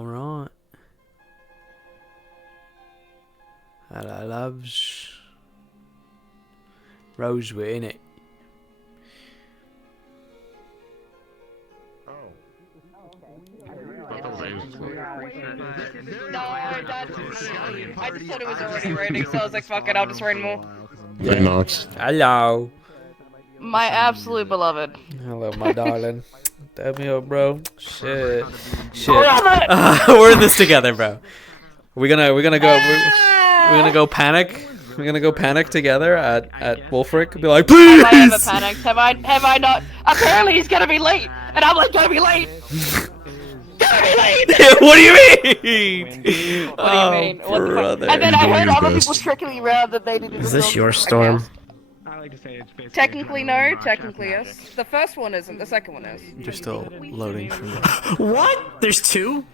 Alright. Hello, loves. Rose, we're in it. No, I just thought it was already raining, so I was like, fuck it, I'll just rain more. Yeah. Knox. Hello. My absolute beloved. Hello, my darling. Damn me up, bro. Shit. We're in this together, bro. We're gonna go panic. We're gonna go panic together at Wolfric. Be like, please. Have I ever panicked? Have I not? Apparently he's gonna be late, and I'm like, gonna be late. Gonna be late. What do you mean? What do you mean? What the fuck? And then I heard other people tricking me around that they didn't. Is this your storm? Technically no, technically yes. The first one isn't, the second one is. You're still loading from the... What? There's two?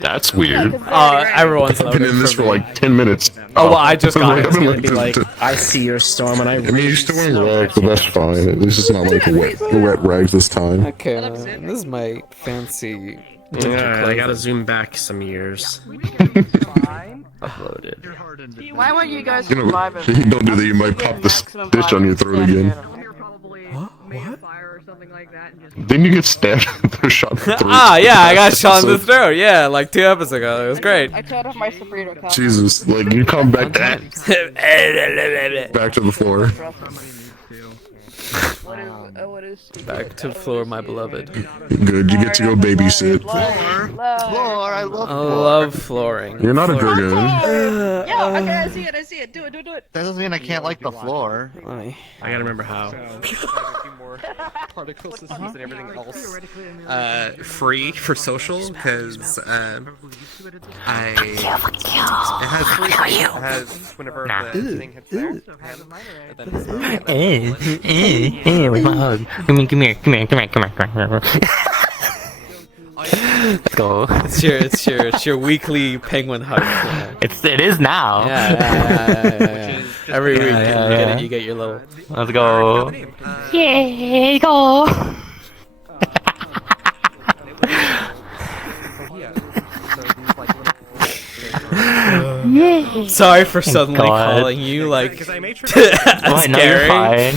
That's weird. Everyone's I've loading been in this from for me. like 10 minutes. Oh, well, I just got it. It's gonna be like, I see your storm and I mean, you're still wearing rags, but that's fine. At least it's not like wet rags this time. Okay, this is my fancy... Yeah, I gotta zoom back some years. Uploaded. Why weren't you guys You know, surviving? if you don't do that, you might pop this stitch on your throat again. What? Then you get stabbed or shot in the throat. Ah, yeah, I got shot in the throat. Yeah, like 2 episodes ago. It was great. I turned off my Sabrina account. Jesus, like you come back to back to the floor. What is Back to the floor, my beloved. Good, you get to go babysit. Floor, I love I love flooring. You're not a dragoon. Yeah, okay, I see it. Do it. That doesn't mean I can't like the floor. I gotta remember how. Particle systems and everything else free for social because it has whenever the thing hits there. Where's my hug? Come here. Let's go. It's your weekly penguin hug. It is now. Yeah. Every week you get your little. Let's go. Yay, go. Sorry for suddenly calling you like scary. No, you're fine.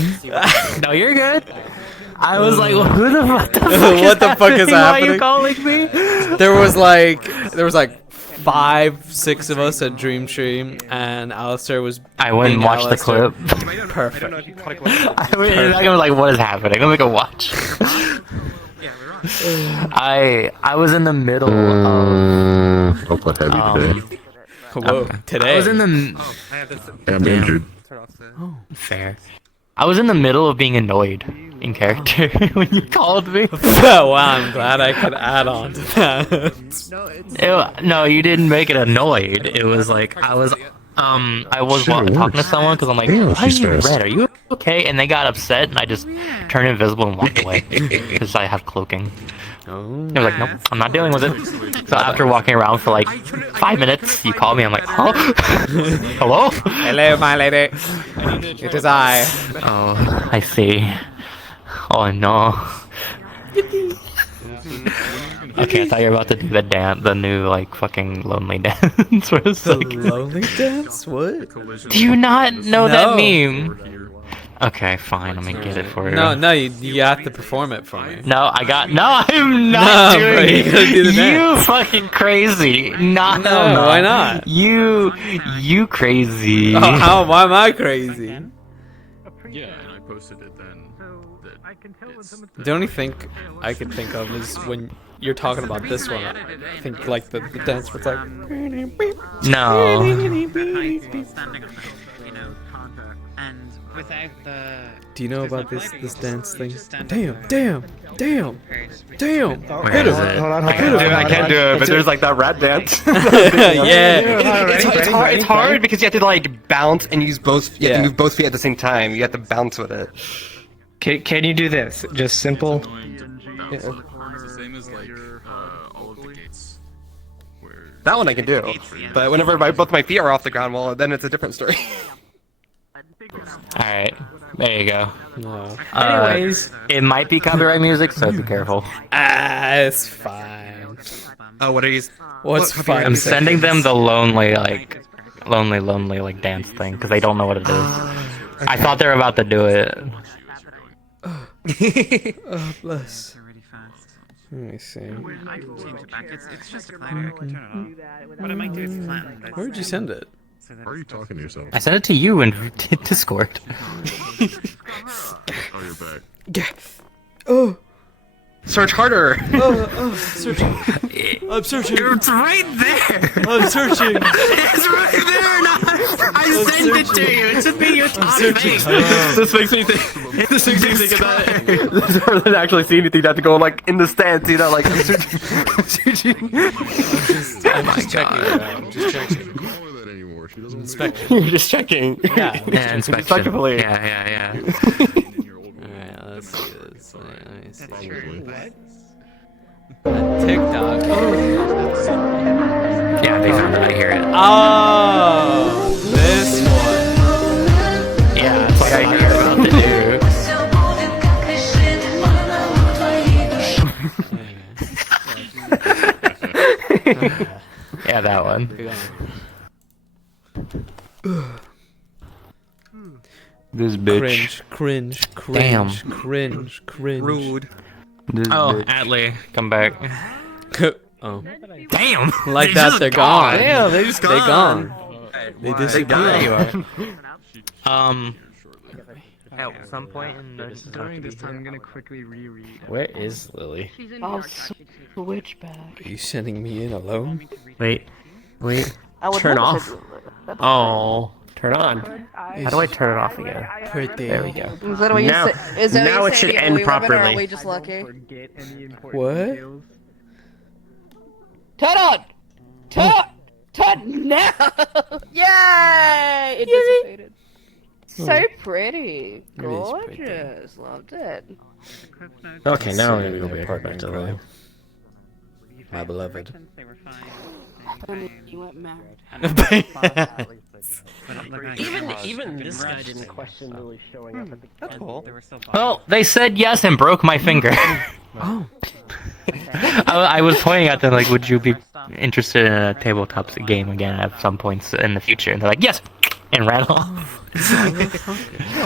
No, you're good. I was like, who the fuck? What the fuck is Why are you happening? calling me? There was like 5-6 of us at Dream Tree, and Alistair was. I went and watched the clip. Perfect. I was like, what is happening? Let me go watch. I was in the middle of. I'll put heavy today. Whoa, today. I was in the. I'm injured. Oh, fair. I was in the middle of being annoyed in character when you called me. Wow, I'm glad I could add on to that. No, you didn't make it annoyed. It was like I was talking to someone because I'm like, Damn, why are she's you fast. red? Are you okay? And they got upset, and I just turned invisible and walked away because I have cloaking. I was like, nope, I'm not dealing with it. So after walking around for like 5 minutes, you called me. I'm like, huh? Hello? Hello, my lady. It is I. Oh, I see. Oh no. Okay, I thought you were about to do the new like fucking lonely dance. Where it's The like, lonely dance? What? do you not know that No. meme? Okay, fine. Let me get it for you. No, you have to perform it for me. No, I'm not No, bro, doing you it. gotta do the You dance. fucking crazy. No, Why not? You crazy. Oh, why am I crazy? Yeah, and I posted it then. The only thing I could think of is when you're talking about this one. I think like the dance was like. No. Do you know about this dance thing? Damn! Where Hit is him! it? I can't do it, but there's like that rat dance. Yeah. It's hard because you have to like bounce and use both. You have Yeah. to move both feet at the same time. You have to bounce with it. Can you do this? Just simple. It's the same as like all of the gates. Where That one I can do, but whenever both my feet are off the ground, well, then it's a different story. All right, there you go. No. Anyways, It might be copyright music, so be careful. It's fine. Oh, what are you? What's What- fine? I'm sending them the lonely like dance thing because they don't know what it is. I thought they were about to do it. Oh, bless. Let me see. It's just a climber. I can turn it off. What I might do is flatten. Where'd you send it? Why are you talking to yourself? I sent it to you in Discord. Oh, you're back. Yeah. Oh. Search harder. Searching. I'm searching. It's right there. I'm searching. It's right there. I sent it to you. It should be your top thing. This makes me think. This makes me think of that. Rather than actually see anything, you have to go like in the stance, you know, like. I'm just checking it out. I'm just checking. Don't call her that anymore. She doesn't Inspection. You're just checking. Yeah, inspection. Respectfully. Yeah. Alright, let's see this. Let me see. Probably. TikTok. Yeah, they found it. I hear it. Oh, this one. Yeah, that's what I hear about the dude. Yeah, that one. This bitch. Cringe. Damn. Cringe. Rude. This Oh, bitch. Atlee. Come back. Oh. Damn. Like They that, just they're gone. Damn, they just They gone. They There disappeared. you are. At some point in the during this time, I'm gonna quickly reread. Where is Lily? Oh, switchback. Are you sending me in alone? Wait. I would Turn never off. say that. Oh, turn on. How do I turn it off again? Pretty. There we go. Is that what you Now- say? Is that now what you it say should to end we women, or properly. are we just lucky? What? Turn on! Turn now! Yay! It dissipated. So pretty. It is pretty. Gorgeous. Loved it. Okay, now I'm gonna go back to Lily. My beloved. You went married. Even this guy didn't question Lily showing up at the. That's cool. Well, they said yes and broke my finger. Oh. I was pointing at them like, would you be interested in a tabletop game again at some points in the future? And they're like, yes, and ran off.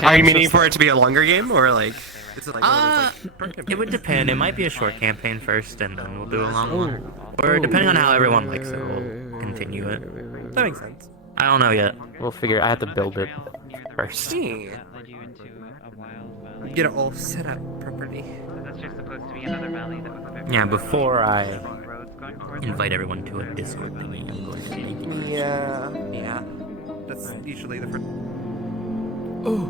Are you meaning for it to be a longer game or like? Is it like It would depend. It might be a short campaign first, and then we'll do a long one. Or depending on how everyone likes it, we'll continue it. that makes sense. I don't know yet. We'll figure. I have to build it first. Get it all set up properly. Yeah, before I invite everyone to a Discord meeting, I'm going to make it. Yeah. That's usually the first. Oh.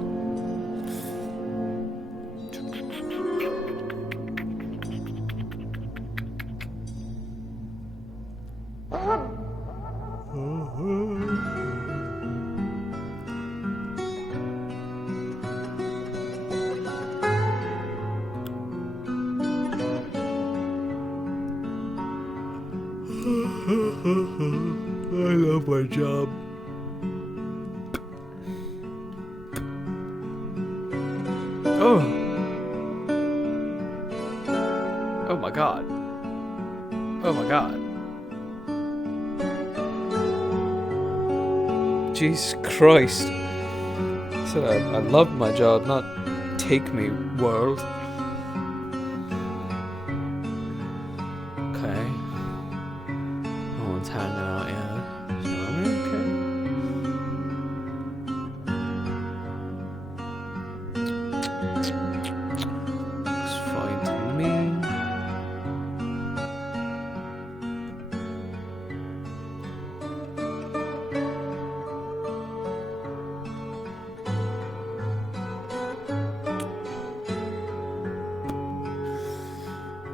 I love my job. Oh. Oh my god. Oh my god. Jesus Christ. said I love my job, not take me world. Okay. No one's hanging out yet. So I'm okay. Looks fine to me.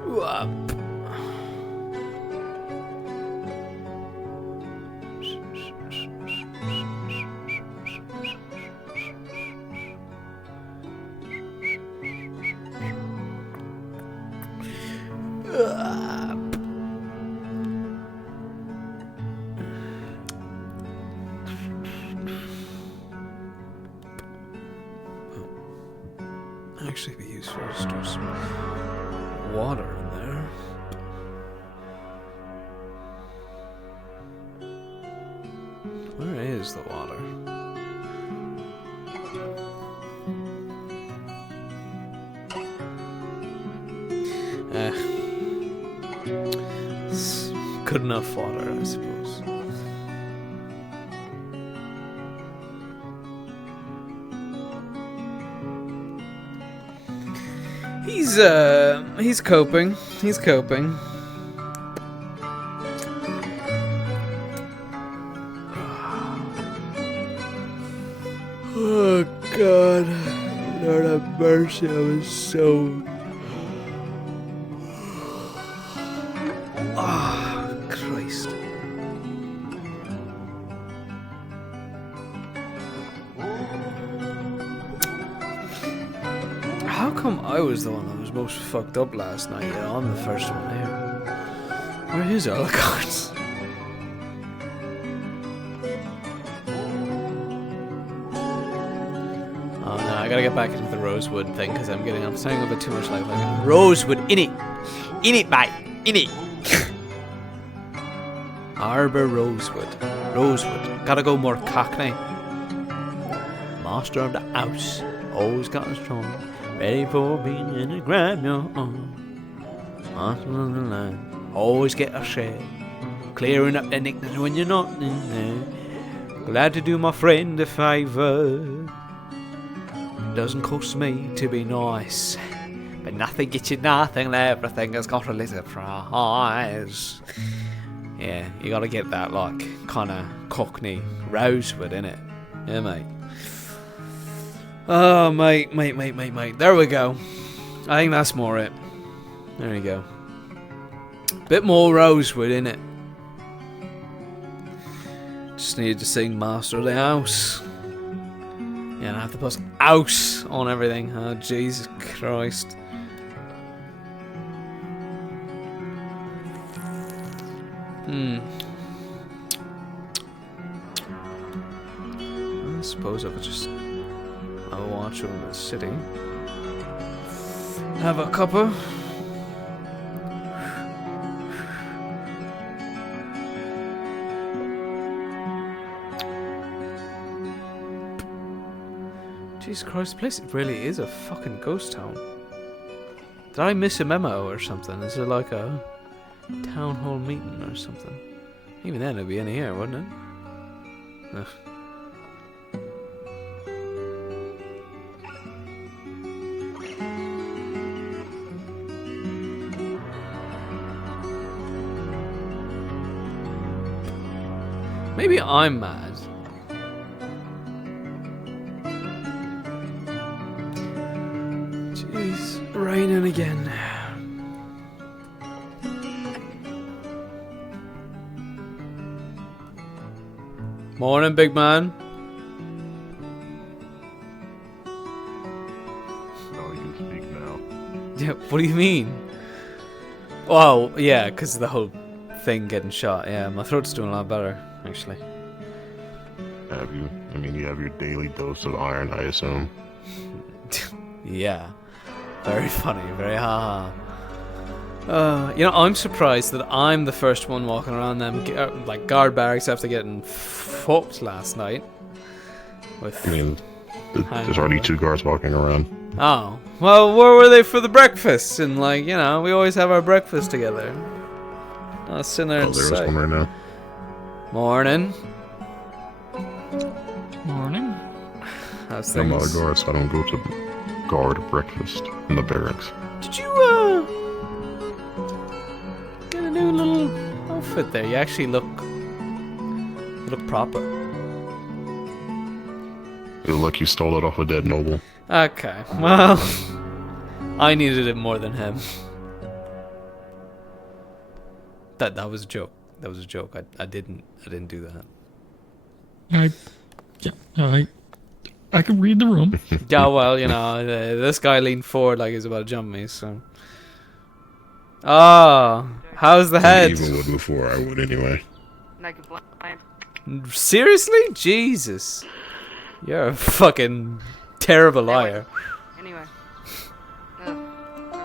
Whoop. Actually be useful to store some water in there. Where is the water? It's good enough water, I suppose. He's coping. He's coping. Oh God, Lord have mercy, I was so... Ah, Christ. How come I was the one that was most fucked up last night? Yeah, I'm the first one here. Where is all the cards? Oh no, I gotta get back into the Rosewood thing because I'm saying a bit too much like Rosewood, in it, mate, in it. Arbor Rosewood, gotta go more Cockney. Master of the house, always got strong, ready for being in the graveyard. Master of the line, always get a share, clearing up the nicknames when you're not in there. Glad to do my friend a favour. Doesn't cost me to be nice, but nothing gets you nothing. Everything has got a little price. Yeah, you gotta get that like kind of Cockney Rosewood in it. Yeah, mate. Oh, mate. There we go. I think that's more it. There you go. Bit more Rosewood in it. Just needed to sing Master of the House. Yeah, and I have to post house on everything. Oh, Jesus Christ. I suppose I could just have a watch over the city. Have a cuppa. Jesus Christ, this place really is a fucking ghost town. Did I miss a memo or something? Is it like a town hall meeting or something? Even then it'd be in here, wouldn't it? Ugh. Maybe I'm mad. Jeez, raining again. Morning, big man. Oh, you can speak now. Yeah, what do you mean? Well, yeah, because of the whole thing getting shot. Yeah, my throat's doing a lot better, actually. Have you? I mean, you have your daily dose of iron, I assume. Yeah. Very funny, very haha. You know, I'm surprised that I'm the first one walking around them like guard barracks after getting fucked last night. With I mean, There's already 2 guards walking around. Oh. Well, where were they for the breakfast? And, like, you know, we always have our breakfast together. I'll sit there Oh, and there's say. one right now. Morning. Morning. How's I'm not a things? guard, so I don't go to guard breakfast in the barracks. Did you, get a new little outfit there? You actually look proper. You look like you stole it off a dead noble. Okay, well, I needed it more than him. That was a joke. That was a joke. I didn't do that. I can read the room. Yeah, well, you know, this guy leaned forward like he's about to jump me, so. Oh, how's the I head? even would before I would anyway. No complaint. Seriously? Jesus. You're a fucking terrible liar. Anyway.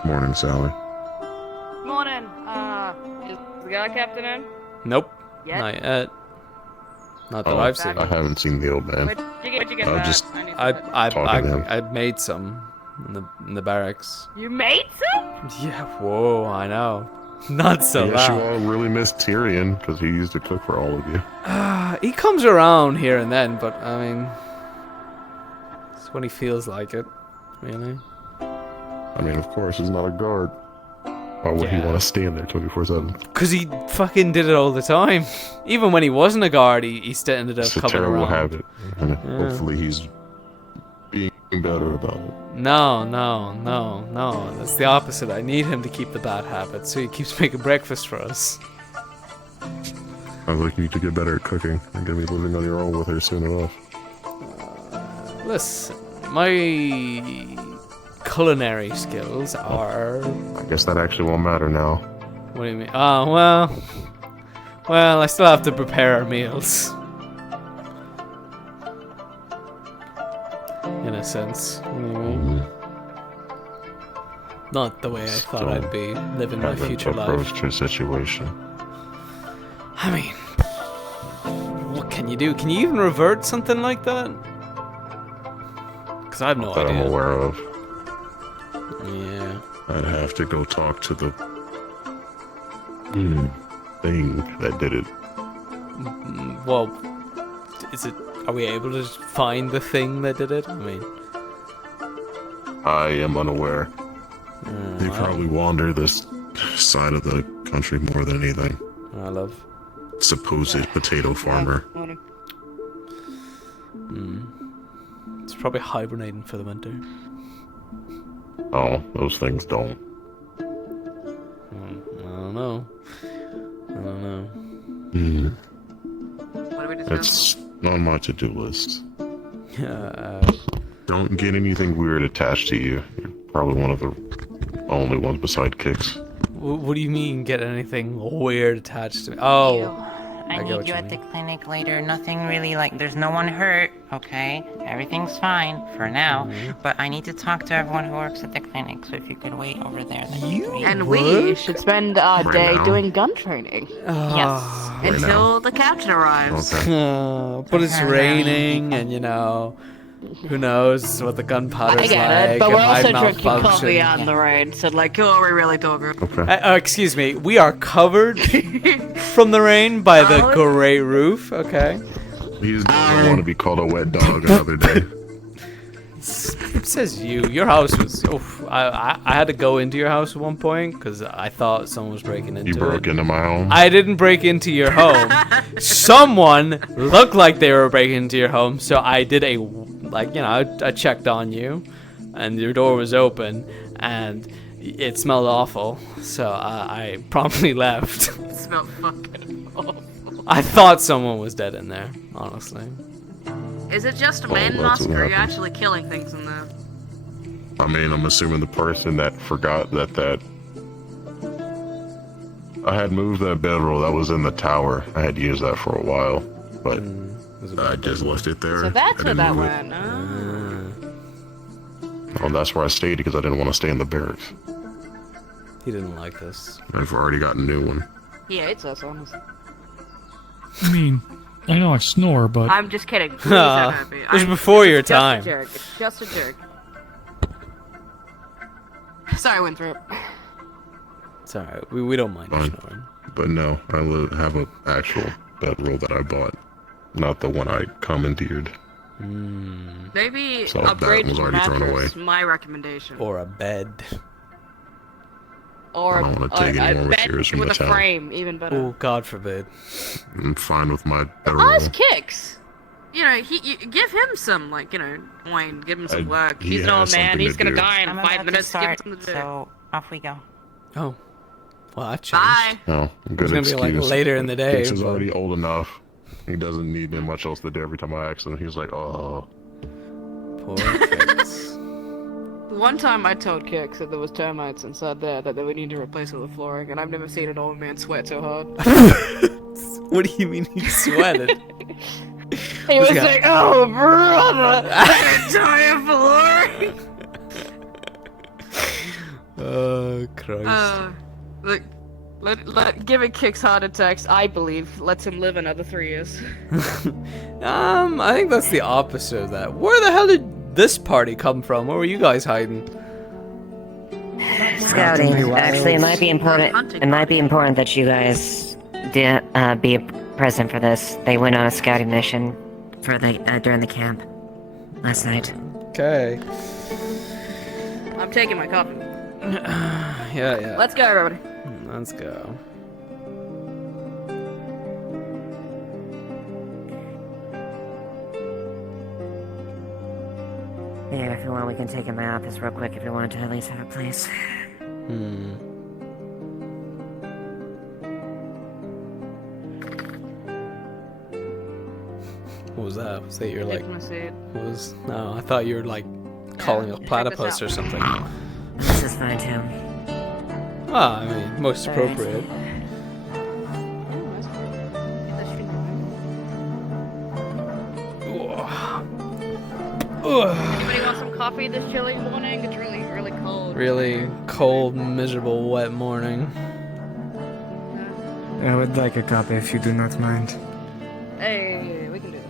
Morning, Sally. Morning. Is the guy captain in? Nope. Yet? Not yet. Not that Oh, I've seen. I haven't seen the old man. Where'd you get I'll that? just- I need Talking to him. I made some in the barracks. You made some? Yeah. Whoa. I know. Not so I guess you loud. all really miss Tyrion because he used to cook for all of you. He comes around here and then, but I mean, it's when he feels like it. Really. I mean, of course, he's not a guard. Why would he Yeah. want to stand there 24/7? Cause he fucking did it all the time. Even when he wasn't a guard, he still ended up It's a coming terrible around. habit. And hopefully he's being better about it. No. That's the opposite. I need him to keep the bad habits, so he keeps making breakfast for us. Sounds like you need to get better at cooking. You're gonna be living on your own with her soon enough. Listen, my culinary skills are. I guess that actually won't matter now. What do you mean? Oh, well, I still have to prepare our meals. In a sense. You know what I mean? Not the way I thought I'd be living my Haven't future life. approached her situation. I mean, what can you do? Can you even revert something like that? Because I have no That I'm idea. aware of. Yeah. I'd have to go talk to the thing that did it. Well, is it? Are we able to find the thing that did it? I mean, I am unaware. They well, probably wander this side of the country more than anything. I love. Supposed potato farmer. It's probably hibernating for the winter. Oh, those things don't. I don't know. What do we discuss? It's on my to-do list. Yeah. Don't get anything weird attached to you. You're probably one of the only ones beside Kicks. What do you mean? Get anything weird attached to me? Oh. I get need what you you at the mean. clinic later. Nothing really, like, there's no one hurt, okay? Everything's fine for now. But I need to talk to everyone who works at the clinic, so if you could wait over there, that'd be great. And we should spend our Right day now? doing gun training Yes. Right until the captain arrives. Okay. But it's raining, and you know, who knows what the gunpowder's I get like. it, but we're it might also drinking malfunction. coffee on the rain, so like, who are we really talking? Okay. Excuse me, we are covered from the rain by the Oh. great roof. Okay. He just doesn't want to be called a wet dog another day. Says you. Your house was. Oof, I had to go into your house at one point because I thought someone was breaking into You broke it. into my home. I didn't break into your home. Someone looked like they were breaking into your home, so I did I checked on you, and your door was open, and it smelled awful, so I promptly left. It smelled fucking awful. I thought someone was dead in there, honestly. Is it just Oh, man that's musk, what or are you happened. actually killing things in there? I mean, I'm assuming the person that forgot that I had moved that bedroll that was in the tower. I had used that for a while, but I just left it there. So that's I where didn't that move went. Well, that's where I stayed because I didn't want to stay in the barracks. He didn't like this. I've already got a new one. He hates us, honestly. I mean, I know I snore, but I'm just kidding. Please don't hurt me. It was before your time. Just a jerk. It's just a jerk. Sorry, Winthrop. It's alright. We don't mind Fine. snoring. But no, I have an actual bedroll that I bought, not the one I commandeered. Maybe So that upgrade was your already thrown mattress. away. My recommendation. Or a bed. Or I don't wanna take any more a materials bed from with the a town. frame, even better. Oh, God forbid. I'm fine with my bedroll. Ask Kicks. You know, you give him some, like, you know, wine. Give him some work. he He's an old has man. something He's to gonna do. die in I'm 5 about to minutes. Give him start, something to do. so off we go. Oh. Well, that changed. Bye. Oh, good It's gonna excuse. be like later in the day. Kix is but- already old enough. He doesn't need much else to do. Every time I ask him, he's like, "Oh, Poor Kix. One time I told Kicks that there was termites inside there that they would need to replace all the flooring, and I've never seen an old man sweat so hard. What do you mean he sweated? He was Yeah. like, "Oh, brother, entire flooring." Oh, Christ. Look, giving Kicks heart attacks, I believe, lets him live another 3 years. I think that's the opposite of that. Where the hell did this party come from? Where were you guys hiding? Scouting. Actually, it might be important. It might be important that you guys be present for this. They went on a scouting mission for the during the camp last night. Okay. I'm taking my coffee. Yeah. Let's go, everybody. Let's go. Yeah, if you want, we can take him out of this real quick if you want to at least have a place. What was that? Was that your like? Take my seat. What was? No, I thought you were like calling a check this platypus out. or something. This is fine too. Ah, I mean, most appropriate. Anybody want some coffee this chilly morning? It's really, really cold. Really cold, miserable, wet morning. I would like a copy if you do not mind. Hey, we can do that.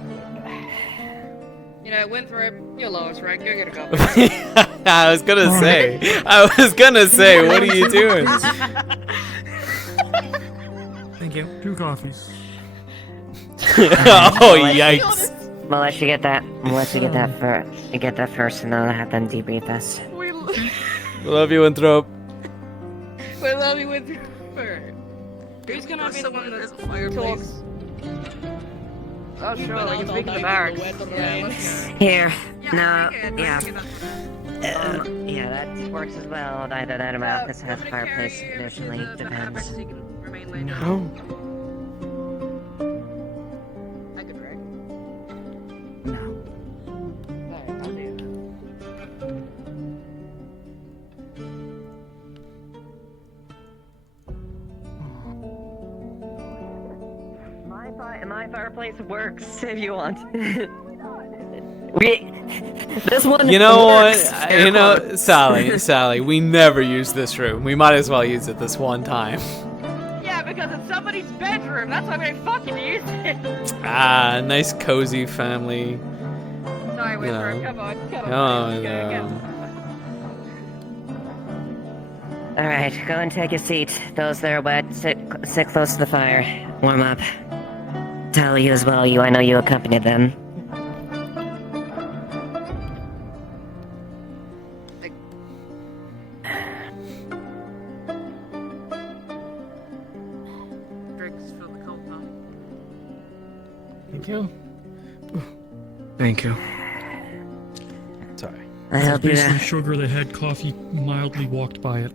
You know, Winthrop, you're lowest rank. Go get a coffee. I was gonna say. What are you doing? Thank you. 2 coffees. Oh yikes! We'll let you get that. First, and then I'll have them debrief us. Love you, Winthrop. We love you, Winthrop. Who's gonna be the one that talks? Oh, sure, we can speak in the barracks. Here. No. Yeah. Yeah, that works as well. Either that or my office has a fireplace. Additionally, depends. Oh. I could drink. No. Alright, I'll do My fireplace works if you want. This one. You know works. what? You know, Sally, we never use this room. We might as well use it this one time. Yeah, because it's somebody's bedroom. That's why we fucking use it. Ah, nice cozy family. Sorry, Winthrop. No. Come on. Oh, Go. All right, go and take a seat. Those that are wet, sit close to the fire. Warm up. Tell you as well. I know you accompanied them. Drinks for the cold time. Thank you. Thank you. Sorry. I hope you. Basically, sugar that had coffee mildly walked by it.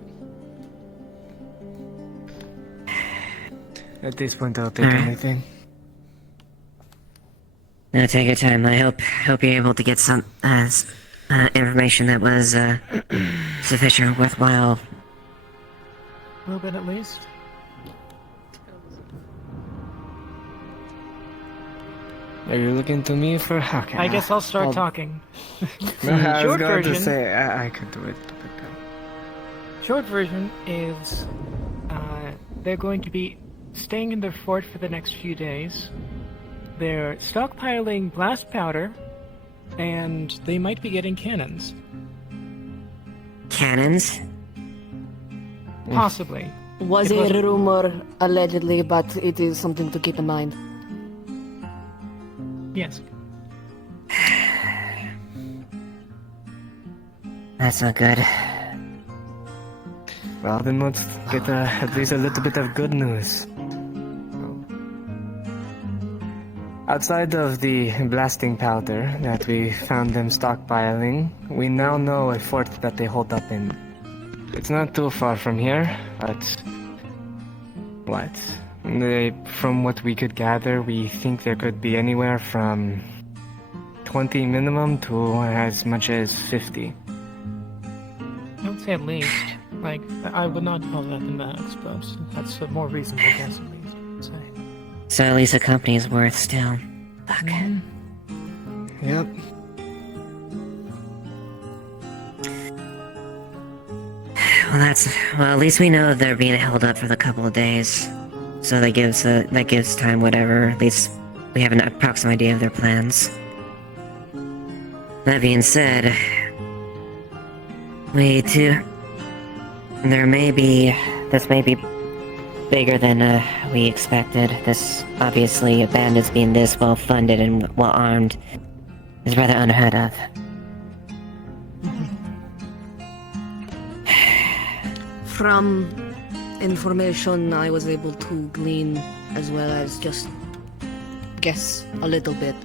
At this point, I'll take anything. No, take your time. I hope you're able to get some information that was sufficient, worthwhile. A little bit at least. Are you looking to me for how can I guess I'll start talking. No, I was Short going to version. say I could do it. Short version is they're going to be staying in their fort for the next few days. they're stockpiling blast powder, and they might be getting cannons. Cannons? Possibly. Was It a rumor, allegedly, but it is something to keep in mind. Yes. That's not good. Well, then let's get at least a little bit of good news. Outside of the blasting powder that we found them stockpiling, we now know a fort that they hold up in. It's not too far from here, but... what? From what we could gather, we think there could be anywhere from 20 minimum to as much as 50. I would say at least. Like, I would not call that the max, but that's a more reasonable guess at least, I'd say. So at least a company's worth still. Fuck. Yep. Well, at least we know they're being held up for the couple of days. So that gives time, whatever. At least we have an approximate idea of their plans. That being said, this may be bigger than we expected. This, obviously, a band is being this well funded and well armed is rather unheard of. From information I was able to glean, as well as just guess a little bit,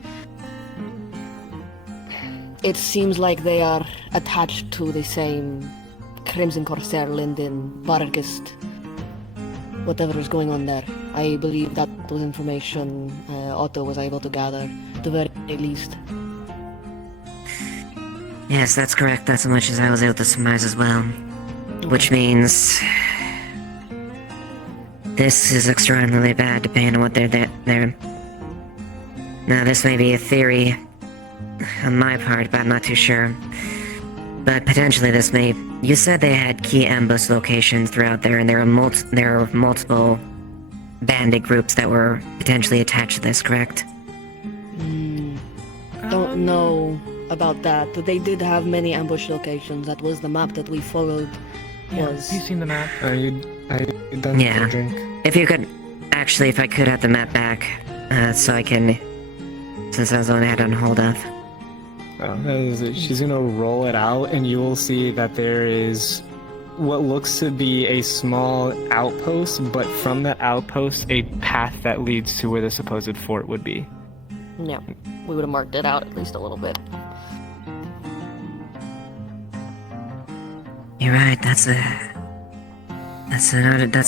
it seems like they are attached to the same Crimson Corsair, Linden, Vargist, whatever is going on there. I believe that was information Otto was able to gather, at the very least. Yes, that's correct. That's as much as I was able to surmise as well. Which means... this is extraordinarily bad, depending on what they're... Now, this may be a theory on my part, but I'm not too sure. But potentially this may... You said they had key ambush locations throughout there, and there are multiple bandit groups that were potentially attached to this, correct? Don't know about that, but they did have many ambush locations. That was the map that we followed. Yeah, you've seen the map. Are you done with your drink? If you could... Actually, if I could have the map back, so I can... Since I was the one I had on hold of. She's gonna roll it out, and you will see that there is what looks to be a small outpost, but from that outpost, a path that leads to where the supposed fort would be. Yeah, we would have marked it out at least a little bit. You're right, that's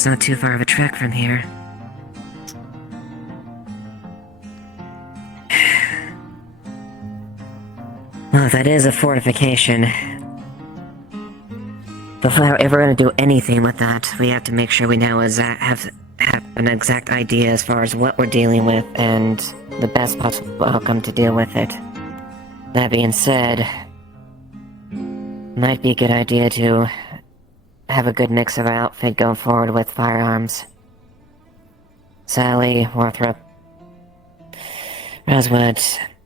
not too far of a trek from here. Well, if that is a fortification, before we're gonna do anything with that, we have to make sure we now have an exact idea as far as what we're dealing with and the best possible outcome to deal with it. That being said, might be a good idea to have a good mix of our outfit going forward with firearms. Sally, Warthrop, Rosewood,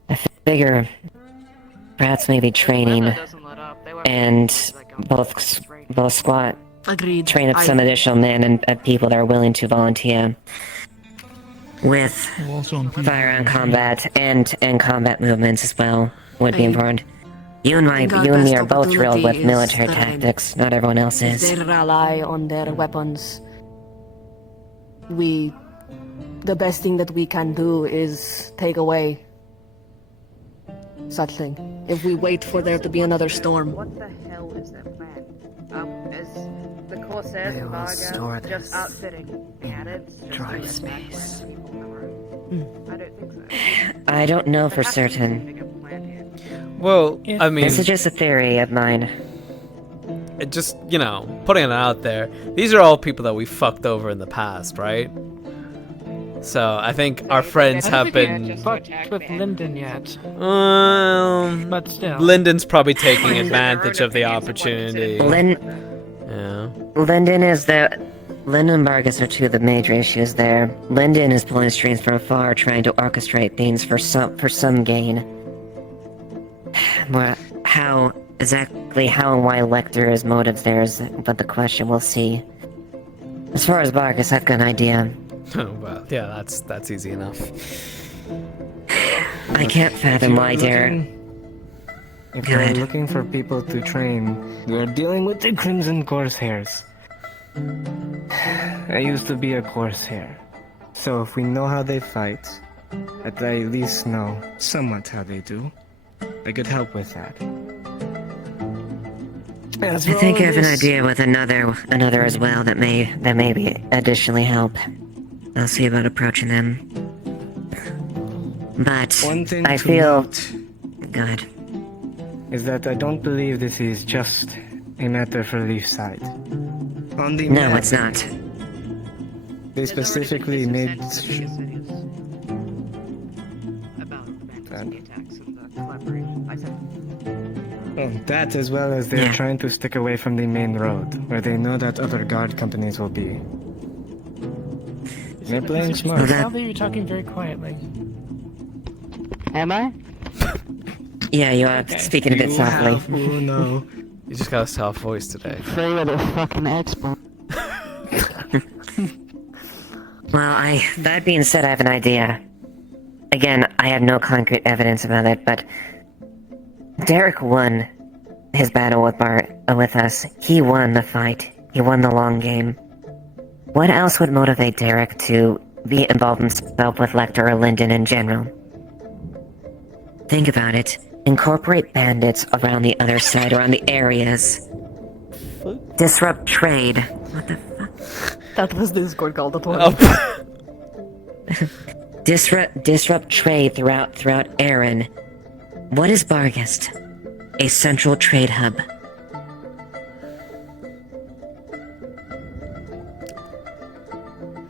I figure perhaps maybe training and both squat. Agreed. Train up some additional men and people that are willing to volunteer with firearm combat and combat movements as well would be important. You and me are both drilled with military tactics. Not everyone else is. They rely on their weapons. The best thing that we can do is take away such thing. If we wait for there to be another storm. What the hell is their plan? Is the Corsairs and Varga just outfitting cannons? Dry space. I don't think so. I don't know for certain. Well, I mean... This is just a theory of mine. Just, putting it out there. These are all people that we fucked over in the past, right? So, I think our friends have been... fucked with Linden yet. But still. Linden's probably taking advantage of the opportunity. Linden is Lyndon and Vargas are two of the major issues there. Lyndon is pulling strings from afar, trying to orchestrate things for some gain. Well, how and why Lecter's motives there is but the question. We'll see. As far as Vargas, I've got an idea. Oh well, yeah, that's easy enough. I can't fathom why Derek. If you're looking for people to train, we're dealing with the Crimson Corsairs. I used to be a Corsair, so if we know how they fight, I at least know somewhat how they do. I could help with that. I think I have an idea with another as well that may be additionally help. I'll see about approaching them. But One thing I to feel note good. Is that I don't believe this is just a matter for Leafside. On the No, map, it's not. They specifically made about the attacks and the collaboration. I said that as well as they're trying to stick away from the main road, where they know that other guard companies will be. They're playing smart. Now that you're talking very quietly. Am I? Yeah, you are speaking a bit softly. Oh no. You just got a soft voice today. You're the fucking expert. Well, that being said, I have an idea. Again, I have no concrete evidence about it, but Derek won his battle with us. He won the fight. He won the long game. What else would motivate Derek to be involved himself with Lecter or Lyndon in general? Think about it. Incorporate bandits around the other side, around the areas. Disrupt trade. What the fuck? That was the Discord call, that one. Disrupt trade throughout Erin. What is Barghest? A central trade hub.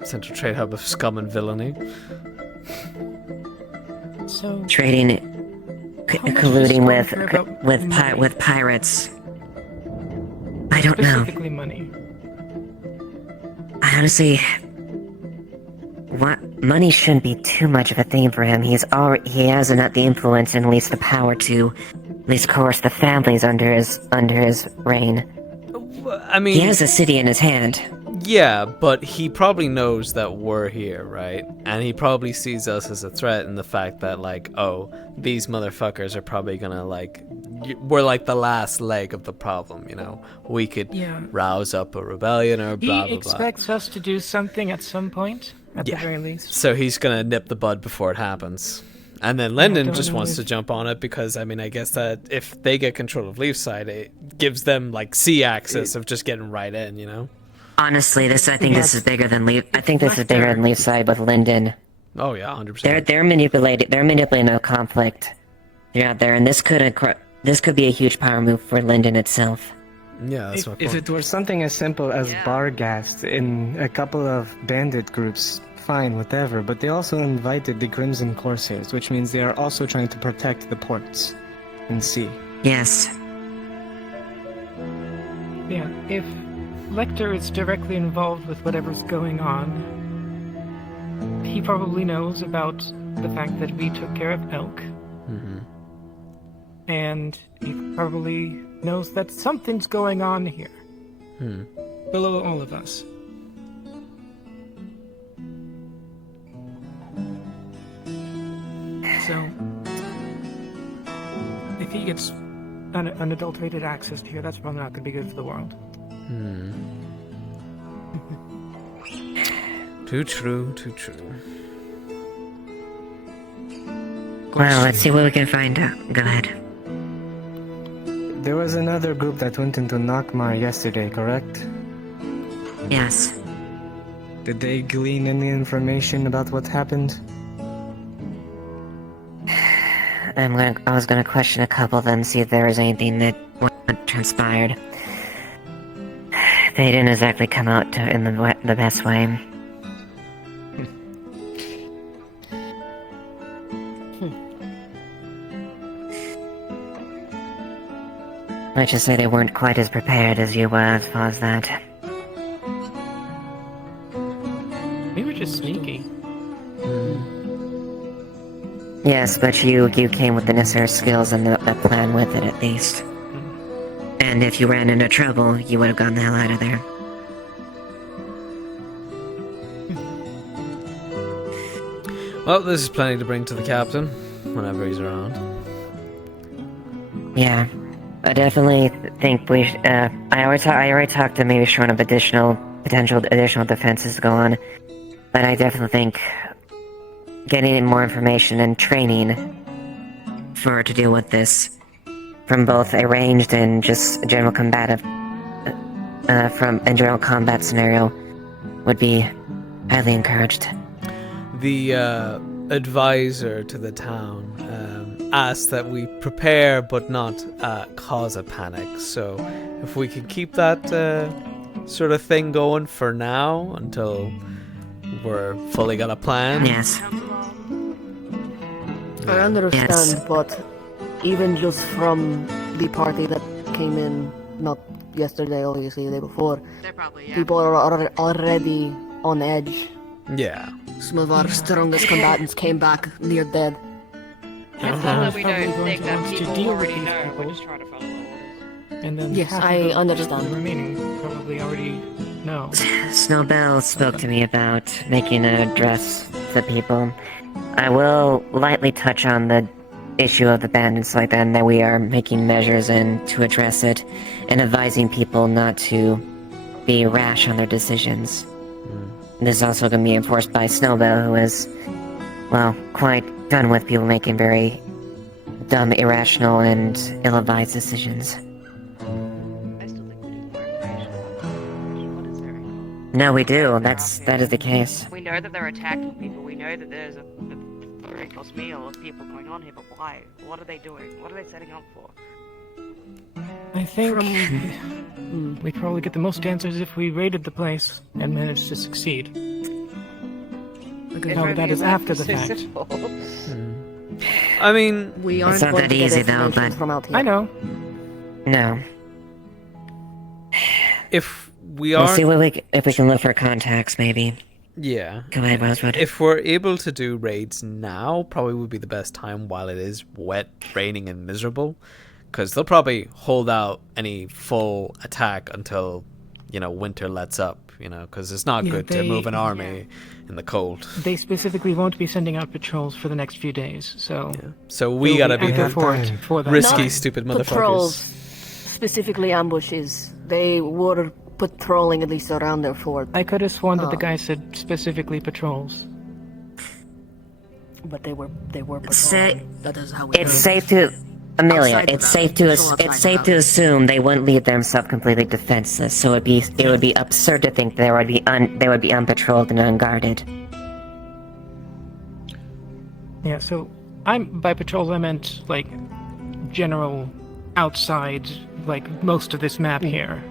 Central trade hub of scum and villainy. So trading, colluding with pirates. I don't know. Specifically money. I honestly, money shouldn't be too much of a thing for him. He has enough the influence and at least the power to, at least coerce the families under his reign. I mean, he has the city in his hand. Yeah, but he probably knows that we're here, right? And he probably sees us as a threat in the fact that, like, oh, these motherfuckers are probably gonna, like, we're like the last leg of the problem, you know? We could rouse up a rebellion or blah, blah, blah. He expects us to do something at some point, at the very least. So he's gonna nip the bud before it happens. And then Lyndon just wants to jump on it because, I mean, I guess that if they get control of Leafside, it gives them, like, sea access of just getting right in, you know? Honestly, I think this is bigger than Leafside with Lyndon. Oh yeah, 100%. They're manipulating a conflict. They're out there, and this could be a huge power move for Lyndon itself. Yeah, that's If it were something as simple as Barghast in a couple of bandit groups, fine, whatever. But they also invited the Crimson Corsairs, which means they are also trying to protect the ports and sea. Yes. Yeah, if Lecter is directly involved with whatever's going on, he probably knows about the fact that we took care of Elk. Mm-hmm. And he probably knows that something's going on here. Below all of us. So, if he gets unadulterated access to here, that's probably not going to be good for the world. Too true, too true. Well, let's see what we can find out. Go ahead. There was another group that went into Nakmar yesterday, correct? Yes. Did they glean any information about what happened? I was gonna question a couple of them, see if there was anything that transpired. They didn't exactly come out in the best way. Let's just say they weren't quite as prepared as you were as far as that. just sneaky. Yes, but you came with the necessary skills and a plan with it, at least. And if you ran into trouble, you would have gotten the hell out of there. Well, this is plenty to bring to the captain whenever he's around. Yeah, I definitely think we. I already talked to maybe showing up potential additional defenses to go on, but I definitely think getting more information and training for to deal with this from both a ranged and just general combative from a general combat scenario would be highly encouraged. The advisor to the town asked that we prepare but not cause a panic. So if we could keep that sort of thing going for now until we're fully got a plan. Yes. I understand, but even just from the party that came in, not yesterday, obviously, the day before, people are already on edge. Yeah. Some of our strongest combatants came back near dead. It's not that we don't think that to people deal with already these know, people. we're just trying to follow the orders. And then Yes, half I of the understand. remaining probably already know. Snowbell spoke to me about making an address to people. I will lightly touch on the issue of the bandits like that, and that we are making measures and to address it, and advising people not to be rash on their decisions. This is also going to be enforced by Snowbell, who is, well, quite done with people making very dumb, irrational, and ill-advised decisions. No, we do. That is the case. We know that they're attacking people. We know that there's a very close meal of people going on here, but why? What are they doing? What are they setting up for? I think we'd probably get the most answers if we raided the place and managed to succeed. No, that is after the fact. I mean, We It's aren't not going that to get easy, though, information but- from out here. I know. No. if we We'll are, see if we can look for contacts, maybe. yeah. Go ahead, Rosewood. If we're able to do raids now, probably would be the best time while it is wet, raining, and miserable, because they'll probably hold out any full attack until winter lets up. Because it's not Yeah, good to move an army in the cold. They specifically won't be sending out patrols for the next few days, so... So we we'll gotta be active the for it for that risky, time. stupid Patrols, motherfuckers. specifically ambushes. They were patrolling at least around their fort. I could have sworn that the guy said specifically patrols. But they were patrolling. That is how we It's do it. safe to... Amelia, Outside it's the safe valley. to Patrol outside it's the safe to valley. assume they wouldn't leave themselves completely defenseless. So it would be absurd to think they would be unpatrolled and unguarded. Yeah, so by patrols I meant, like, general outside, like, most of this map here.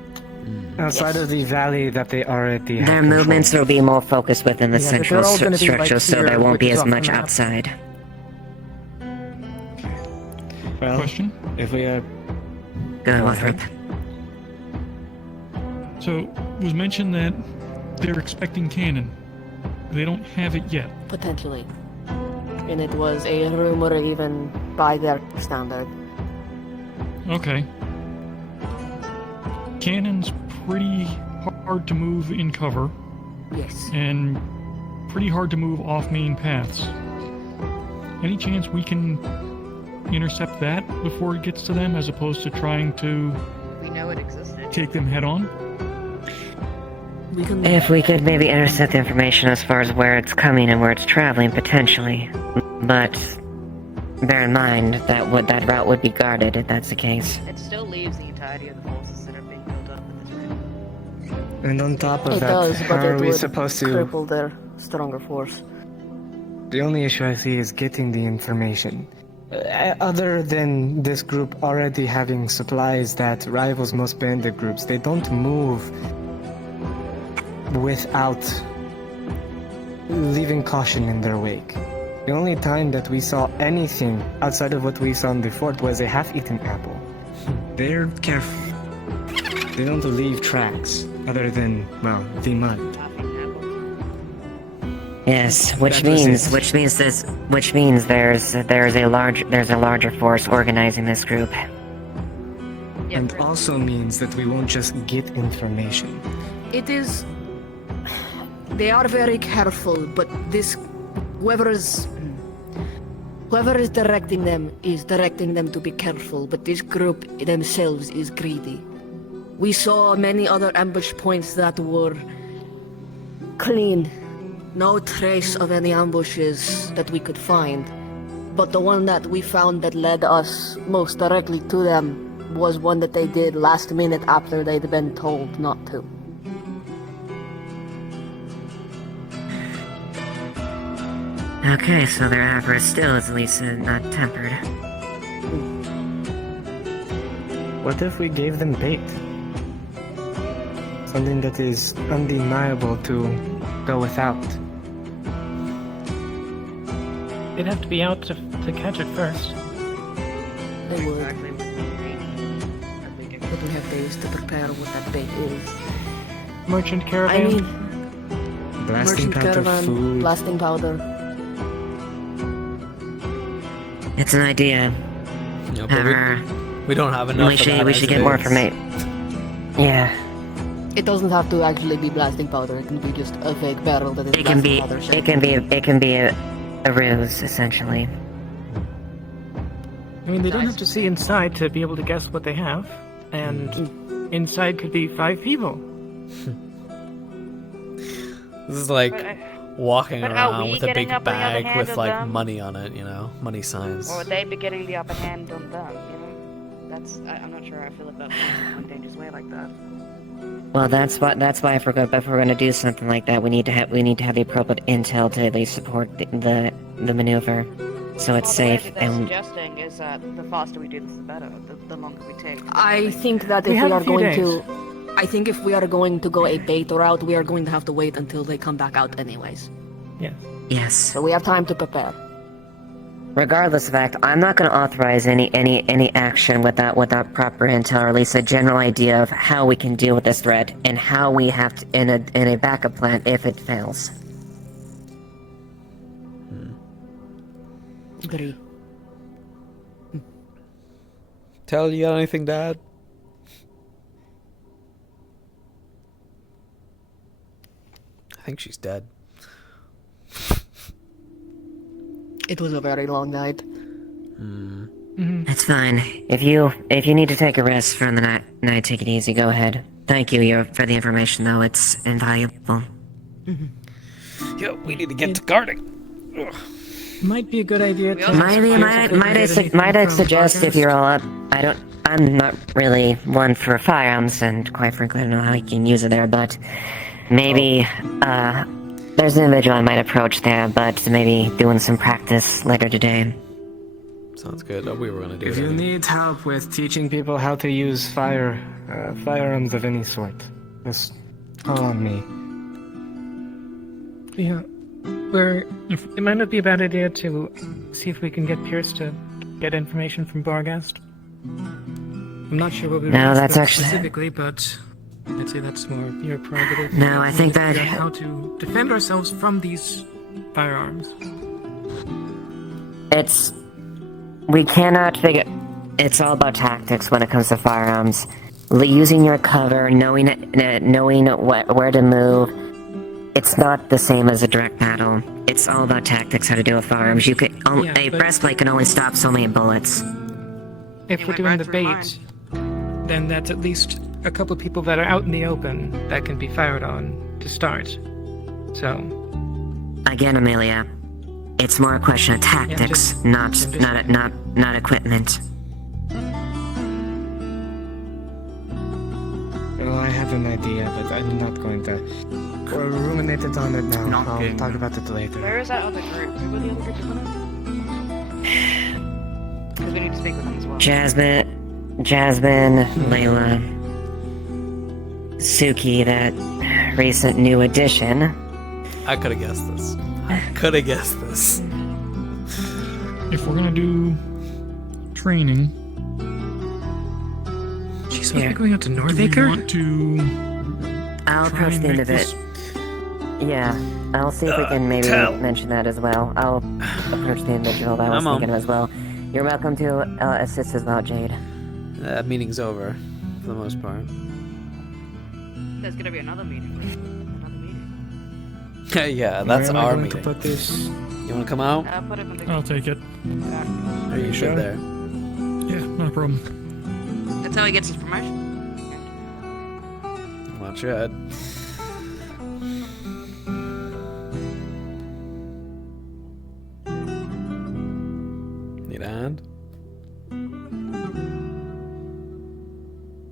Outside of the valley that they already have Their control. movements will be more focused within the Yeah, but they're central all gonna be, structure, like, so here, there won't which be is as off the much map. outside. Well, Question? if we are... Go ahead, Wothrop. So, it was mentioned that they're expecting cannon. They don't have it yet. Potentially. And it was a rumor even by their standard. Okay. Cannon's pretty hard to move in cover, Yes. and pretty hard to move off main paths. Any chance we can intercept that before it gets to them, as opposed to trying to We know it existed. take them head on? We can. If we could maybe intercept information as far as where it's coming and where it's traveling, potentially. But bear in mind that route would be guarded if that's the case. It still leaves the entirety of the forces that are being built up at this rate. And on top of It that, does, how but are it we would supposed to... cripple their stronger force. The only issue I see is getting the information. Other than this group already having supplies that rivals most bandit groups, they don't move without leaving caution in their wake. The only time that we saw anything outside of what we saw in the fort was a half-eaten apple. They're careful. They don't leave tracks other than, well, the mud. Yes, which means there's a larger force organizing this group. And also means that we won't just get information. It is. They are very careful, but whoever is directing them is directing them to be careful, but this group themselves is greedy. We saw many other ambush points that were clean. No trace of any ambushes that we could find. But the one that we found that led us most directly to them was one that they did last minute after they'd been told not to. Okay, so their avarice still is at least not tempered. What if we gave them bait? Something that is undeniable to go without. They'd have to be out to catch it first. They would. But we have days to prepare what that bait is. Merchant caravan. I mean, Blasting merchant powder, caravan, food. blasting powder. It's an idea. Yeah, but we don't have enough. We should get more information. Yeah. It doesn't have to actually be blasting powder. It can be just a fake barrel that is It can blasting be. powder. It can be a ruse, essentially. I mean, they don't have to see inside to be able to guess what they have, and inside could be 5 people. This is like walking but are around we with a getting big up on the other bag hand with of like them? money on it, you know, money signs. Or would they be getting the upper hand on them, you know? I'm not sure I feel like that's a dangerous way like that. Well, that's why if we're gonna do something like that, we need to have the appropriate intel to at least support the maneuver, so it's safe What they're and. suggesting is that the faster we do this, the better. The longer we take. I think that We if have we a are few going days. to... I think if we are going to go a bait route, we are going to have to wait until they come back out anyways. Yeah. Yes. So we have time to prepare. Regardless of fact, I'm not going to authorize any action without proper intel, or at least a general idea of how we can deal with this threat and how we have to in a backup plan if it fails. Agree. Tell you got anything, Dad? I think she's dead. It was a very long night. It's fine. If you need to take a rest from the night, take it easy. Go ahead. Thank you for the information, though. It's invaluable. Yeah, we need to get to guarding. Ugh. Might be a good idea to... Might I suggest if you're all up? I'm not really one for firearms, and quite frankly, I don't know how you can use it there, but maybe, there's an individual I might approach there, but maybe doing some practice later today. Sounds good. Oh, we were gonna do If it. you anyway. need help with teaching people how to use firearms of any sort, just call on me. Yeah. It might not be a bad idea to see if we can get Pierce to get information from Barghast. I'm not sure what we No, want that's actually- specifically, but I'd say that's more your prerogative. No, I think We need to that- figure out how to defend ourselves from these firearms. We cannot figure... It's all about tactics when it comes to firearms. Using your cover, knowing where to move. It's not the same as a direct battle. It's all about tactics, how to deal with firearms. A but- breastplate can only stop so many bullets. If we're doing the bait, then that's at least a couple of people that are out in the open that can be fired on to start. So, Again, Amelia, it's more a question of tactics, not equipment. Well, I have an idea, but I'm not going to ruminate it on it now. I'll talk about it later. Where is that other group? Who were the other group coming? Because we need to speak with them as well. Jasmine, Layla, Suki, that recent new addition. I could have guessed this. If we're gonna do training, she's supposed to be going out to Northaker? want to I'll try approach and the end make of it. this Yeah. I'll see if we can maybe mention that as well. I'll approach the individual that I was thinking of as well. You're welcome to assist as well, Jade. That meeting's over, for the most part. There's gonna be another meeting. Yeah, that's Where am I our going meeting. to put this? You wanna come out? Put him in the I'll take it. Are you sure? There. Yeah, not a problem. That's how he gets his promotion. Watch your head. Need a hand?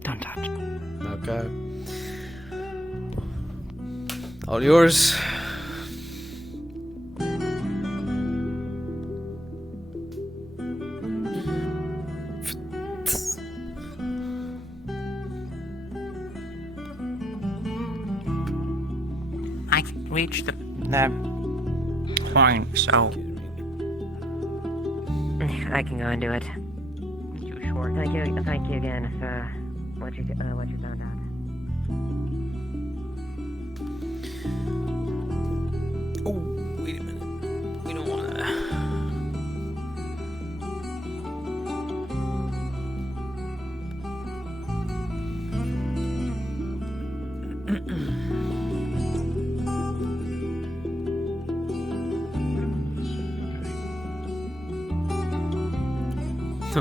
Don't touch me. Okay. All yours. I can reach the point, so I can go and do it. too short. Thank you again for what you found out. Oh, wait a minute. We don't wanna.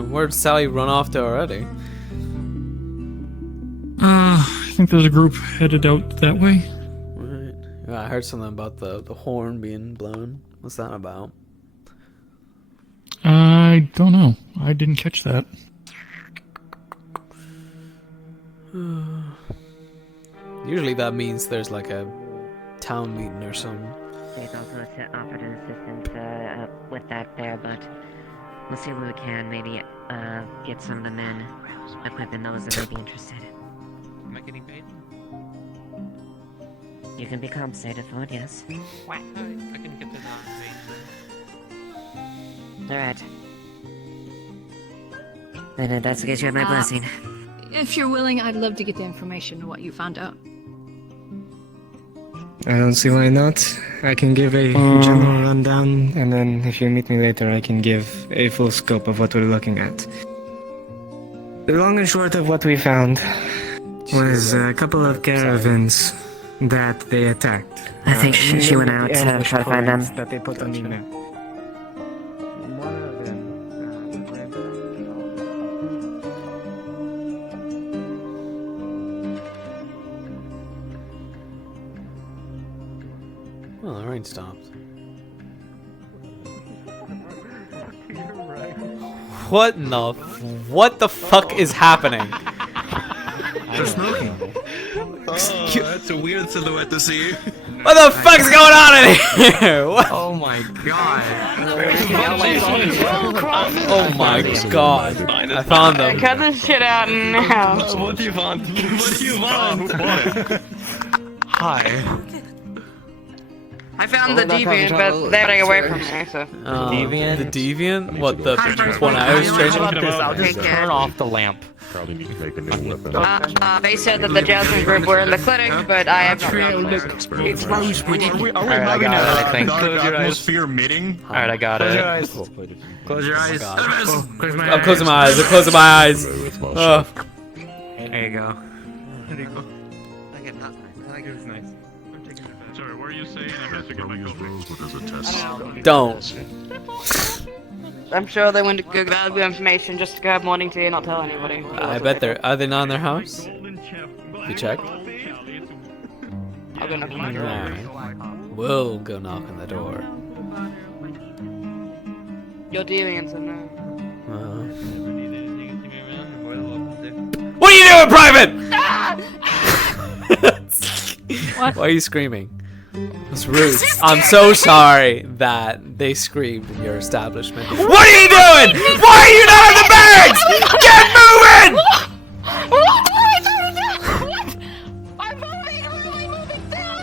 Where'd Sally run off to already? I think there's a group headed out that way. Right. Yeah, I heard something about the horn being blown. What's that about? I don't know. I didn't catch that. Usually that means there's like a town meeting or something. They've also offered an assistance with that there, but we'll see what we can. Maybe get some of the men equipping those that may be interested. Am I getting paid? You can be compensated for it, yes. What? I can get the non-paid. Alright. Then in that case, you have my blessing. If you're willing, I'd love to get the information of what you found out. I don't see why not. I can give a general rundown, and then if you meet me later, I can give a full scope of what we're looking at. The long and short of what we found was a couple of caravans that they attacked. I think she went out to try to find them. That they put on the map. Well, the rain stopped. What the fuck is happening? They're smoking. Oh, that's a weird silhouette to see. What the fuck's going on in here? What? Oh my god. Oh my god. I found them. Cut this shit out now. What do you want? What do you want? Hi. I found the deviant, but they're getting away from me, so. Deviant? The deviant? What, the one I was training? I'll just turn off the lamp. Probably need to make a new weapon. They said that the Jasmine group were in the clinic, but I have not found them. It's close. Are we Alright, I got it, I think. Close your eyes. Atmosphere meeting. Alright, I got Close your it. eyes. Close your eyes. Close my I'm closing my eyes. I'm closing my eyes. There you go. There you go. I get that. I like it. Nice. Sorry, what are you saying? Don't. I'm sure they went to Google valuable information just to grab morning tea and not tell anybody. I bet are they not in their house? You check? I'll go knock on my door. Alright. We'll go knock on the door. Your deviants in there. What are you doing, Private? What? Why are you screaming? It's rude. I'm so sorry that they screamed in your establishment. What are you doing? Why are you not in the barracks? Get moving!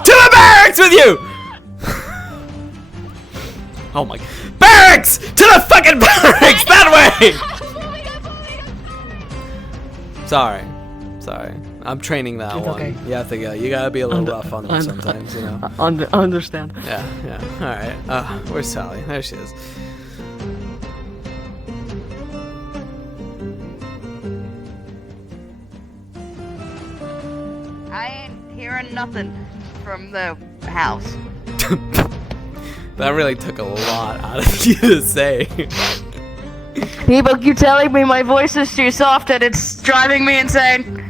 To the barracks with you! Oh my... Barracks! To the fucking barracks! That way! Sorry. Sorry. I'm training that It's one. okay. You have to go. You gotta be a little rough on them sometimes, you know. Understand. Yeah. Alright. Where's Sally? There she is. I ain't hearing nothing from the house. That really took a lot out of you to say. People keep telling me my voice is too soft and it's driving me insane.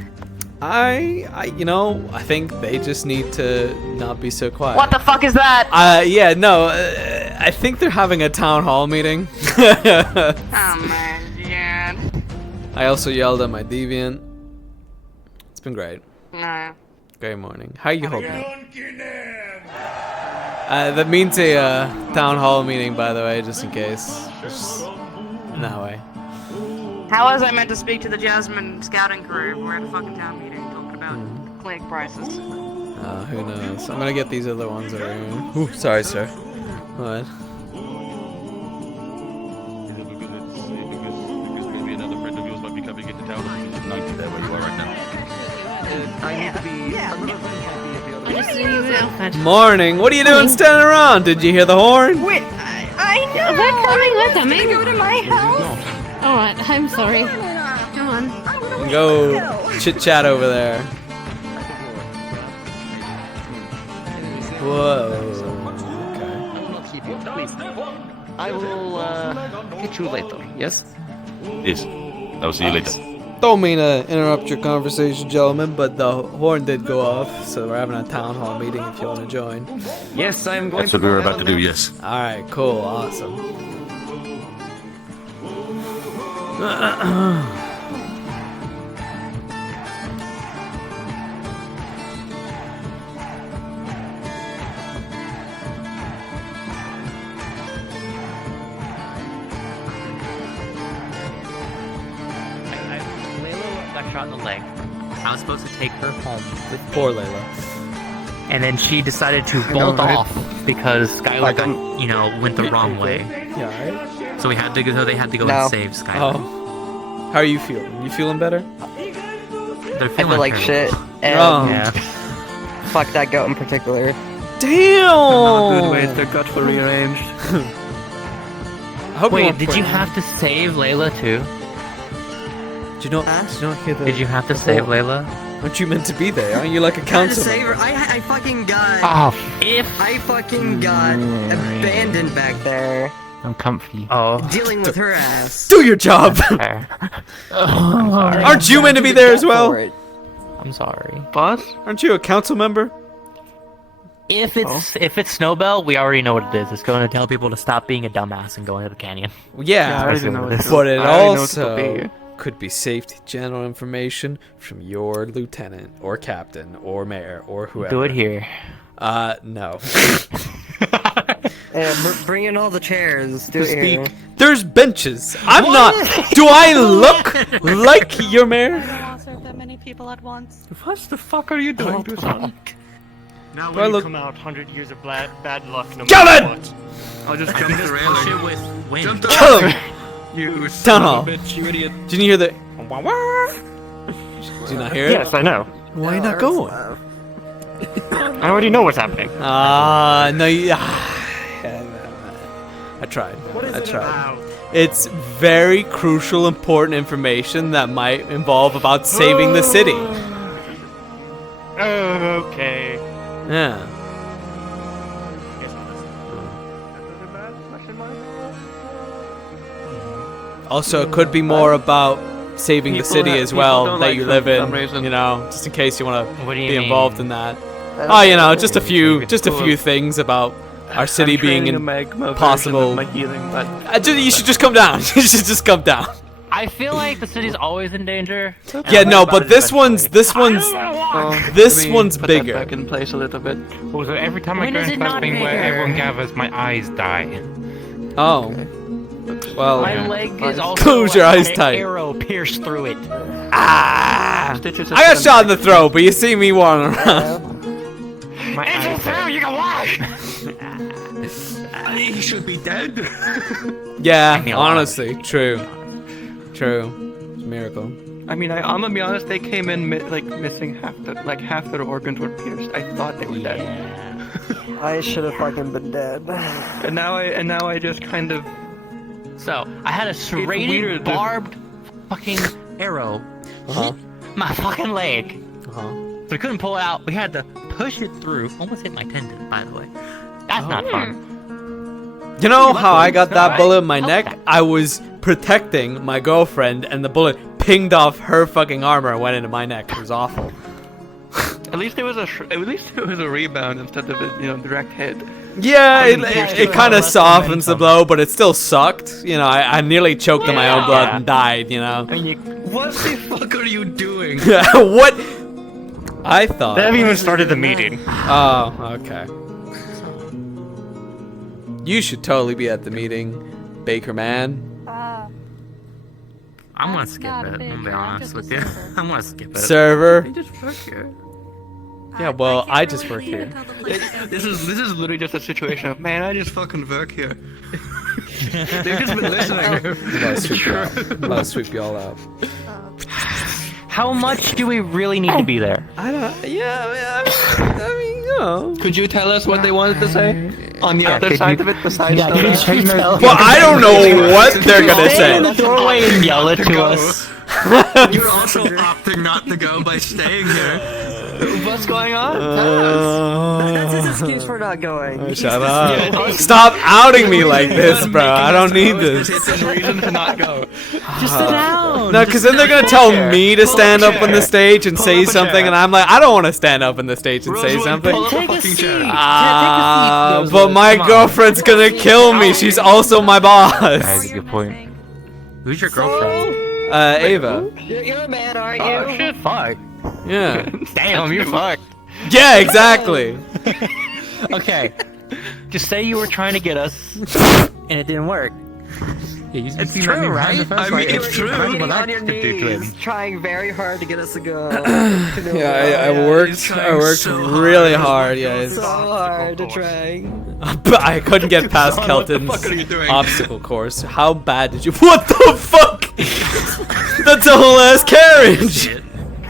I think they just need to not be so quiet. What the fuck is that? I think they're having a town hall meeting. Oh my god. I also yelled at my deviant. It's been great. No. Great morning. How you holding up? That means a town hall meeting, by the way, just in case. Just in that way. How was I meant to speak to the Jasmine scouting crew? We're at a fucking town meeting talking about clinic prices. Who knows? I'm gonna get these other ones over here. Ooh, sorry, sir. What? Maybe another friend of yours might be coming into town. Not there where you are right now. I need to be a little bit happy. I just see you in outfit. Morning. What are you doing standing around? Did you hear the horn? Wait, I know. They're coming. They're coming. Go to my house. All right. I'm sorry. Come on. Go chit chat over there. Whoa. I will get you later. Yes. Yes. I'll see you later. Don't mean to interrupt your conversation, gentlemen, but the horn did go off, so we're having a town hall meeting if you want to join. Yes, I'm going. That's what we were about to do. Yes. All right. Cool. Awesome. Layla got shot in the leg. I was supposed to take her home with Poor Layla. and then she decided to bolt right? off because Skylar, went the wrong way. Yeah, right? So we had to go. So they had to go and save Skylar. Oh. How are you feeling? You feeling better? They're I feeling feel like terrible. shit. And Oh. Yeah. fuck that goat in particular. Damn! Not good ways. Their guts were rearranged. I hope Wait, weren't did you playing- have to save Layla too? Did you not hear the? Did you have to save Layla? Aren't you meant to be there? Aren't you like a I had to counselor? save her. I fucking got. Oh, I fucking got abandoned back there, I'm comfy. Oh. dealing with her ass. Do your job! Sorry. Aren't you meant to be there as well? I'm sorry. Boss? Aren't you a council member? If it's Snowbell, we already know what it is. It's going to tell people to stop being a dumbass and go into the canyon. Yeah, I already know what it is. but it I already know it's also supposed to could be safety general information from your lieutenant or captain or mayor or whoever. Do it here. No. Bring in all the chairs. Do it here. There's benches. I'm not. Do I look like your mayor? serve that many people at once. What the fuck are you doing, son? Now Do I when you look- come out, 100 years of bad luck no Kill matter it! what. I'll just I jump can the just push railing. it with wind. Jump the Kill railing. him! You Town son hall. of a bitch, you idiot. Did you hear the? Did you not hear it? Yes, I know. Why not going? I already know what's happening. No. I tried. I tried. It's very crucial, important information that might involve about saving the city. Okay. Yeah. Also, it could be more about saving the People city ha- as people well don't that like you him live for in. some reason. You know, just in case you want What to do you be mean? involved in that. Oh, you know, just a few things about our city I'm being training a in magma possible. version of my healing, but You should just come down. You should just come down. I feel like the city's always in danger. and Yeah, I'll no, worry about but it this one's eventually. this let me one's put that bigger. back in place a little bit. Oh, so every time I When go is into it that not thing where bigger? everyone gathers, my eyes die. Oh, well. My leg is also Close your had eyes an tight. arrow pierced through it. Ah! Stitches I got shot in the throat, but you see me wandering around. My eyes die. You can watch. He should be dead. Yeah, me alive. honestly, true. It's a miracle. I mean, I'm gonna be honest. They came in missing half their organs were pierced. I thought they were dead. I should have fucking been dead. And now I just kind of. So I had a serrated, barbed fucking arrow hit my fucking leg. So we couldn't pull it out. We had to push it through. Almost hit my tendon, by the way. That's not fun. You know how I got that bullet in my neck? I was protecting my girlfriend, and the bullet pinged off her fucking armor and went into my neck. It was awful. At least it was a rebound instead of a direct hit. Yeah, it kind of softens the blow, but it still sucked. You know, I nearly choked on my own blood and died. You know. What the fuck are you doing? What? I thought. They haven't even started the meeting. Oh, okay. You should totally be at the meeting, Baker man. I'm gonna skip it. I'm gonna be honest with you. I'm gonna skip it. Server. You just work here. Yeah, well, I just work here. This is literally just a situation of, man, I just fucking work here. They've just been listening. I'm about to sweep y'all out. How much do we really need to be there? I don't. Yeah, I mean, you know. Could you tell us what they wanted to say on the other side of it? Besides, well, I don't know what they're gonna say. In the doorway and yell it to us. You're also opting not to go by staying here. What's going on? That's his excuse for not going. Shut up. Stop outing me like this, bro. I don't need this. It's his reason to not go. Just sit down. No, because then they're going to tell me to stand up on the stage and say something, and I'm like, I don't want to stand up on the stage and say something. Take a seat. But my girlfriend's going to kill me. She's also my boss. That's a good point. Who's your girlfriend? Ava. You're a man, aren't you? Oh shit, fuck. Yeah. Damn, you're fucked. Yeah, exactly. Okay. Just say you were trying to get us, and it didn't work. It's true, right? I mean, it's true. On your knees, trying very hard to get us to go. Yeah, I worked really hard, guys. So hard to try. But I couldn't get past Kelton's obstacle course. How bad did you? What the fuck? That's a whole ass carriage.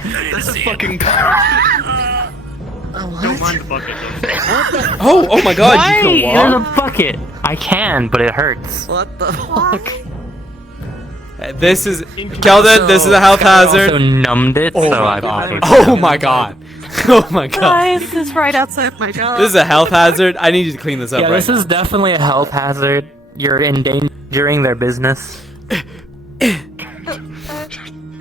That's a fucking Don't mind the bucket. Oh my god, you can walk? There's a bucket. I can, but it hurts. What the fuck? This is Kelton. This is a health I also hazard. numbed it, Oh so my I god. Oh my god. Oh my god. Guys, it's right outside my job. This is a health hazard. I need you to clean this up Yeah, right this is definitely a health hazard. You're endangering their business.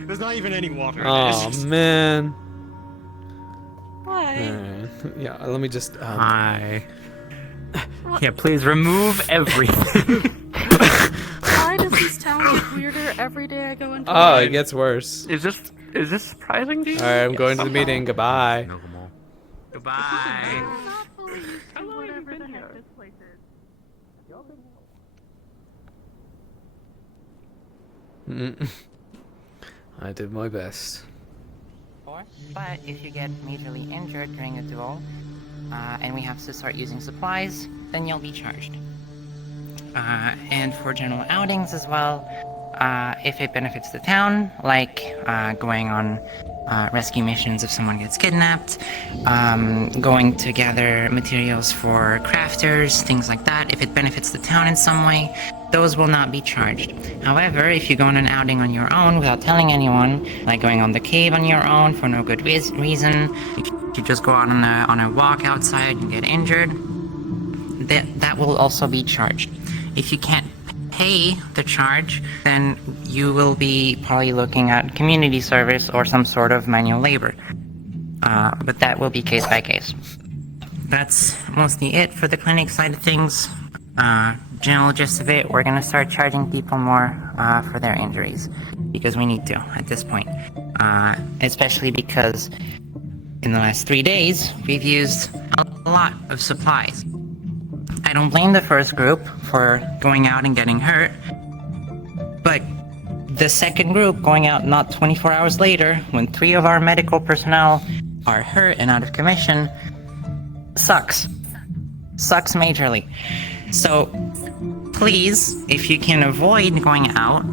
There's not even any water. Oh man. Why? Alright. Yeah, let me just. Hi. Yeah, please remove everything. Why does this town get weirder every day I go into Oh, it gets worse. Is this surprising to you? Alright, I'm going to the meeting. Goodbye. Goodbye. I did my best. But if you get majorly injured during a duel, and we have to start using supplies, then you'll be charged. And for general outings as well, if it benefits the town, like going on rescue missions if someone gets kidnapped, going to gather materials for crafters, things like that, if it benefits the town in some way, those will not be charged. However, if you go on an outing on your own without telling anyone, like going on the cave on your own for no good reason, you just go out on a walk outside and get injured, that will also be charged. If you can't pay the charge, then you will be probably looking at community service or some sort of manual labor. But that will be case by case. That's mostly it for the clinic side of things. General gist of it, we're gonna start charging people more for their injuries because we need to at this point. Especially because in the last 3 days, we've used a lot of supplies. I don't blame the first group for going out and getting hurt, but the second group going out not 24 hours later, when 3 of our medical personnel are hurt and out of commission, sucks. Sucks majorly. So, please, if you can avoid going out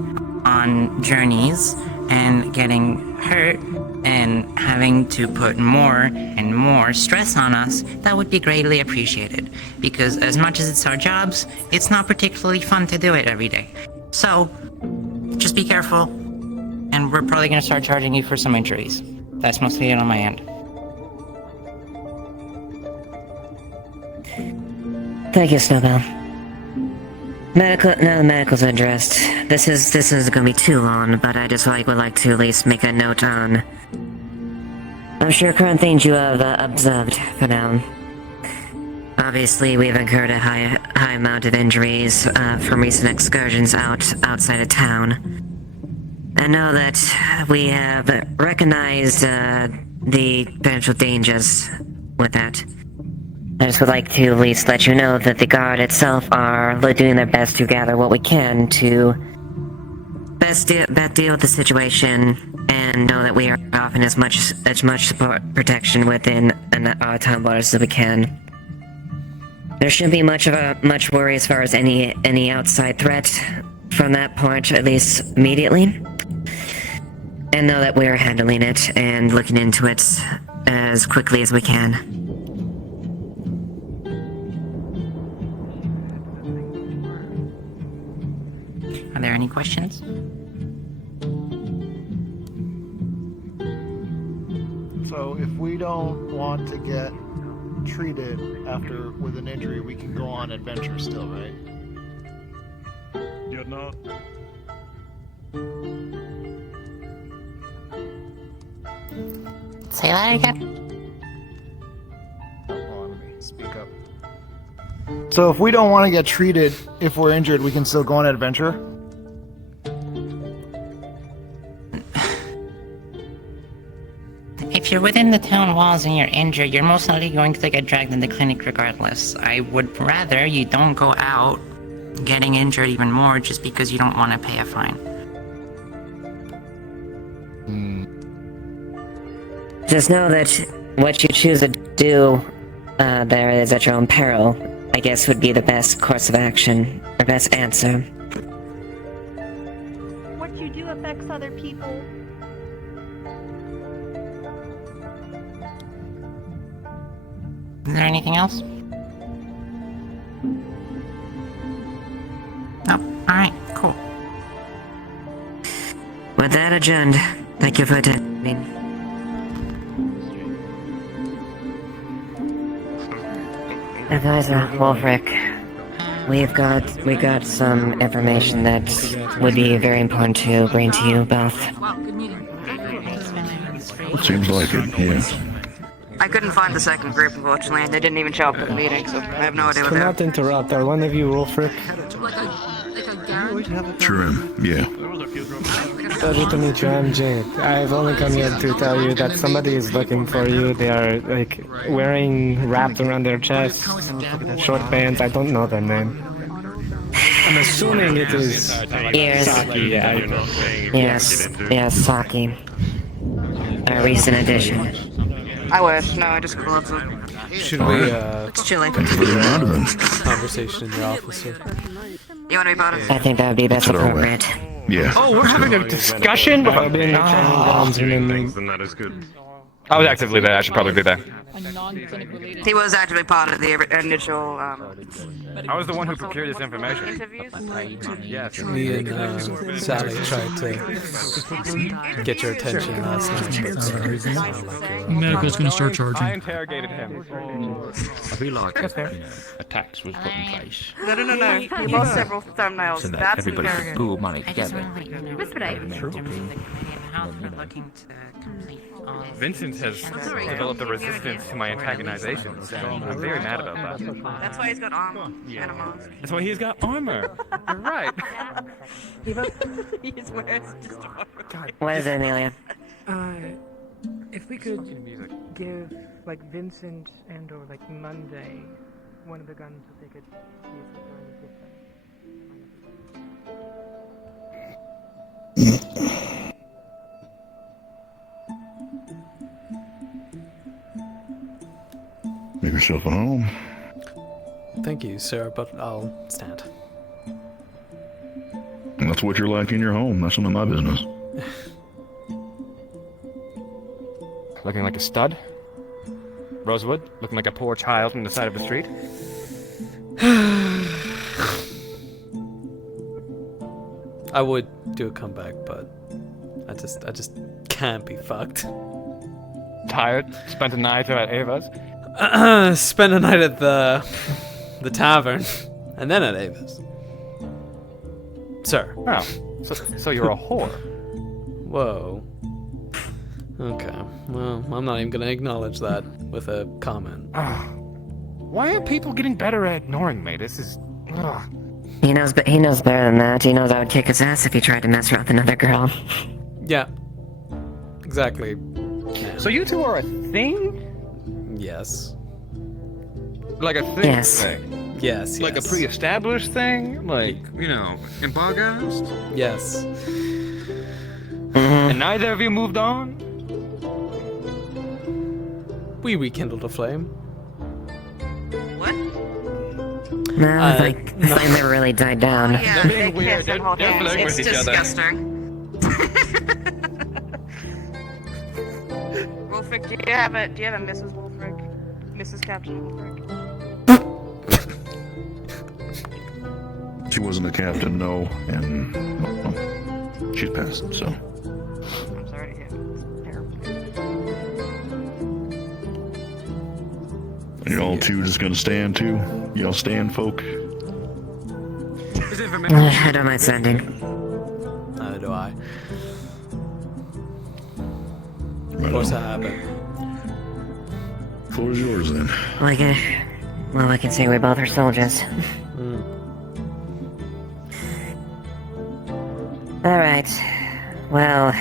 on journeys and getting hurt and having to put more and more stress on us, that would be greatly appreciated. Because as much as it's our jobs, it's not particularly fun to do it every day. So, just be careful, and we're probably going to start charging you for some injuries. That's mostly it on my end. Thank you, Snowbell. Now the medical's addressed. This is gonna be too long, but I just would like to at least make a note on. I'm sure current things you have observed for now. Obviously, we've incurred a high amount of injuries from recent excursions outside of town. I know that we have recognized the potential dangers with that. I just would like to at least let you know that the guard itself are doing their best to gather what we can to best deal with the situation, and know that we are offering as much support protection within our town borders as we can. There shouldn't be much worry as far as any outside threat from that point, at least immediately. And know that we are handling it and looking into it as quickly as we can. Are there any questions? So if we don't want to get treated with an injury, we can go on adventure still, right? You're not. Say that again? Hold on, let me speak up. So if we don't want to get treated if we're injured, we can still go on an adventure? If you're within the town walls and you're injured, you're most likely going to get dragged in the clinic regardless. I would rather you don't go out getting injured even more just because you don't want to pay a fine. Just know that what you choose to do there is at your own peril, I guess would be the best course of action, or best answer. What you do affects other people. Is there anything else? No. Alright, cool. With that adjourned, thank you for attending. Advisor Wolfric, we got some information that would be very important to bring to you both. Seems like it, yes. I couldn't find the second group, unfortunately, and they didn't even show up at the meeting, so I have no idea what they are. Cannot interrupt. Are one of you Wolfric? Sure, yeah. Pleasure to meet you. I'm Jade. I've only come here to tell you that somebody is looking for you. They are like wearing wrapped around their chest short bands. I don't know their name. I'm assuming it is Saki. Yeah. Yes, Saki. A recent addition. I wish. No, I just closed it. Should we, It's chilly. conversation in your office, sir? You want to be part of it? I think that would be best appropriate. Yeah. Oh, we're having a discussion? I've been Then that is good. I was actively there. I should probably be there. He was actually part of the initial, I was the one who procured this information. interviews. Yes. Me and Sally tried to get your attention last night, but Medical's gonna start I charging. interrogated him. I feel like a tax was put in place No. He lost several thumbnails. so that That's everybody could pool money I just together. want to let you know Whisper that it. in terms of the committee of the house, we're looking to complete all of Vincent has developed a resistance to my antagonization. I'm very mad about that. That's why he's got armor and a mask. That's why he's got armor. You're right. He just wears just armor. What is it, Amelia? If we could give, like, Vincent and or, like, Monday one of the guns that they could use for Make yourself at home. thank you, sir, but I'll stand. That's what you're like in your home. That's none of my business. looking like a stud. Rosewood, looking like a poor child on the side of the street. I would do a comeback, but I just can't be fucked. Tired? Spent a night at Ava's? Spend a night at the tavern, and then at Ava's. Sir. Oh, so you're a whore. Whoa. Okay. Well, I'm not even gonna acknowledge that with a comment. Why are people getting better at ignoring me? This is... He knows better than that. He knows I would kick his ass if he tried to mess around with another girl. Yeah. Exactly. So you two are a thing? Yes. Like a thing? Yes. Thing? Yes. Like a pre-established thing? Like, you know, in Bargast? Yes. And neither of you moved on? We rekindled a flame. What? No, the flame never really died down. Oh, yeah, They're being they weird. kiss and hold hands. flirting It's with each other. disgusting. Wolfric, do you have a Mrs. Wolfric? Mrs. Captain Wolfric? She wasn't a captain, no, and well, she's passed, so. I'm sorry to hear. It's terrible. And y'all two just gonna stand too? Y'all stand, folk? I don't mind standing. Neither do I. Right Of course on. I haven't. Floor's yours then. I can say we both are soldiers. Alright. Well,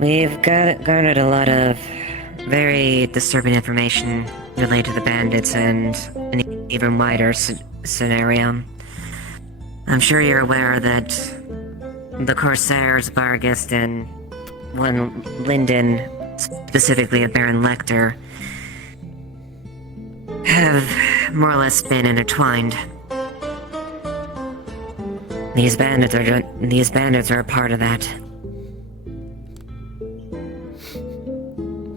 we've garnered a lot of very disturbing information related to the bandits and an even wider scenario. I'm sure you're aware that the Corsairs, Bargast, and one Linden, specifically a Baron Lecter, have more or less been intertwined. These bandits are a part of that.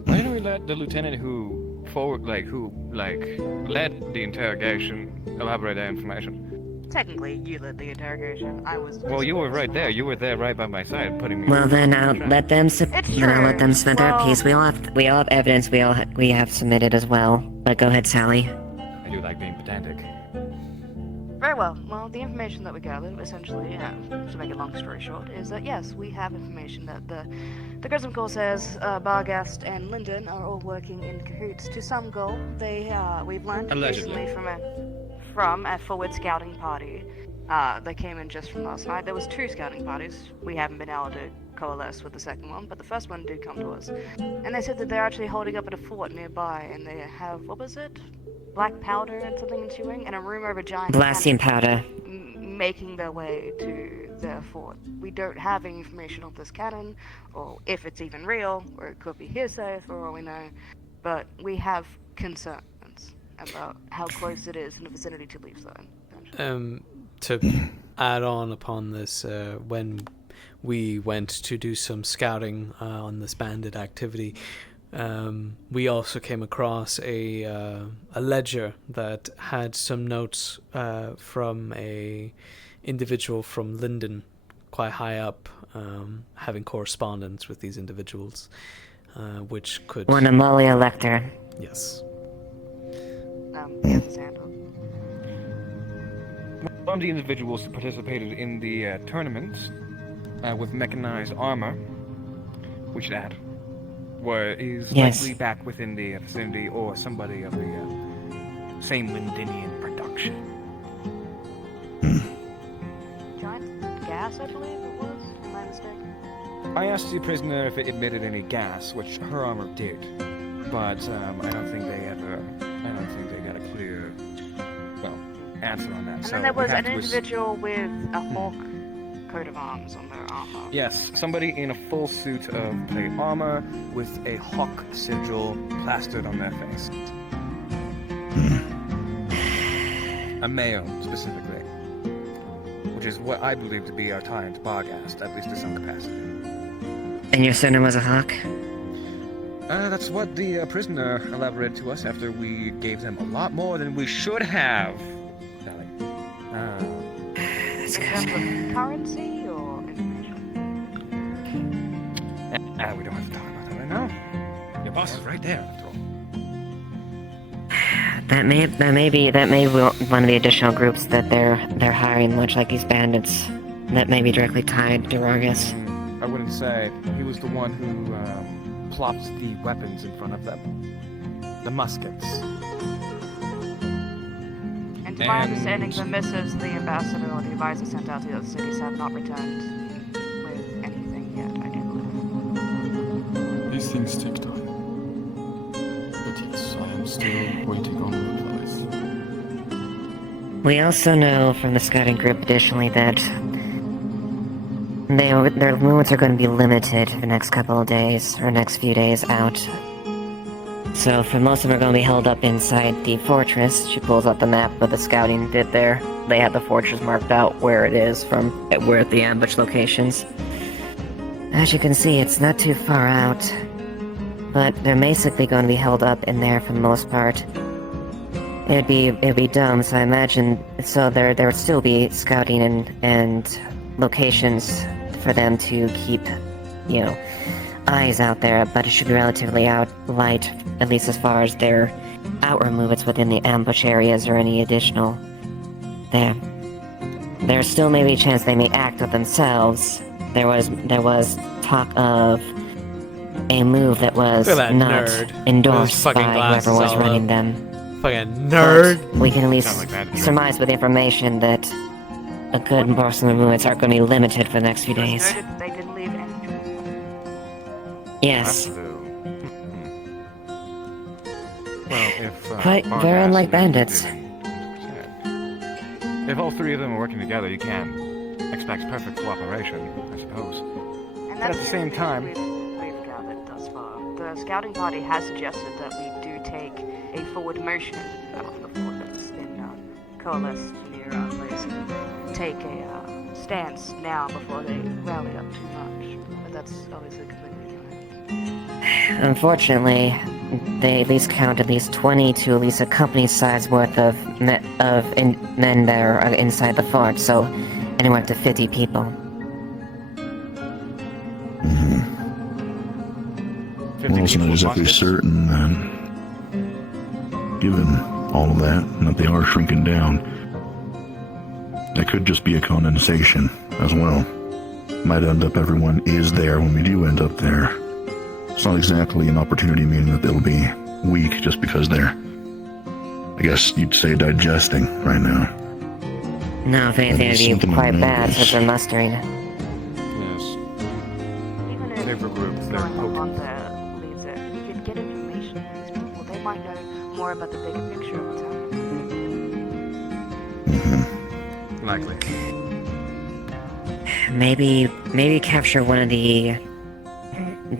Why don't we let the lieutenant who led the interrogation elaborate that information? Technically, you led the interrogation. I was. Well, you were right there. You were there right by my side, putting me. Well, then I'll let them submit their Well- piece. We all have evidence. We have submitted as well. But go ahead, Sally. I do like being pedantic. Very well. Well, the information that we gathered, essentially, to make a long story short, is that yes, we have information that the Grissom Corsairs, Bargast, and Linden are all working in cahoots to some goal. We've learned Allegedly. recently from a forward scouting party. They came in just from last night. There was 2 scouting parties. We haven't been able to coalesce with the second one, but the first one did come to us. And they said that they're actually holding up at a fort nearby, and they have, what was it? Black powder and something ensuing, and a rumor of a giant Blasting powder. making their way to their fort. We don't have any information on this cannon, or if it's even real, or it could be hearsay for all we know, but we have concerns about how close it is in the vicinity to Leaf Zone. To add on upon this, when we went to do some scouting on this bandit activity, we also came across a ledger that had some notes from a individual from Linden, quite high up, having correspondence with these individuals, which could... One Amalia Lecter. Yes. Yes, handle. One of the individuals who participated in the tournament with mechanized armor, we should add, is likely back within the vicinity, or somebody of the same Lindenian production. Giant gas, I believe it was. Am I mistaken? I asked the prisoner if it emitted any gas, which her armor did, but I don't think they got a clear, answer on that. And So then there was we an have to individual with a hawk coat of arms on their armor. Yes, somebody in a full suit of plate armor with a hawk sigil plastered on their face. A male, specifically. Which is what I believe to be our tie into Bargast, at least to some capacity. And your surname was a hawk? That's what the prisoner elaborated to us after we gave them a lot more than we should have. In terms of currency or information? We don't have to talk about that right now. Your boss is right there, after all. That may be one of the additional groups that they're hiring, much like these bandits. That may be directly tied to Argus. I wouldn't say. He was the one who plopped the weapons in front of them. The muskets. And to my understanding, the missives the ambassador or the advisor sent out to the other cities have not returned with anything yet, I do believe. These things take time. But yes, I am still waiting on replies. We also know from the scouting group additionally that their movements are going to be limited the next couple of days, or next few days out. So for most of them are going to be held up inside the fortress. She pulls up the map where the scouting did there. They have the fortress marked out where it is from where the ambush locations. As you can see, it's not too far out. But they're basically going to be held up in there for the most part. It'd be dumb, so I imagine there would still be scouting and locations for them to keep, eyes out there, but it should be relatively light, at least as far as their outward movements within the ambush areas or any additional there. There's still maybe a chance they may act of themselves. There was talk of a move that was not endorsed by whoever was running them. Fucking nerd. But we can at least surmise with information that a good portion of the movements are going to be limited for the next few days. They didn't leave any trace. Yes. Well, if Quite very unlike bandits. If all three of them are working together, you can expect perfect cooperation, I suppose. And But at the same time, we've gathered thus far. The scouting party has suggested that we do take a forward motion of the fortress in coalesce near our place and take a stance now before they rally up too much. But that's obviously completely different. Unfortunately, they at least count at least 20 to at least a company size worth of men that are inside the fort, so anywhere up to 50 people. Well, it's not exactly certain that, given all of that, and that they are shrinking down, that could just be a condensation as well. Might end up everyone is there when we do end up there. It's not exactly an opportunity meaning that they'll be weak just because they're, I guess you'd say, digesting right now. No, if anything, it'd be quite bad since they're mustering. yes. Even if They've regrouped, they're going potent. on there leaves it, we could get information from these people. They might know more about the bigger picture of what's happening. Likely. Maybe capture one of the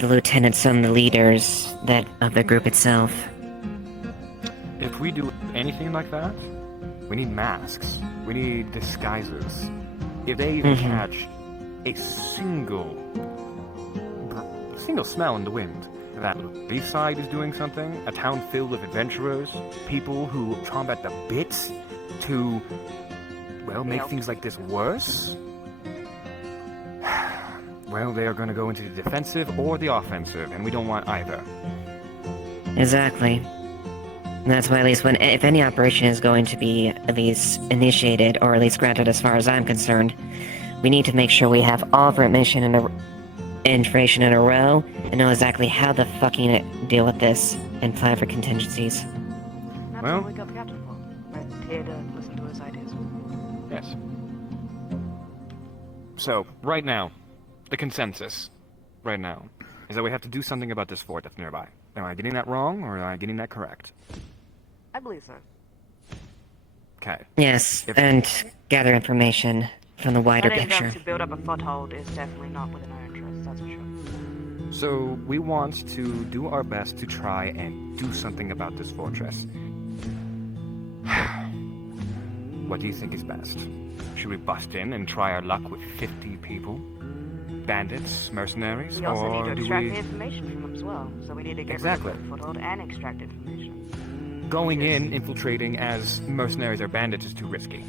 lieutenants, some of the leaders of the group itself. If we do anything like that, we need masks. We need disguises. If they even catch a single smell in the wind that the side is doing something, a town filled with adventurers, people who chomp at the bits to, well, make things like this worse, well, they are going to go into the defensive or the offensive, and we don't want either. Exactly. And that's why at least if any operation is going to be at least initiated, or at least granted as far as I'm concerned, we need to make sure we have all of our information in a row, and know exactly how the fucking deal with this, and plan for contingencies. That's Well, what we got the captain for. We're here to listen to his ideas. yes. So, right now, the consensus, right now, is that we have to do something about this fort that's nearby. Am I getting that wrong, or am I getting that correct? I believe so. Okay. Yes, and gather information from the wider Letting picture. them to build up a foothold is definitely not within our interests, that's for sure. So, we want to do our best to try and do something about this fortress. What do you think is best? Should we bust in and try our luck with 50 people? bandits, mercenaries, We also need or to do extract the we... information from them as well. So we need to get Exactly. rid of the foothold and extract information. Going in, infiltrating as mercenaries or bandits is too risky.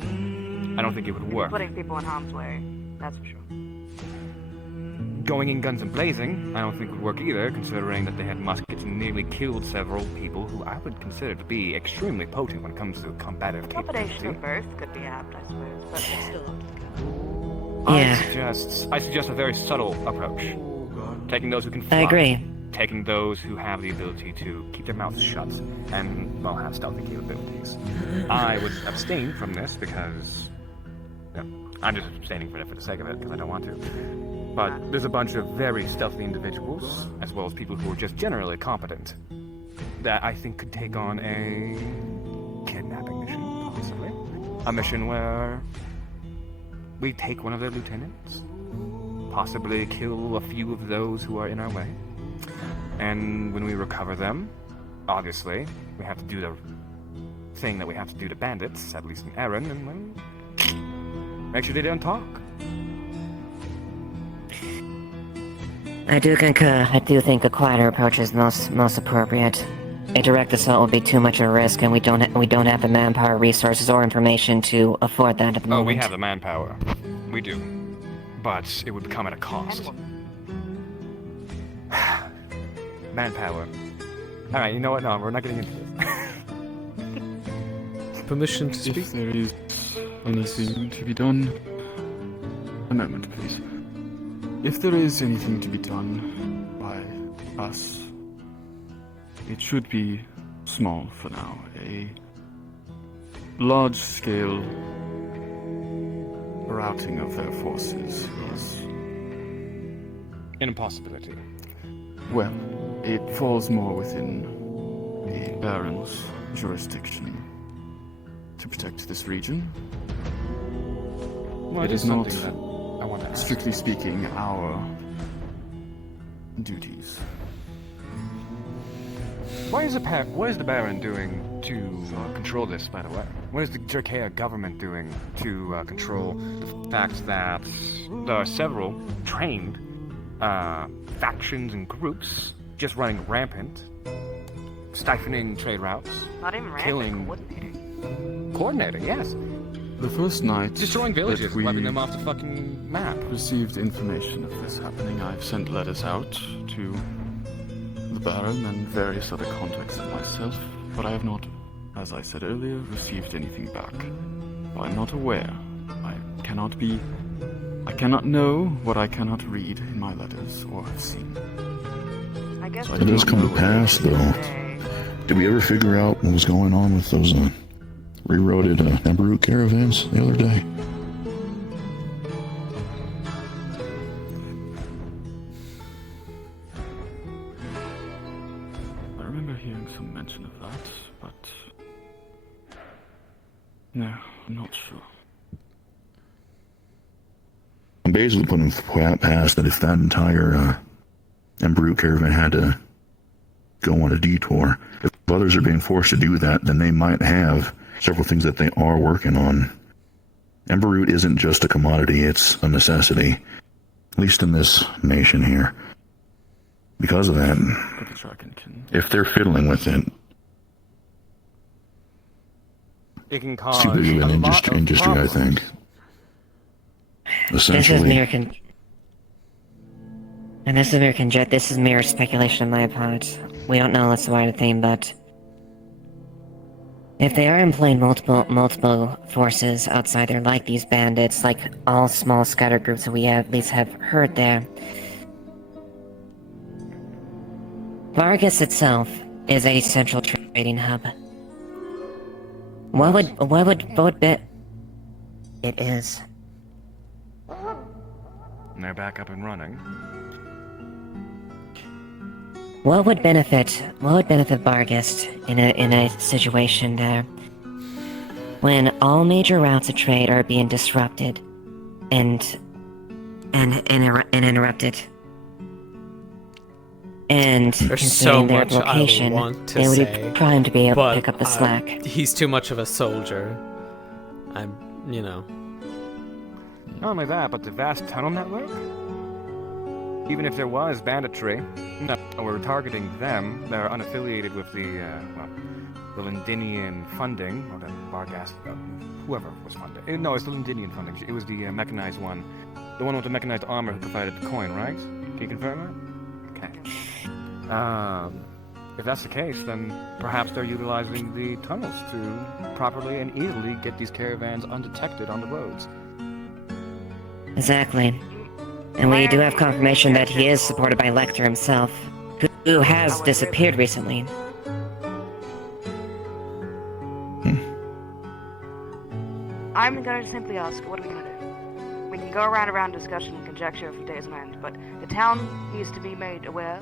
I don't think it would work. Putting people in harm's way, that's for sure. Going in guns and blazing, I don't think would work either, considering that they had muskets and nearly killed several people who I would consider to be extremely potent when it comes to combative Combination capability. of both could be apt, I suppose, but it's still up to the I suggest a very subtle approach. Taking those who can fly. I agree. Taking those who have the ability to keep their mouths shut and, well, have stealthy capabilities. I would abstain from this because... I'm just abstaining from it for the sake of it, because I don't want to. But there's a bunch of very stealthy individuals, as well as people who are just generally competent, that I think could take on a kidnapping mission, possibly. A mission where we take one of their lieutenants, possibly kill a few of those who are in our way, and when we recover them, obviously, we have to do the thing that we have to do to bandits, at least in Aaron, and well, make sure they don't talk. I do concur. I do think a quieter approach is most appropriate. A direct assault would be too much of a risk, and we don't have the manpower, resources, or information to afford that at the moment. Oh, we have the manpower. We do. But it would come at a cost. Manpower. Alright, you know what? No, we're not getting into this. Permission to speak? If there is anything to be done... A moment, please. If there is anything to be done by us, it should be small for now. A large-scale routing of their forces is... An impossibility. Well, it falls more within the Baron's jurisdiction to protect this region. Well, it is not, something that I want to ask. strictly speaking, our duties. What is the Baron doing to control this, by the way? What is the Jerkea government doing to control the fact that there are several trained factions and groups just running rampant, stifling trade routes, Not even rampant, killing, coordinating, yes. The first night Destroying villages, that we wiping them off the fucking map. received information of this happening, I've sent letters out to the Baron and various other contacts of myself, but I have not, as I said earlier, received anything back. I'm not aware. I cannot know what I cannot read in my letters or have seen. I guess It does come to pass, though. Did we ever figure out what was going on with those rerouted Ember caravans the other day? I remember hearing some mention of that, but... No, I'm not sure. I'm basically putting past that if that entire Ember caravan had to go on a detour, if others are being forced to do that, then they might have several things that they are working on. Ember root isn't just a commodity, it's a necessity. At least in this nation here. Because of that, if they're fiddling with it, It can it's cause too big of a an lot of industry, I problems. think. This is mere speculation on my part. We don't know what's the wider theme, but if they are employing multiple forces outside there, like these bandits, like all small scatter groups that we at least have heard there, Vargas itself is a central trading hub. What would be? It is. And they're back up and running. What would benefit Vargas in a situation there when all major routes of trade are being disrupted and interrupted? And There's considering so their much I location, want to it would say, be prime to be able but, to pick up the slack. He's too much of a soldier. Not only that, but the vast tunnel network? even if there was banditry, no, we're targeting them. They're unaffiliated with the Londinian funding, or the Vargas, whoever was funding. No, it's the Londinian funding. It was the mechanized one. The one with the mechanized armor who provided the coin, right? Can you confirm that? Okay. If that's the case, then perhaps they're utilizing the tunnels to properly and easily get these caravans undetected on the roads. Exactly. And we do have confirmation that he is supported by Lecter himself, who has disappeared recently. I'm gonna simply ask, what are we gonna do? We can go around discussion and conjecture for days on end, but the town needs to be made aware,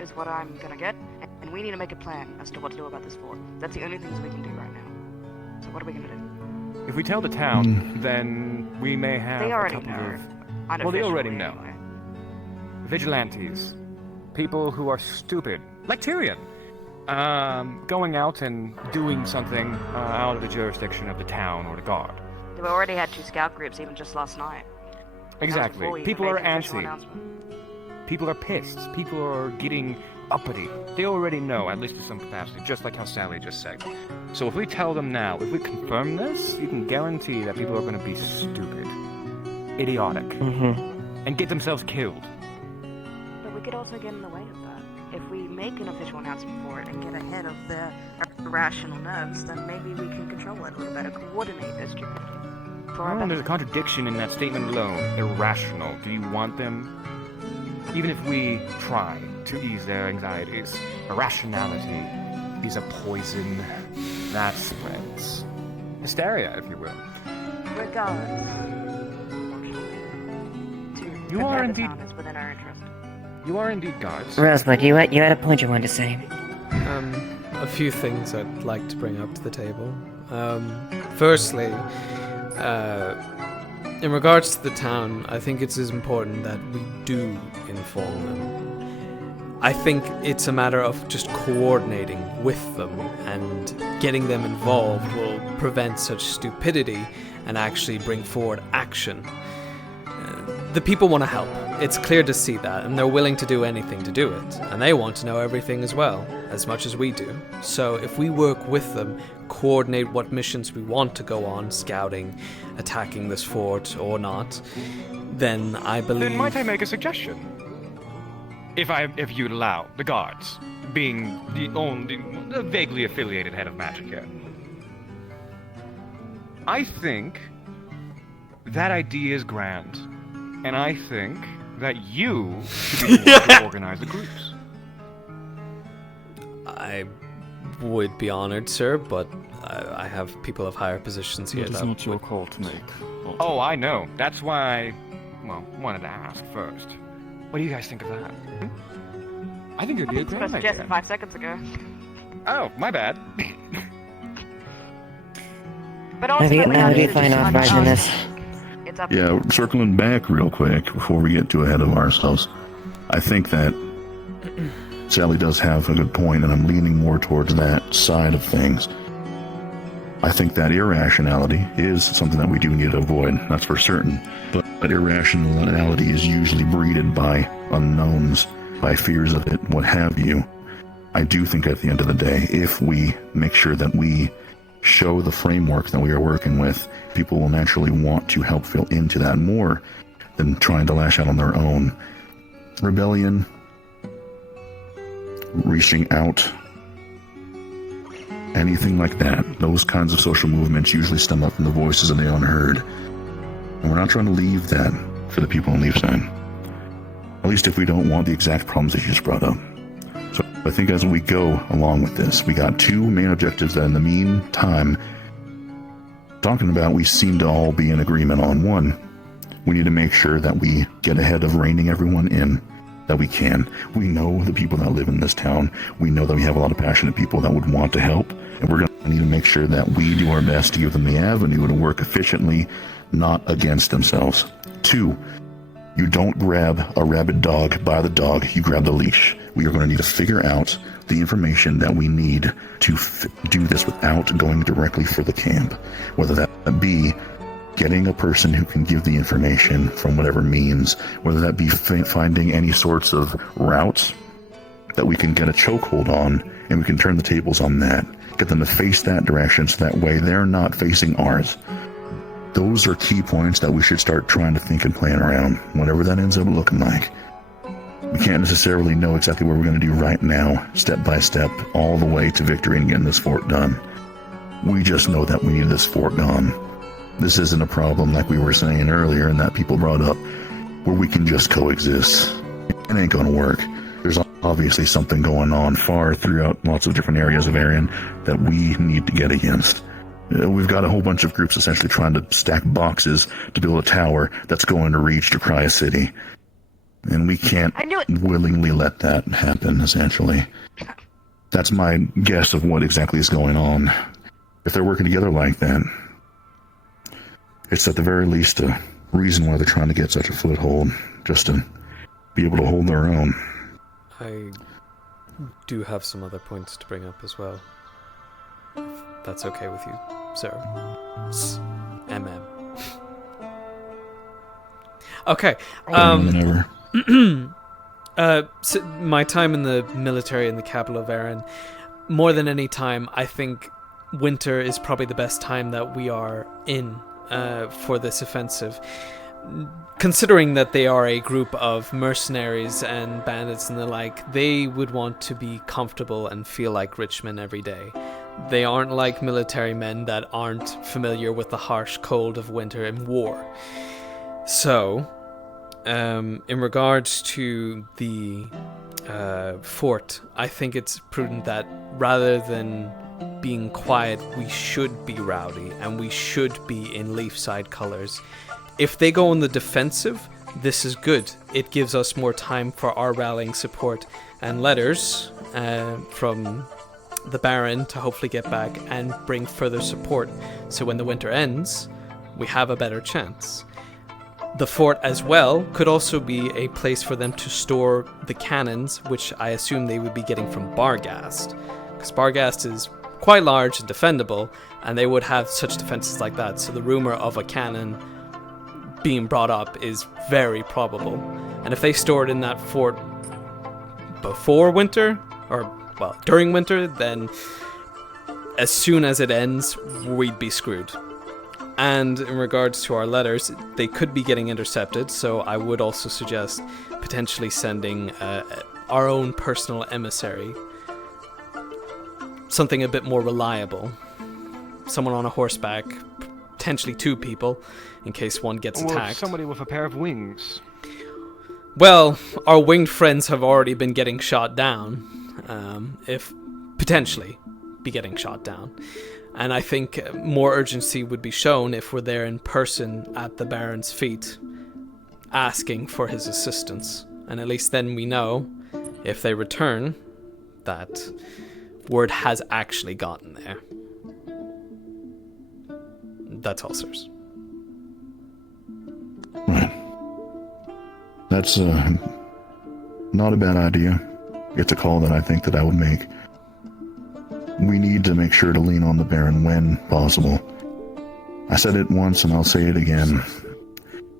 is what I'm gonna get, and we need to make a plan as to what to do about this fort. That's the only things we can do right now. So what are we gonna do? If we tell the town, then we may have They already a couple know. of... Well, they already know. Vigilantes. People who are stupid. Like Tyrion. Going out and doing something out of the jurisdiction of the town or the guard. We already had 2 scout groups even just last night. Exactly. People are antsy. People are pissed. People are getting uppity. They already know, at least to some capacity, just like how Sally just said. So if we tell them now, if we confirm this, you can guarantee that people are going to be stupid, idiotic, and get themselves killed. But we could also get in the way of that. If we make an official announcement for it and get ahead of their irrational nerves, then maybe we can control it a little better, coordinate their stupidity. There's a contradiction in that statement alone. Irrational. Do you want them? Even if we try to ease their anxieties, irrationality is a poison that spreads. Hysteria, if you will. Regardless. You are indeed... Is within our interest. You are indeed gods. Rosebud, you had a point you wanted to say. A few things I'd like to bring up to the table. Firstly, in regards to the town, I think it's as important that we do inform them. I think it's a matter of just coordinating with them, and getting them involved will prevent such stupidity and actually bring forward action. The people want to help. It's clear to see that, and they're willing to do anything to do it. And they want to know everything as well, as much as we do. So if we work with them, coordinate what missions we want to go on, scouting, attacking this fort or not, then I believe... Then might I make a suggestion? If you'd allow the guards, being the vaguely affiliated head of magic here. I think that idea is grand. And I think that you should be the one to organize the groups. I would be honored, sir, but I have people of higher positions here. It is not your call to make. Oh, I know. That's why I, wanted to ask first. What do you guys think of that? I think it'd be a great idea. Suggested 5 seconds ago. Oh, my bad. But ultimately, How do you find authorizing this? Yeah, circling back real quick before we get too ahead of ourselves. I think that Sally does have a good point, and I'm leaning more towards that side of things. I think that irrationality is something that we do need to avoid, that's for certain. But irrationality is usually breeded by unknowns, by fears of it, what have you. I do think at the end of the day, if we make sure that we show the framework that we are working with, people will naturally want to help fill into that more than trying to lash out on their own. Rebellion, reaching out, anything like that, those kinds of social movements usually stem up from the voices of the unheard. And we're not trying to leave that for the people on Leafside. At least if we don't want the exact problems that you just brought up. So I think as we go along with this, we got 2 main objectives that in the meantime, talking about, we seem to all be in agreement on. 1, we need to make sure that we get ahead of reining everyone in that we can. We know the people that live in this town. We know that we have a lot of passionate people that would want to help, and we're going to need to make sure that we do our best to give them the avenue to work efficiently, not against themselves. 2, you don't grab a rabid dog by the dog, you grab the leash. We are going to need to figure out the information that we need to do this without going directly for the camp. Whether that be getting a person who can give the information from whatever means, whether that be finding any sorts of routes that we can get a chokehold on, and we can turn the tables on that, get them to face that direction so that way they're not facing ours. Those are key points that we should start trying to think and plan around, whatever that ends up looking like. We can't necessarily know exactly what we're going to do right now, step by step, all the way to victory and getting this fort done. We just know that we need this fort gone. This isn't a problem like we were saying earlier and that people brought up, where we can just coexist. It ain't going to work. There's obviously something going on far throughout lots of different areas of Arian that we need to get against. We've got a whole bunch of groups essentially trying to stack boxes to build a tower that's going to reach to Cry City. And we can't willingly let that happen, essentially. That's my guess of what exactly is going on. If they're working together like that, it's at the very least a reason why they're trying to get such a foothold, just to be able to hold their own. I do have some other points to bring up as well. If that's okay with you, sir. MM. Okay. So my time in the military in the capital of Erin, more than any time, I think winter is probably the best time that we are in for this offensive. Considering that they are a group of mercenaries and bandits and the like, they would want to be comfortable and feel like rich men every day. They aren't like military men that aren't familiar with the harsh cold of winter and war. So, in regards to the fort, I think it's prudent that rather than being quiet, we should be rowdy and we should be in Leafside colors. If they go on the defensive, this is good. It gives us more time for our rallying support and letters from the Baron to hopefully get back and bring further support. So when the winter ends, we have a better chance. The fort as well could also be a place for them to store the cannons, which I assume they would be getting from Barghast, because Barghast is quite large and defendable, and they would have such defenses like that. So the rumor of a cannon being brought up is very probable. And if they store it in that fort before winter, or, well, during winter, then as soon as it ends, we'd be screwed. And in regards to our letters, they could be getting intercepted, so I would also suggest potentially sending our own personal emissary. Something a bit more reliable. Someone on a horseback, potentially 2 people, in case one gets attacked. Or somebody with a pair of wings. Well, our winged friends have already been getting shot down, if potentially be getting shot down. And I think more urgency would be shown if we're there in person at the Baron's feet, asking for his assistance. And at least then we know, if they return, that word has actually gotten there. That's all, sirs. Right. That's not a bad idea. It's a call that I think that I would make. We need to make sure to lean on the Baron when possible. I said it once and I'll say it again.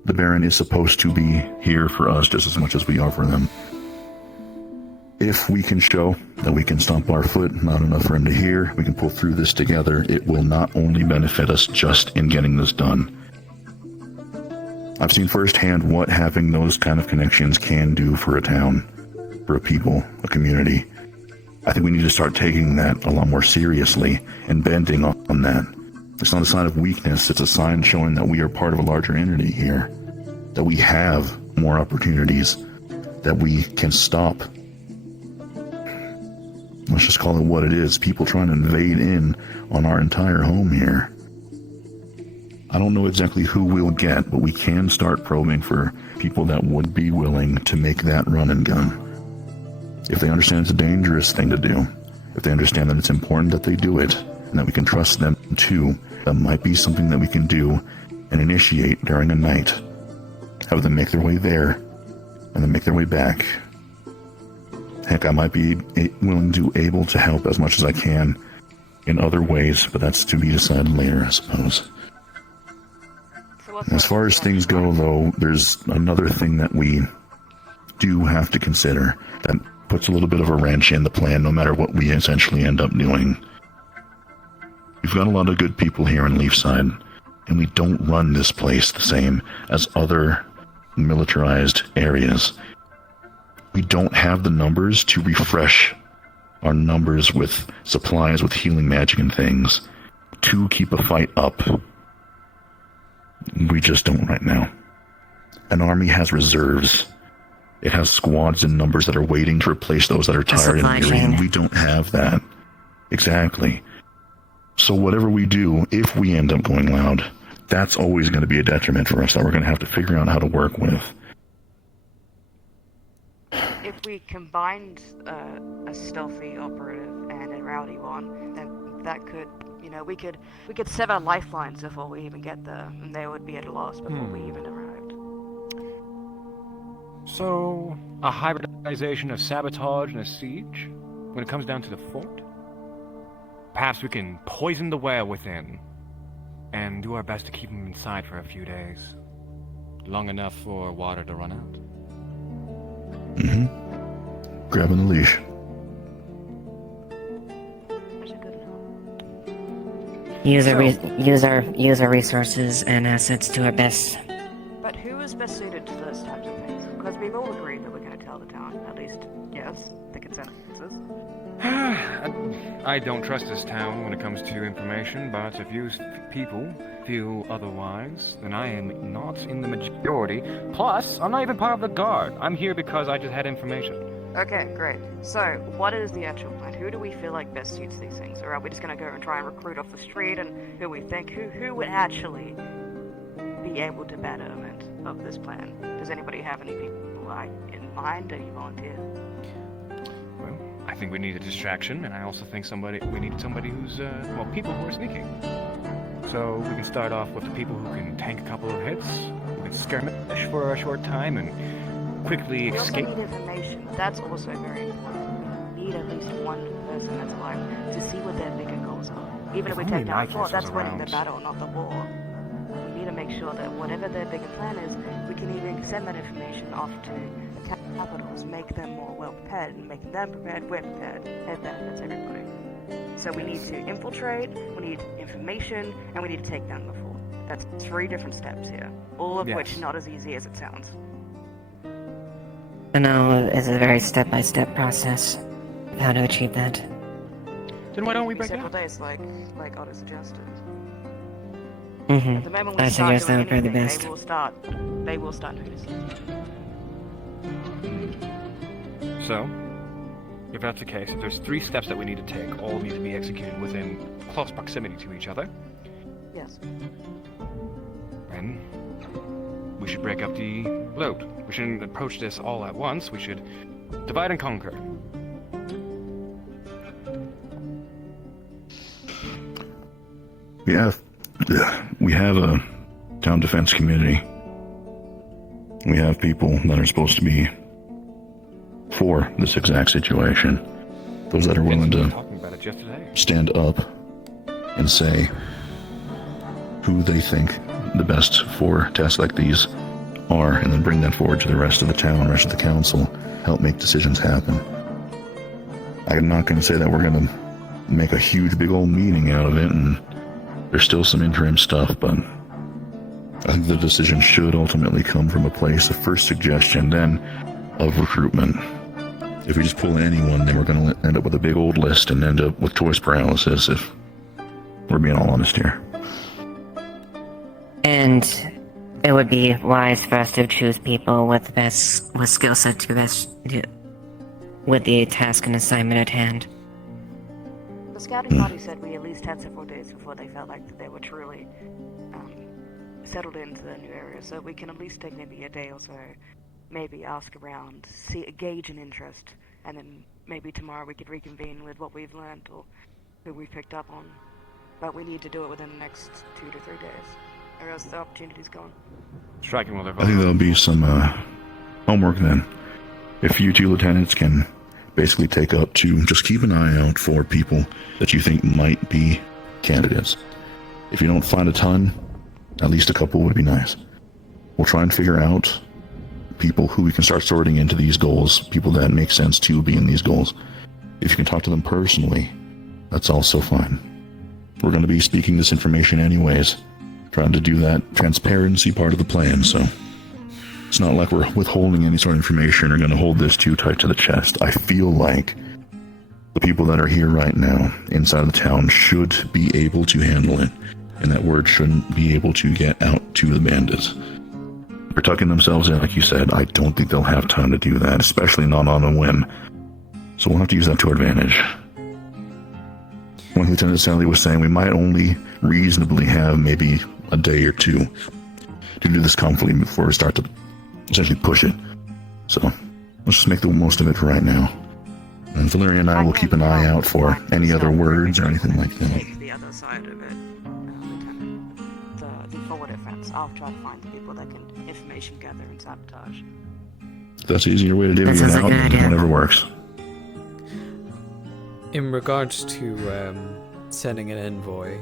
The Baron is supposed to be here for us just as much as we are for them. If we can show that we can stomp our foot, not enough for him to hear, we can pull through this together, it will not only benefit us just in getting this done. I've seen firsthand what having those kind of connections can do for a town, for a people, a community. I think we need to start taking that a lot more seriously and bending on that. It's not a sign of weakness, it's a sign showing that we are part of a larger entity here, that we have more opportunities, that we can stop. Let's just call it what it is, people trying to invade in on our entire home here. I don't know exactly who we'll get, but we can start probing for people that would be willing to make that run and gun. If they understand it's a dangerous thing to do, if they understand that it's important that they do it, and that we can trust them too, that might be something that we can do and initiate during a night. Have them make their way there, and then make their way back. Heck, I might be willing to able to help as much as I can in other ways, but that's to be decided later, I suppose. As far as things go, though, there's another thing that we do have to consider that puts a little bit of a wrench in the plan, no matter what we essentially end up doing. We've got a lot of good people here in Leafside, and we don't run this place the same as other militarized areas. We don't have the numbers to refresh our numbers with supplies, with healing magic and things, to keep a fight up. We just don't right now. An army has reserves. It has squads in numbers that are waiting to replace those that are tired and weary, and we don't have that. Exactly. So whatever we do, if we end up going loud, that's always going to be a detriment for us that we're going to have to figure out how to work with. If we combined a stealthy operative and a rowdy one, then that could, we could sever lifelines before we even get there, and they would be at a loss before we even arrived. So, a hybridization of sabotage and a siege? When it comes down to the fort? Perhaps we can poison the well within, and do our best to keep them inside for a few days. Long enough for water to run out. Mm-hmm. Grabbing the leash. Use our resources and assets to our best. But who is best suited to those types of things? Because we've all agreed that we're going to tell the town, at least, yes, the consensus. I don't trust this town when it comes to information, but if you people feel otherwise, then I am not in the majority. Plus, I'm not even part of the guard. I'm here because I just had information. Okay, great. So, what is the actual plan? Who do we feel like best suits these things? Or are we just going to go and try and recruit off the street, and who we think, who would actually be able to betterment of this plan? Does anybody have any people in mind? Any volunteers? Well, I think we need a distraction, and I also think we need somebody who's, people who are sneaking. So we can start off with the people who can tank a couple of hits, who can skirmish for a short time, and quickly escape. We also need information. That's also very important. We need at least one person that's alive to see what their bigger goals are. Even if we take down a fort, that's winning the battle, not the war. We need to make sure that whatever their bigger plan is, we can even send that information off to the capitals, make them more well prepared, and making them prepared, we're prepared. It benefits everybody. So we need to infiltrate, we need information, and we need to take down the fort. That's 3 different steps here, all of which not as easy as it sounds. No, it's a very step-by-step process of how to achieve that. Then why don't we break several days, like Otto suggested. Mm-hmm. At the moment we I start suggest that doing would be the anything, best. they will start noticing. So, if that's the case, if there's 3 steps that we need to take, all need to be executed within close proximity to each other. Yes. Then we should break up the load. We shouldn't approach this all at once. We should divide and conquer. We have a town defense committee. We have people that are supposed to be for this exact situation. Those that are willing to stand up and say who they think the best for tests like these are, and then bring that forward to the rest of the town, rest of the council, help make decisions happen. I'm not going to say that we're going to make a huge big old meeting out of it, and there's still some interim stuff, but I think the decision should ultimately come from a place of first suggestion, then of recruitment. If we just pull anyone, then we're going to end up with a big old list and end up with choice paralysis, if we're being all honest here. And it would be wise for us to choose people with skill set to best with the task and assignment at hand. The scouting party said we at least had several days before they felt like that they were truly settled into the new area, so we can at least take maybe a day or so, maybe ask around, gauge an interest, and then maybe tomorrow we could reconvene with what we've learned or who we've picked up on. But we need to do it within the next 2 to 3 days, or else the opportunity's gone. Striking while they're I think there'll be some homework then. If you 2 lieutenants can basically take up to just keep an eye out for people that you think might be candidates. If you don't find a ton, At least a couple would be nice. We'll try and figure out people who we can start sorting into these goals, people that make sense to be in these goals. If you can talk to them personally, that's also fine. We're going to be speaking this information anyways, trying to do that transparency part of the plan, so it's not like we're withholding any sort of information or going to hold this too tight to the chest. I feel like the people that are here right now inside of the town should be able to handle it, and that word shouldn't be able to get out to the bandits. They're tucking themselves in, like you said. I don't think they'll have time to do that, especially not on a whim. So we'll have to use that to our advantage. Like Lieutenant Sally was saying, we might only reasonably have maybe a day or two to do this conflict before we start to essentially push it. So let's just make the most of it for right now. And Valeria and I will keep an eye out for any other words or anything like that. Take the other side of it, Lieutenant. The forward offense. I'll try to find the people that can information gather and sabotage. If that's an easier way to divvy it out, whatever works. In regards to sending an envoy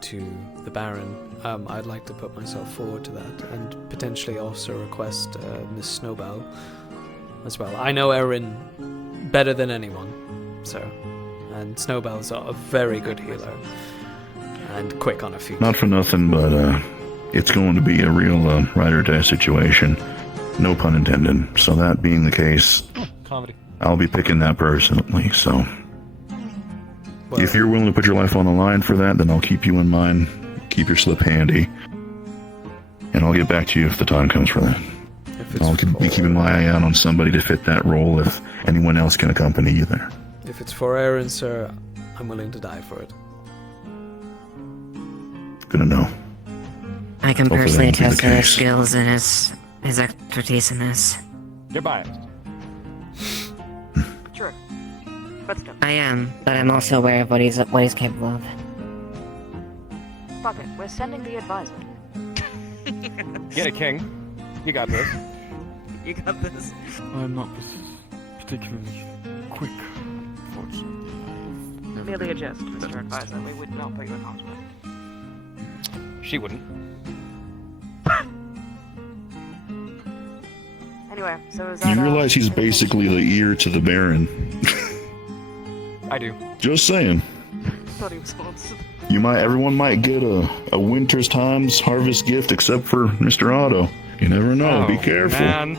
to the Baron, I'd like to put myself forward to that, and potentially also request Miss Snowbell as well. I know Erin better than anyone, so, and Snowbell's a very good healer and quick on her feet. Not for nothing, but it's going to be a real ride or die situation. No pun intended. So that being the case, Comedy. I'll be picking that personally, so if you're willing to put your life on the line for that, then I'll keep you in mind, keep your slip handy, and I'll get back to you if the time comes for that. I'll be keeping my eye out on somebody to fit that role if anyone else can accompany you there. If it's for Erin, sir, I'm willing to die for it. Good to know. I can Hopefully personally that won't be the attest to his case. skills and his expertise in this. You're biased. Sure. But still. I am, but I'm also aware of what he's capable of. Fuck it. We're sending the advisor. Get it, King. You got this. You got this. I'm not particularly quick, fortunately. Merely a jest, Mr. Advisor. We would not put you in harm's way. She wouldn't. Anyway, so is that... You realize he's basically the ear to the Baron. I do. Just saying. Thought he was supposed to... Everyone might get a winter's times harvest gift except for Mr. Otto. You never know. Be careful. Man.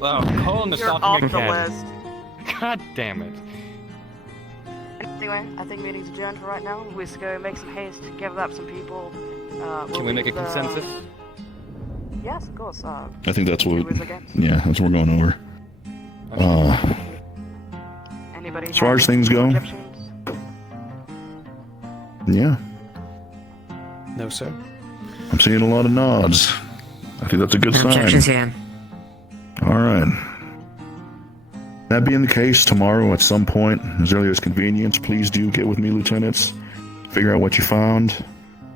Oh, Colin is You're stopping off the again. list. God damn it. Anyway, I think meeting's adjourned for right now. We should go make some haste, gather up some people. Can we make a consensus? Yes, of course. I think that's what. Who's against? Yeah, that's what we're going over. Anybody As far as have things go, objections? yeah, No, sir. I'm seeing a lot of nods. I think that's a good No sign. objections, yeah. All right. That being the case, tomorrow at some point, as early as convenience, please do get with me, lieutenants. Figure out what you found.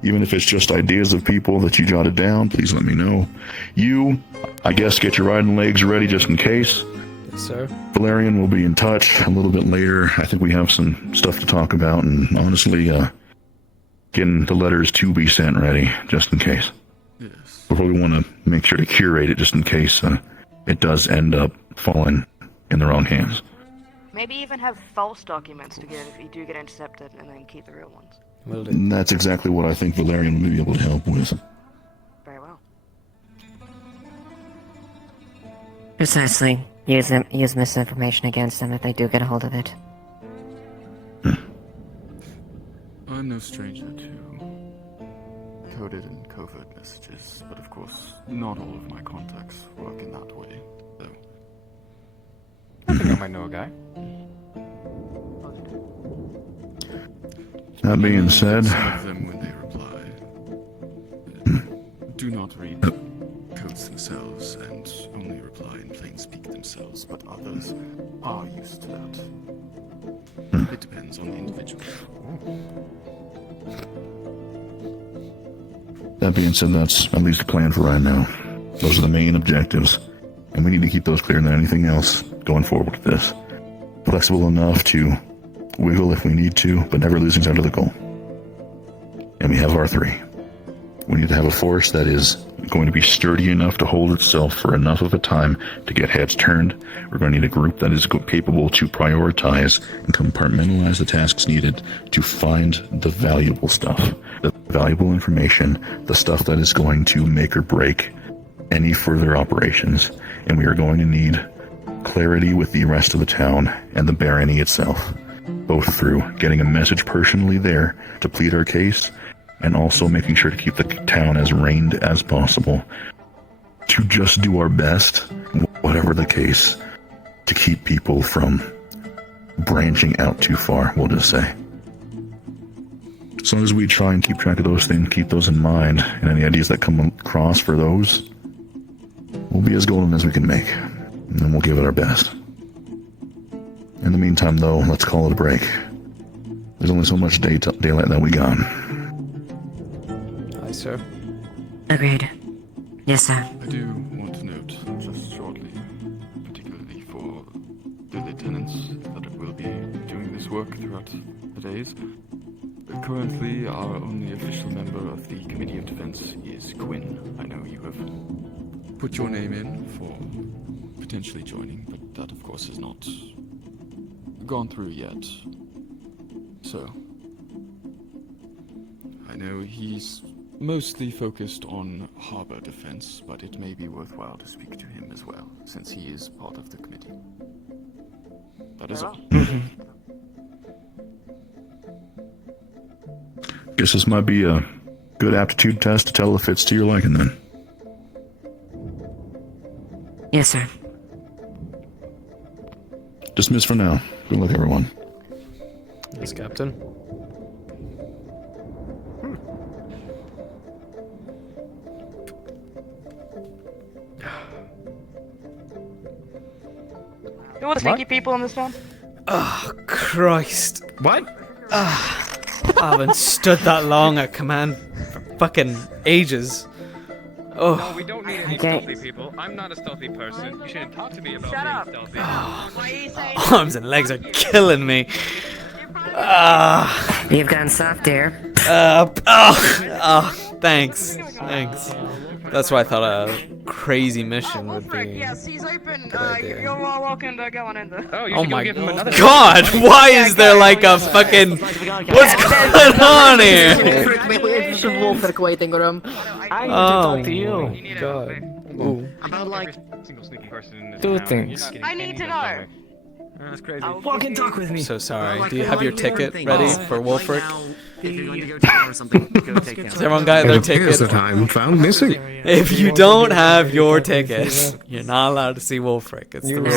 Even if it's just ideas of people that you jotted down, please let me know. You, I guess, get your riding legs ready just in case. Yes, sir. Valerian will be in touch a little bit later. I think we have some stuff to talk about, and honestly, getting the letters to be sent ready, just in case. Yes. Before we want to make sure to curate it, just in case it does end up falling in the wrong hands. Maybe even have false documents to give if you do get intercepted, and then keep the real ones. Will do. And that's exactly what I think Valerian will be able to help with. Very well. Precisely. Use misinformation against them if they do get a hold of it. I'm no stranger to coded and covert messages, but of course, not all of my contacts work in that way, so... I think I might know a guy. That being said, Some of them, when they reply, do not read codes themselves and only reply in plain speak themselves, but others are used to that. It depends on the individual. that being said, that's at least the plan for right now. Those are the main objectives, and we need to keep those clearer than anything else going forward with this. Flexible enough to wiggle if we need to, but never losing sight of the goal. And we have our 3. We need to have a force that is going to be sturdy enough to hold itself for enough of a time to get heads turned. We're going to need a group that is capable to prioritize and compartmentalize the tasks needed to find the valuable stuff, the valuable information, the stuff that is going to make or break any further operations. And we are going to need clarity with the rest of the town and the barony itself, both through getting a message personally there to plead our case, and also making sure to keep the town as reigned as possible, to just do our best, whatever the case, to keep people from branching out too far, we'll just say. As long as we try and keep track of those things, keep those in mind, and any ideas that come across for those, we'll be as golden as we can make, and then we'll give it our best. In the meantime, though, let's call it a break. There's only so much daylight that we got. Aye, sir. Agreed. Yes, sir. I do want to note, just shortly, particularly for the lieutenants that will be doing this work throughout the days. Currently, our only official member of the Committee of Defense is Quinn. I know you have put your name in for potentially joining, but that, of course, has not gone through yet. So, I know he's mostly focused on harbor defense, but it may be worthwhile to speak to him as well, since he is part of the committee. That is all. Guess this might be a good aptitude test to tell if it's to your liking, then. Yes, sir. Dismiss for now. Good luck, everyone. Yes, Captain. You want sneaky people in this town? Oh, Christ. What? I haven't stood that long at command for fucking ages. Oh. No, we don't need any stealthy people. I'm not a stealthy person. You shouldn't talk to me about being stealthy. Why are you saying Arms and legs are killing me. You've gone soft, dear. Thanks. Thanks. That's why I thought a crazy mission would be. Yes, he's open. Good idea. You're all welcome to go on in there. Oh my God! Why is there like a fucking? What's going on here? Wolfric waiting room. I need to talk to you. God. Ooh. About like single sneaky person in this two town. things. I need to know. That's crazy. Fucking talk with me. So sorry. Do you have your ticket ready for Wolfric? If you're going to go town or something, go take Has everyone got their ticket? I'm found missing. If you don't have your ticket, you're not allowed to see Wolfric. It's the rules.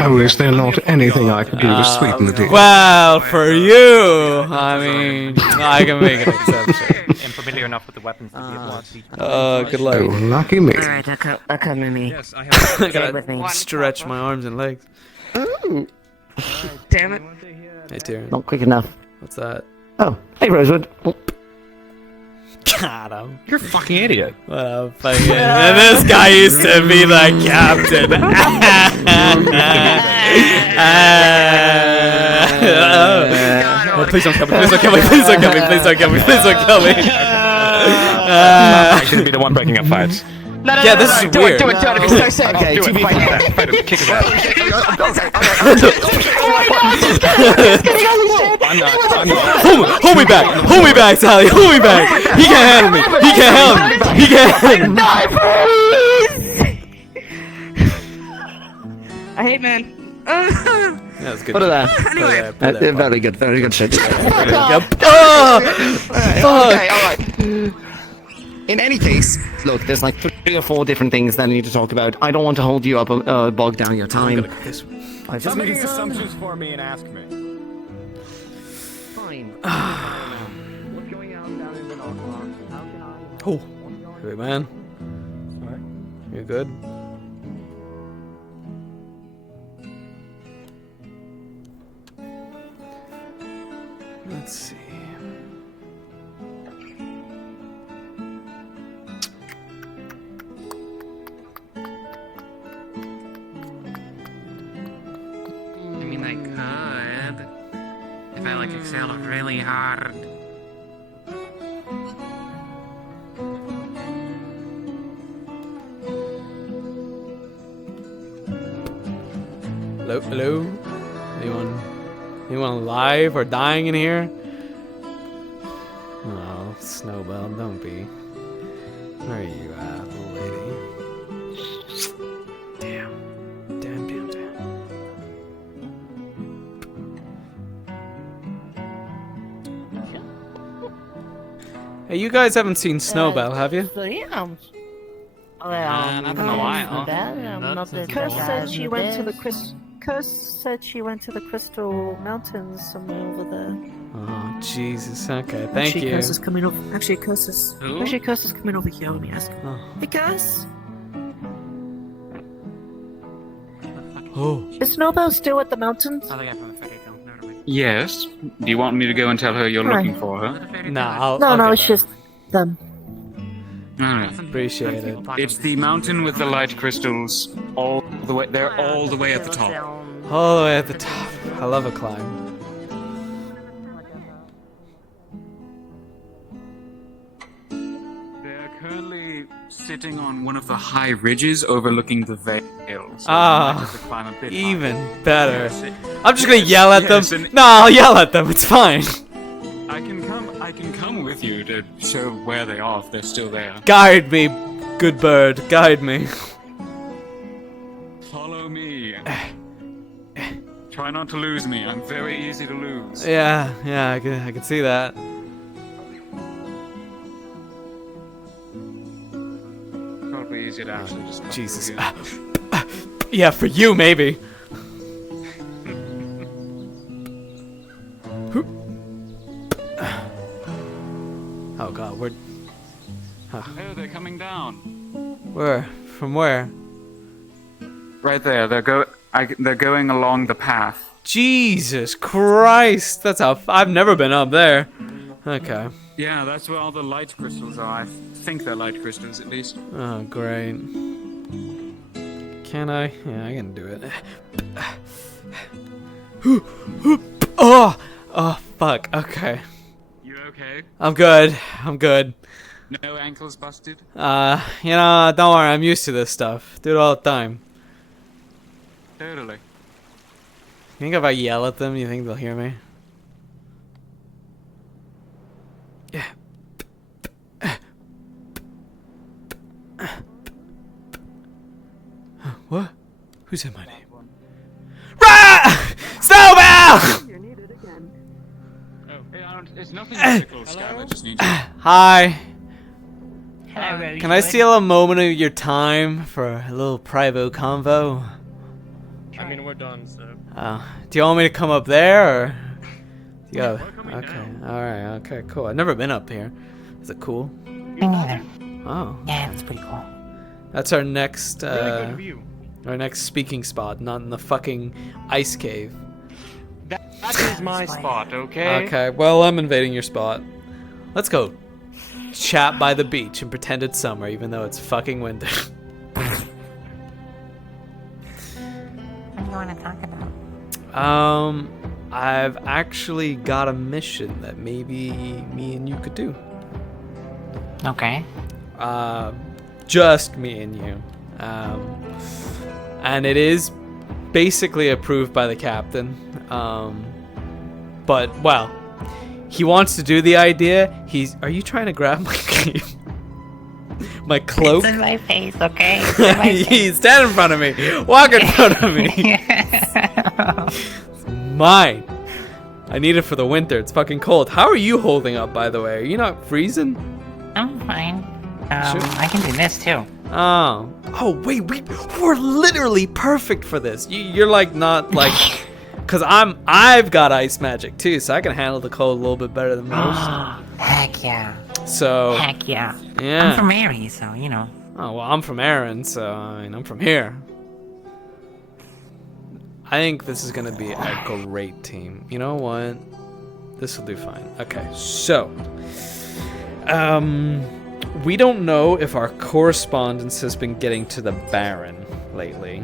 Oh, is there not anything I could do to sweeten the deal? Well, for you, I mean, I can make an exception. I'm familiar enough with the weapons to be able to Good luck. Oh, lucky me. Alright, I'll come with me. Yes, I have. I gotta with me. stretch my arms and legs. Damn it. Hey, Tyrion. Not quick enough. What's that? Oh, hey Rosewood. Got him. You're a fucking idiot. Well, fucking. And this guy used to be the captain. Oh, please don't kill me. Please don't kill me. Please don't kill me. Please don't kill me. Please don't kill me. I shouldn't be the one breaking up fights. No, Yeah, this is weird. Do it. It's so sick. Okay, do it. Fight him. Kick his ass. I'm not. Hold me back. Hold me back, Sally. Hold me back. He can't handle me. He can't handle me. He can't handle me. I hate men. That was good. Put it there. Anyway. Very good shit. Yep. Okay, alright. In any case, look, there's like 3 or 4 different things that I need to talk about. I don't want to hold you up, bog down your time. I just Stop need making to- assumptions for me and ask me. Fine. What's going on down in the North Lawn? How can I? Oh, hey man. You good? Let's see. I mean, I could. If I like excel really hard. Hello? Hello? Anyone alive or dying in here? Oh, Snowbell, don't be. Where are you at, little lady? Damn. Hey, you guys haven't seen Snowbell, have you? Yeah. not in a while. Curse said she went to the Crystal Mountains somewhere over there. Oh, Jesus. Okay, thank you. Curse is coming over. Actually, Curse is. Who? Actually, Curse is coming over here. Let me ask him. Oh. Hey, Curse. Oh. Is Snowbell still at the mountains? Yes. Do you want me to go and tell her you're Hi. looking for her? Nah, No, it's just them. Appreciate it. It's the mountain with the light crystals all the way. They're all the way at the top. All the way at the top. I love a climb. They're currently sitting on one of the high ridges overlooking the vale. So Ah, you might have to climb a bit even higher. better. Yes, I'm just gonna yell at yes, them. and- No, I'll yell at them. It's fine. I can come with you to show where they are if they're still there. Guide me, good bird. Guide me. Follow me. Try not to lose me. I'm very easy to lose. Yeah, I can see that. Probably easier to actually just cut Jesus. through you. Yeah, for you maybe. Oh God, we're. Huh. Oh, they're coming down. Where? From where? Right there. They're going along the path. Jesus Christ! That's how I've never been up there. Okay. Yeah, that's where all the light crystals are. I think they're light crystals, at least. Oh, great. Can I? Yeah, I can do it. Oh, fuck. Okay. You okay? I'm good. I'm good. No ankles busted? Don't worry. I'm used to this stuff. Do it all the time. Totally. You think if I yell at them, you think they'll hear me? Yeah. What? Who said my name? Snowbell! It's nothing critical, Skylar. Just need you. Hi. Hello, Can I steal a moment of your time for a little private convo? I mean, we're done, so. Do you want me to come up there, or? Okay. Alright. Okay. Cool. I've never been up here. Is it cool? Me neither. Oh. Yeah, it's pretty cool. That's our next. Really good view. Our next speaking spot, not in the fucking ice cave. That is my spot, okay? Okay. Well, I'm invading your spot. Let's go. Chat by the beach and pretend it's summer, even though it's fucking winter. What do you want to talk about? I've actually got a mission that maybe me and you could do. Okay. Just me and you. And it is basically approved by the captain. But, well, he wants to do the idea. Are you trying to grab my my cloak? It's in my face, okay? It's in my face. Stand in front of me. Walk in front of me. It's mine. I need it for the winter. It's fucking cold. How are you holding up, by the way? Are you not freezing? I'm fine. Sure. I can do this too. Oh, wait, we're literally perfect for this. You're like not like, cause I've got ice magic too, so I can handle the cold a little bit better than most. Heck yeah. So. Heck yeah. Yeah. I'm from Aries, so you know. Oh well, I'm from Aaron, so I mean I'm from here. I think this is gonna be a great team. You know what? This will do fine. Okay, so. We don't know if our correspondence has been getting to the Baron lately.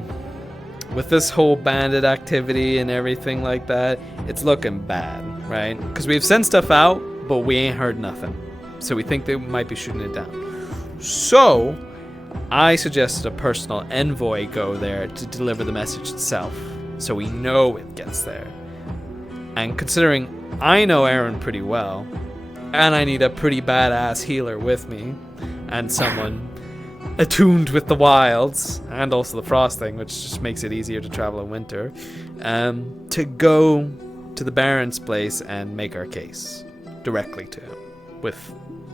With this whole bandit activity and everything like that, it's looking bad, right? Because we've sent stuff out, but we ain't heard nothing. So we think they might be shooting it down. So, I suggested a personal envoy go there to deliver the message itself. so we know it gets there. And considering I know Aaron pretty well, and I need a pretty badass healer with me, and someone attuned with the wilds, and also the frosting, which just makes it easier to travel in winter, to go to the Baron's place and make our case directly to him.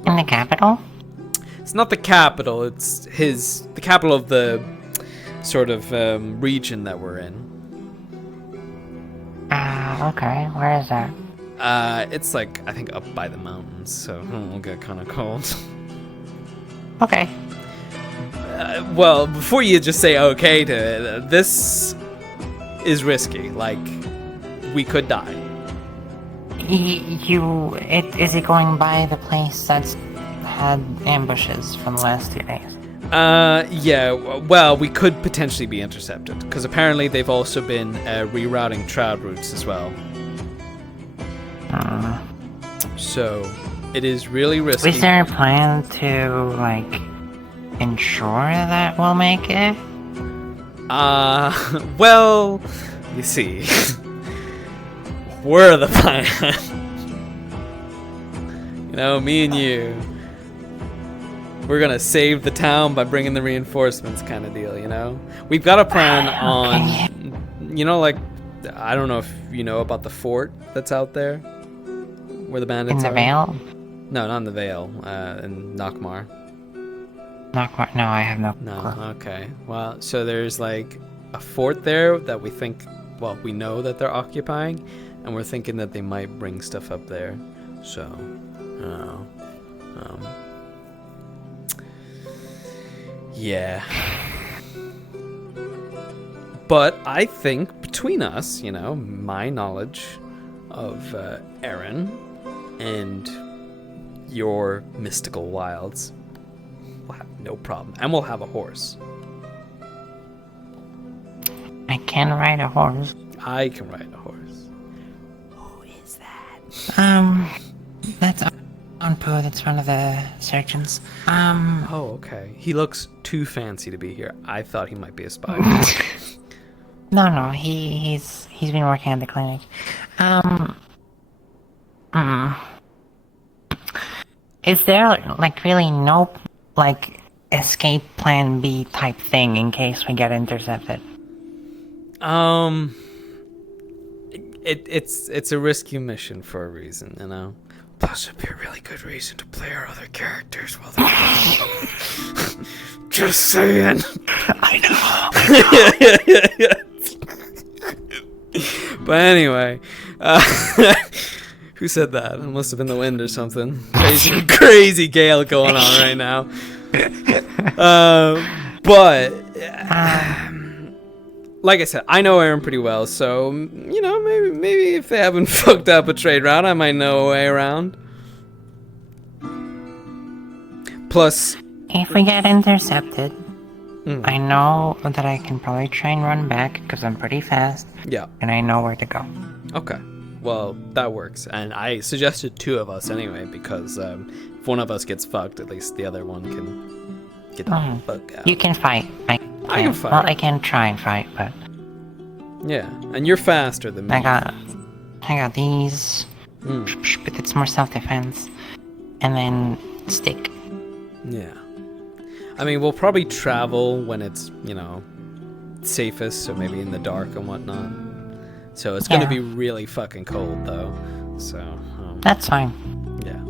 In the capital? It's not the capital, it's the capital of the sort of region that we're in. Okay. Where is that? It's like, I think, up by the mountains, so it'll get kind of cold. Okay. Well, before you just say okay to it, this is risky. Like, we could die. Is he going by the place that's had ambushes from the last 2 days? Yeah, well, we could potentially be intercepted, because apparently they've also been rerouting trade routes as well. So, it is really risky. Is there a plan to, like, ensure that we'll make it? Well, you see, we're the plan. You know, me and you, we're gonna save the town by bringing the reinforcements kind of deal, you know? We've got a plan on, you know, like, I don't know if you know about the fort that's out there, where the bandits are. In the Vale? No, not in the Vale, in Nockmar. Nockmar? No, I have no clue. Okay. Well, so there's like a fort there that we think, well, we know that they're occupying, and we're thinking that they might bring stuff up there. So, yeah. But I think between us, you know, my knowledge of Aaron and your mystical wilds, we'll have no problem. And we'll have a horse. I can ride a horse. I can ride a horse. That's Onpo, that's one of the surgeons. Oh, okay. He looks too fancy to be here. I thought he might be a spy. No, he's been working at the clinic. Is there, like, really no, like, escape plan B type thing in case we get intercepted? It's a risky mission for a reason, you know? Plus, it'd be a really good reason to play our other characters while they're just saying. I know. But anyway, who said that? It must have been the wind or something. Crazy gale going on right now. But like I said, I know Aaron pretty well, so you know, maybe if they haven't fucked up a trade route, I might know a way around. Plus, if we get intercepted, I know that I can probably try and run back because I'm pretty fast. Yeah. And I know where to go. Okay. Well, that works. And I suggested 2 of us anyway, because if one of us gets fucked, at least the other one can get the fuck out. You can fight. I can fight. Well, I can try and fight, but... Yeah, and you're faster than me. I got these, but it's more self-defense. And then stick. Yeah. I mean, we'll probably travel when it's, you know, safest, so maybe in the dark and whatnot. So it's going to be really fucking cold, though. So... that's fine. Yeah.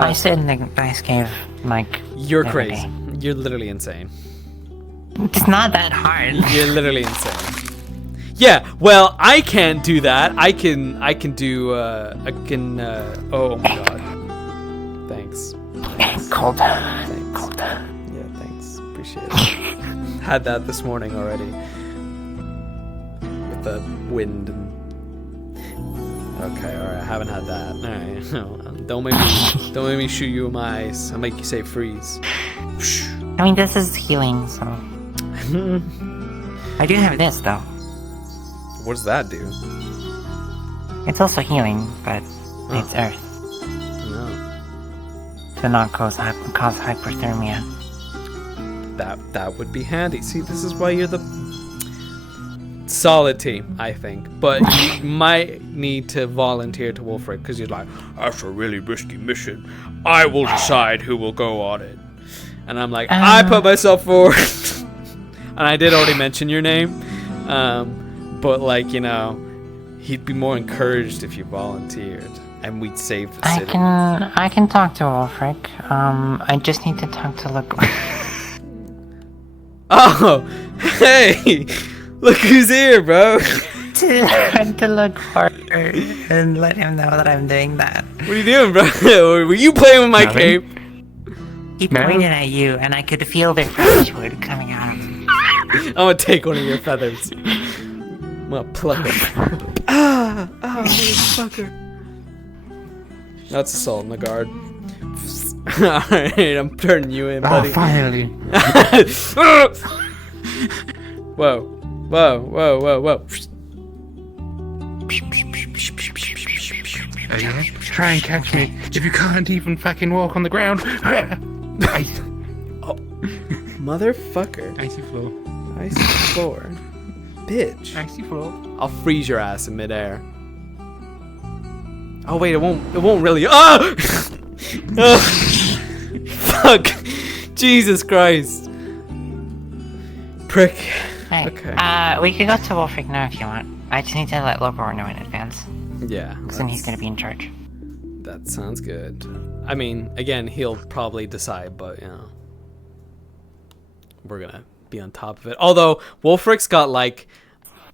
I sit in the ice cave, like... You're crazy. You're literally insane. It's not that hard. You're literally insane. Yeah, well, I can't do that. I can do, oh my god. Thanks. Cold. Thanks. Cold. Yeah, thanks. Appreciate it. Had that this morning already. With the wind and... Okay, alright, I haven't had that. Alright, no, don't make me shoot you in my eyes. I'll make you say freeze. I mean, this is healing, so... I do have this, though. What does that do? It's also healing, but it's earth. No. To not cause hypothermia. That would be handy. See, this is why you're the solid team, I think. But you might need to volunteer to Wolfric because you're like, after a really risky mission, I will decide who will go on it. And I'm like, I put myself forward. And I did already mention your name. But like, you know, he'd be more encouraged if you volunteered. And we'd save the city. I can talk to Wolfric. I just need to talk to Luke. Oh, hey, look who's here, bro. to look for and let him know that I'm doing that. What are you doing, bro? Were you playing with my cape? He pointed at you, and I could feel their feathers coming out of him. I'm gonna take one of your feathers. I'm gonna pluck it. Motherfucker. That's assault on the guard. Alright, I'm turning you in, buddy. Finally. Whoa. Whoa, whoa, whoa, whoa. Try and catch me if you can't even fucking walk on the ground. Oh. Motherfucker. Icy floor. Icy floor. Bitch. Icy floor. I'll freeze your ass in midair. Oh wait, it won't really. Oh! Oh! Fuck! Jesus Christ! Prick. Hey, okay. We could go to Wolfric now if you want. I just need to let Logor know in advance. Yeah. Because then he's gonna be in charge. That sounds good. I mean, again, he'll probably decide, but you know, we're gonna be on top of it. Although Wolfric's got like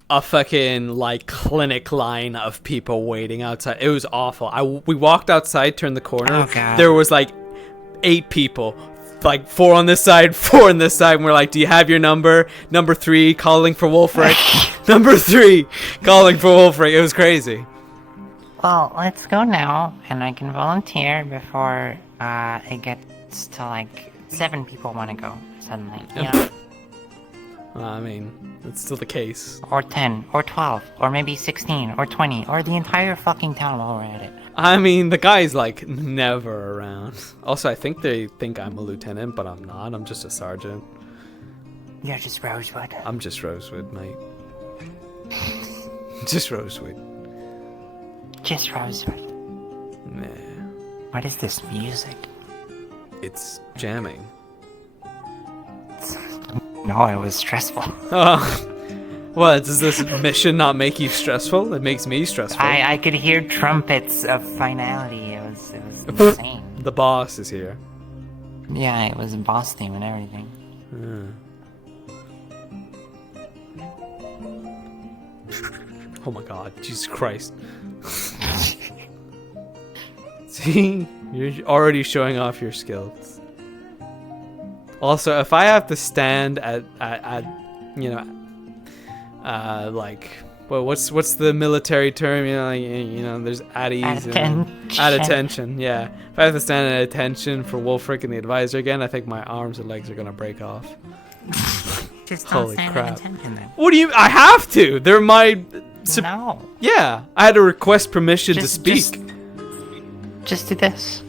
a fucking like clinic line of people waiting outside. It was awful. We walked outside, turned the corner. Oh, God. There was like 8 people, like 4 on this side, 4 on this side. And we're like, do you have your number? Number 3 calling for Wolfric. Number 3 calling for Wolfric. It was crazy. Well, let's go now, and I can volunteer before it gets to like 7 people want to go suddenly. You know? I mean, it's still the case. Or 10, or 12, or maybe 16, or 20, or the entire fucking town while we're at it. I mean, the guy's like never around. Also, I think they think I'm a lieutenant, but I'm not. I'm just a sergeant. You're just Rosewood. I'm just Rosewood, mate. Just Rosewood. Just Rosewood. Nah. What is this music? It's jamming. No, it was stressful. Oh. What, does this mission not make you stressful? It makes me stressful. I could hear trumpets of finality. It was insane. The boss is here. Yeah, it was a boss theme and everything. Oh my god, Jesus Christ. See? You're already showing off your skills. Also, if I have to stand at you know, like, well, what's the military term? You know, like, you know, there's at ease and at attention. Yeah, if I have to stand at attention for Wolfric and the advisor again, I think my arms and legs are gonna break off. Just don't Holy stand crap! at attention then. What do you? I have to. They're my. No. Yeah, I had to request permission to speak. Just do this.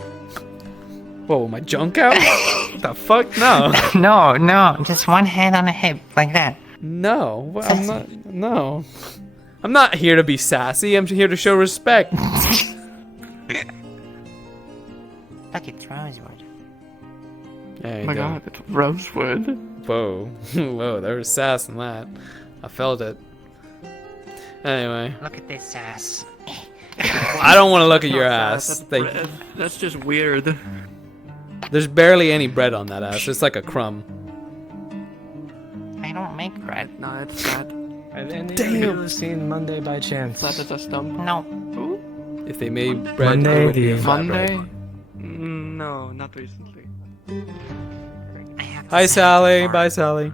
Whoa, my junk out? What the fuck? No. No, just one hand on a hip, like that. No, I'm not. No. I'm not here to be sassy. I'm here to show respect. Look, it's Rosewood. There you Oh my go. god, it's Rosewood. Whoa. Whoa, there was sass in that. I felt it. Anyway. Look at this ass. I don't want to look at your ass. That's just weird. There's barely any bread on that ass. It's like a crumb. I don't make bread. No, it's sad. Have any of you seen Monday by chance? Flat as a stump. No. If they made bread, Monday, it would be a the- flat Monday? bread. No, not recently. Hi, Sally. Bye, Sally.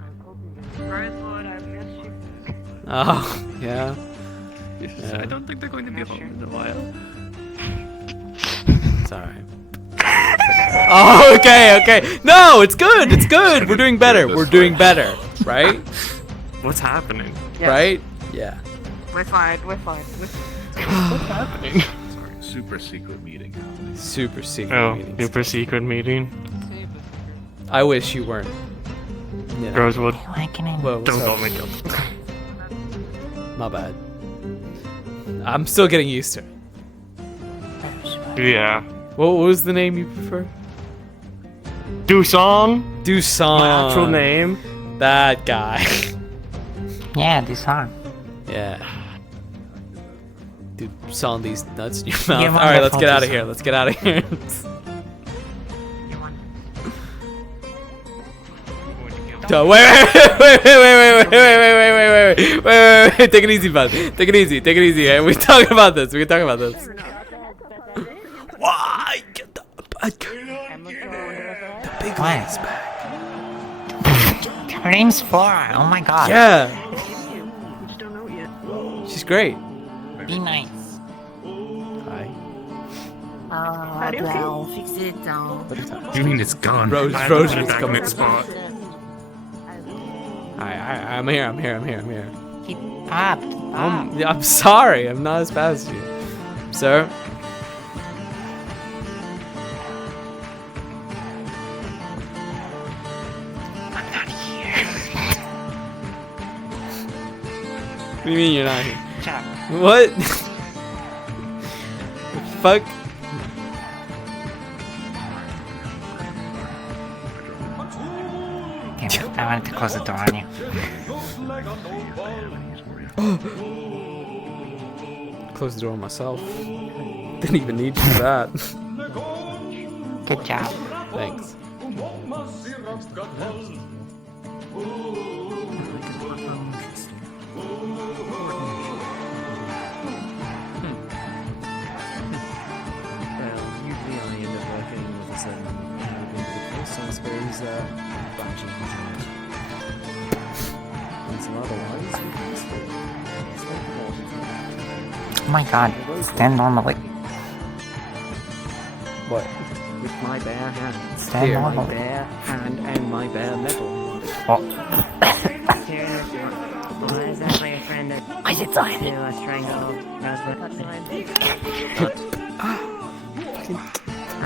Rosewood, I've missed you. Oh, yeah. I don't think they're going to be home in a while. It's alright. Oh, okay. No, it's good. It's good. We're doing better. We're doing better. Right? What's happening? Yes. Right? Yeah. We're fine. What's happening? Sorry, super secret meeting. Super secret meeting. Super secret meeting. I wish you weren't. You know. Rosewood. Whoa, what's Don't up? make up. My bad. I'm still getting used to it. Yeah. What was the name you prefer? Doosan. Doosan. My actual name. That guy. Yeah, Doosan. Yeah. Dude, sawing these nuts in your mouth. Yeah, Alright, let's wonderful, get out of Doosan. here. Let's get out of here. Wait, take it easy, bud. Take it easy. We can talk about this. Why? Get the big lady's back. Her name's Flora. Oh my god. Yeah. She's great. Be nice. Hi. Don't fix it, don't. You mean it's gone? Rose I was back in coming. its spot. I'm here. Keep up. I'm sorry. I'm not as fast as you, sir. I'm not here. What do you mean you're not here? Shut up. What? Fuck. Damn it, I wanted to close the door on you. Close the door on myself. Didn't even need you for that. Good job. Thanks. Well, usually I end up working with a certain individual, so I suppose branching out. And some otherwise, we can speak. It's very important. Oh my god. Stand normally. What? With my bare hand. Stand My normally. bare hand and my bare metal. Oh. Why is that my friend that I did sign it. to strangle Rosebud?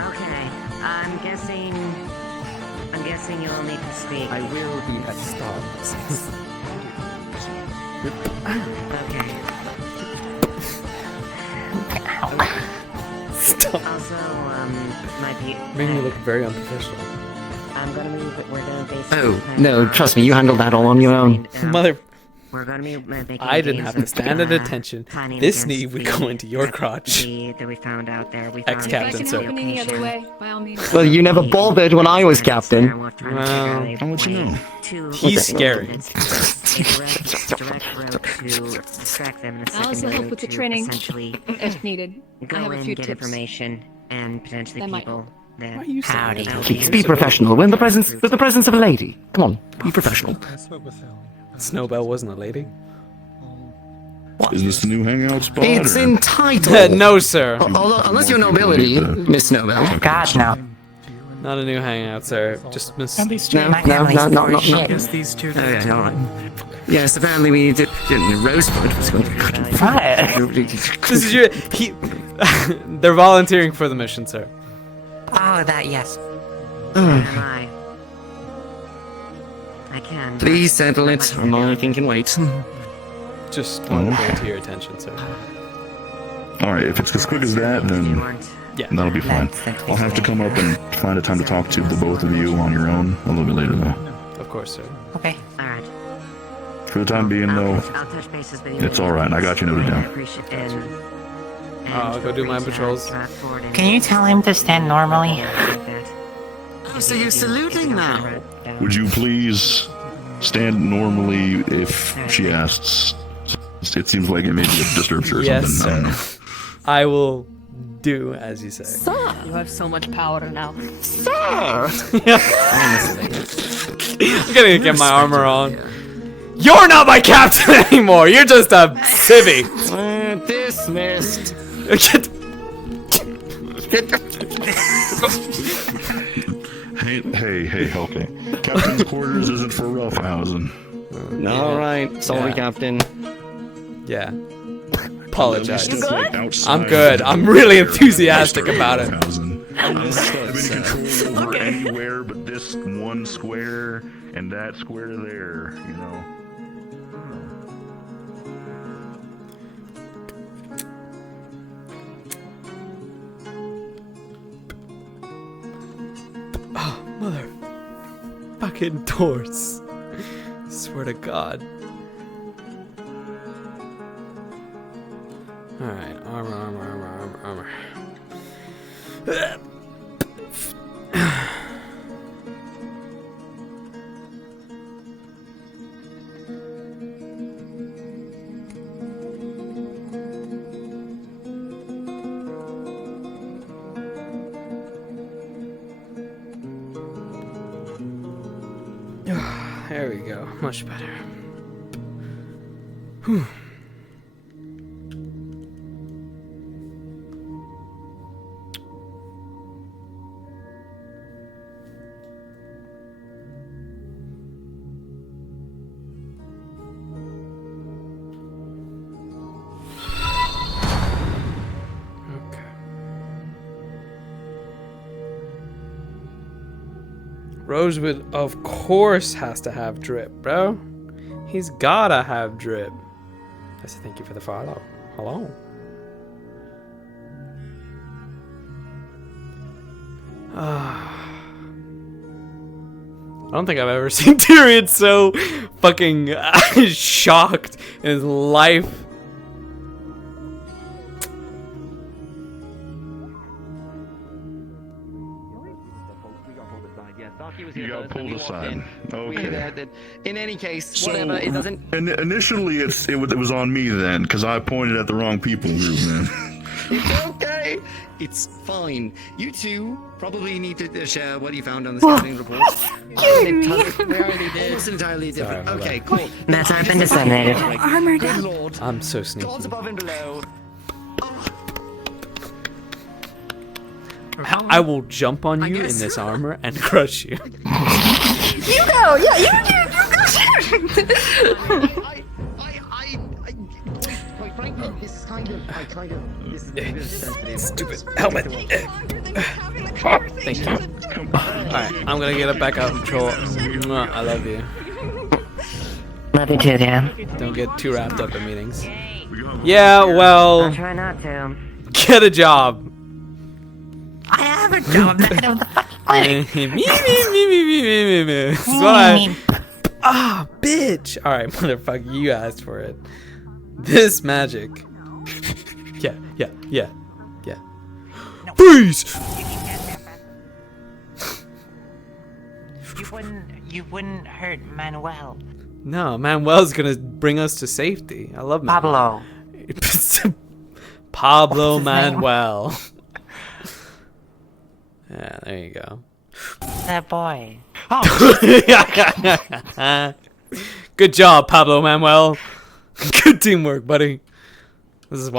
Okay, I'm guessing you'll need to speak. I will be at start. Okay. Stop. Also, might be. Making me look very unprofessional. I'm gonna move it. We're gonna basically. Oh, no, trust me, you handled that all on your own. Mother. We're gonna be making I didn't games have to of, stand at attention. planning This against knee would the go into your crotch. that we found out there. We Ex-captain, found sir. the location. by all means. Well, you never bothered when I was captain. Well, I'll let you know. He's scary. Direct route to distract them, and the I'll also second help route with the to training essentially if needed. I go have a in, few get tips. information, and potentially That might people that. Howdy. Please be professional. We're in the presence of a lady. Come on, be professional. Snowbell wasn't a lady. Is this the new hangout spot? It's or- entitled. No, sir. Unless you're nobility, Miss Snowbell. God, no. Not a new hangout, sir. Just miss. No, no. Shit. These two. Okay, alright. Yes, apparently we need to. Rosebud was going to. This is your. They're volunteering for the mission, sir. Oh, that, yes. Am I? I can. Please settle it. I can wait. Just wanted to bring it to your attention, sir. Alright, if it's as quick as that, then Yeah. that'll be fine. I'll have to come up and find a time to talk to the both of you on your own a little bit later, though. Of course, sir. Okay. Alright. For the time being, though, I'll touch bases with you. it's alright. I got you noted I down. appreciate it. I'll go do my patrols. Can you tell him to stand normally? Oh, so you're saluting now? Would you please stand normally if she asks? It seems like it maybe disturbs her or Yes, something. I don't know. I will do as you say. You have so much power now. Sir! I'm gonna get my armor on. You're not my captain anymore. You're just a civvy. Dismissed. Hey, okay. Captain's quarters isn't for roughhousing. Alright, sorry, Captain. Yeah. Apologize. You good? I'm good. I'm really enthusiastic about it. I've been in control over anywhere but this one square and that square there, you know. fucking doors. Swear to God. Alright, armor. There we go. Much better. Whew. Rosewood, of course, has to have drip, bro. He's gotta have drip. I say thank you for the follow. Hello. I don't think I've ever seen Tyrion so fucking shocked in his life. You got pulled aside. Okay. In any case, whatever. It doesn't. Initially, it was on me then, because I pointed at the wrong people group, man. It's okay. It's fine. You two probably need to share what you found on the scouting report. Almost entirely different. Sorry, okay, cool. That's our been disseminated. Armored Good up. lord. I'm so sneaky. Gods above and below. I will jump on you in this armor and crush you. You go! Yeah, you go! Quite frankly, this is kind of, this is a bit sensitive. Stupid helmet. Thank you. Alright, I'm gonna get it back out of control. Mwah, I love you. Love you too, Dan. Don't get too wrapped up in meetings. Yeah, well, I'll try not to. get a job. I have a job. That of the fucking clinic. That's what I. Ah, bitch. All right, motherfucker, you asked for it. This magic. Yeah. Freeze. You wouldn't hurt Manuel. No, Manuel's gonna bring us to safety. I love Manuel. Pablo Manuel. Yeah, there you go. That boy. Good job, Pablo Manuel. Good teamwork, buddy. This is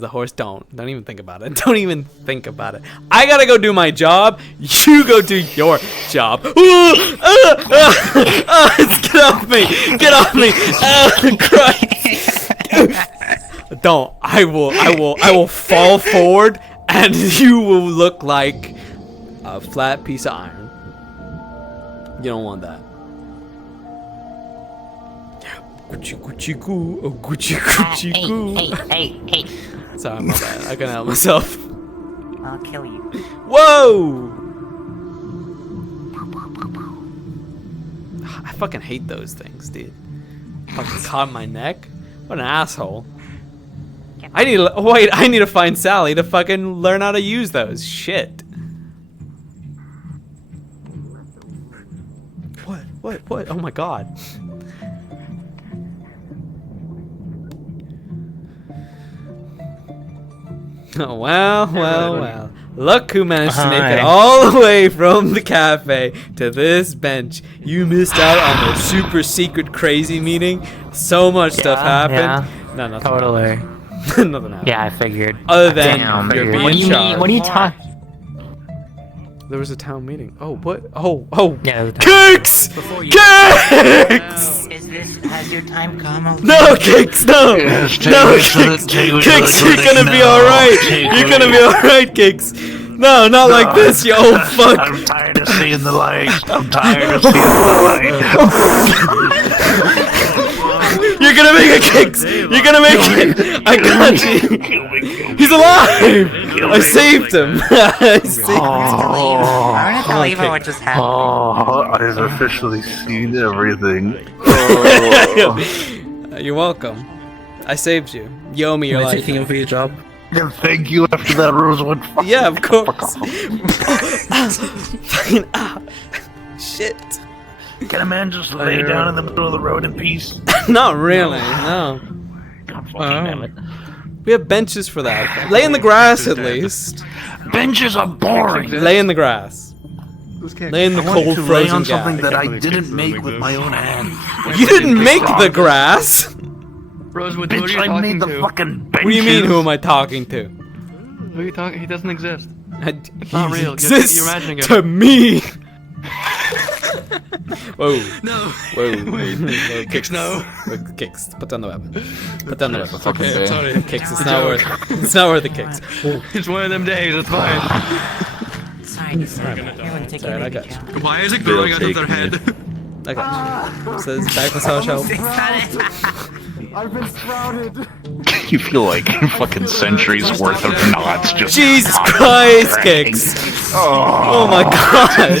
the horse. Don't even think about it. Don't even think about it. I gotta go do my job. You go do your job. Get off me! Get off me! Christ! Don't. I will fall forward, and you will look like a flat piece of iron. You don't want that. Gucci goo, oh Gucci goo. Hey. Sorry, my bad. I couldn't help myself. I'll kill you. Whoa! I fucking hate those things, dude. Fucking caught in my neck. What an asshole. I need to find Sally to fucking learn how to use those. Shit. What? Oh my god. Oh, well. Look who managed to make it all the way from the cafe to this bench. You missed out on the super secret crazy meeting. So much stuff happened. Yeah, No, nothing. totally. Nothing happened. Yeah, I figured. Other than What you're do being you charged. mean? What are you talking? There was a town meeting. Oh, what? Oh. Yeah. Kicks! Kicks! Has your time come? No, Kicks, no! No, Kicks! Kicks, you're gonna be alright! You're gonna be alright, Kicks! No, not like this, you old fuck! I'm tired of seeing the light. I'm tired of seeing the light. You're gonna make it, Kicks! You're gonna make it! I got you! He's alive! I saved him! I saved him! I want to tell Eva what just happened. Oh, I've officially seen everything. You're welcome. I saved you. You owe me your life. taking over your job? Yeah, thank you after that rose went fucking. Yeah, of course. Fucking shit. Can a man just lay down in the middle of the road in peace? Not really, no. God fucking damn it. We have benches for that. Lay in the grass at least. Benches are boring. Lay in the grass. Lay in the cold, to frozen lay on gas. something that I didn't make with my own hands. You didn't make the grass. Rosewood, Bitch, who are you I made talking the to? fucking benches. What do you mean? Who am I talking to? Who are you talking? He doesn't exist. He not real. exists You're imagining him. to me. Whoa. No. Whoa. Wait. Kicks, no. Kicks. Put down the weapon. Put down the weapon. Okay, sorry. Kicks. It's not worth. It's not worth the kicks. It's one of them days. It's fine. Sorry, everyone take Alright, I got you. Why is it growing out of their head? I got you. Says back massage help. I've been sprouted. You feel like fucking centuries worth of knots just. Jesus Christ, Kicks! Oh my god!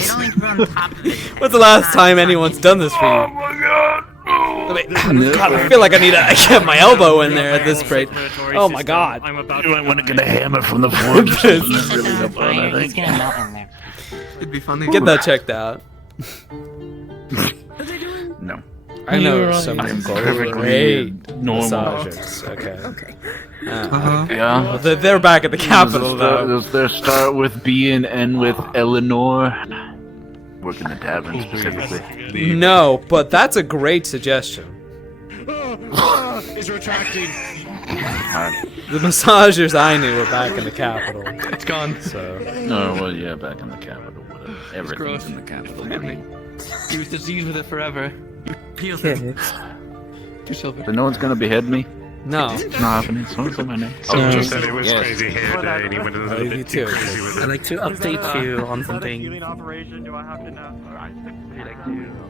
When's the last time anyone's done this for you? Oh my god! God, I feel like I need to get my elbow in there at this rate. Oh my god! You might want to get a hammer from the floor. He's gonna melt in there. It'd be funny. Get that checked out. No. I know some great normal massagers. Okay. Yeah. Well, they're back at the Capitol though. Does there start with B and end with Eleanor? Work in the tavern specifically. No, but that's a great suggestion. It's retracting. The massagers I knew were back in the Capitol. It's gone. So. Oh well, yeah, back in the Capitol. Whatever. Everything's gross. in the Capitol. He was diseased with it forever. Peel him. So no one's gonna behead me? No. It's not happening. Someone said my name. Just said it was crazy hair day and he went a little bit too crazy with it. I'd like to update you on something. Healing operation, do I have to know? Alright. I'd like to...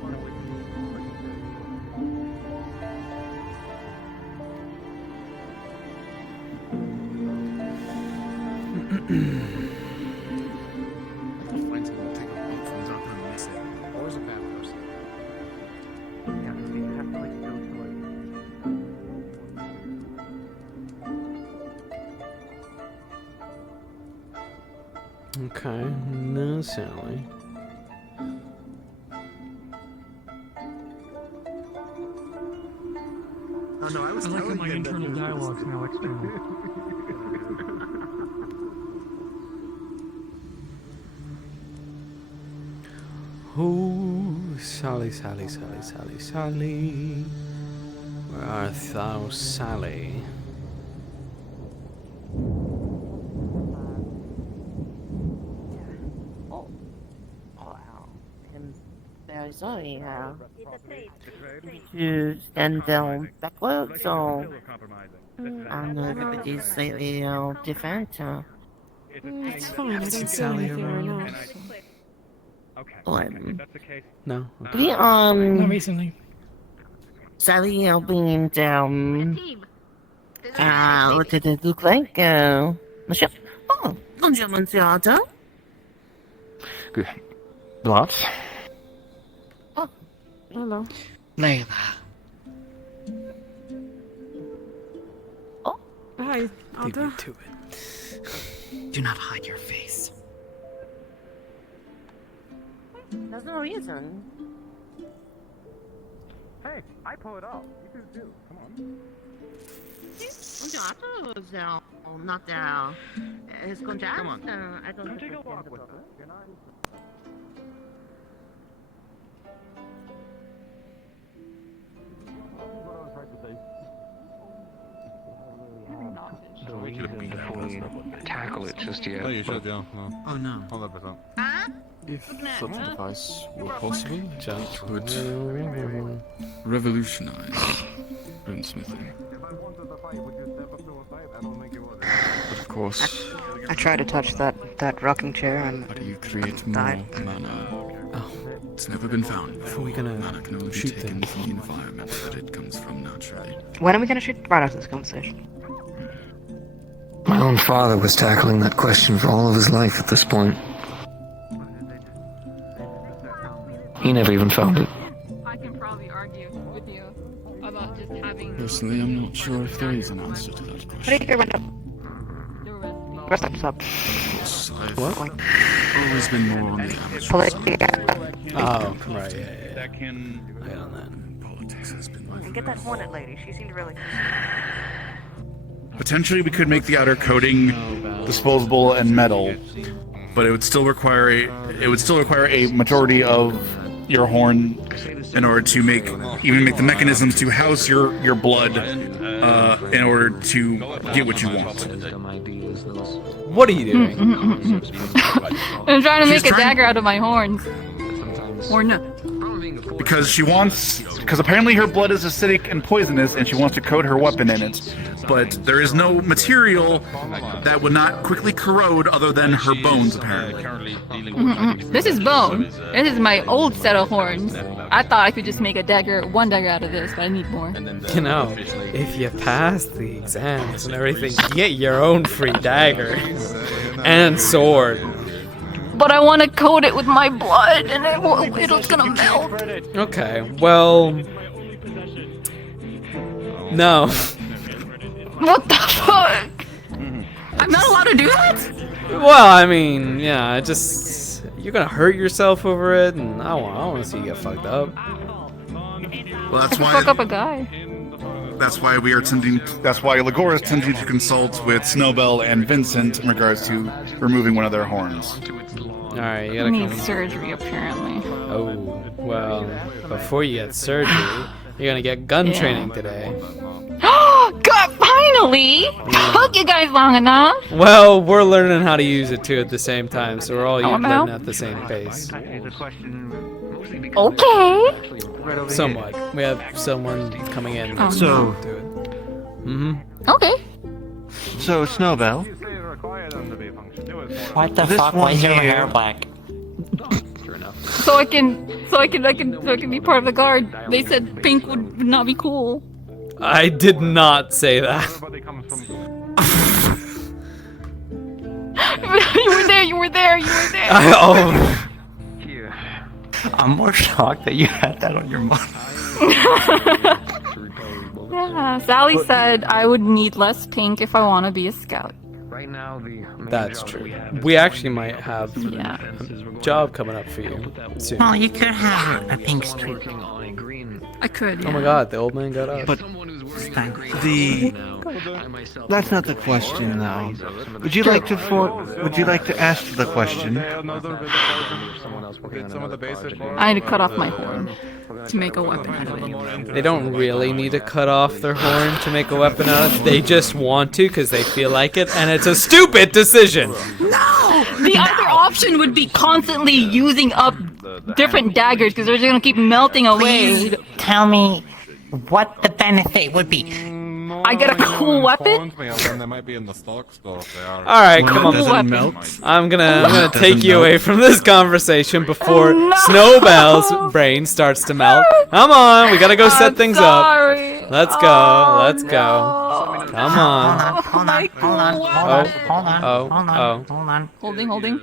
Okay, no, Sally. Oh no, I was like my internal dialogues now external. Oh, Sally, Sally, Sally, Sally, Sally. Where art thou, Sally? Very sorry, to stand down backwards, so I know everybody's slightly different. It's fine, I don't feel anything right now. No. We Not recently. Sally being what did it look like? Monsieur? Oh, bonjour, monsieur. Good. Lots. Hello. Layla. Oh. Hi, Aldo. Do not hide your face. There's no reason. Hey, I pull it off. You do too. Come on. Not down. His contract? Come on. I don't Take a walk with us. You're not... Tackle it just yet. No, you should, yeah. No. Oh no. 100%. If such a device were possible, it would revolutionize runesmithing. But of course, I tried to touch that rocking chair and how do you create more died. mana? It's never been found. Are we gonna Mana can only shoot be taken things? from the environment that it comes from naturally. When are we gonna shoot? Right after this conversation. My own father was tackling that question for all of his life at this point. He never even found it. I can probably argue with you about just having. Personally, I'm not sure if there is an answer to that What do question. you hear when rest up? What? Always been more on the amateur Pull it side. together. Oh, come right, yeah. That can. I got on that. Politics has been my And get that hornet lady. She seemed really. Potentially, we could make the outer coating disposable and metal, but it would still require a majority of your horn in order to make the mechanisms to house your blood in order to get what you want. What are you doing? I'm trying to She's make a trying- dagger out of my horns. Or no. Because apparently her blood is acidic and poisonous, and she wants to coat her weapon in it. But there is no material that would not quickly corrode other than her bones, apparently. This is bone. This is my old set of horns. I thought I could just make one dagger out of this, but I need more. You know, if you pass the exams and everything, you get your own free dagger and sword. But I want to coat it with my blood, and it's gonna melt. Okay, well, no. What the fuck? I'm not allowed to do that? Well, I mean, yeah, you're gonna hurt yourself over it, and I want to see you get fucked up. Well, I could fuck up a guy. That's why Lagora is tending to consult with Snowbell and Vincent in regards to removing one of their horns. Alright, you I gotta need come. surgery, apparently. Oh, well, before you get surgery, you're gonna get gun training today. God, finally! Took you guys long enough. Well, we're learning how to use it too at the same time, so we're all Oh, no. learning at the same pace. Okay. Somewhat. We have someone coming in. Oh. So- do it. Mm-hmm. Okay. So, Snowbell, What the This fuck? Why one is your here- hair black? So I can be part of the guard. They said pink would not be cool. I did not say that. You were there. I'm more shocked that you had that on your mind. Yeah, Sally said I would need less pink if I want to be a scout. Right now, That's true. We actually might have a job coming up for you soon. Well, you could have a pink streak. I could. Oh my god, the old man got up. But that's not the question, though. Would you like to ask the question? I had to cut off my horn to make a weapon out of it. They don't really need to cut off their horn to make a weapon out of it. They just want to because they feel like it, and it's a stupid decision. No! The other option would be constantly using up different daggers because they're just gonna keep melting away. Please tell me what the benefit would be. I get a cool weapon? They might be in the stock store if they are. All right, come on. I'm gonna take you away from this conversation before Snowbell's brain starts to melt. Come on, we gotta go set things up. Let's go. Let's go. Come on. Hold on. Holding.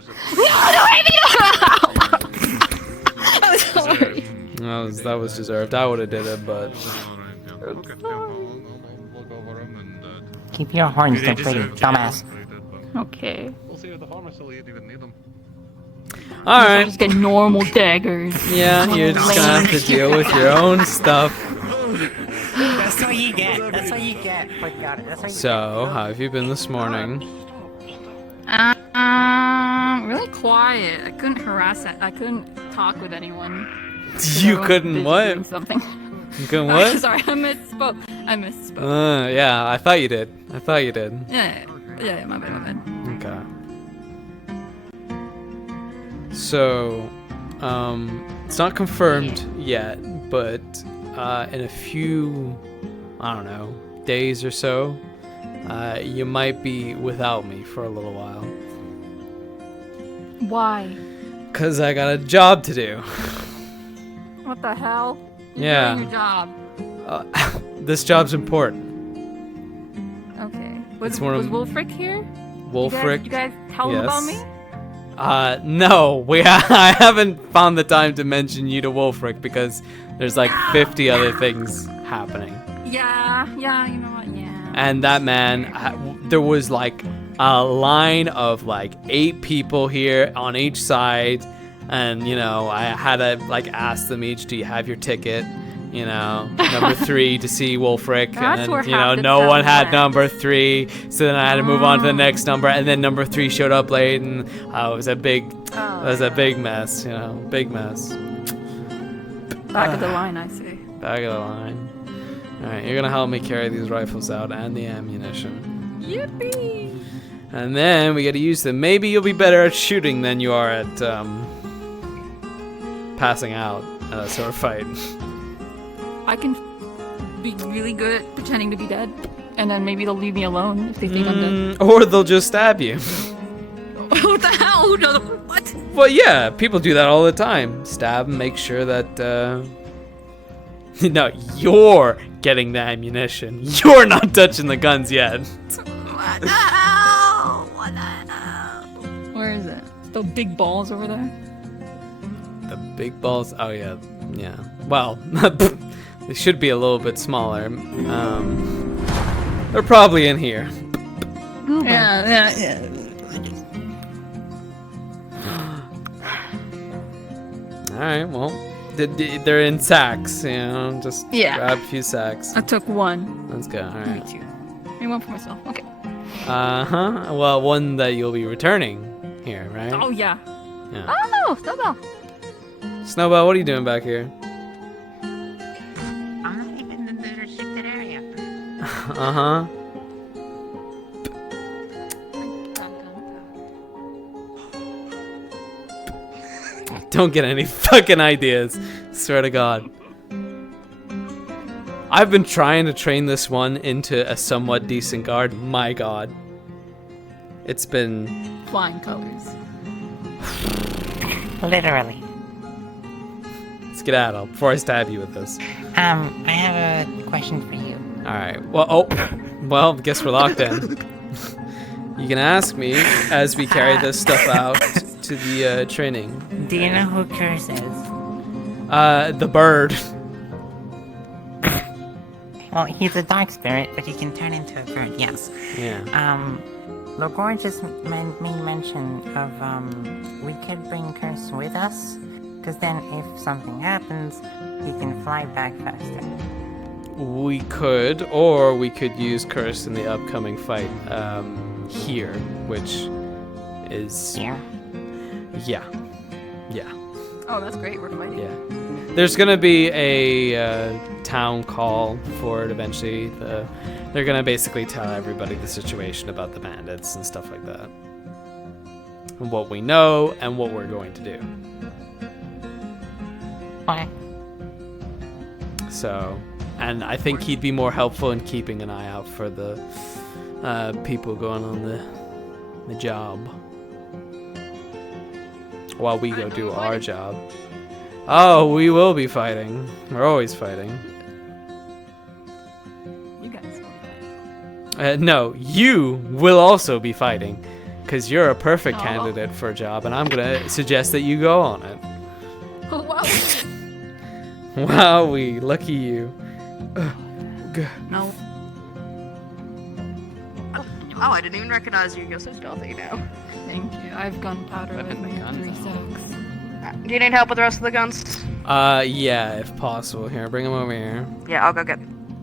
No, That was deserved. I would have did it, but Keep your horns so pretty, dumbass. Okay. We'll see if the farmer still even need them. all right. Just get normal daggers. Yeah, you're just gonna have to deal with your own stuff. That's what you get. That's what you get. Forgot it. That's what you So, how have you been this morning? Really quiet. I couldn't I couldn't talk with anyone. You couldn't what? Doing something. You couldn't what? Sorry, I misspoke. Yeah, I thought you did. Yeah, my bad. Okay. So, it's not confirmed yet, but in a few, I don't know, days or so, you might be without me for a little while. Why? 'Cause I got a job to do. What the hell? You're Yeah. doing your job. This job's important. Okay. Was It's one of- Wolfric here? Wolfric. You guys tell him about me? No, I haven't found the time to mention you to Wolfric because there's like 50 other things happening. Yeah, you know what, yeah. And that man, there was like a line of like 8 people here on each side, and you know, I had to like ask them each, do you have your ticket? You know, number 3 to see Wolfric, That's and where then, you know, half the no town one had went. number 3, so then I had to move on to the next number, and then number 3 showed up late, and it was a big mess, you know, big mess. Back of the line, I see. Back of the line. All right, you're gonna help me carry these rifles out and the ammunition, Yippee! and then we get to use them. Maybe you'll be better at shooting than you are at passing out at a sword fight. I can be really good at pretending to be dead, and then maybe they'll leave me alone if they think I'm dead. Or they'll just stab you. What the hell? Who does what? Well, yeah, people do that all the time. Stab and make sure that, no, you're getting the ammunition. You're not touching the guns yet. What the hell? What the hell? Where is it? Those big balls over there? The big balls? Oh, yeah. Yeah. Well, they should be a little bit smaller. They're probably in here. Yeah. Alright, well, they're in sacks, you know, just grab a few sacks. I took one. Let's go, alright. Me too. Maybe one for myself. Okay. Uh-huh. Well, one that you'll be returning here, right? Oh, yeah. Yeah. Oh, Snowball. Snowball, what are you doing back here? I'm not even in the restricted area. Uh-huh. Don't get any fucking ideas. Swear to God. I've been trying to train this one into a somewhat decent guard. My God. It's been... Flying colors. Literally. Skedaddle before I stab you with this. I have a question for you. Alright. Well, guess we're locked in. You can ask me as we carry this stuff out to the training. Do you know who Curse is? The bird. Well, he's a dark spirit, but he can turn into a bird, yes. Yeah. Logor just made mention of, we could bring Curse with us, because then if something happens, he can fly back faster. We could, or we could use Curse in the upcoming fight here, which is... Here? Yeah. Oh, that's great. We're fighting. Yeah. There's gonna be a town call for it eventually. They're gonna basically tell everybody the situation about the bandits and stuff like that. And what we know and what we're going to do. Okay. So, and I think he'd be more helpful in keeping an eye out for the people going on the job. While we go do our job. Oh, we will be fighting. We're always fighting. You guys will. No, you will also be fighting. Because you're a perfect Oh. candidate for a job, and I'm going to suggest that you go on it. Oh, wow. Wowee, lucky you. No. Oh, I didn't even recognize you. You're so stealthy now. Thank you. I have gunpowder with me. 3 sacks. Do you need help with the rest of the guns? Yeah, if possible. Here, bring them over here. Yeah, I'll go get them.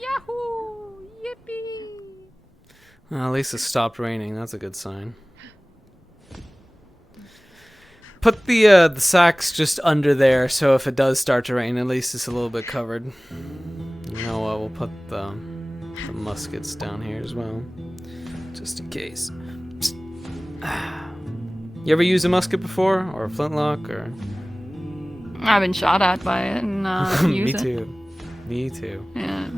Yahoo! Yippee! Well, at least it stopped raining. That's a good sign. Put the sacks just under there, so if it does start to rain, at least it's a little bit covered. You know what? We'll put the muskets down here as well, just in case. You ever used a musket before, or a flintlock, or? I've been shot at by it and Me use it. too. Me too. Yeah.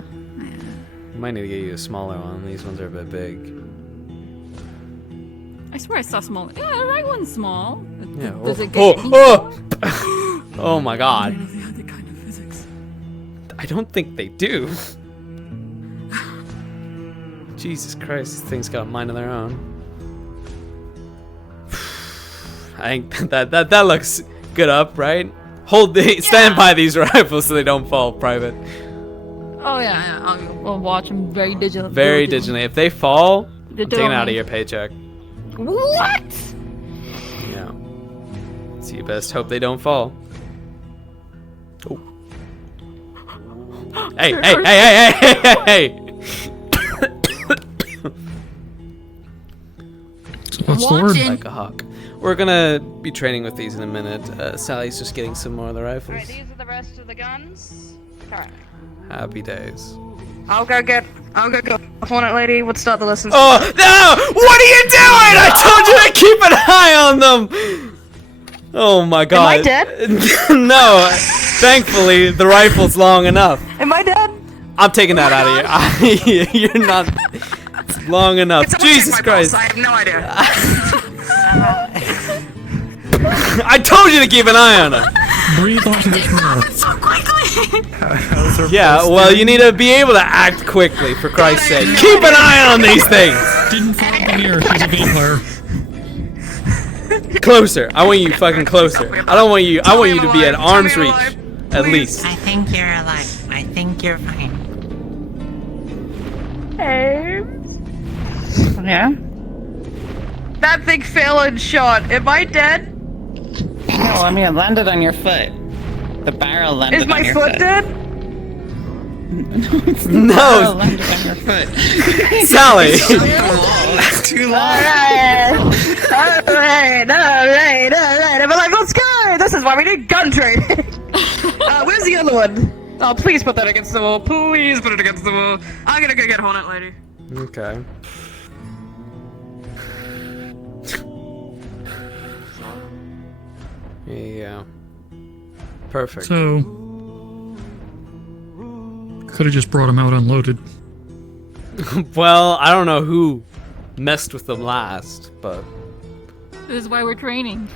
You might need to get you a smaller one. These ones are a bit big. I swear I saw small. Yeah, the right one's small. Yeah. Does it get any Oh my god. I don't think they do. Jesus Christ, these things got a mind of their own. I think that looks good up, right? Stand by these rifles so they don't fall, Private. Oh yeah, I'll watch them very diligently. Very diligently. If they fall, I'm taking it out of me. your paycheck. What? Yeah. So you best hope they don't fall. Oh. Hey, hey, hey, hey, hey, hey, hey! What's the word? Like a hawk. We're gonna be training with these in a minute. Sally's just getting some more of the rifles. Alright, these are the rest of the guns. Alright. Happy days. I'll go get Hornet Lady. Let's start the lessons. Oh no! What are you doing? I told you to keep an eye on them. Oh my god. Am I dead? No. Thankfully, the rifle's long enough. Am I dead? I'm taking that out of you. You're not. It's long enough. Jesus Christ. I have no idea. I told you to keep an eye on her. Breathe onto the floor. So quickly. Yeah, well, you need to be able to act quickly, for Christ's sake. Keep an eye on these things. Didn't fall here. She's a vampire. Closer. I want you fucking closer. I don't want you. I want you to be at arm's reach, at least. I think you're alive. I think you're fine. Hey. Yeah? That thing fell and shot. Am I dead? No, I mean, it landed on your foot. The barrel landed Is my on your foot foot. dead? No. Barrel landed on your foot. Sally. Too long. Alright. I'm like, let's go. This is why we need gun training. Where's the other one? Oh, please put that against the wall. Please put it against the wall. I'm gonna go get Hornet Lady. Okay. Yeah. Perfect. So, could have just brought him out unloaded. Well, I don't know who messed with them last, but This is why we're training.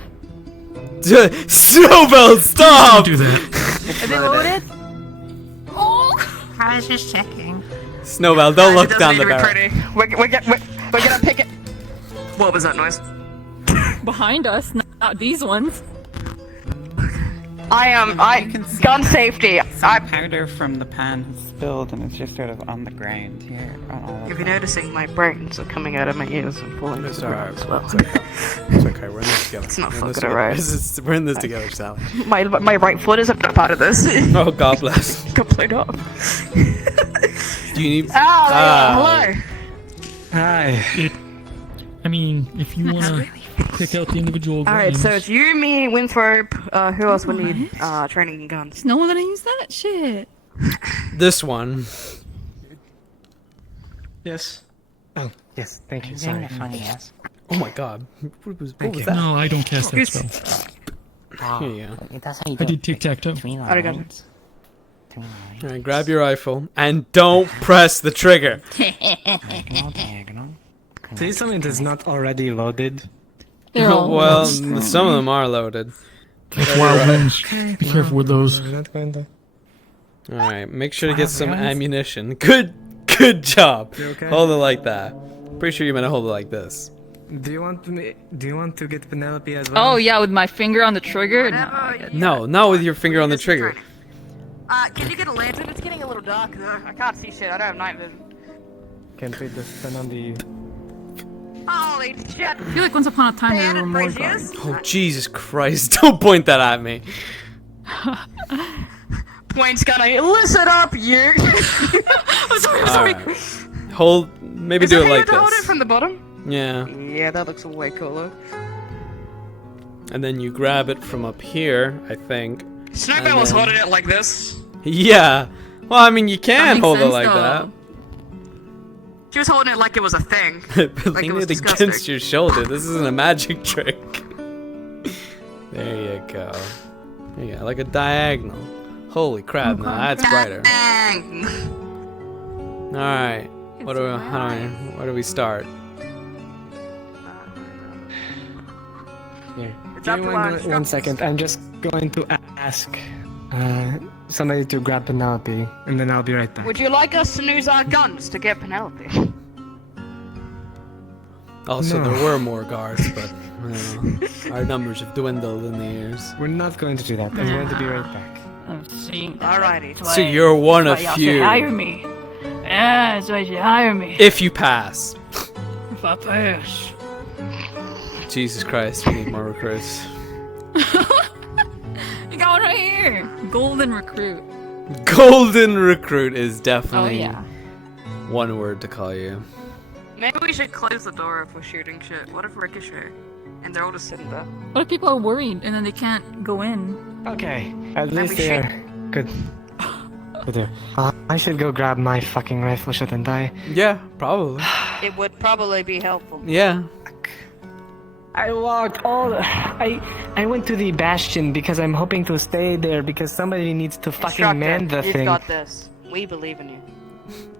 Snowbell, stop! Do that. Are they loaded? Oh! I was just checking. Snowbell, don't look down the barrel. We're gonna pick it. What was that noise? Behind us, not these ones. Gun safety. Some powder from the pan has spilled and it's just sort of on the ground here. If you're noticing, my brains are coming out of my ears and falling to the ground as well. It's okay, we're in this together. It's not We're in this fucking alright. together. We're in this together, Sally. My right foot is a part of this. Oh, God bless. Complete off. Do you need... hello. Hi. I mean, if you want to pick out the individual Alright, guns. so it's you, me, Winthrop. Who else would need training in guns? No one gonna use that shit. This one. Yes. Oh, yes. Thank you. Sorry. Sorry. Funny ass. Oh my god. What was Thank you. that? No, I don't cast that spell. Yeah. That's how you I did tic-tac-toe. I got it. Alright, grab your rifle and don't press the trigger. Diagonal. Please tell me it is not already loaded. They're all Well, some of them are loaded. That's wild wounds. Be careful with those. Alright, make sure to get some ammunition. Good job. okay? Hold it like that. Pretty sure you're gonna hold it like this. Do you want to get Penelope as well? Oh yeah, with my finger on the trigger? No. No, not with your finger on the trigger. Can you get a lantern? It's getting a little dark. I can't see shit. I don't have night vision. Can't we just turn on the... Holy shit! I feel like once upon a time there were more guards. Oh, Jesus Christ. Don't point that at me. Point's gonna listen up, you. I'm sorry. Alright. Hold, maybe do it like Hold it this. from the bottom. Yeah. Yeah, that looks way cooler. And then you grab it from up here, I think. Snowbell was holding it like this. Yeah. Well, I mean, you can hold it like that. She was holding it like it was a thing. Lean it against your shoulder. This isn't a magic trick. There you go. Yeah, like a diagonal. Holy crap! Now that's brighter. All right. Where do we start? Here. It's Give up me to our one instructions. second. I'm just going to ask somebody to grab Penelope, and then I'll be right back. Would you like us to use our guns to get Penelope? Also, No. there were more guards, but our numbers have dwindled in the years. We're not going to do that. I'm going to be right back. I'm seeing. Alrighty. So you're one That's of why y'all few. should hire me. Yeah, that's why you should hire me. If you pass. If I pass. Jesus Christ, we need more recruits. You got one right here. Golden recruit. Golden recruit is definitely Oh, yeah. one word to call you. Maybe we should close the door if we're shooting shit. What if Ricochet? And they're all just sitting there. What if people are worried and then they can't go in? Okay, at That'd least be they're shit. good. Good. I should go grab my fucking rifle, shouldn't I? Yeah, probably. It would probably be helpful. Yeah. I walked I went to the bastion because I'm hoping to stay there because somebody needs to fucking man the You've thing. got this. We believe in you.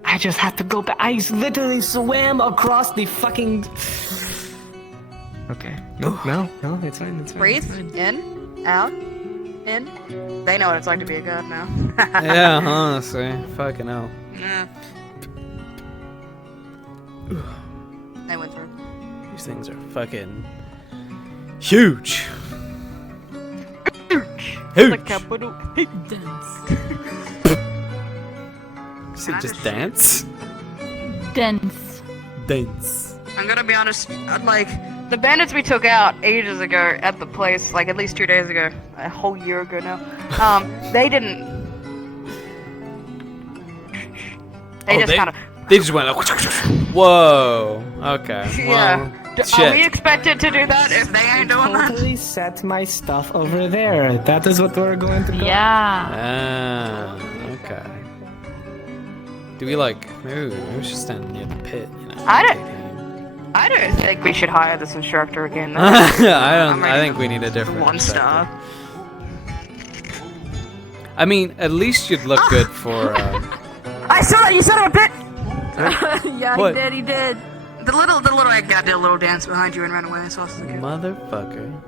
I just have to go back. I literally swam across the fucking. Okay. No, it's fine. It's fine. Breathe. In. Out. In. They know what it's like to be a god now. Yeah, honestly. Fucking hell. Yeah. They went through. These things are fucking huge. Huge. The capital. Is it just dance? Dense. Dance. I'm gonna be honest, like, the bandits we took out ages ago at the place, like at least 2 days ago, a whole year ago now, they didn't... They just kind of... They just went like, whoa. Okay. Yeah. Well, Are we expected to do that if they ain't doing that? Totally set my stuff over there. That is what we're going to go. Yeah. Ah, okay. Do we like, maybe we should stand near the pit, you know? I don't think we should hire this instructor again. I think we need a different one instructor. star. I mean, at least you'd look good for, I saw it, you son of a bit! Yeah, What? he did. The little egg guy did a little dance behind you and ran away. I saw it. Motherfucker.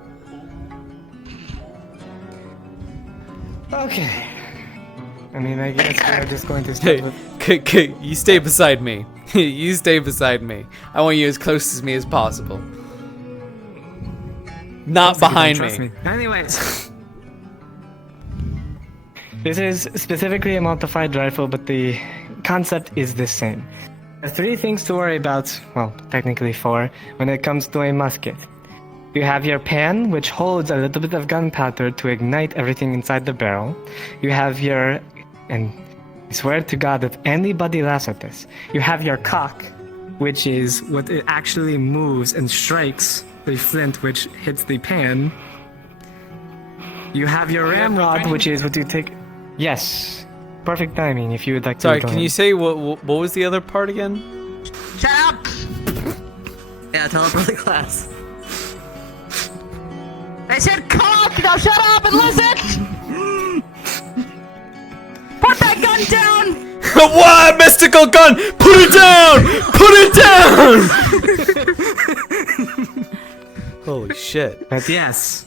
Okay. I mean, I guess we're just going to start with... Hey, you stay beside me. You stay beside me. I want you as close to me as possible. Not behind Trust me. Anyways. This is specifically a modified rifle, but the concept is the same. There are 3 things to worry about, well, technically 4, when it comes to a musket. You have your pan, which holds a little bit of gunpowder to ignite everything inside the barrel. You have your, and I swear to God if anybody laughs at this, you have your cock, which is what it actually moves and strikes the flint which hits the pan. You have your ramrod, which is what you take... Yes. Perfect timing if you would like to Sorry, go can ahead. you say what was the other part again? Shut up! Yeah, tell it really class. I said cock! Now shut up and listen! Put that gun down! What? Mystical gun! Put it down! Put it down! Holy shit. But yes.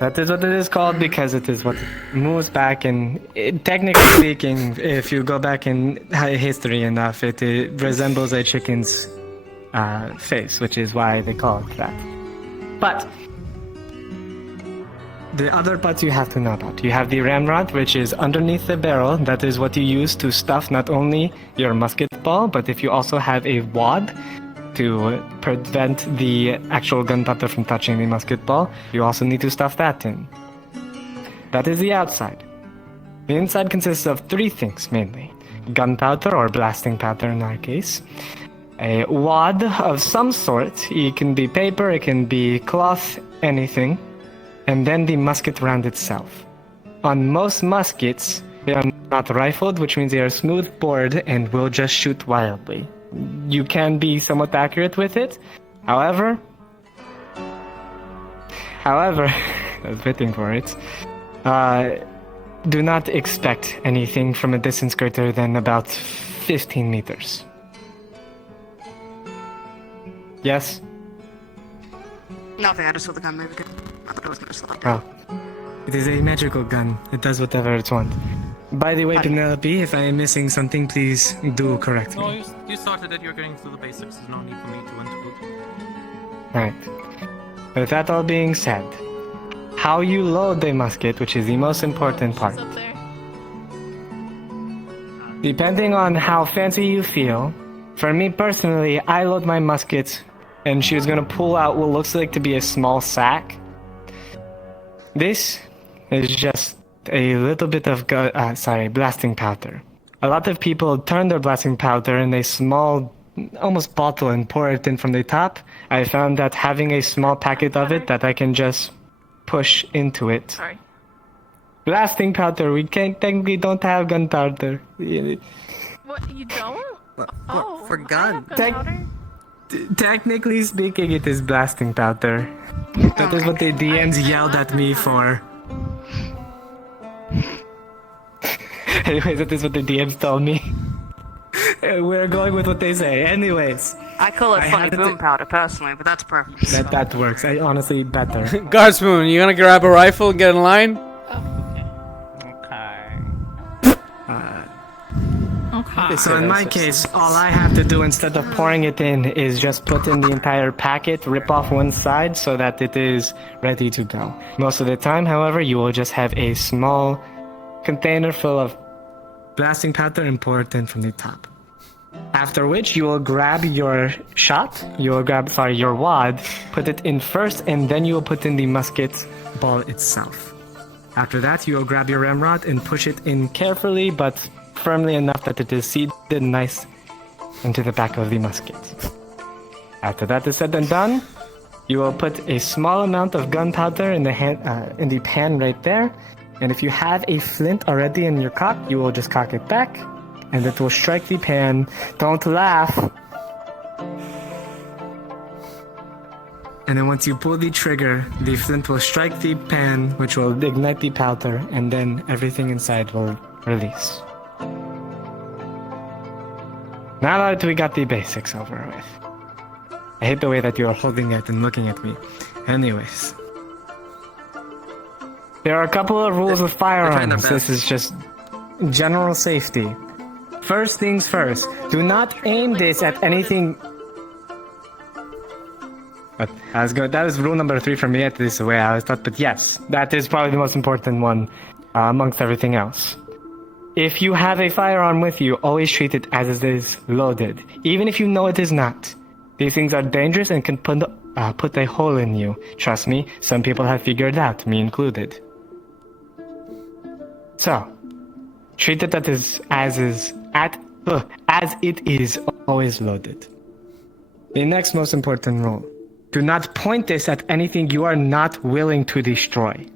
That is what it is called because it is what moves back and technically speaking, if you go back in history enough, it resembles a chicken's face, which is why they call it that. But the other parts you have to know about. You have the ramrod, which is underneath the barrel. That is what you use to stuff not only your musket ball, but if you also have a wad to prevent the actual gunpowder from touching the musket ball, you also need to stuff that in. That is the outside. The inside consists of 3 things mainly. Gunpowder, or blasting powder in our case. A wad of some sort. It can be paper, it can be cloth, anything. And then the musket round itself. On most muskets, they are not rifled, which means they are smooth bored and will just shoot wildly. You can be somewhat accurate with it. However, I was waiting for it. Do not expect anything from a distance greater than about 15 meters. Yes? Nothing, I just saw the gun move again. I thought it was gonna slow down. Oh. It is a magical gun. It does whatever it wants. By the way, Penelope, if I am missing something, please do correct me. No, you started it. You're getting through the basics. There's no need for me to include. Alright. With that all being said, how you load the musket, which is the most important part. Depending on how fancy you feel, for me personally, I load my musket, and she was gonna pull out what looks like to be a small sack. This is just a little bit of blasting powder. A lot of people turn their blasting powder in a small, almost bottle and pour it in from the top. I found that having a small packet of it that I can just push into it. Sorry. Blasting powder. We technically don't have gunpowder. What, you don't? For gun. Technically speaking, it is blasting powder. That is what the DMs yelled at me for. Anyways, that is what the DMs told me. We're going with what they say. Anyways. I call it funny boom powder personally, but that's preference. That works. I honestly better. Guardspoon, you gonna grab a rifle and get in line? Okay. So in my case, all I have to do instead of pouring it in is just put in the entire packet, rip off one side so that it is ready to go. Most of the time, however, you will just have a small container full of blasting powder and pour it in from the top. After which you will grab your your wad, put it in first, and then you will put in the musket ball itself. After that, you will grab your ramrod and push it in carefully but firmly enough that it is seated nice into the back of the musket. After that is said and done, you will put a small amount of gunpowder in the pan right there, and if you have a flint already in your cock, you will just cock it back, and it will strike the pan. Don't laugh. And then once you pull the trigger, the flint will strike the pan, which will ignite the powder, and then everything inside will release. Now that we got the basics over with. I hate the way that you are holding it and looking at me. Anyways. There are a couple of rules with firearms. This is just general safety. First things first, do not aim this at anything. But that was rule number 3 for me at this way I was taught, but yes, that is probably the most important one amongst everything else. If you have a firearm with you, always treat it as it is loaded, even if you know it is not. These things are dangerous and can put a hole in you. Trust me, some people have figured it out, me included. So, treat it as it is always loaded. The next most important rule. Do not point this at anything you are not willing to destroy.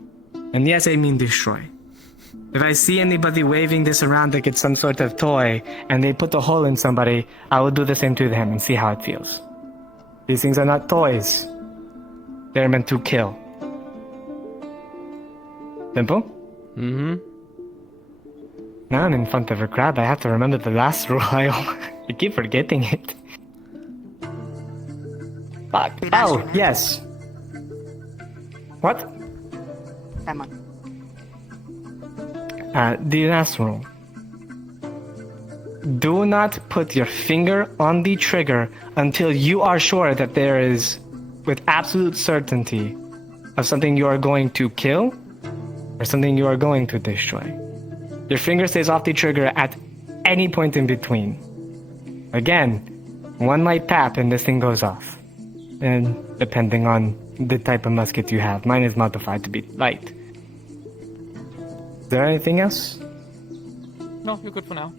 And yes, I mean destroy. If I see anybody waving this around like it's some sort of toy, and they put a hole in somebody, I will do the same to them and see how it feels. These things are not toys. They're meant to kill. Simple? Mm-hmm. Now I'm in front of a crowd. I have to remember the last rule. I keep forgetting it. Fuck. Oh, yes. What? Emma. The last rule. Do not put your finger on the trigger until you are sure that there is, with absolute certainty, of something you are going to kill or something you are going to destroy. Your finger stays off the trigger at any point in between. Again, one light tap and this thing goes off. And depending on the type of musket you have, mine is modified to be light. Is there anything else? No, you're good for now.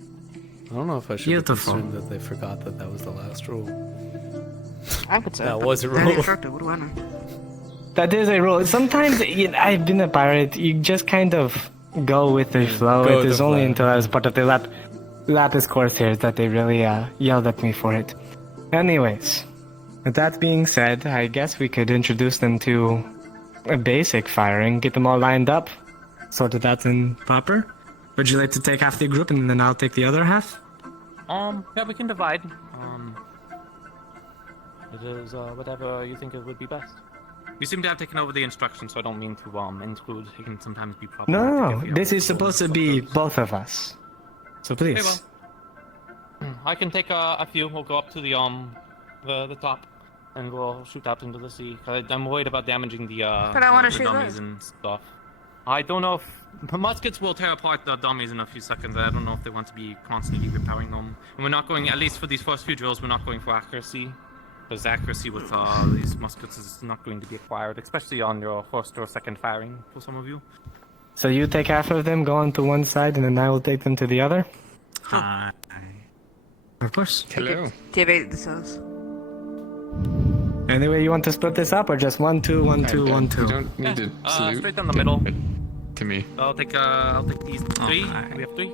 I don't know if I should be concerned that they forgot that was the last rule. I'm concerned. That was a They're rule. instructed, what do I know? That is a rule. Sometimes, I've been a pirate, you just kind of go with the flow. It is only until I was part of the Lapis course here that they really yelled at me for it. Anyways, with that being said, I guess we could introduce them to a basic firing, get them all lined up, sort of that in proper. Would you like to take half the group and then I'll take the other half? Yeah, we can divide. It is whatever you think it would be best. You seem to have taken over the instruction, so I don't mean to include. It can sometimes be No, problematic. no, if no. you This have is supposed to be both of us. So please. Okay, well. I can take a few. We'll go up to the top, and we'll shoot out into the sea. I'm worried about damaging the But I wanna the shoot dummies those. and stuff. I don't know if the muskets will tear apart the dummies in a few seconds. I don't know if they want to be constantly repairing them. And we're not going, at least for these first few drills, we're not going for accuracy. Because accuracy with these muskets is not going to be acquired, especially on your first or second firing for some of you. So you take half of them, go on to one side, and then I will take them to the other? Hi. Of course. Hello. Divide the cells. Anyway, you want to split this up, or just 1, 2, 1, 2, 1, 2? You don't need to salute. Straight down the middle. To me. I'll take these 3. We have 3.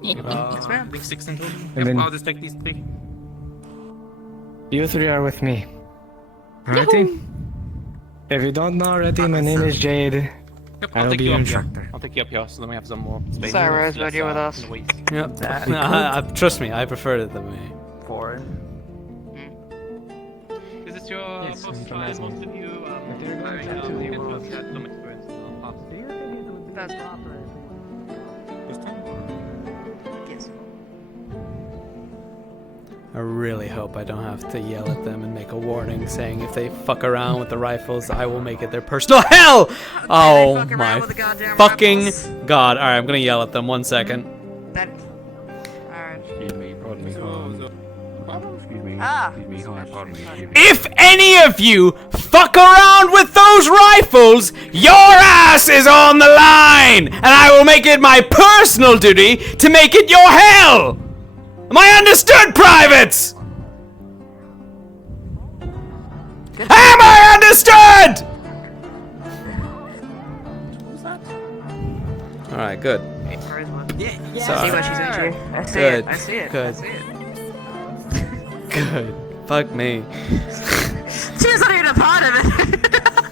Yes, ma'am. I think 6 in total. And Yep, then- I'll just take these 3. You 3 are with me. Alrighty? If you don't know already, my name is Jade. Yep, I'll I'll take be you your up here. instructor. I'll take you up here, so then we have some more space. Sorry, Rosebud, you're with us. Yep. Trust me, I preferred it that way. For Is this your first try? Most of you hiring had some experience in the past. That's the operator. Yes. I really hope I don't have to yell at them and make a warning saying if they fuck around with the rifles, I will make it their personal hell! Oh my fucking god. Alright, I'm gonna yell at them. 1 second. That. Alright. Excuse me, pardon me, hon. Excuse me, Ah. excuse me, hon, pardon me, excuse me. If any of you fuck around with those rifles, your ass is on the line! And I will make it my personal duty to make it your hell! Am I understood, privates? Am I understood? Alright, good. Yeah. Sorry. See what she's into. I see Good. it. I see it. Good. I see it. Good. Fuck me. She's not even a part of it.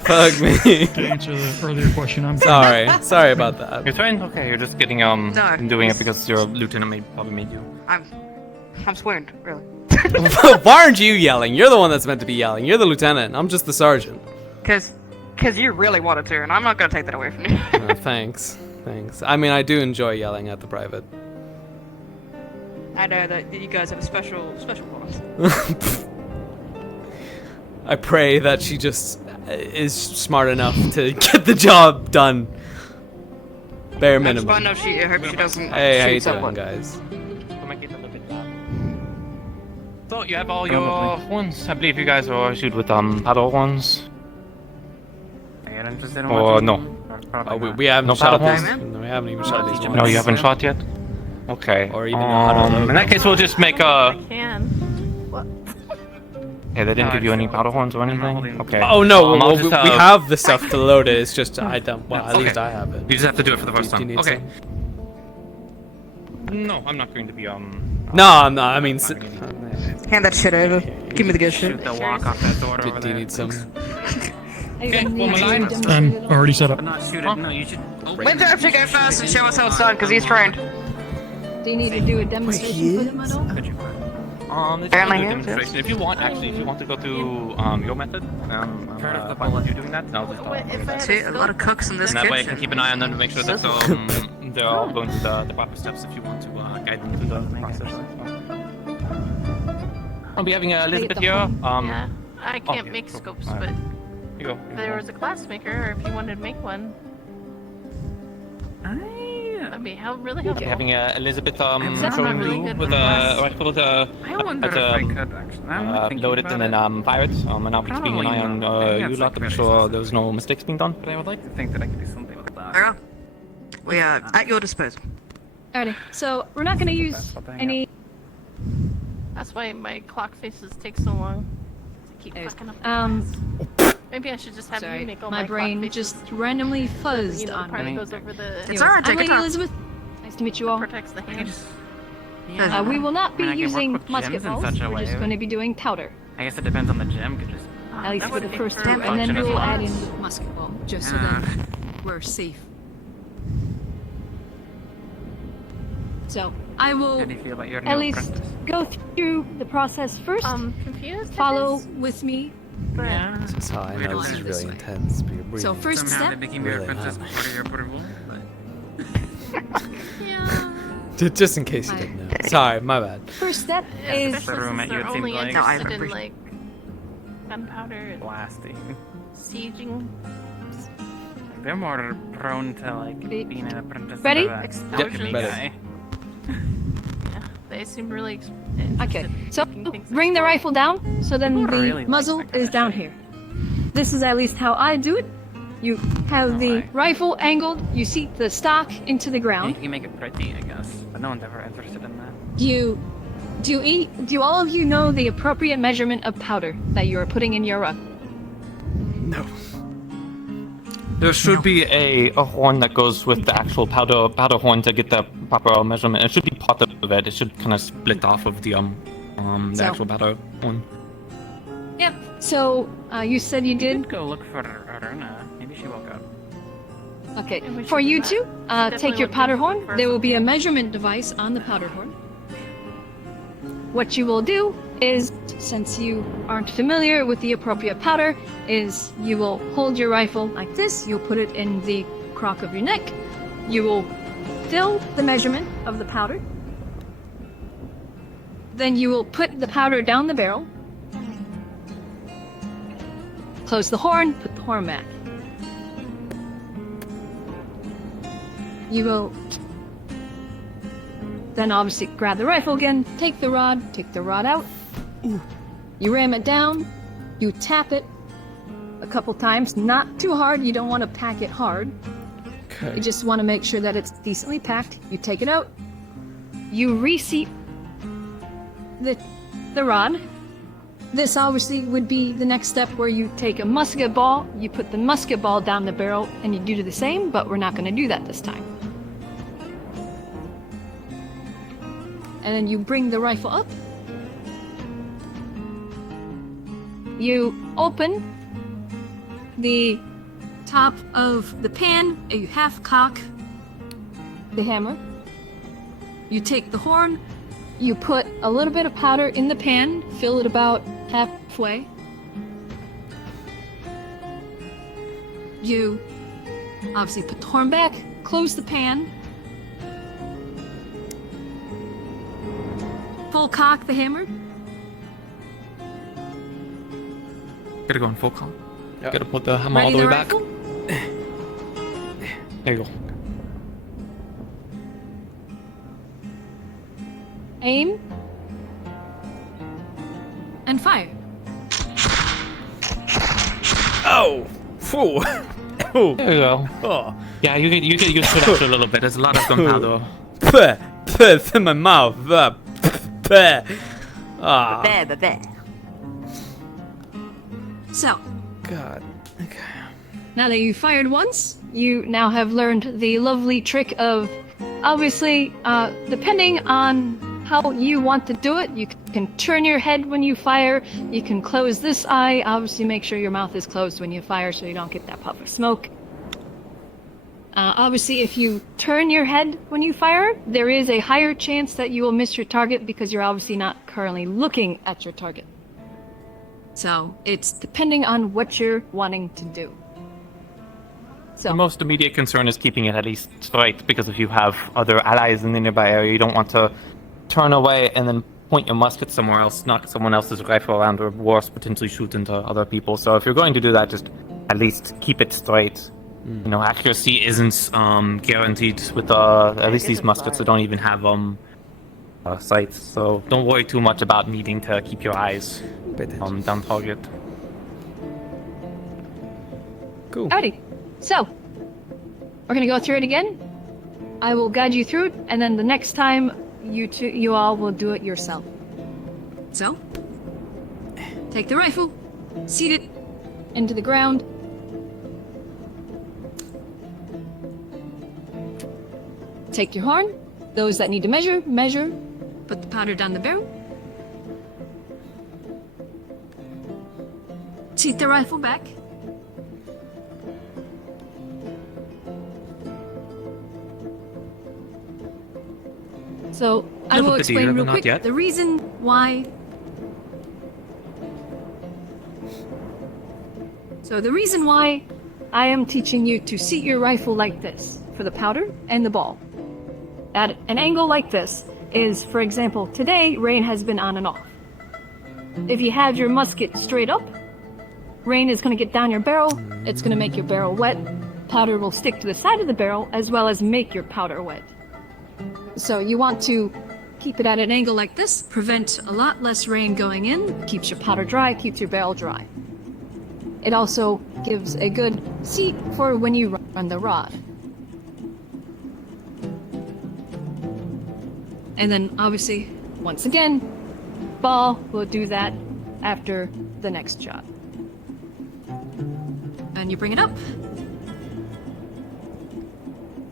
Fuck me. To answer the earlier question, I'm Sorry. Sorry about that. You're fine? Okay, you're just getting doing it because your lieutenant probably made you. I'm swooned, really. Why aren't you yelling? You're the one that's meant to be yelling. You're the lieutenant. I'm just the sergeant. Cause you really wanted to, and I'm not gonna take that away from you. Thanks. Thanks. I mean, I do enjoy yelling at the private. I know that you guys have a special bond. I pray that she just is smart enough to get the job done. Bare minimum. I hope she doesn't Hey, how shoot you someone. doing, guys? So you have all your ones. I believe you guys are issued with paddle ones. Or no? Oh, we haven't No shot paddle these. ones? No, we haven't even shot these ones. No, you haven't shot yet. Okay. Or even know how to load in that case, we'll just make a. Can. Yeah, they didn't give you any powder horns or anything. Okay. Oh no, I'll well, just, we have the stuff to load it. It's just I don't. Well, at Okay. least I have it. You just have to do it for the first Do you time. need Okay. some? No, I'm not going to be No, I'm not. I mean, Hand that shit over. Give me the good shit. the walk off that door do you need some? Okay, well, Malign. I'm already set up. Not shoot it. No, you should. Winter have to go first and show us how it's done, because he's trained. Do you need to do a demonstration for them at all? It's Apparently, a yes, demonstration. If you want, actually, if you want to go through your method, I'm fine with you doing that. I'll just See, a lot of cooks in this and that way I can kitchen. keep an eye on them to make sure that they're all going through the proper steps if you want to guide them through the process. I'll be having Elizabeth here. Yeah, I oh, can't yeah, make cool. scopes, Alright. but You go. there was a glass maker, or if you wanted to make one. That'd be really I'll be helpful. having Elizabeth Except I'm not showing really you good with with glass. a rifle to I wonder if I could actually. load it and then fire it. And I'll be keeping an eye on you lot to make sure there's no mistakes being done. But I would like to think that I could do something with that. Alright. We are at your disposal. Alrighty, so we're not gonna use any. That's why my clock faces take so long to keep fucking up. Maybe I should just have Sorry, you make all my my brain clock faces. just randomly fuzzed You know, on the part me. that goes over the. Anyways, alright, take I'm your Lady time. Elizabeth. Nice to meet you all. Protects the hands. We will not be I mean, I can work using with musket gems in balls. such a We're just way. going to be doing powder. I guess it depends on the gem. Could just. At least that for the would be first two, perfect. and then Function as we'll well. add in the musket ball, just so that we're safe. So, I will How do you feel about your at new least apprentice? go through the process first. Confused? Follow with me But This is how I know this is really intense. But you're breathing. So first Somehow step. they became your Really princess not. before your approval. Just in case you didn't know. Sorry, my bad. First step especially is since they're only No, I interested in appreciate- like gunpowder and Blasting. sieging. They're more prone to like being an apprentice. Ready? Of a Explosions. alchemy ready. guy. Yeah, they seem really okay. So bring the rifle down. So then People the really like muzzle that kind is of down shit. here. This is at least how I do it. You have the rifle angled. You seat the stock into the You ground. can make it pretty, I guess, but no one's ever interested in that. Do all of you know the appropriate measurement of powder that you are putting in your rug? No. There should be a horn that goes with the actual powder horn to get the proper measurement. It should be part of it. It should kind of split off of the So- actual powder horn. Yep. So you said you did. Go look for Aruna. Maybe she woke up. Okay. we For should you do two, that. take your Definitely powder want to horn. first. There will be a measurement device on the powder horn. What you will do is, since you aren't familiar with the appropriate powder, is you will hold your rifle like this. You'll put it in the crook of your neck. You will fill the measurement of the powder. Then you will put the powder down the barrel. Close the horn, put the horn back. You will then obviously grab the rifle again, take the rod out. You ram it down, you tap it a couple times, not too hard, you don't want to pack it hard. Okay. You just want to make sure that it's decently packed. You take it out, you reseat the rod. This obviously would be the next step where you take a musket ball, you put the musket ball down the barrel, and you do the same, but we're not going to do that this time. And then you bring the rifle up. You open the top of the pan, and you half cock the hammer. You take the horn, you put a little bit of powder in the pan, fill it about halfway. You obviously put the horn back, close the pan. Full cock the hammer. Gotta go in full call. Yep. Gotta put the hammer all Ready the the way back. rifle? There you go. Aim. And fire. Oh! Phew. Oh. There you go. Oh. Yeah, you get used to it after a little bit. There's a lot of gunpowder. Puh, puh, it's in my mouth. Puh. Ah. So, God. Okay. now that you fired once, you now have learned the lovely trick of, obviously, depending on how you want to do it, you can turn your head when you fire, you can close this eye, obviously make sure your mouth is closed when you fire so you don't get that puff of smoke. Obviously, if you turn your head when you fire, there is a higher chance that you will miss your target because you're obviously not currently looking at your target. So, it's depending on what you're wanting to do. So, The most immediate concern is keeping it at least straight, because if you have other allies in the nearby area, you don't want to turn away and then point your musket somewhere else, knock someone else's rifle around, or worse, potentially shoot into other people. So if you're going to do that, just at least keep it straight. You know, accuracy isn't guaranteed with at least these muskets that don't even have sights. So don't worry too much about needing to keep your eyes down target. Cool. Alrighty. So, we're gonna go through it again. I will guide you through it, and then the next time you all will do it yourself. So, take the rifle, seat it into the ground. Take your horn. Those that need to measure. Put the powder down the barrel. Seat the rifle back. So, I will explain real quick the reason why So the reason why I am teaching you to seat your rifle like this for the powder and the ball at an angle like this is, for example, today rain has been on and off. If you have your musket straight up, rain is going to get down your barrel, it's going to make your barrel wet, powder will stick to the side of the barrel as well as make your powder wet. So you want to keep it at an angle like this, prevent a lot less rain going in, keeps your powder dry, keeps your barrel dry. It also gives a good seat for when you run the rod. And then obviously, once again, ball will do that after the next shot. And you bring it up.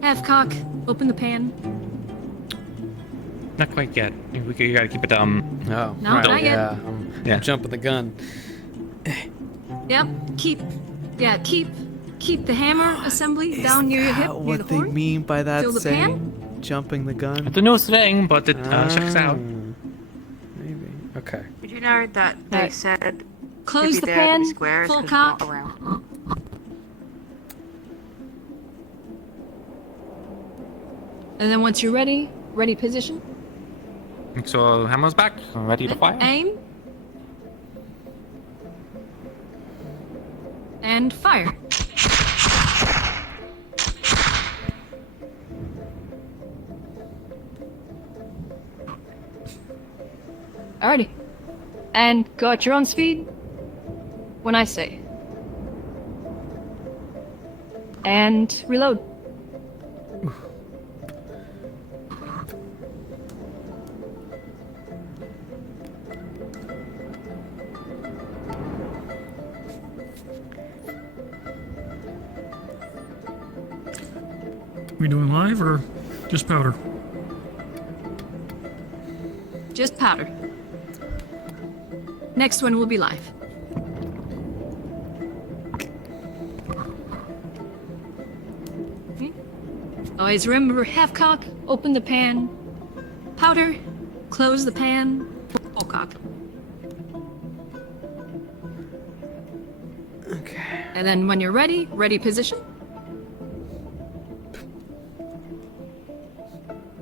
Half cock, open the pan. Not quite yet. You gotta keep it Oh, No, not yet. I'm jumping the gun. Yep, keep the hammer assembly down near your hip, near What the they horn. mean by that Fill the saying? Jumping the gun? I don't know saying, but it checks out. Maybe. Okay. Did you know that they Right. said Close to the be there to pan, be squares full 'cause cock. not around. And then once you're ready position. So hammer's back, ready to fire. Aim. And fire. Alrighty. And go at your own speed when I say. And reload. We doing live or just powder? Just powder. Next one will be live. Always remember, half cock, open the pan. Powder, close the pan, full cock. Okay. And then when you're ready position.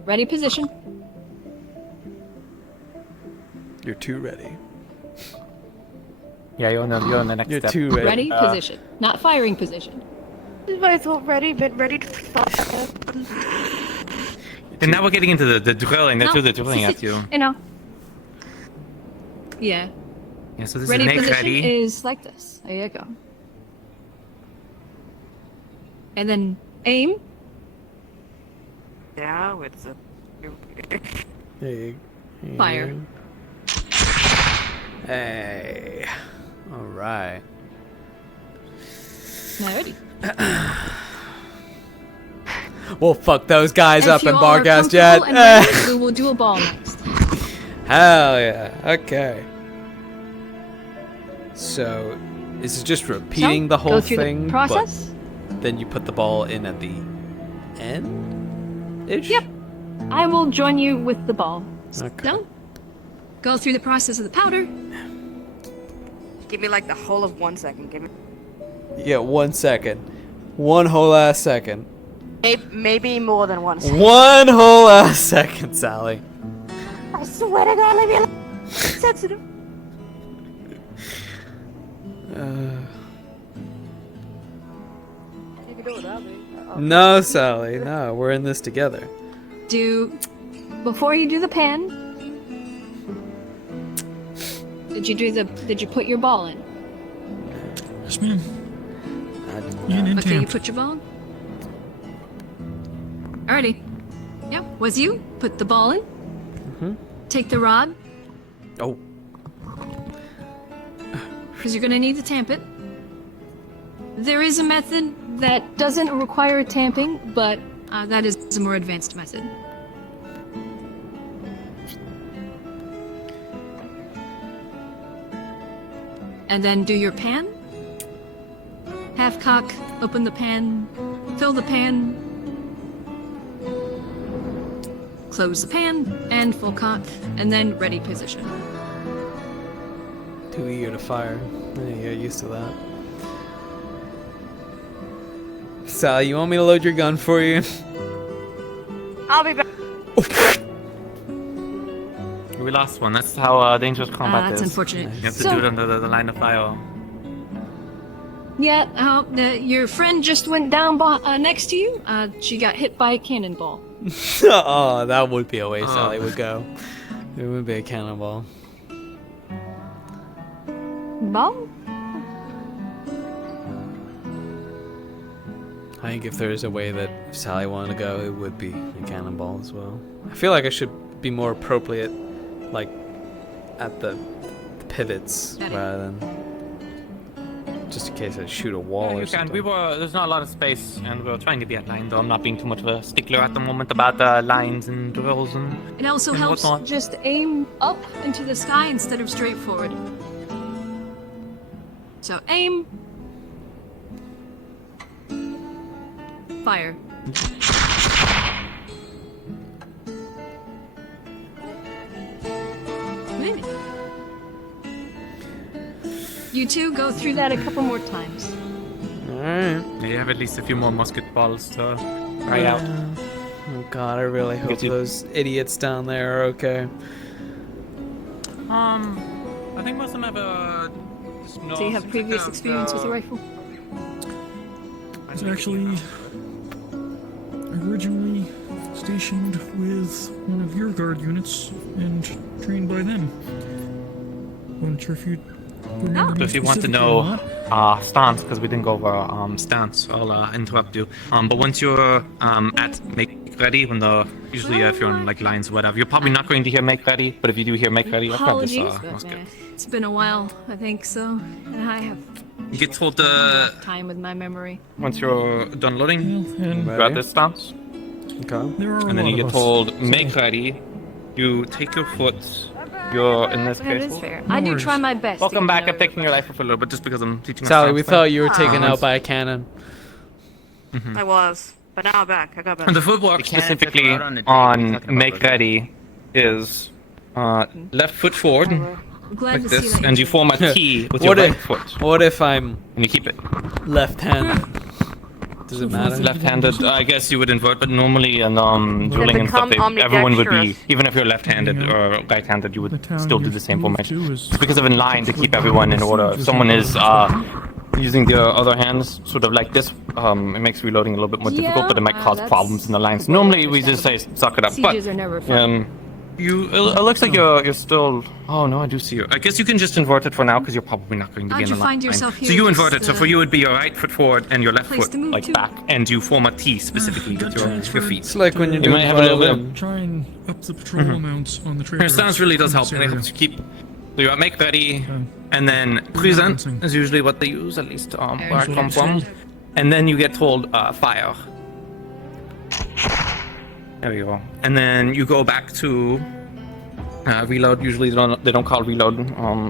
Ready position. You're too ready. Yeah, you're on the next You're step. too ready. Ready position. Not firing position. I thought ready, but ready to fire. And now we're getting into the drilling. That's No, what the drilling at you. You know. Yeah. Yeah, so this Ready is Nate position ready. is like this. There you go. And then aim. Yeah, with the. Hey. Fire. Hey. All right. Now ready. We'll fuck those guys If up you in all are Bargas comfortable Jet. and ready, we will do a ball next. Hell yeah. Okay. So, this is just repeating So, the whole go through the thing, process. but then you put the ball in at the end-ish? Yep. I will join you with the ball. Okay. So, go through the process of the powder. Give me like the whole of 1 second. Give me. Yeah, 1 second. One whole ass second. Maybe more than 1 second. One whole ass second, Sally. I swear to God, leave me alone. Sensitive. You can do it without me. No, Sally. No, we're in this together. Before you do the pan, did you put your ball in? Yes, ma'am. Okay, you put your ball in. Alrighty. Yep, was you. Put the ball in. Mm-hmm. Take the rod, Oh. because you're gonna need to tamp it. There is a method that doesn't require tamping, but that is a more advanced method. And then do your pan. Half cock, open the pan, fill the pan, close the pan, and full cock, and then ready position. Too eager to fire. Yeah, you're used to that. Sally, you want me to load your gun for you? I'll be back. We lost one. That's how dangerous combat that's is. unfortunate. You have to So- do it under the line of fire. Yeah, your friend just went down next to you. She got hit by a cannonball. Oh, that would be a way Sally would go. It would be a cannonball. Ball? I think if there's a way that if Sally wanted to go, it would be a cannonball as well. I feel like I should be more appropriate, like, at the pivots rather than just in case I shoot a wall or something. There's not a lot of space, and we're trying to be aligned, though I'm not being too much of a stickler at the moment about lines and drills and It also and helps whatnot. just aim up into the sky instead of straight forward. So aim. Fire. Good. You two go through that a couple more times. Alright. You have at least a few more musket balls to try out. Oh god, I really hope those idiots down there are okay. I think most of them have a... Do you have previous experience with a rifle? I was actually originally stationed with one of your guard units and trained by them. Wasn't sure if you remember So me if you want to specifically know or not. stance, because we didn't go over stance, I'll interrupt you. But once you're at make ready, when usually if you're on like lines or whatever, you're probably not going to hear make ready. But if you do hear make ready, I'll grab this Apologies, musket. it's been a while, I think so. And I have You get told time with my memory. once you're done loading, and grab this stance. Okay. There are And then you get told make ready. You take your foot. You're in this That case. is fair. I do try my best. Welcome even back. though- I'm taking your life for a little bit just because I'm teaching. Sally, we thought you were taken out by a cannon. I was, but now I'm back. I got back. And the footwork specifically on make ready is left foot forward glad like to see this, that and you you form a T with your What right if- foot. What if I'm and you keep it left-handed? Does it matter? Left-handed, I guess you would invert, but normally in drilling and stuff, everyone would be, even if you're left-handed or right-handed, you would still do the same formation. It's because of in line to keep everyone in order. If someone is using their other hands, sort of like this, it makes reloading a little bit more difficult, but it might cause problems in the lines. Normally, we just say suck it up, but Sieges are never fun. it looks like you're still. Oh no, I do see you. I guess you can just invert it for now because you're probably not going to be How'd in the you line. find yourself So here? you invert it. Just, So for you, it'd be your right foot forward and your left place foot to move like to. back, and you form a T specifically with your feet. It's like when you're You might doing have a little bit. violin. Try and up the patrol amounts on the trade. Your stance really does help. It helps you keep. So you make ready, and then present is usually what they use, at least where I come from. And then you get told fire. There we go. And then you go back to reload. Usually they don't call reload,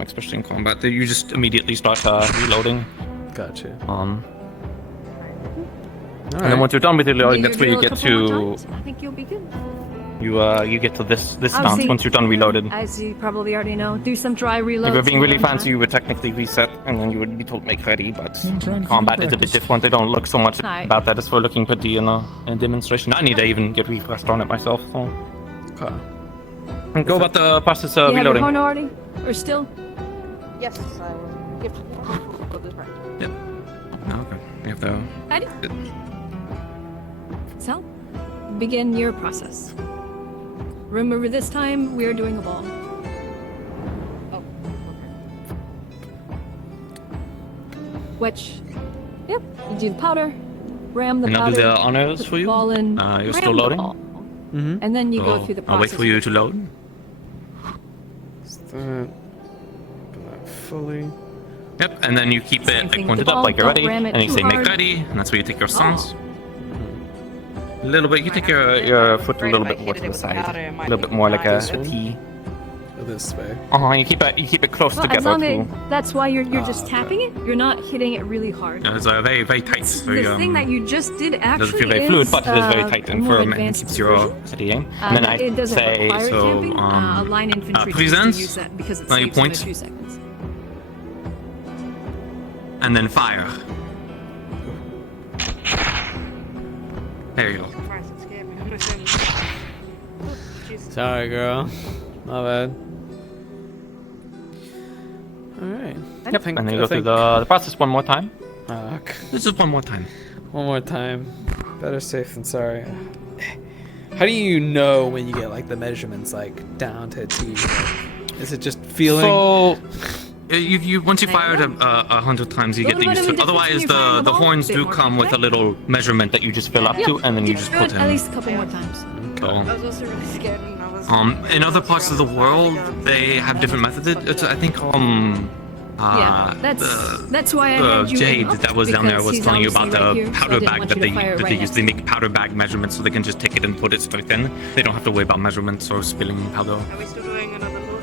especially in combat. You just immediately start reloading. Gotcha. And then once you're done with reloading, Do that's where you drill a get couple more to times? I think you'll be good. you get to this stance Obviously, once you're done reloaded. As you probably already know, do some dry reloads. If you're being and really run fancy, you would technically reset, and then you would be told make ready. But trying to combat keep is a bit practice. different. They don't look so much Alright. about that as for looking pretty in a demonstration. I need to even get refreshed on it myself. So. Okay. And go about the process of You have your reloading. horn already? Or still? Yes, I was gifted for this practice. Okay. You have to. Ready? So, begin your process. Remember, this time we are doing a ball. Oh, Which, yep, you do the powder, ram the And I'll powder. do the put honors for you. Ball in, You're ram still the loading. ball. And then you go So through the I'll process. wait for you to load. Fully. Yep, and then you keep Same it thing like with the pointed up, ball, like you're don't ready, ram it and you too say make hard. ready, and that's where you take your stance. A little bit. You take your foot a little bit more to the side, a little bit more like a T. This way. You keep it close Well, as together. long too. as that's why you're just tapping it. You're not hitting it really hard. It's very very tight. Very, The thing that you just did doesn't actually feel very is fluid, but it is very tight a and more firm and advanced keeps your version. steady aim. And then I It doesn't say require so. camping. A line infantry presents. just to use that because it Now you saves in point. 2 seconds. And then fire. There you go. Sorry, girl. My bad. Alright. Yep, and then you go through the process one more time. Okay. This is one more time. One more time. Better safe than sorry. How do you know when you get like the measurements like down to a T? Is it just feeling? So, once you fire it 100 times, you get the used to it. Otherwise, the horns do come with a little measurement that you just fill up to, and then you just put in. At least a couple more times. So, I was also really scared when I was. in other parts of the world, they have different methods. It's, I think, Yeah, that's why I had you Jade up, that was down there because was he's telling you about obviously the right here, so I powder didn't bag want that you to fire it right they use. next They make powder bag measurements so they can just take it and put it straight in. They don't have to worry about measurements or spilling powder. Are we still doing another look?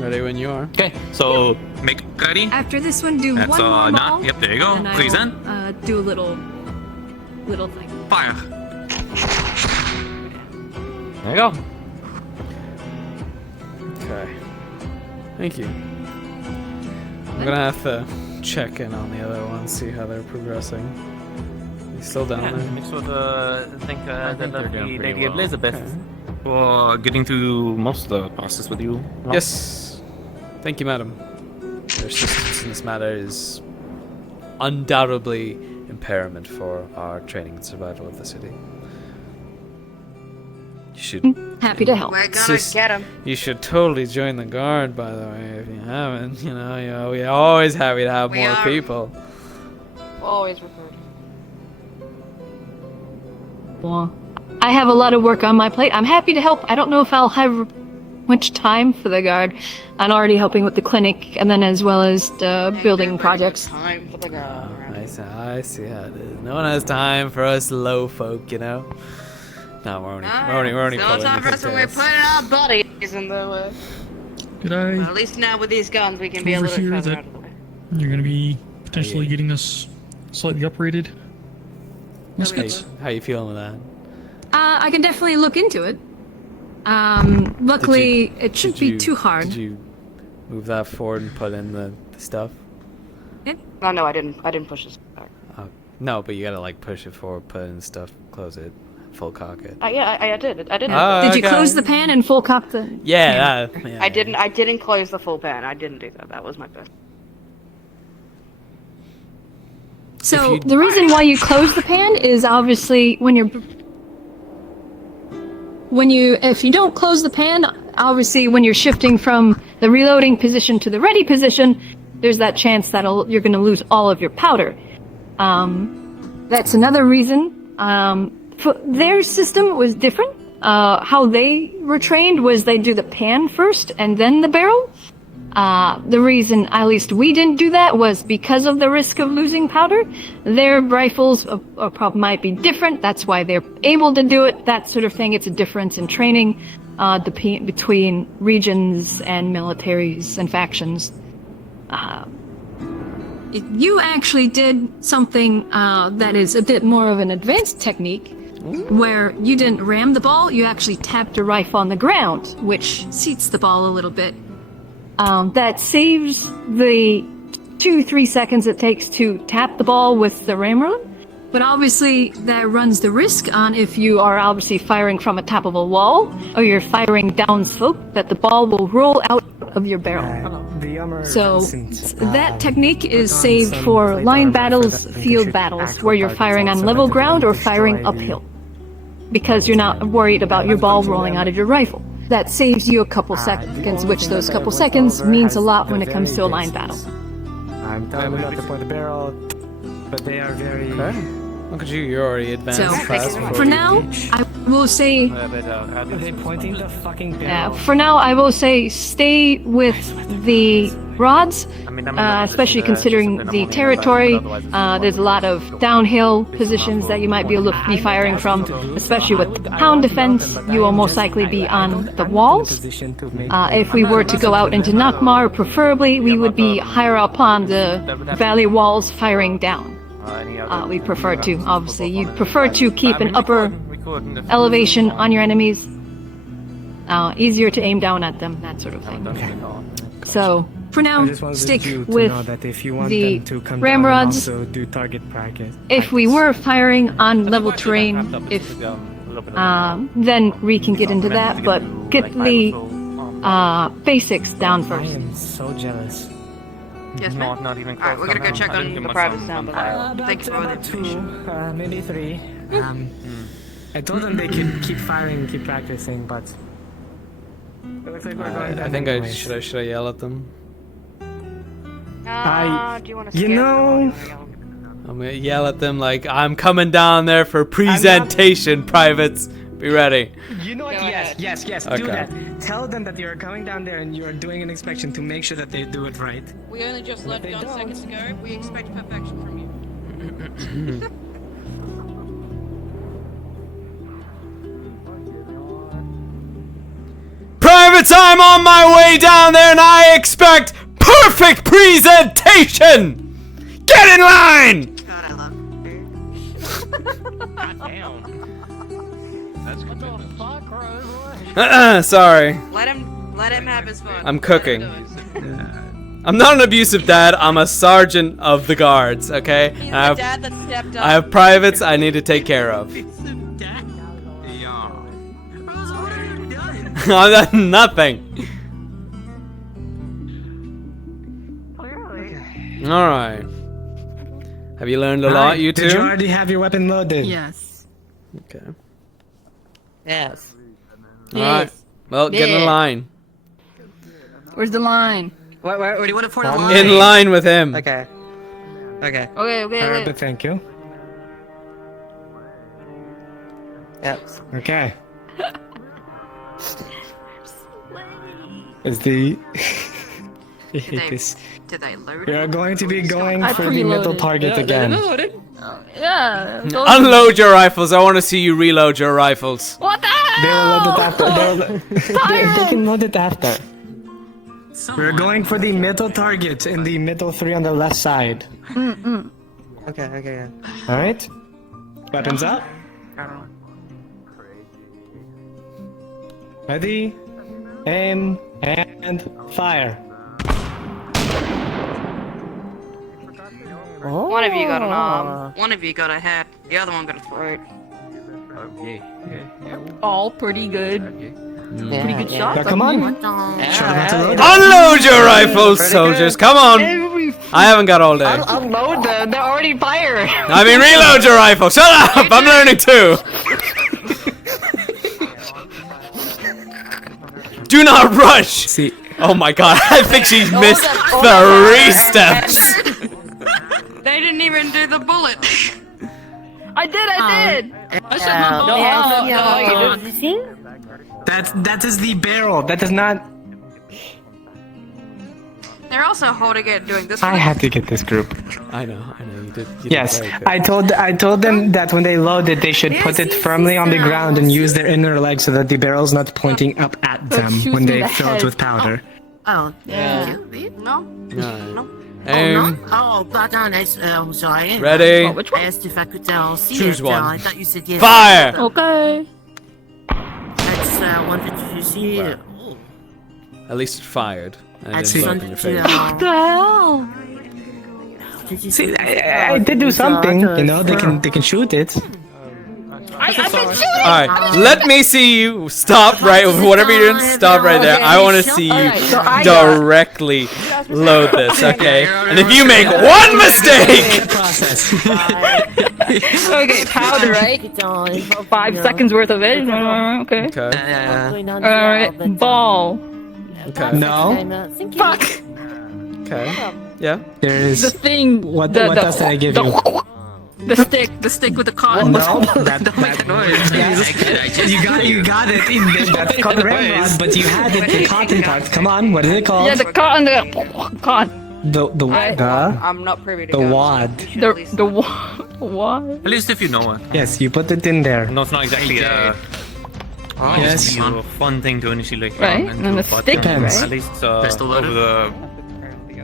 Ready when you are. Okay, so make ready. After this one, do That's one more not. ball. Yep, there you go. and I Present. will, do a little thing. Fire. There you go. Okay. Thank you. I'm gonna have to check in on the other ones, see how they're progressing. You still down there? Mixed with I think they're doing Lady pretty well. Elizabeth for getting through most of the process with you. No? Yes. Thank you, madam. Your assistance in this matter is undoubtedly impairment for our training and survival of the city. You should. Happy to help. We're gonna get him. You should totally join the guard, by the way, if you haven't. You know, we're always happy to have more people. Always recruit. Well, I have a lot of work on my plate. I'm happy to help. I don't know if I'll have much time for the guard. I'm already helping with the clinic, and then as well as the building projects. Time for the guard. I see how it is. No one has time for us low folk, you know. No, we're only No pulling time for us when we're putting our bodies in the way. Did I Well, at least now with these guns, we can be a little overhear further that out of the way. you're going to be potentially getting us slightly upgraded? Muskets? How you feeling with that? I can definitely look into it. Luckily, it shouldn't be too hard. Did you move that forward and put in the stuff? Oh no, I didn't push this. No, but you gotta like push it forward, put in stuff, close it, full cock it. Yeah, I did. I did. Did you close the pan and full cock the? Yeah, I didn't. I didn't close the full pan. I didn't do that. That was my best. So the reason why you close the pan is obviously if you don't close the pan, obviously when you're shifting from the reloading position to the ready position, there's that chance that you're going to lose all of your powder. That's another reason. Their system was different. How they were trained was they do the pan first and then the barrel. The reason, at least we didn't do that, was because of the risk of losing powder. Their rifles might be different. That's why they're able to do it. That sort of thing. It's a difference in training between regions and militaries and factions. You actually did something that is a bit more of an advanced technique, where you didn't ram the ball. You actually tapped your rifle on the ground, which seats the ball a little bit. That saves the 2-3 seconds it takes to tap the ball with the ramrod. But obviously, that runs the risk on if you are obviously firing from a top of a wall, or you're firing downslope, that the ball will roll out of your barrel. So, that technique is saved for line battles, field battles, where you're firing on level ground or firing uphill. Because you're not worried about your ball rolling out of your rifle. That saves you a couple seconds, which those couple seconds means a lot when it comes to a line battle. I'm telling them not to point the barrel, but they are very... Look at you, you're already advanced. So, for now, I will say... Are they pointing the fucking barrel? For now, I will say stay with the rods, especially considering the territory. There's a lot of downhill positions that you might be able to be firing from, especially with pound defense. You will most likely be on the walls. If we were to go out into Nakmar, preferably, we would be higher up on the valley walls firing down. We prefer to, obviously. You prefer to keep an upper elevation on your enemies. Easier to aim down at them, that sort of thing. So, For now, I just wanted stick you to with know that if you want the them to come ramrods. down and also do target practice. If we were firing on level terrain, then we can get into that, but get the basics down I first. am so jealous. Yes, ma'am. Not even Alright, we're gonna go check on the privates down below. Thanks for the information. Maybe 3. I told them they could keep firing, keep practicing, but it looks like we're going down I think anyways. should I yell at them? Do you want to you know, I'm gonna yell at them like, I'm coming down there for presentation, privates. Be ready. you know what? Yes, do Okay. that. Tell them that you're coming down there and you're doing an inspection to make sure that they do it right. We only just left they on don't- seconds ago. We expect perfection from you. Privates, I'm on my way down there and I expect perfect presentation! Get in line! God, I love Sorry. Let him have his fun. I'm cooking. I'm not an abusive dad, I'm a sergeant of the guards, okay? He's I the dad that stepped up. I have privates I need to take care of. Nothing. Alright. Have you learned a lot, you two? Did you already have your weapon loaded? Yes. Okay. Yes. Alright. Well, get in Yeah. line. Where's the line? Where do you want to put a On line? In line with him. Okay. Okay. Okay. But thank you. Yep. Okay. Is the I hate this. Did they load We are going to be going I for the middle preloaded. target again. Yeah. Unload your rifles. I want to see you reload your rifles. What the They will load it hell? after. They can load it after. We're going for the middle target in the middle 3 on the left side. Okay. All right. Weapons up. Ready, aim, and fire. One of you got an arm. One of you got a head. The other one got a throat. All pretty good. Pretty good shots. Now come on. Unload your rifles, soldiers. Come on. I haven't got all day. Unload them. They're already fired. I mean, reload your rifle. Shut up. I'm learning too. Do not rush. See. Oh my god. I think she missed 3 steps. They didn't even do the bullet. I did. I shot my ball. That is the barrel. That is not. They're also holding it doing this. I had to get this group. I know. You did. Yes, I told them that when they load it, they should put it firmly on the ground and use their inner leg so that the barrel's not pointing up at them when they fill it with powder. Oh, Yeah. No. No. Oh, pardon, I'm sorry. Ready? Oh, which one? I asked if I could see Choose it. one. I thought you said yes. Fire! Okay. I wanted to see it. At least it fired. And it Actually- didn't blow up in your face. What the hell? Did you See, I did do something. You know, they can shoot it. I've been shooting. Alright, let me see you stop right whatever you're doing, stop right there. I want to see you Alright, so I directly load this, okay? And if you make one mistake, Okay, powder, right? 5 seconds worth of it. Okay. okay, Alright, ball. okay, No. Fuck. okay, yeah. There is. The thing. What the, else did I give you? The stick with the cotton. No, you got it. That's called ramrod, but you had it. The cotton part. Come on, what is it called? Yeah, the cotton. The cotton. I'm not privy to the guns. wad. The wad. At least if you know it. Yes, you put it in there. No, it's not exactly Yes. a fun thing to initially like Right, into, and the but, stick, right? at least over the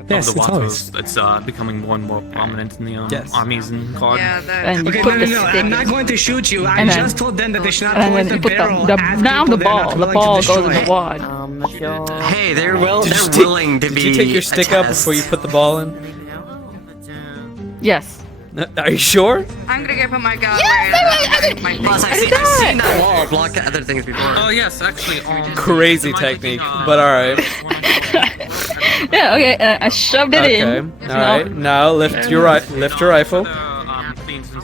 Yes, of the it's wads. always. It's becoming more and more prominent in the Yes. armies and COD. Yeah, that. And Okay, you put no, the no, no. stick I'm not going to shoot you. I and then- just told them that they should not and point then the you put barrel the at now people the they're not ball. The willing to ball goes in destroy. the wad. Hey, they're Did you they're take- willing to did be. you take your stick out before you put the ball in? Yes. Are you sure? I'm gonna go put my gun Plus, I've seen that wall block other things before. Oh yes, actually. Crazy technique, but alright. Yeah. Okay. I shoved it Okay. in. Alright. Now lift your rifle.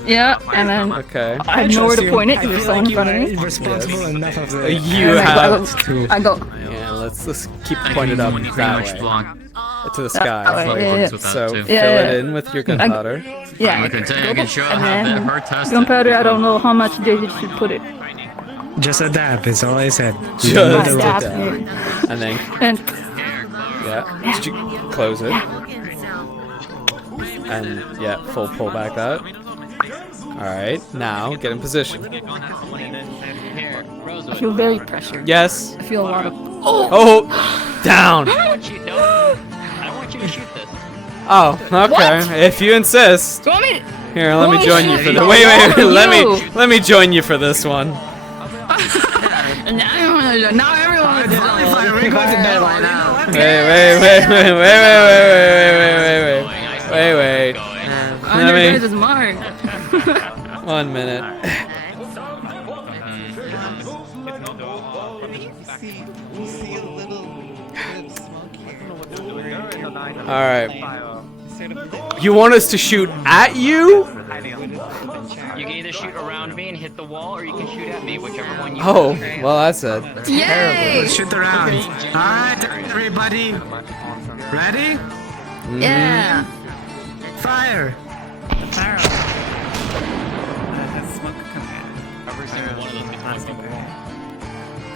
Yeah, and then Okay. I have nowhere to point it. I You're feel standing like in you front of me. are responsible enough of the. You And have I go. Yeah, let's keep pointed up that way. To the sky. That way, yeah, yeah. So Yeah, fill yeah. it in with your gunpowder. Yeah. I can tell you, I can show And how then her test. gunpowder. I don't know how much they should put it. Just a dab is all I said. Just Just a dab. dab. And then And yeah, did you close it? And yeah, full pull back that. Alright, now get in position. I feel very pressured. Yes. I feel a lot of. Oh, down. I want you to shoot this. Oh, okay. What? If you insist. Want me? Here, let me Why join you should for I? the. Wait, You. let me join you for this one. Now everyone. Wait. Under guys is mark. 1 minute. Alright. You want us to shoot at you? You can either shoot around me and hit the wall, or you can shoot at me, whichever one you Oh, well, that's it. Yay! Let's shoot around. Alright, everybody. Ready? Yeah. Fire.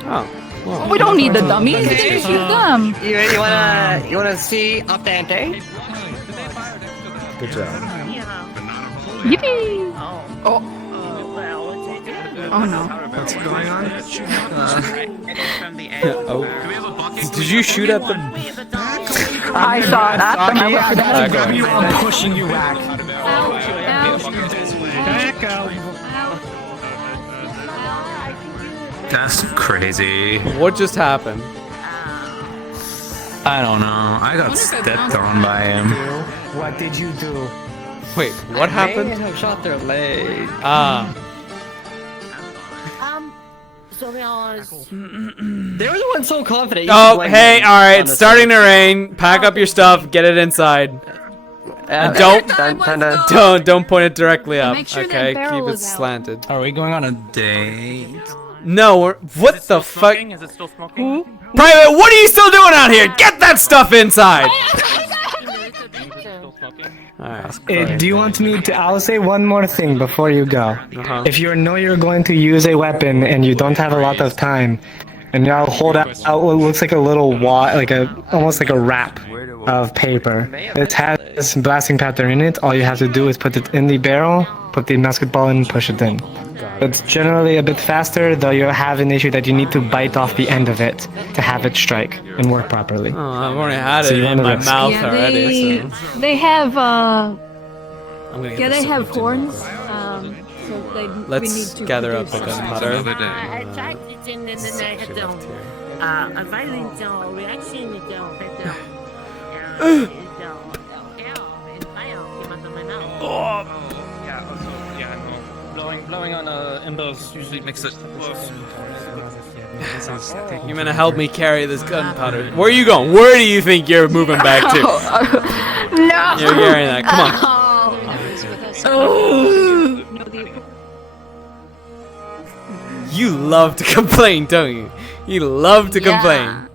Oh. Well. We don't need the dummies. We Okay. can shoot them. You wanna see up that day? Good job. Yippee! Oh. Oh no. What's going on? Oh. Did you shoot at them? I shot at them. I went for that. Okay. I'm pushing you back. That's crazy. What just happened? I don't know. I got stepped on by him. What did you do? Wait, what happened? Have shot their leg. Ah. So they all. They were the ones so confident. you Oh, could blame hey, them, alright, honestly. starting to rain. Pack up your stuff, get it inside. And don't point it directly up. Make sure that Okay, barrel keep it is out. slanted. Are we going on a date? No, what the fuck? Is it still smoking? Private, what are you still doing out here? Get that stuff inside! Alright. Do you want me to? I'll say one more thing before you go. Uh-huh. If you know you're going to use a weapon and you don't have a lot of time, and you'll hold out what looks like a little wad, almost like a wrap of paper. It has blasting powder in it. All you have to do is put it in the barrel, put the musket ball in, and push it in. It's generally a bit faster, though you have an issue that you need to bite off the end of it to have it strike and work properly. Oh, I've already had So it you in wanna my risk- mouth Yeah, already, so... they have I'm gonna get yeah, this they have something horns. to- So they Let's we need to gather up produce the some. gunpowder. I tried it in a violent reaction. Blowing on embers usually makes it worse. You're gonna help me carry this gunpowder. Where are you going? Where do you think you're moving back to? No! You're carrying that. Come on. You love to complain, don't you? You love to complain.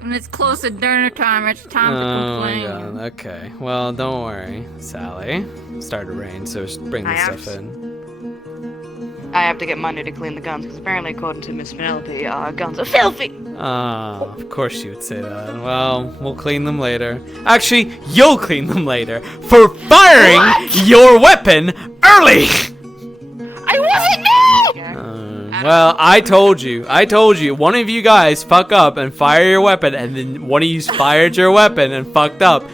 When it's close to dinner time, it's time to Oh my complain. god. Okay. Well, don't worry, Sally. It started to rain, so just bring the stuff in. I have to get money to clean the guns because apparently, according to Miss Penelope, guns are filthy. Ah, of course you would say that. Well, we'll clean them later. Actually, you'll clean them later for firing your weapon early. I wasn't me! Well, I told you. One of you guys fuck up and fire your weapon, and then one of you fired your weapon and fucked up.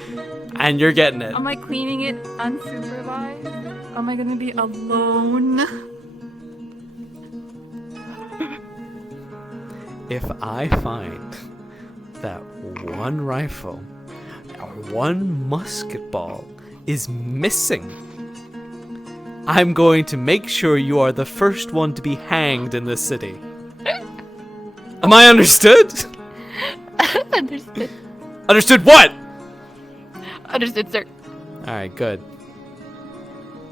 and you're getting it. Am I cleaning it unsupervised? Am I gonna be alone? If I find that one rifle or one musket ball is missing, I'm going to make sure you are the first one to be hanged in this city. Am I understood? Understood. Understood what? Understood, sir. Alright, good.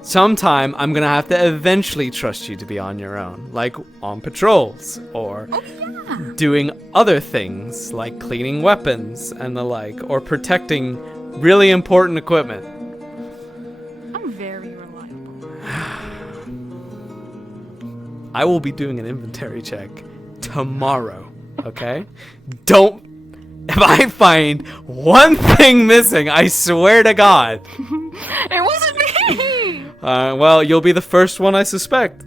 Sometime I'm gonna have to eventually trust you to be on your own, like on patrols, or doing other things like cleaning weapons and the like, or protecting really important equipment. I'm very reliable. I will be doing an inventory check tomorrow, okay? Don't... If I find one thing missing, I swear to God. It wasn't me! Well, you'll be the first one I suspect.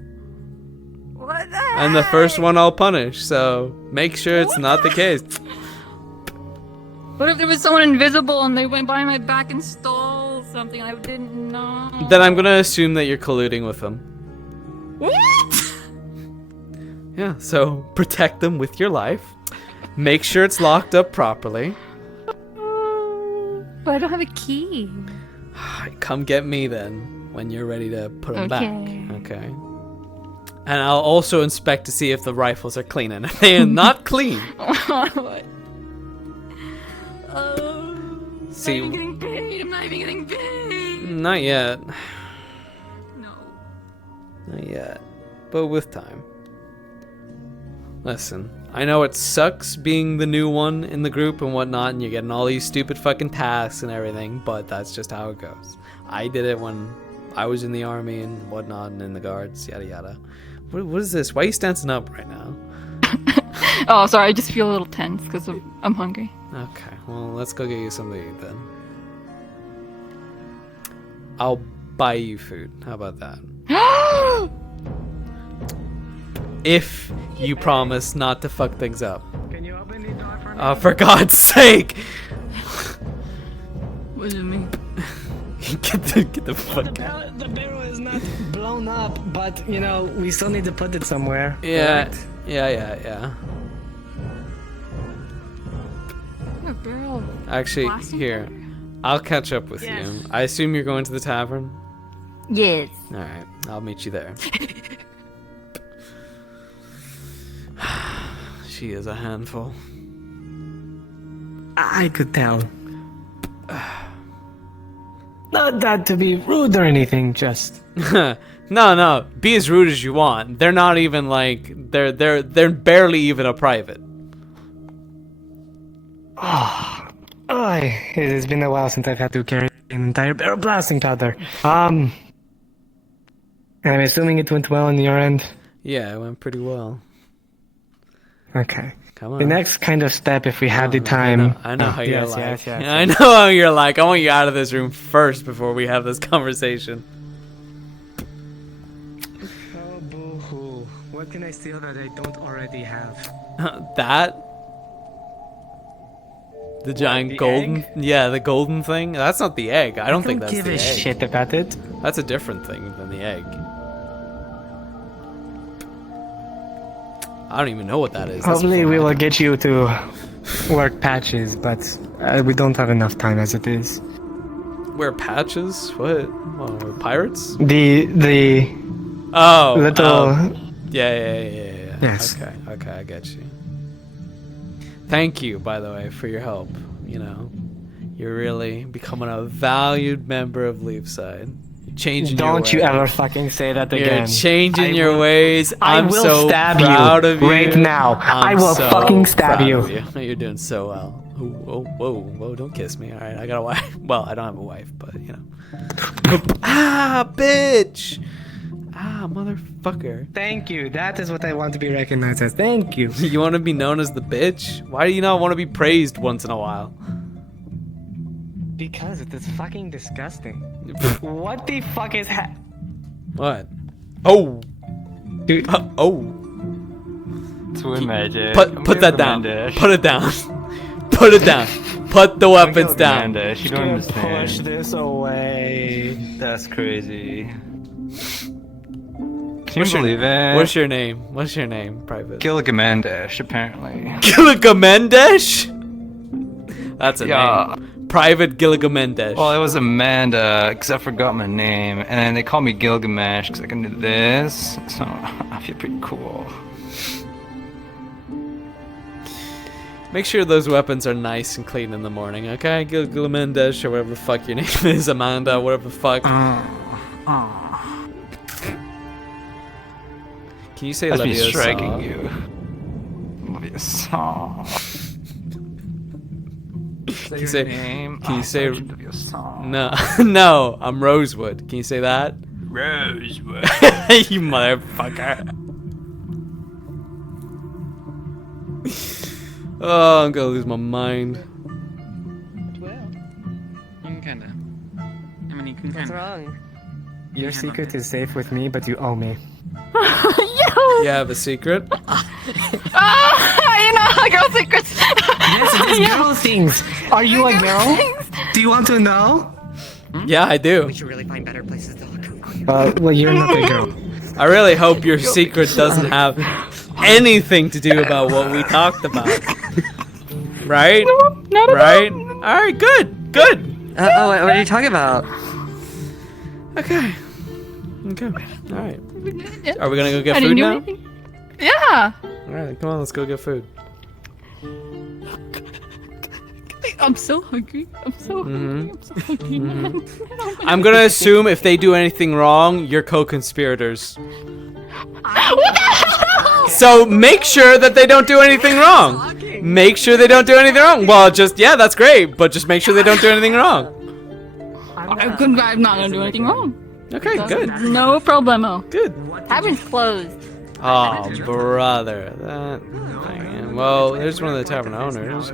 What the And the first one I'll punish, so make sure it's not the case. What if there was someone invisible and they went by my back and stole something I didn't know? Then I'm gonna assume that you're colluding with them. What? Yeah, so protect them with your life. Make sure it's locked up properly. But I don't have a key. Come get me then, when you're ready to put them Okay. back. Okay. And I'll also inspect to see if the rifles are clean. And if they are not clean, What? see, I'm not even getting paid. I'm not even getting paid. not yet. No. Not yet. But with time. Listen, I know it sucks being the new one in the group and whatnot, and you're getting all these stupid fucking tasks and everything, but that's just how it goes. I did it when I was in the army and whatnot, and in the guards, yada yada. What is this? Why are you standing up right now? Oh, sorry. I just feel a little tense because I'm hungry. Okay, well, let's go get you something to eat then. I'll buy you food. How about that? If you promise not to fuck things up. Can you open the door for me? Oh, for God's sake! What do you mean? get the fuck out. The barrel is not blown up, but you know we still need to put it somewhere. Yeah, correct? yeah. A barrel. Actually, Blasting here, I'll catch up with Yes. you. I assume you're going to the tavern? Yes. Alright, I'll meet you there. She is a handful. I could tell. Not that to be rude or anything, just No, be as rude as you want. They're not even like they're barely even a private. It has been a while since I've had to carry an entire barrel of blasting powder. I'm assuming it went well on your end. Yeah, it went pretty well. Okay. Come on. The next kind of step, if we have the time. I know how you're yes, like. yes, yes, I yes. know how you're like. I want you out of this room first before we have this conversation. Oh, boo-hoo. What can I steal that I don't already have? That? The giant the golden? egg? Yeah, the golden thing? That's not the egg. I don't think that's give the a egg. shit about it. That's a different thing than the egg. I don't even know what that is. That's Hopefully before we my will time. get you to work patches, but we don't have enough time as it is. Wear patches? What? Oh, we're pirates? The Oh, little yeah. Yes. Okay, I get you. Thank you, by the way, for your help. You know, you're really becoming a valued member of Leafside. You're changing your Don't ways. you ever fucking say that again. You're changing I your will- ways. I I'm will so stab proud you of you right now. I I'm will so fucking stab proud you. of You're doing so well. Ooh, whoa, don't kiss me. All right, I got a wife. Well, I don't have a wife, but you know. Bitch! Motherfucker. Thank you. That is what I want to be recognized as. Thank you. You want to be known as the bitch? Why do you not want to be praised once in a while? Because it is fucking disgusting. What the fuck is What? Oh! Dude. Oh! Twin magic. Put that down. Put it down. Put it down. Put the weapons down. Amanda, she don't understand. Push this away. That's crazy. Can you believe it? What's your name? What's your name, Private? Gilgamesh, apparently. Gilgamesh? That's a name. Private Gilgamesh. Well, it was Amanda, because I forgot my name, and then they call me Gilgamesh because I can do this, so I feel pretty cool. Make sure those weapons are nice and clean in the morning, okay? Gilgamesh or whatever the fuck your name is, Amanda, whatever the fuck. Can you say That's me Leviosa? striking you. Leviosa. Can you say? Can you say? No, no. I'm Rosewood. Can you say that? Rosewood. You motherfucker. Oh, I'm gonna lose my mind. What's wrong? Your secret is safe with me, but you owe me. You have a secret? You know, girl secrets. Yes, it is girl things. Are you a girl? Do you want to know? Yeah, I do. We should really find better places to look. Well, you're not a girl. I really hope your secret doesn't have anything to do about what we talked about. Right? No, not at right? all. Alright, good. Good. What are you talking about? Okay. Okay. Alright. Are we gonna go get I food didn't do now? anything. Yeah. Alright, come on, let's go get food. I'm so hungry. I'm so hungry. I'm so hungry. I'm gonna assume if they do anything wrong, you're co-conspirators. What the hell? So make sure that they don't do anything wrong. Make sure they don't do anything wrong. Well, yeah, that's great, but just make sure they don't do anything wrong. I'm not gonna do anything wrong. Okay, good. No problemo. Good. Tavern's closed. Oh, brother. That thing. Well, there's one of the tavern owners.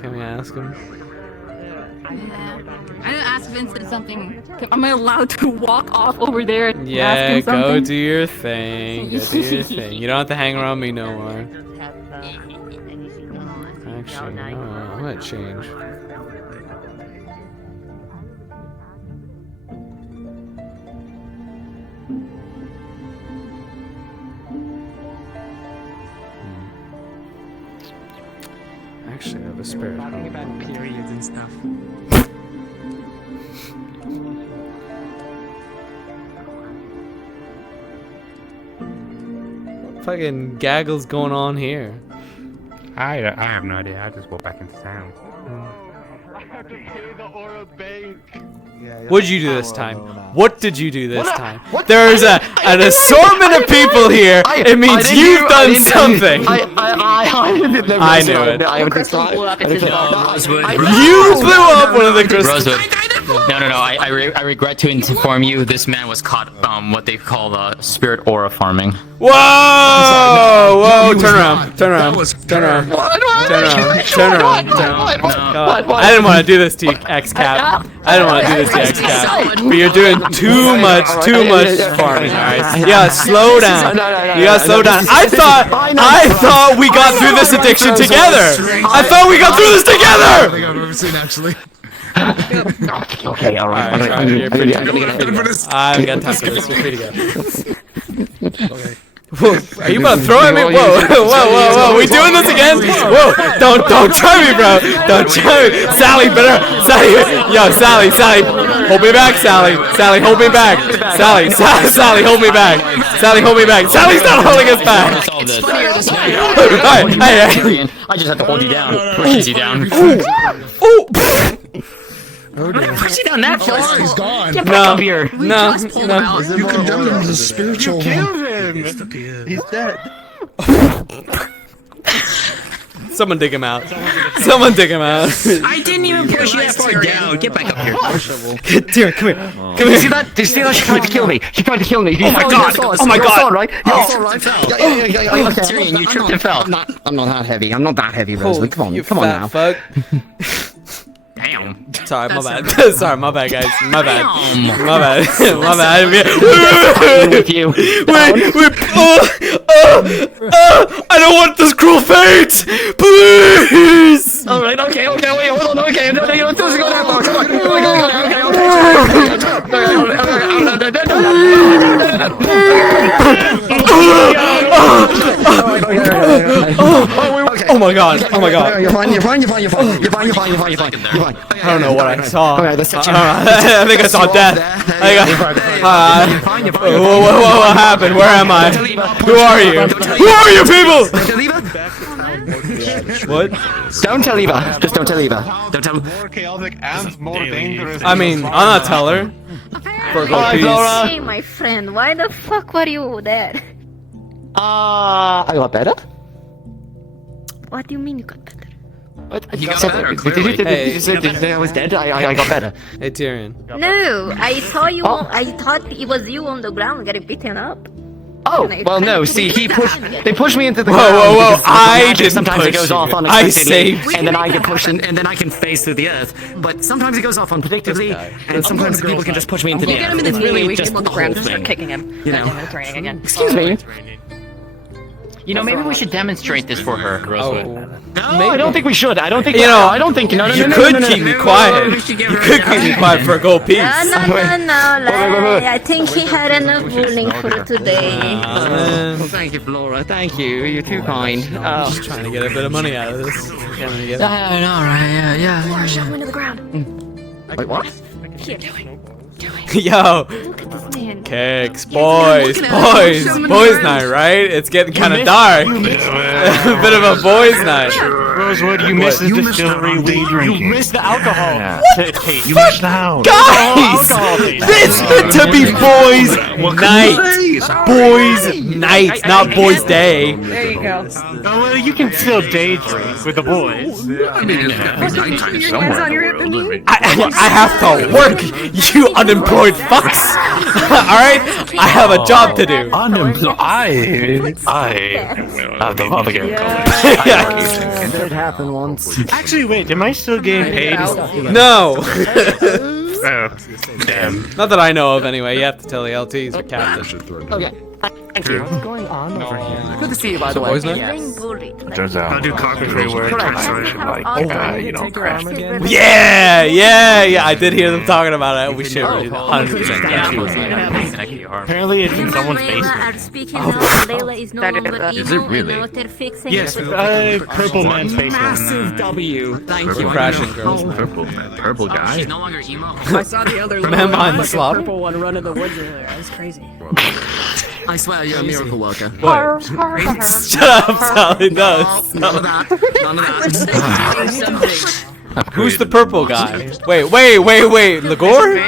Can we ask him? I didn't ask Vincent something. Am I allowed to walk off over there and ask Yeah, him something? go do your thing. Go do your thing. You don't have to hang around me no more. Actually, no, I'm gonna change. Actually, I have a spare. Talking about periods and stuff. What fucking gaggle's going on here? I have no idea. I just walked back into town. What did you do this time? What did you do this time? There's an assortment of people here. It means you've done something. I knew it. You blew up one of the crystals. Rosewood. No. I regret to inform you this man was caught what they call spirit aura farming. Whoa! Whoa! Turn around! Turn around! Turn around! Turn around! Turn around! I didn't want to do this to you, X-Cap. I didn't want to do this to you, X-Cap. But you're doing too much farming. All right. You gotta slow down. You gotta slow down. I thought we got through this addiction together. I thought we got through this together. I think I've ever seen actually. Okay, alright. You're free to go. I got time for this. You're free to go. Okay. Whoa, are you about to throw at me? Whoa! We doing this again? Whoa! Don't try me, bro! Don't try me! Sally, better! Sally, hold me back, Sally, hold me back, Sally, hold me back, hold me back. Sally's not holding us back. Hey. I just have to hold you down. Pushes you down. Ooh. Oh dear. Push you down that far. He's gone. Get back up here. No. You condemned him as a spiritual. You killed him. He's dead. Someone dig him out. Someone dig him out. I didn't even push you that far down. Get back up here. Dear, come here. Come here. You see that? She tried to kill me. She tried to kill me. Oh my god. Oh my god. Right? Tyrion, you tripped and fell. I'm not that heavy. I'm not that heavy, Rosewood. Come on now. Fuck. Damn. Sorry, my bad. Sorry, my bad, guys. My bad. My bad. With you. Wait. Oh. I don't want this cruel fate! Please! Alright, okay, wait, hold on, okay, no, you don't go that far, come on, Oh my god, oh my god. You're fine. I don't know what I saw. Alright, let's check. I think I saw death. What happened? Where am I? Who are you? Who are you people? What? Don't tell Eva. Just don't tell Eva. Don't tell. More chaotic and more dangerous. I mean, I'm not tell her. For a gold piece. Hey, my friend, why the fuck were you there? I got better. What do you mean you got better? What? You got better, clearly. Did you say I was dead? I got better. Hey, Tyrion. No, I saw you. I thought it was you on the ground getting beaten up. Oh, well, no. See, they pushed me into the Whoa, ground. whoa, whoa! because the I magic didn't sometimes push it goes you. off I unexpectedly, saved and then I get pushed, and then I can phase through the earth. But sometimes it goes off unpredictably, and sometimes people can just push me into the earth. Get him in the It's knee, really we just can the look around whole and start thing. kicking him. You know. It's raining again. Excuse me. You know, maybe we should demonstrate this for her. No, I don't think we should. I don't think. You know, I don't think. No, you could keep me quiet. You could keep me quiet for a gold piece. No, I think he had enough bullying for today. Thank you, Flora. Thank you. You're too kind. I'm just trying to get a bit of money out of this. I know, right? Yeah. Shove him into the ground. Wait, what? Here, do it. Yo, kicks, boys, boys night, right? It's getting kind of dark. A bit of a boys night. Rosewood, you missed the distillery we drinking. You missed the alcohol. You missed the house. Guys, this meant to be boys night. Boys night, not boys day. There you go. Oh, well, you can still day drink with the boys. I mean, it's somewhere in the world. I have to work, you unemployed fucks. Alright? I have a job to do. Unemployed. I have the love again. It happened once. Actually, wait, am I still getting paid? No. Oh, damn. Not that I know of, anyway. You have to tell the LTs or captain. Okay. Thank you. What's going on over here? Good to see you, by the way. Boys night? Turns out I'll do carpentry work. craft. Yeah. I did hear them talking about it. We should 100%. Apparently, it's in someone's basement. Is it really? Yes. Purple man's basement. Massive W. Thank you. Crashing girls. Purple guy. She's no longer emo. I saw the other Man behind the fucking slop. purple one run in the woods earlier. That was crazy. I swear you're a miracle worker. What? Shut up, Sally. No. None of that. Who's the purple guy? Wait. Lagore?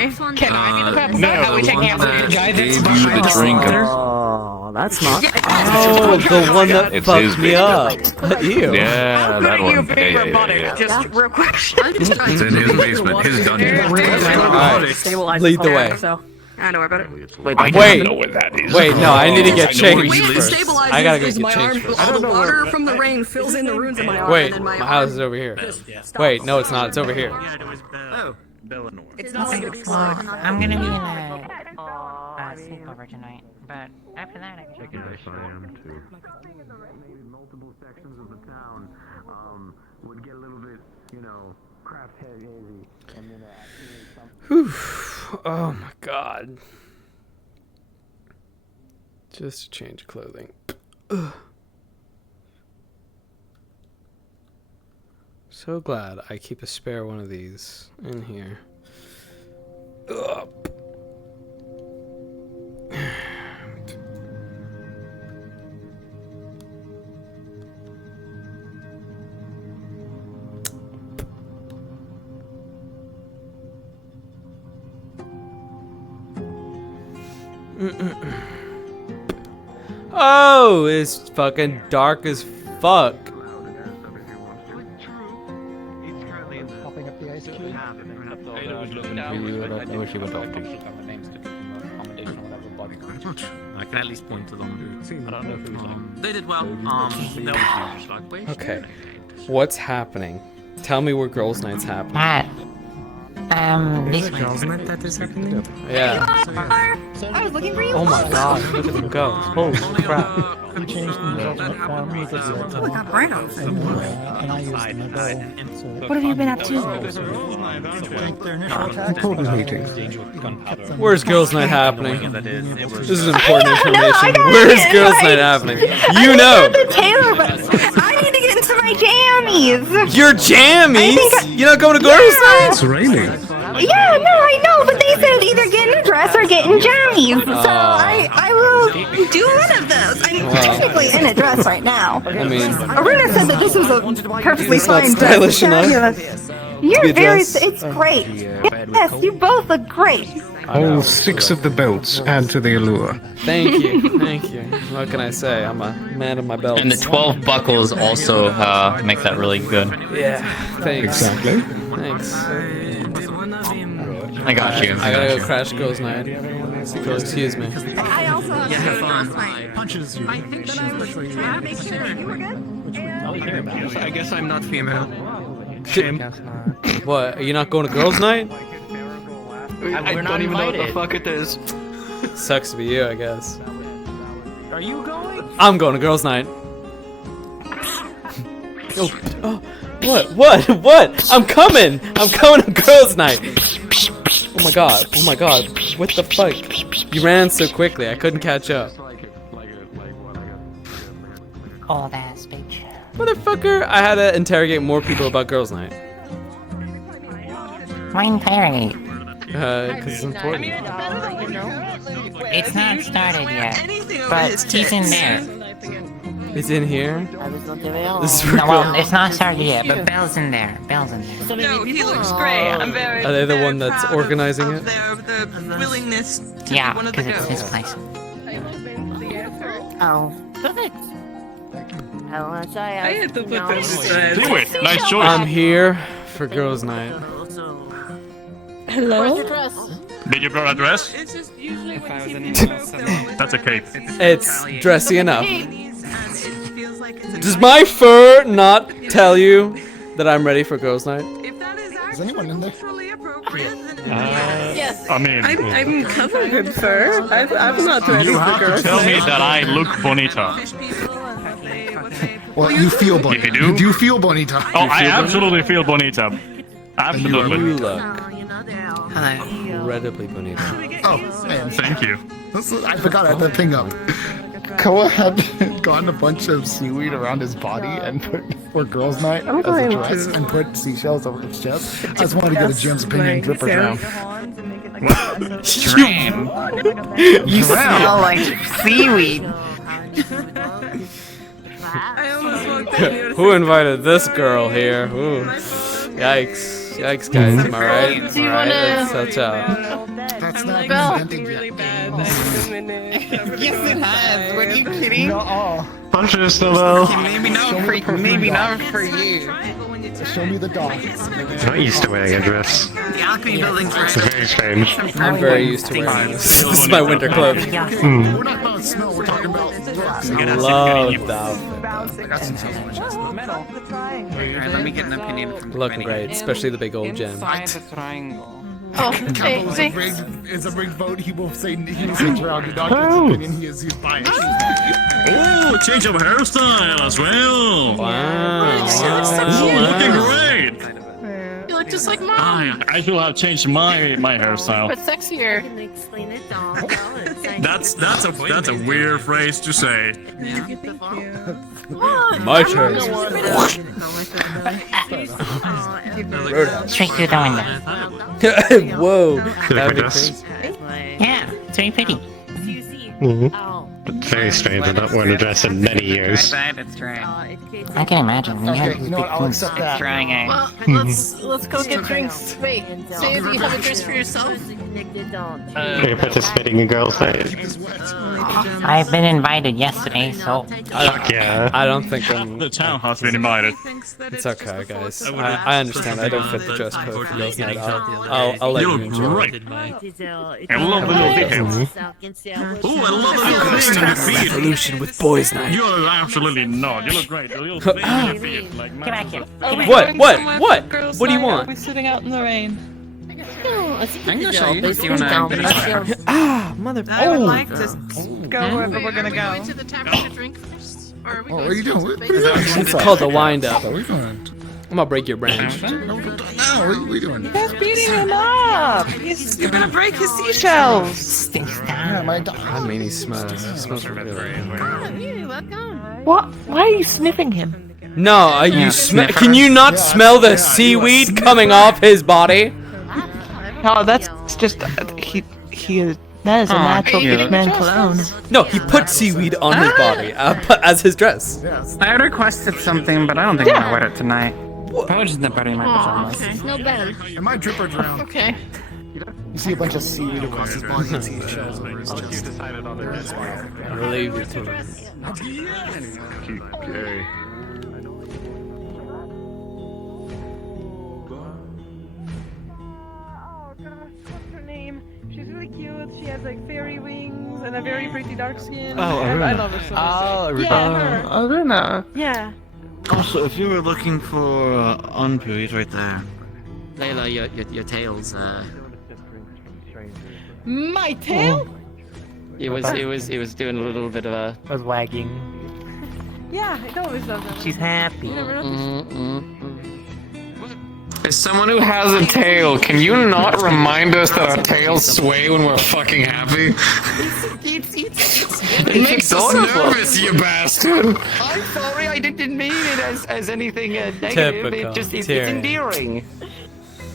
Oh, that's not. Oh, the one that fucked me up. Ew. Yeah, that one. Just real quick. It's in his basement, his dungeon. Alright, lead the way. So, I know about it. Wait, know what that is. wait, no, I need to get changed first. Stabilizes I gotta go is get my changed arm. first. All the water from the rain fills in the runes in my arm. Wait, and then my my house is over here. Wait, no, it's not. It's over here. It's not like it's I'm gonna be in a sleepover tonight, but after that I can check it out. Multiple sections of the town would get a little bit, craft heavy, and then Whew. Oh my god. Just change clothing. Ugh. So glad I keep a spare one of these in here. Ugh. Oh, it's fucking dark as fuck. I can at least point to them. I don't know if they did well. Okay, what's happening? Tell me where girls' night's happening. This girls' night that is happening. Yeah. I was looking for you. Oh my god, look at them go. Holy crap. What have you been up to? Important meeting. Where's girls' night happening? This is important information. Where's girls' night happening? You know. The Taylor, but I need to get into my jammies. Your jammies? You're not going to girls' night? It's raining. Yeah, no, I know, but they said either get in a dress or get in jammies. So I will do one of those. I'm technically in a dress right now. I mean, Aruna said that this was a perfectly it's not fine stylish dress. enough. You're be a very. dress. It's great. Yes, you both look great. All 6 of the belts add to the allure. Thank you, thank you. What can I say? I'm a man of my belt. And the 12 buckles also make that really good. Yeah, thanks. Exactly. Thanks. I got you. I gotta go crash girls' night. So excuse me. I also have have fun. punches you. I think that I was trying to make sure you were good. I guess I'm not female. What? Are you not going to girls' night? I don't even know what the fuck it is. Sucks to be you, I guess. Are you going? I'm going to girls' night. Oh, what? I'm coming to girls' night. Oh my god, what the fuck? You ran so quickly, I couldn't catch up. Old ass bitch. Motherfucker, I had to interrogate more people about girls' night. Why interrogate? Cause it's important. It's not started yet, but he's in there. It's in here? This is No, well, it's not started yet, but Belle's in there. Belle's in there. No, he looks great. I'm very. Are they the one that's organizing it? The willingness. Yeah, because it's his place. Oh, perfect. I want to say I had to put no, this Anyway, nice choice. I'm here for girls' night. Hello? Did you bring a dress? It's just usually when That's a cape. It's dressy enough. Does my fur not tell you that I'm ready for girls' night? Is anyone in there? Yes. I mean, I'm covered in fur. I'm not ready you for have to girls' tell me night. that I look bonita. Well, you feel bonita. If you do? You do feel bonita. Oh, I absolutely feel bonita. You Absolutely. look Hi. incredibly bonita. Oh, man. Thank you. I forgot I had the thing up. Koa had gotten a bunch of seaweed around his body and put for girls' night as a dress and put seashells over his chest. I just wanted to get a Jim's opinion, drip or drown. You smell like seaweed. Who invited this girl here? Ooh. Yikes. Yikes, guys. Am I right? Do you Alright, wanna- let's out. That's not Invented really bad. Yes, it has. Were you kidding? Punch this, Noel. Maybe not for you. Show me the dog. I'm not used to wearing a dress. The Alchemy Building's It's very strange. I'm very used to wearing this. This is my winter clothes. We're not about smell, we're talking about looks. I love the outfit. Alright, let me get an opinion from Looking great, especially the big old gem. Inside the triangle. Oh, Campbell, hey, it's a rigged vote. He will say drown. He not get his opinion. He's biased. Oh, change of hairstyle as well. Wow. Looking great. You look just like mom, I should have changed my hairstyle. but sexier. That's a weird phrase to say. My turn. Straight through the window. Whoa. You like That'd my be dress? crazy. Yeah, it's very pretty. It's very strange. I've not worn a dress in many years. I can imagine. Okay, you know what? I'll accept that. Trying a. Well, let's go get drinks. Wait, say do you have a dress for yourself? Are you participating in girls' night? I've been invited yesterday, so. Fuck yeah. I don't think I'm. The town has been invited. It's okay, guys. I understand. I don't fit the dress code for girls' night. I'll let you You look enjoy great. it. I love the little details. Ooh, I love the little thing in the feet. Revolution with boys' night. You're absolutely not. You look great. The little thing in the feet. Like, Get back here. What? What do you want? We're sitting out in the rain. I'm gonna show you. Ah, mother. I would like to go wherever we're gonna Going go. to the tavern to drink first? Or are we What going are you straight doing? to What the are you base? doing? It's called the wind up. What are we doing? I'm gonna break your branch. No, what are we doing? You guys beating him up. You're gonna break his seashells. Yeah, my dog. I mean, he smells. He smells really good. What? Why are you sniffing him? No, can you not smell the seaweed coming off his body? No, that's just he is. That is a natural man cologne. No, he put seaweed on his body as his dress. I requested something, but I don't think I'm gonna wear it tonight. Probably just not burying my pajamas. Okay. No bell. And my dripper drowned. Okay. You see a bunch of seaweed across his body and seashells over his chest. I believe you too. Okay. What's her name? She's really cute. She has like fairy wings and a very pretty dark skin. Oh, I Aruna. love her so much. Oh, Aruna. Yeah, her. Aruna. Yeah. Also, if you were looking for Anpu, he's right there. Layla, your tail's My tail? It was doing a little bit of a. I was wagging. Yeah, it always does that. She's happy. You never noticed? As someone who has a tail, can you not remind us that our tails sway when we're fucking happy? It makes us nervous, you bastard! I'm sorry, I didn't mean it as anything negative. Typical It's Tyrion. endearing.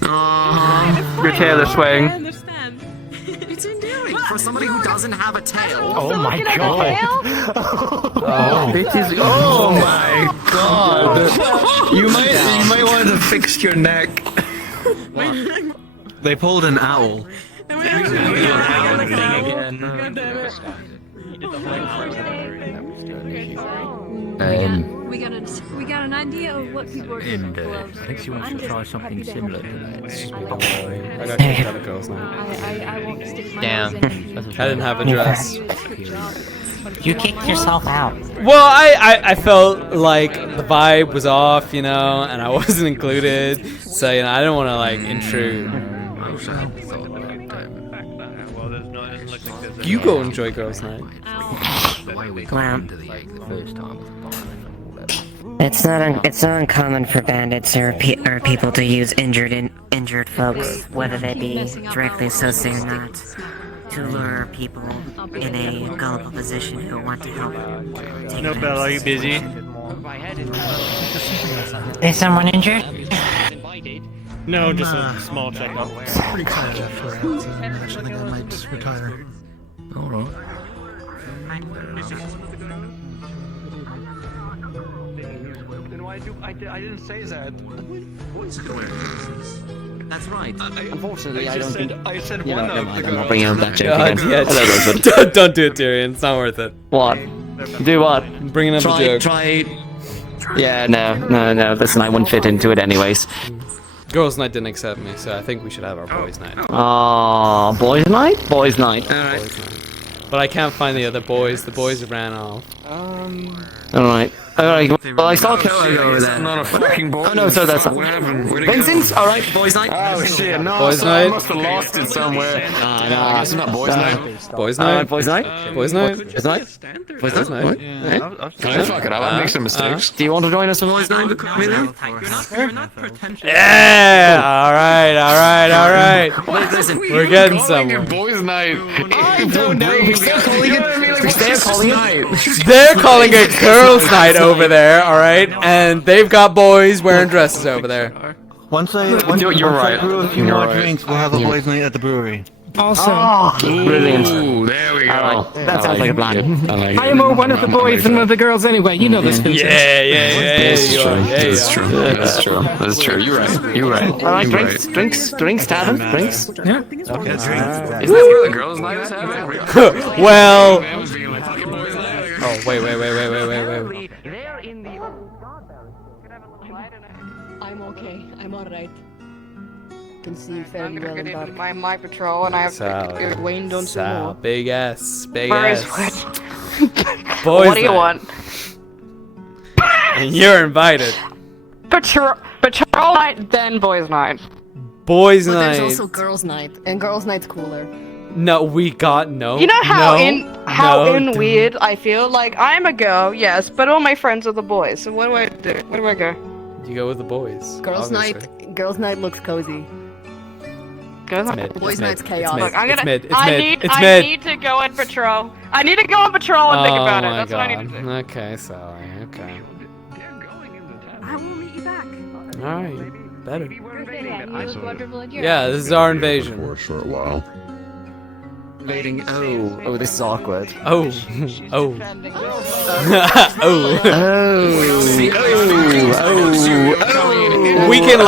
Your tail is swaying. I understand. It's endearing for somebody who doesn't have a tail. Oh my Looking at the god. tail? Oh my god! You might want to fix your neck. They pulled an owl. We got an idea of what people are capable of. I think she wants to try something similar to that. I got kicked out of girls' night. I won't stick my Damn. nose in. I didn't have a dress. You kicked yourself out. Well, I felt like the vibe was off, you know, and I wasn't included, so you know I didn't want to like intrude. You go enjoy girls' night. It's not uncommon for bandits or people to use injured folks, whether they be directly associated or not, to lure people in a gullible position who want to help. No, Belle, are you busy? Is someone injured? No, just a small checkup. Pretty excited for it. I think I might retire. Alright. I didn't say that. That's right. Unfortunately, I don't think. I said You one know, of never the mind, I'm not girls. bringing up that joke God, again. yeah, Hello, Rosewood. don't do it, Tyrion. It's not worth it. What? Do what? Bringing up a joke. Try. Yeah, no. Listen, I wouldn't fit into it anyways. Girls' night didn't accept me, so I think we should have our boys' night. Aw, boys' night? Boys' night. Alright. Boys' night. But I can't find the other boys. The boys ran off. Alright. Well, I saw Koa go over there. I'm not a fucking boy. Oh no, so that's not. What happened? Where'd it go? Vincent's? Alright, boys' night. Oh shit, no. Boys' so I night? must have lost it somewhere. I guess it's not boys' night. Boys' night. Boys' night? Boys' night. Boys' night? Boys' Boys' night? night. Eh? Can I fuck it up? I make some mistakes. Do you want to join us for boys' night? You're not pretentious. Yeah. All right. Listen, We're getting somewhere. Boys' night. I don't know. They're calling it girls' night over there. All right, and they've got boys wearing dresses over there. Once I brew a few more drinks, we'll have a boys' night at the brewery. Awesome. Brilliant. Ooh, there we go. That sounds like a plan. I am more one of the boys than one of the girls anyway. You know this. Yeah. That's true. You're right. Alright, drinks, tavern, drinks. Yeah. Is that where the girls' night is happening? Well. Oh wait. I'm okay. I'm alright. Can see I'm fairly gonna well get in dark. into my patrol and I have to go Wayne, don't say more. Big ass. Where is Boys' what do you night. want? And you're invited. Patrol night, then boys night. Boys' But night. there's also girls' night, and girls' night's cooler. No, we got no. You know how no, weird I feel? Like, I'm a girl, yes, but all my friends are the boys, so what do I do? Where do I go? You go with the boys. Girls' obviously. night looks cozy. Girls' It's night. mid, Boys' it's night's mid, chaos. It's Look, I'm mid, gonna. it's mid, I it's need. mid, it's I mid. need to go on patrol. I need to go on patrol and think about it. my That's what I need to do. Okay, Sally. Okay. I will meet you back. All right. Better. Yeah, Yeah, this is our invasion. For a short while. Invading. Oh, this is awkward. Oh. Oh. Oh. We can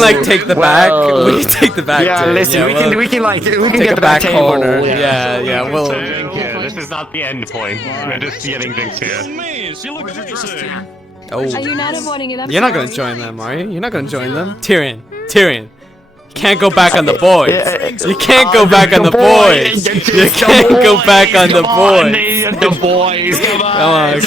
like take the back. We can take the back. Yeah, too. listen, Yeah, we we'll can take get a the back table. corner. Yeah, yeah. We'll. This is not the end point. We're just getting things here. Oh. Are you not avoiding it? I'm You're not gonna sorry. join them, are you? You're not gonna join them. Tyrion. You can't go back on the boys. You can't go back on the boys. You can't go back on the boys. The boys, come on.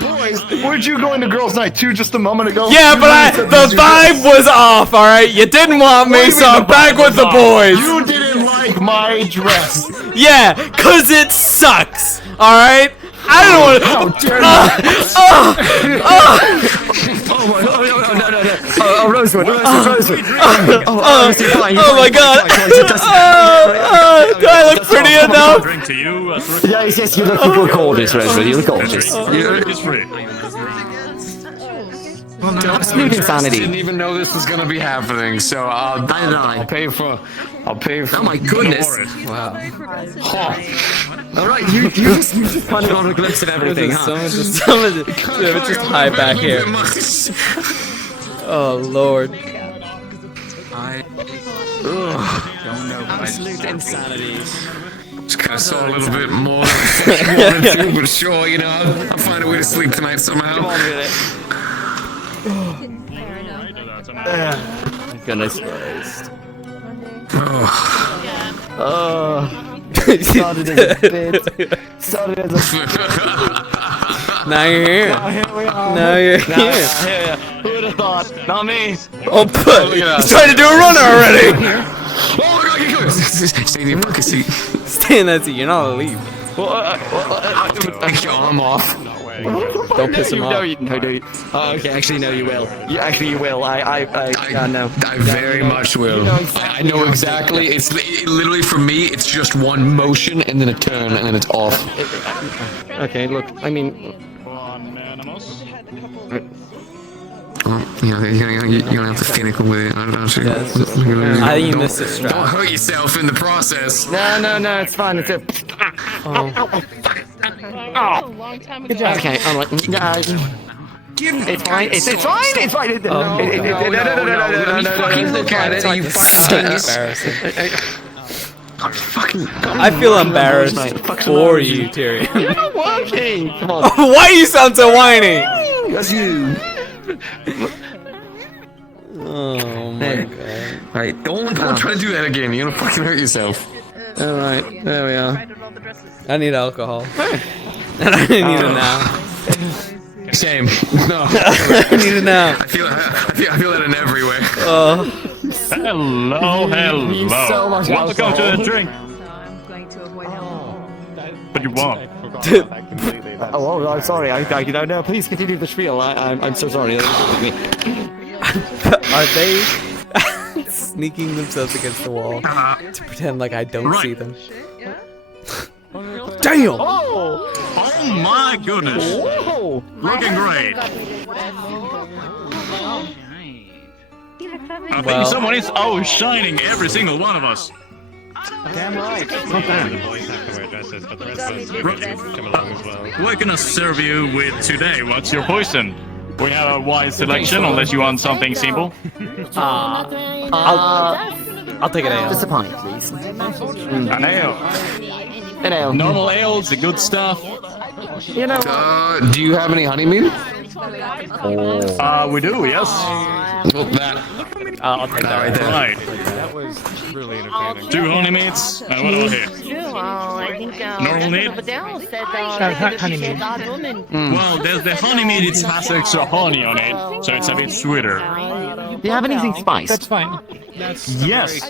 Boys, where'd you go into girls' night too just a moment ago? Yeah, You but said the vibe was off, alright? You didn't want me, so I'm back with the boys. You didn't like my dress. Yeah, cause it sucks, alright? I don't want to. How dare you? Oh my god, no. Oh, Rosewood. Oh my god. Do I look pretty enough? Drink to you. Yes, you look gorgeous, Rosewood. You look gorgeous. It's free. Sleep insanity. Didn't even know this was gonna be happening, so I'll pay for. Oh my goodness! Wow. All right, you just find on a glimpse of everything. Someone just hide back here. Oh lord. Absolute insanity. Just kind of saw a little bit more than I wanted to, but sure, you know, I'll find a way to sleep tonight somehow. Come on with it. Goodness Christ. Started as a bit. Started as a. Now you're here. Now you're here. Who would have thought? Not me. Oh, he's trying to do a runner already. Oh my god, you go. Stay in your pocket seat. Stay in that seat. You're not allowed to leave. I'm off. Don't piss him off. Oh, okay, actually, no, you will. You will. No. I very much will. I know exactly. It's literally for me. It's just one motion and then a turn and then it's off. Okay, look. I mean. You're gonna have to finical with it. I think you missed the strap. Don't hurt yourself in the process. No, it's fine. It's it. long time ago. Okay, I'm like. It's fine. It's fine. It's fine. No. Look at it. You fucking. I feel embarrassed for you, Tyrion. You're not working. Come on. Why you sound so whiny? That's you. Oh my god. Alright, don't try to do that again. You're gonna fucking hurt yourself. Alright, there we are. I need alcohol. And I need it now. Same. No. I need it now. I feel that in every way. Oh. Hello. So much Welcome to alcohol. the drink. But you won't. Oh, I'm sorry. No, please continue the spiel. I'm so sorry. Are they sneaking themselves against the wall to pretend like I don't see them? Damn! Oh my goodness. Whoa. Looking great. I think someone is outshining every single one of us. Damn right. What can I serve you with today? What's your poison? We have a wide selection unless you want something simple. I'll take an ale. Just a pint, please. An ale. An ale. Normal ale's the good stuff. You know. Do you have any honeymead? We do, yes. I'll take that right there. Right. That was really entertaining. 2 honeymeads. And what about here? I think Normal meat? honeymead. Well, there's the honeymead. It has extra honey on it, so it's a bit sweeter. Do you have anything spiced? That's fine. Yes.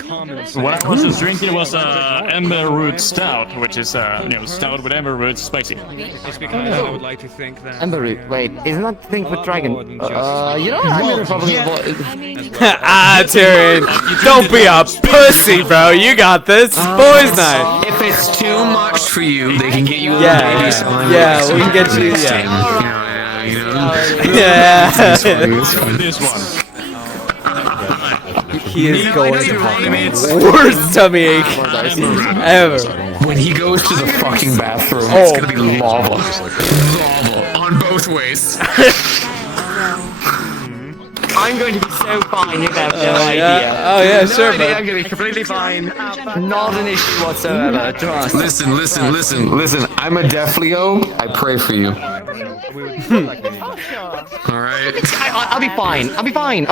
What I was just drinking was amber root stout, which is stout with amber roots, spicy. It's because I would like to think that. Amber root. Wait, isn't that the thing with dragon? You know, I'm gonna probably avoid. Ah, Tyrion, don't be a pussy, bro. You got this. Boys' night. If it's too much for you, they can get you a Yeah, baby sign. yeah, we can get you. Yeah. This one. He is going to have the worst tummy ache ever. When he goes to the fucking bathroom, Oh. it's gonna be lava. Lava on both ways. I'm going to be so fine, you have no idea. Yeah. Oh yeah, sure, I'm bro. going to be completely fine. Not an issue whatsoever. Trust. Listen. I'm a Death Leo. I pray for you. Alright. I'll be fine. I'll be fine.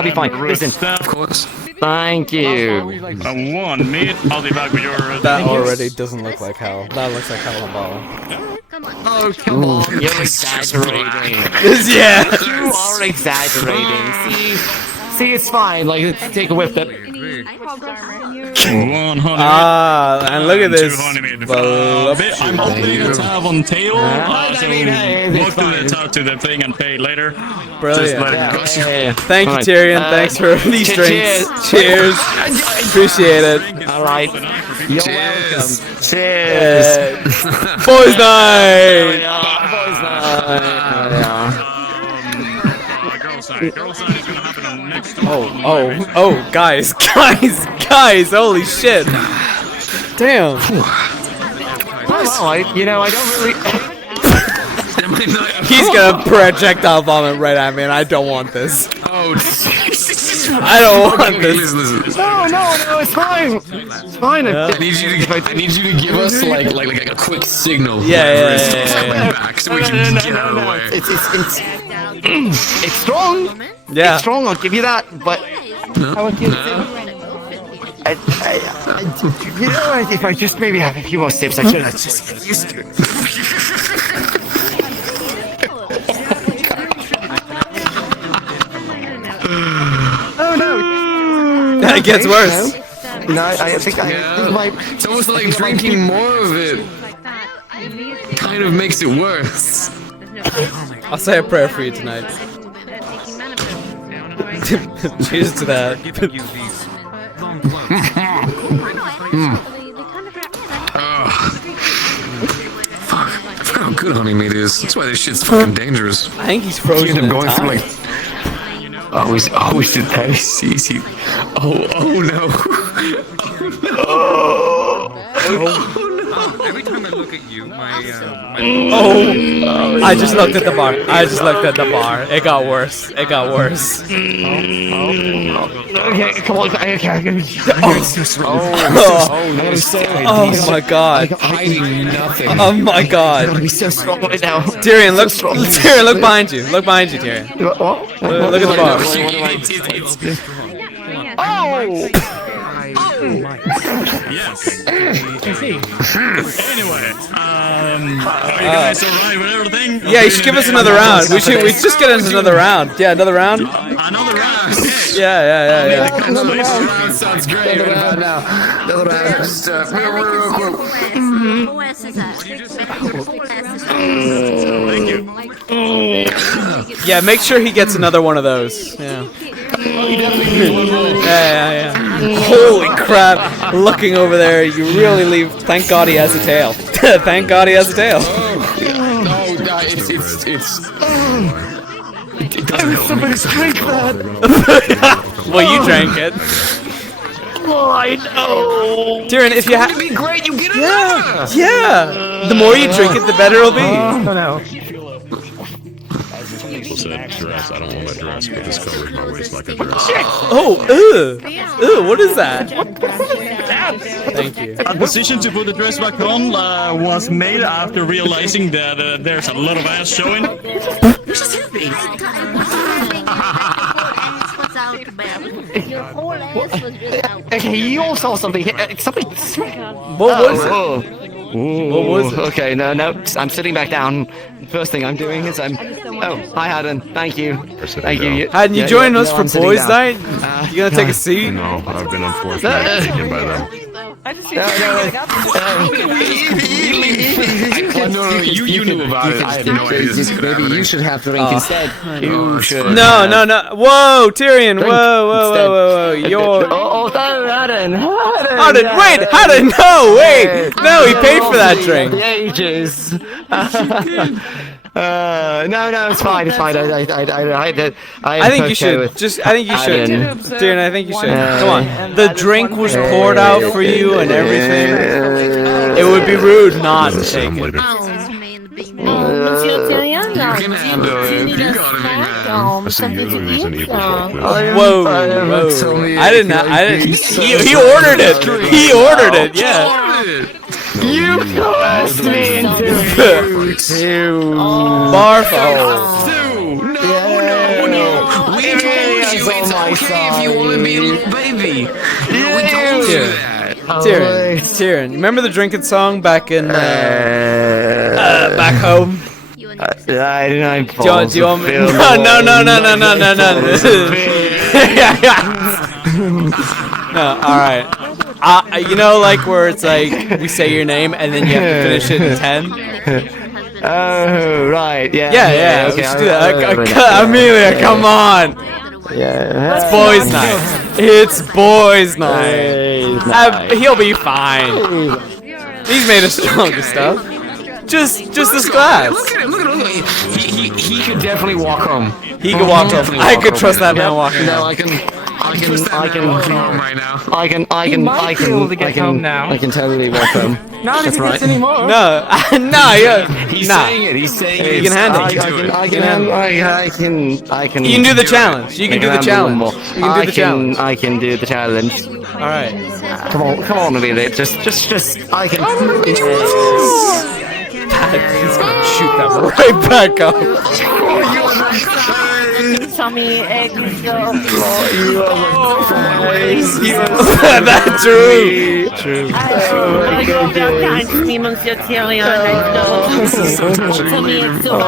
Listen. Of course. Thank you. One meat. I'll be back with your. That already doesn't look like hell. That looks like hell on bottom. Oh, come on. You're exaggerating. Yeah. You are exaggerating. See, it's fine. Like, take a whiff. And look at this. I'm opening a tab on tail. So walk to the top to the thing and pay later. Brilliant. Just let it go. Thank you, Tyrion. Thanks for these drinks. Cheers. Appreciate it. All right. You're welcome. Cheers. Boys' night. Boys' night. Girls' night is gonna happen on next. Oh, guys, holy shit. Damn. Well, I don't really. He's gonna projectile vomit right at me, and I don't want this. Oh, I don't want this. Listen. No, it's fine. It's fine. I need you to give us like a quick signal. Yeah. Back so we can get out of the way. It's strong. Yeah. It's strong. I'll give you that. But I would give if I just maybe have a few more sips, I should have just get used to it. Oh no! It gets worse. No, I think it's almost like drinking more of it kind of makes it worse. I'll say a prayer for you tonight. Cheers to that. Fuck, I forgot how good honey meat is. That's why this shit's fucking dangerous. I think he's frozen in going time. through is it that easy? Oh no. Every time I look at you, my I just looked at the bar. It got worse. Okay, come on. Oh my god. Hiding nothing. Oh my god. I'm gonna be so strong right now. Tyrion, look behind you. Look behind you, Tyrion. Look at the bar. Yes. Anyway, are you guys alright with everything? Yeah, you should give us another round. We just get into another round. Yeah, another round. Another round. Yeah. Another round sounds great. Another round. Just real quick. Thank you. Yeah, make sure he gets another one of those. Yeah. Yeah. Holy crap! Looking over there, you really leave. Thank God he has a tail. Thank God he has a tail. No, it's. Somebody drink that. Well, you drank it. Oh, I know. Tyrion, if you have. It'd be great. You get it. Yeah. The more you drink it, the better it'll be. No. Said dress. I don't want a dress, but this covers my waist like a dress. Ew, what is that? Thank you. A decision to put the dress back on was made after realizing that there's a lot of ass showing. Okay, you all saw something. Something. What was it? What was it? Okay, no, I'm sitting back down. First thing I'm doing is Oh, hi, Haddon. Thank you. Thank you. Haddon, you joining us for boys' night? You gonna take a seat? No, I've been unfortunately taken by them. I just No, you knew about it. I had no idea. Maybe you should have drink instead. You should. No. Whoa, Tyrion. Whoa. You're. Haddon. Haddon, wait, Haddon, no, wait. No, he paid for that drink. Ages. No, it's fine. I think you should. I think you should. Tyrion, I think you should. Come on. The drink was poured out for you and everything. It would be rude not to take it. Monsieur Tyrion, You can handle it. You gotta make that. something to eat? Whoa. I didn't. He ordered it. He ordered it, yeah. You coerced me into Barfo. No. We told you it's okay if you want to be a little baby. We told you that. Tyrion, remember the drinking song back in back home? Do you want me? No, alright. You know, like where it's like we say your name and then you have to finish it in 10? Oh, right, yeah. Yeah, okay, we should do that. Amelia, come on! Yeah. It's boys' night. It's boys' night. He'll be fine. He's made of stronger stuff. Just this glass. Look at him. He could definitely walk home. He could walk home. I could trust that man walking home. No, I can walk home right now. I can totally walk home. Not if he gets any more. No, He's saying it. He's saying it. You can handle it. I can. You can do the challenge. You can do the challenge. You can do the challenge. I can do the challenge. All right. Come on, Amelia. Just. I can. He's gonna shoot that right back up. Tummy eggs. That's true. I hope you're kind to me, Monsieur Tyrion. I know. Tummy eggs so bad.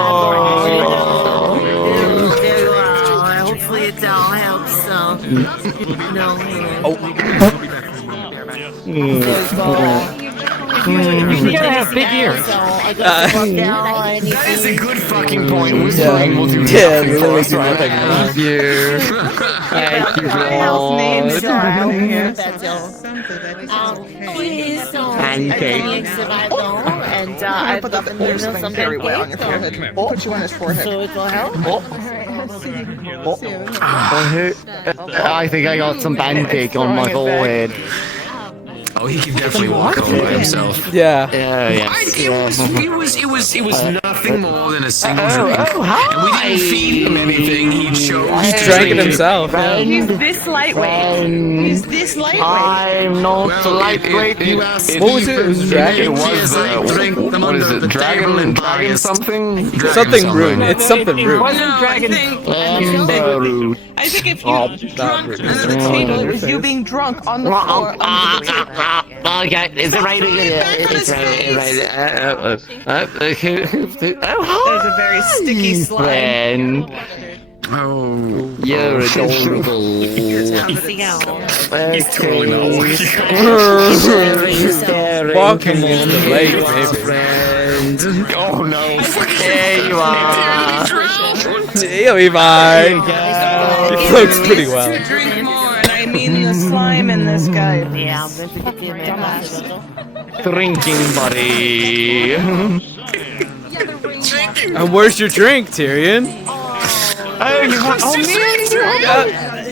Hopefully it all helps. You gotta have big ears. That's a good fucking point. Whispering will do nothing for us, right? Thank you. Thank you, Pancake. And I put up some very well on your forehead. Put you on his forehead. So it will help. I think I got some pancake on my forehead. Oh, he can definitely walk home by himself. Yeah. It was nothing more than a single drink. And we didn't feed him anything. He chose. He drank it himself. He's this lightweight. He's this lightweight. I'm not lightweight. What was it? It was dragon. What is it? Dragon something? Something rude. It's something rude. Wasn't dragon. I think if you the table, it was you being drunk on the floor. Okay, is it right? It's right. There's a very sticky slime. Oh, you're adorable. He's totally not walking into the lake, baby. Friend. Oh no! There you are. He'll be fine. He floats pretty well. Drink more, and I mean the slime in this guy. Yeah, I'm going to get you in my glass. Drinking buddy. And where's your drink, Tyrion?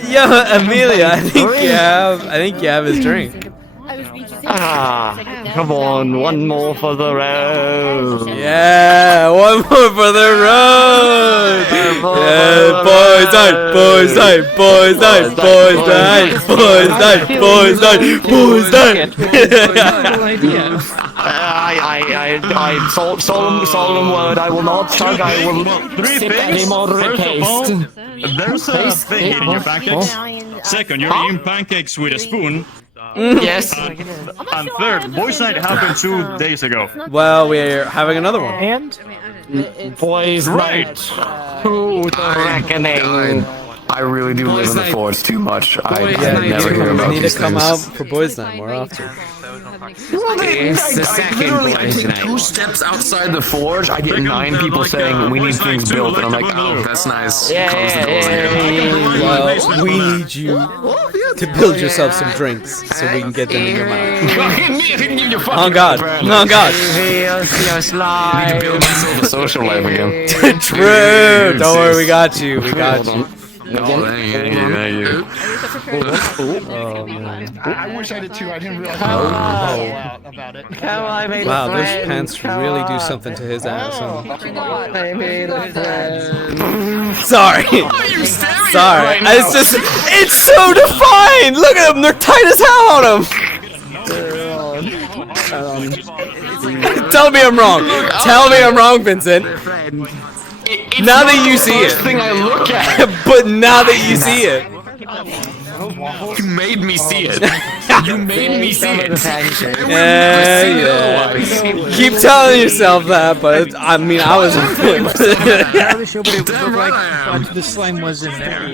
Yeah, Amelia. I think you have his drink. Come on, one more for the road. Yeah, one more for the road. Yeah, boys night, boys night, boys night, boys night, boys night, boys night, boys night. I solemn word. I will not tug. I will sip any moderate taste. There's a thing in your pancakes. Second, you're eating pancakes with a spoon. Yes. And third, boys' night happened 2 days ago. Well, we're having another one. And boys' night. Who the reckoning? I really do live in the forest too much. I never hear You about need these to come things. out for boys' night more often. It's the second I take 2 steps outside the forge, I get 9 people saying we need things built, and I'm like, oh, that's nice. Close the doors again. Well, we need you to build yourself some drinks so we can get them in your mouth. On God. On God. I need to build myself a social life again. True. Don't worry, we got you. We got you. Oh, thank you. Oh, man. I wish I did too. I didn't realize about it. Wow, those pants really do something to his ass. Huh? I made a friend. Sorry. Sorry. It's just, it's so defined. Look at them. They're tight as hell on him. Tell me I'm wrong. Tell me I'm wrong, Vincent. Now that you see it. Thing I look at. But now that you see it. You made me see it. You made me see it. Yeah. Keep telling yourself that, but I mean, I was. The slime was in there.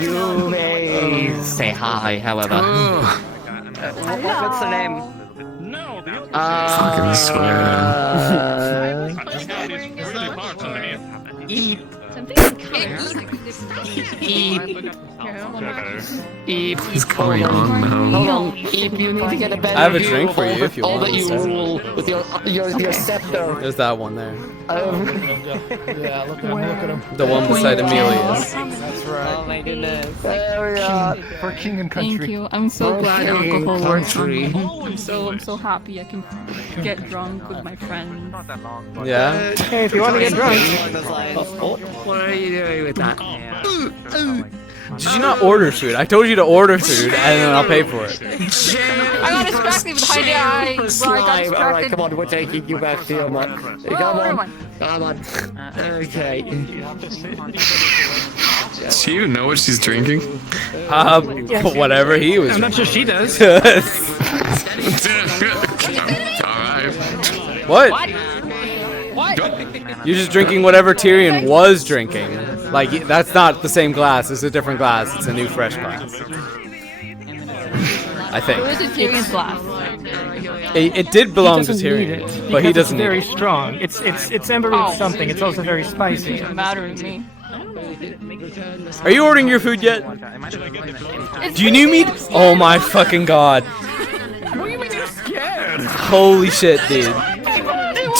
You may say hi, however. What's the name? Fucking swear. Eep. Eep. What's going on now? Hold on. Eep, you need to get a better I have a view drink for of you if you all want. that you rule with your scepter. There's that one there. Yeah, look at him. The one beside Amelia's. That's right. Oh my goodness. There we are. For king and country. Thank you. I'm so glad alcohol works on me. I'm so happy I can get drunk with my friends. Yeah. Hey, if you want to get drunk. What are you doing with that? Did you not order food? I told you to order food, and then I'll pay for it. I got distracted with high day. Slime. Alright, come on, we're taking you back to your mom. Come on. Come on. Okay. Does she even know what she's drinking? Whatever he was. I'm not sure she does. Alright. What? You're just drinking whatever Tyrion was drinking. Like, that's not the same glass. It's a different glass. It's a new, fresh glass. I think. It was a Tyrion's glass. It did belong to Tyrion, but he doesn't need It's very it. strong. It's ember root something. It's also very spicy. It doesn't matter to me. Are you ordering your food yet? Do you need me? Oh my fucking god. Holy shit, dude.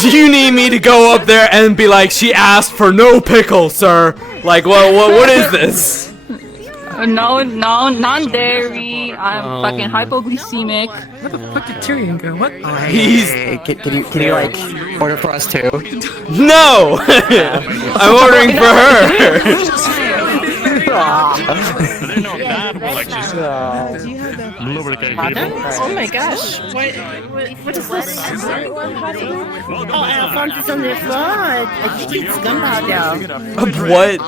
Do you need me to go up there and be like, she asked for no pickle, sir? Like, what is this? No, non-dairy. I'm fucking hypoglycemic. Where the fuck did Tyrion go? What? He's... Can you like order for us too? No! I'm ordering for her! Oh my gosh. What is this? Oh, Alphonse is on the floor. I think it's gunpowder. What?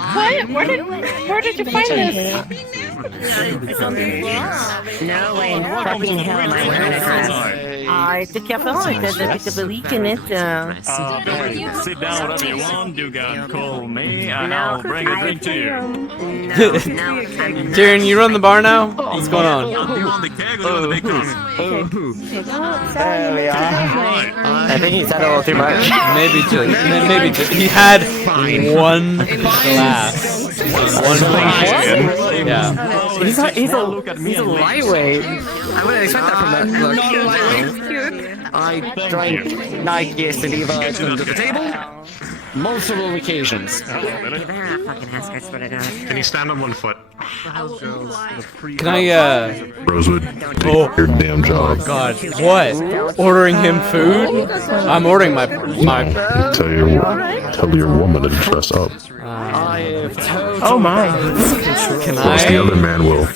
What? Where did you find this? It's on the floor. No way in fucking hell am I wearing it. Be careful, there's a bit of a leak in it. Sit down whatever you want, you can call me and I'll bring a drink to you. Tyrion, you run the bar now? What's going on? There we are. I think he's had a little too much. Maybe he had one glass. One glass. Yeah. He's a lightweight. I wouldn't expect that from that look. I drank night yesterday to the table. Multiple occasions. Can you stand on one foot? Can I, Rosewood, oh, your damn job. Oh god. What? Ordering him food? I'm ordering my... Tell your woman to dress up. Oh my. Can Or else the other man will.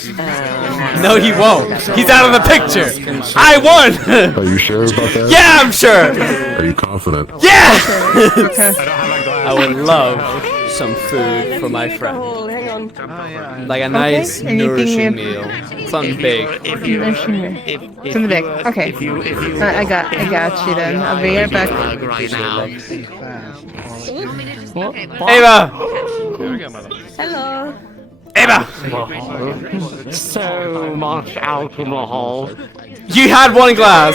No, he won't. He's out of the picture. I won! Are you sure about that? Yeah, I'm sure! Are you confident? Yeah! I would love some food for my friend. Like a nice, nourishing meal. Something big. Something big. Okay. I got you then. I'll be right back. Ava! Hello. Ava! So much alcohol. You had one glass!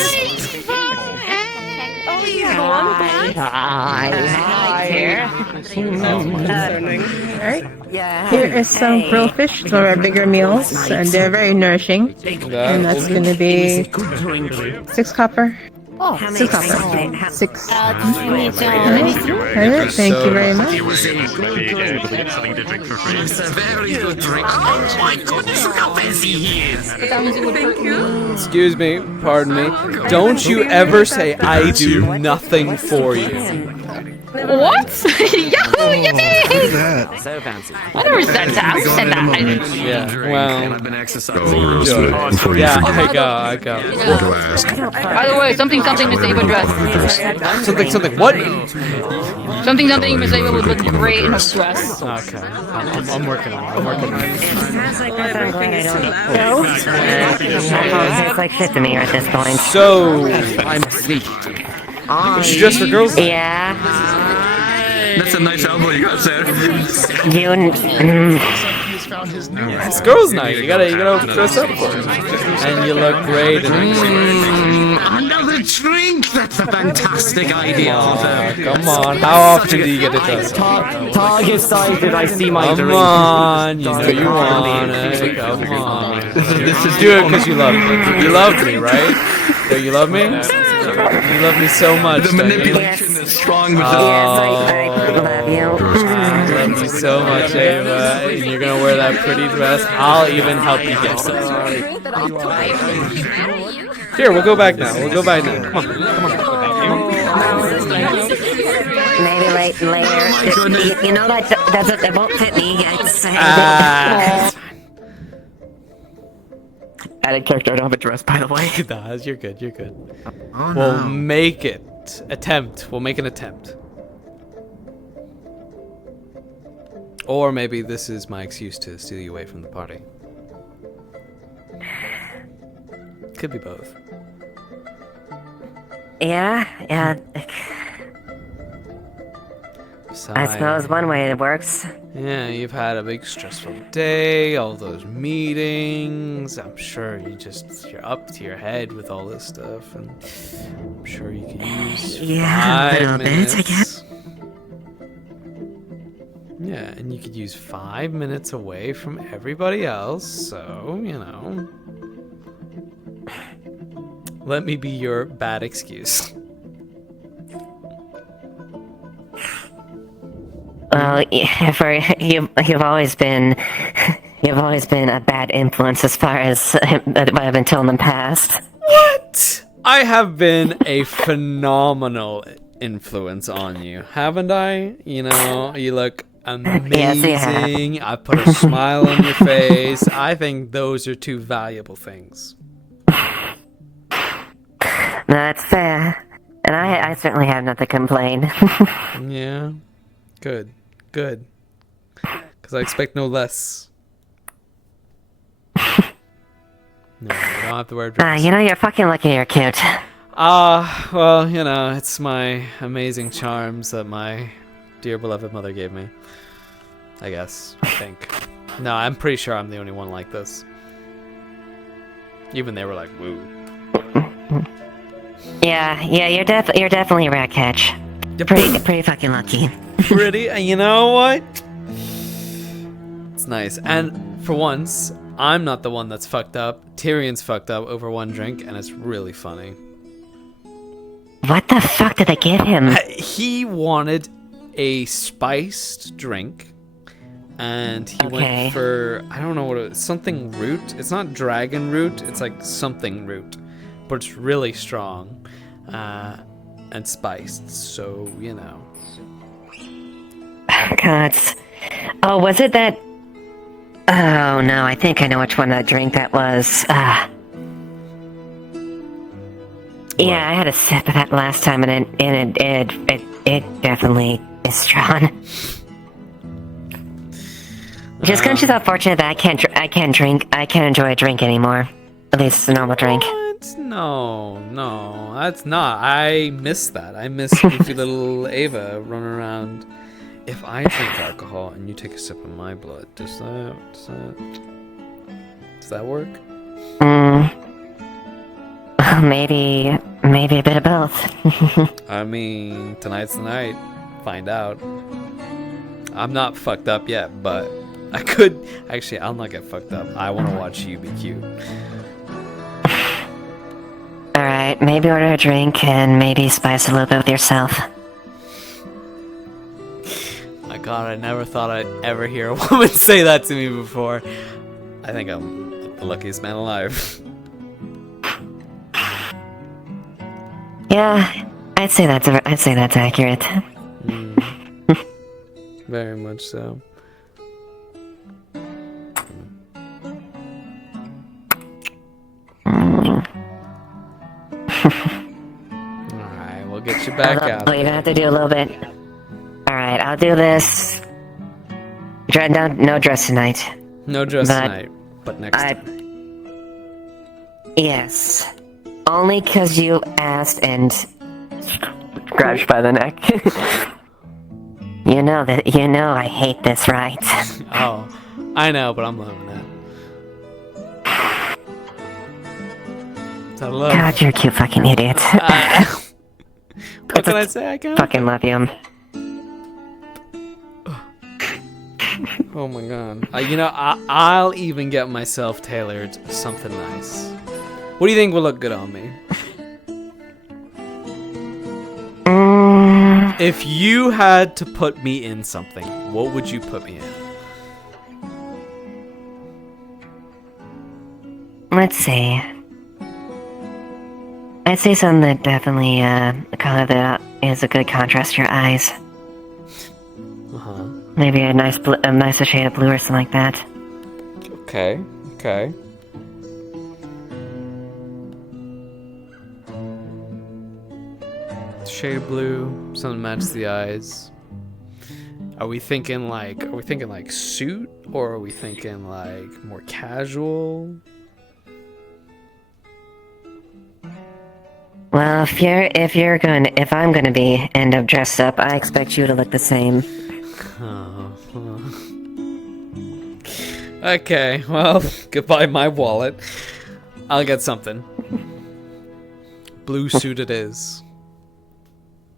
Oh, you have one glass? Here is some grilled fish for our bigger meals, and they're very nourishing. And that's going to be 6 copper. Oh, 6 copper. 6. Alright, thank you very much. It's a very good drink. Oh my goodness, look how busy he is. Excuse me, pardon me. Don't you ever say I do nothing for you. What? Yo, yay! So fancy. I never said that. Who said that? Yeah, well, I've been exercising. yeah, I go. By the way, something, Miss Ava dress. Something, what? Something, Miss Ava would look great in her dress. Okay, I'm working on it. It's like shit to me at this point. So, I'm asleep. It's just for girls? Yeah. That's a nice elbow you got there. It's girls' night. You gotta dress up for it. And you look great. Another drink. That's a fantastic idea. Come on. How often do you get to dress up? Target size did I see my Come on. You know you want it. Come on. Just do it because you love me. You love me, right? Do you love me? You love me so much. The manipulation is strong with Yes, I love you. You love me so much, Ava. And you're gonna wear that pretty dress. I'll even help you get some. Here, we'll go back now. Come on. Maybe later. You know that won't fit me. Added character, I don't have a dress, by the way. Nah, you're good. We'll make it. We'll make an attempt. Or maybe this is my excuse to steal you away from the party. Could be both. Yeah. I suppose one way it works. Yeah, you've had a big stressful day, all those meetings. I'm sure you're up to your head with all this stuff, and I'm sure you can use 5 minutes. I guess. Yeah, and you could use 5 minutes away from everybody else, so, let me be your bad excuse. Well, you've always been a bad influence as far as what I've been told in the past. What? I have been a phenomenal influence on you, haven't I? You look amazing. Yes, I put a smile on your face. I think those are 2 valuable things. That's fair. And I certainly have nothing to complain. Yeah. Good. Because I expect no less. No, you don't have to wear a dress. You're fucking lucky you're cute. Well, it's my amazing charms that my dear beloved mother gave me. I guess. I think. No, I'm pretty sure I'm the only one like this. Even they were like, woo. Yeah, you're definitely a rat catch. Pretty fucking lucky. Pretty, you know what? It's nice. And for once, I'm not the one that's fucked up. Tyrion's fucked up over one drink, and it's really funny. What the fuck did I give him? He wanted a spiced drink, and he went for, I don't know what it is, something root. It's not dragon root, it's like something root, but it's really strong and spiced, so, God. Oh, was it that? Oh no, I think I know which one that drink that was. Yeah, I had a sip of that last time, and it definitely is strong. Just because she's unfortunate that I can't enjoy a drink anymore. At least a normal drink. What? No, that's not. I miss that. I miss goofy little Ava running around. If I drink alcohol and you take a sip of my blood, does that work? Maybe a bit of both. I mean, tonight's the night. Find out. I'm not fucked up yet, but I could. Actually, I'll not get fucked up. I want to watch you be cute. Alright, maybe order a drink and maybe spice a little bit with yourself. My god, I never thought I'd ever hear a woman say that to me before. I think I'm the luckiest man alive. Yeah, I'd say that's accurate. Very much so. Alright, we'll get you back out. Oh, you're gonna have to do a little bit. Alright, I'll do this. No dress tonight. No dress tonight, but next time. Yes. Only because you asked and grabbed you by the neck. You know I hate this, right? Oh, I know, but I'm loving it. I love. God, you're a cute fucking idiot. What can I say? I can't. Fucking love you. Oh my god. I'll even get myself tailored something nice. What do you think will look good on me? If you had to put me in something, what would you put me in? Let's see. I'd say something that definitely a color that is a good contrast to your eyes. Maybe a nicer shade of blue or something like that. Okay. Shade of blue, something matches the eyes. Are we thinking like suit, or are we thinking like more casual? Well, if I'm gonna end up dressed up, I expect you to look the same. Okay, well, goodbye my wallet. I'll get something. Blue suit it is.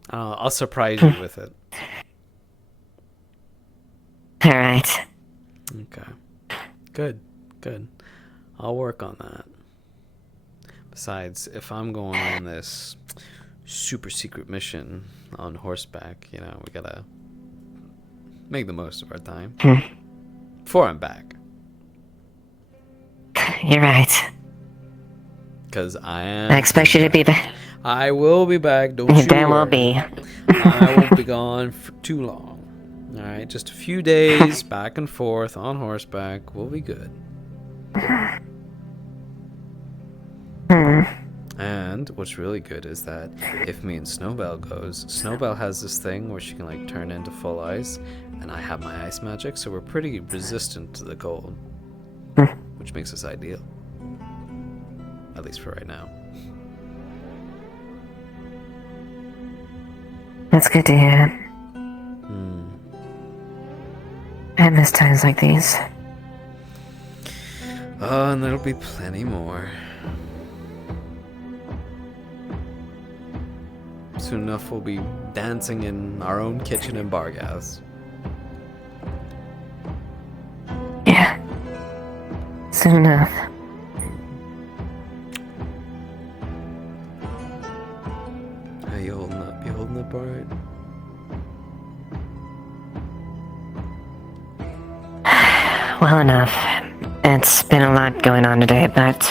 I'll surprise you with it. Alright. Okay. Good. I'll work on that. Besides, if I'm going on this super secret mission on horseback, we gotta make the most of our time. Before I'm back. You're right. Because I expect you to be back. I will be back, don't you Damn worry. will be. I won't be gone for too long. Alright, just a few days back and forth on horseback. We'll be good. And what's really good is that if me and Snowbell goes, Snowbell has this thing where she can turn into full ice, and I have my ice magic, so we're pretty resistant to the cold, which makes us ideal, at least for right now. That's good to hear. I miss times like these. Oh, and there'll be plenty more. Soon enough, we'll be dancing in our own kitchen in Bargas. Yeah. Soon enough. How you holding up? You holding up alright? Well enough. It's been a lot going on today, but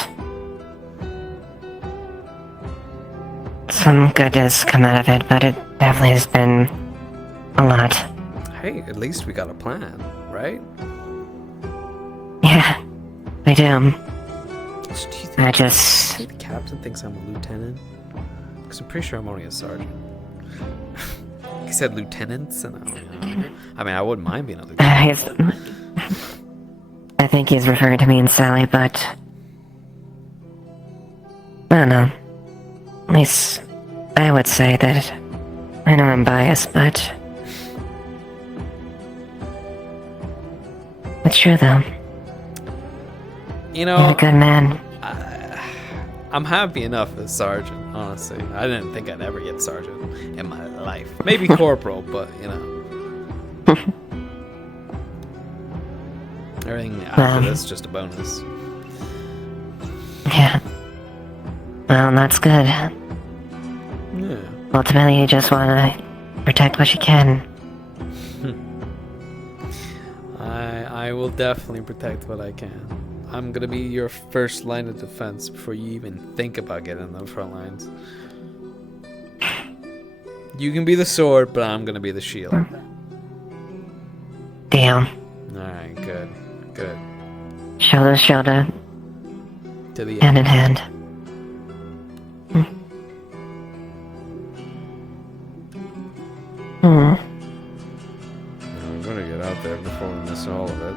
some good has come out of it, but it definitely has been a lot. Hey, at least we got a plan, right? Yeah, we do. The captain thinks I'm a lieutenant? Because I'm pretty sure I'm only a sergeant. He said lieutenants, and I wouldn't mind being a lieutenant. think he's referring to me and Sally, but I don't know. At least I would say that I know I'm biased, but it's true though. You know, You're a good man. I'm happy enough as sergeant, honestly. I didn't think I'd ever get sergeant in my life. Maybe corporal, but you know. Everything after this just a bonus. Yeah. Well, that's good. Yeah. Ultimately, you just want to protect what you can. I will definitely protect what I can. I'm gonna be your first line of defense before you even think about getting in the front lines. You can be the sword, but I'm gonna be the shield. Damn. Alright, good. Good. Shoulder to shoulder. To the hand in hand. Hmm. I'm gonna get out there before we miss all of it.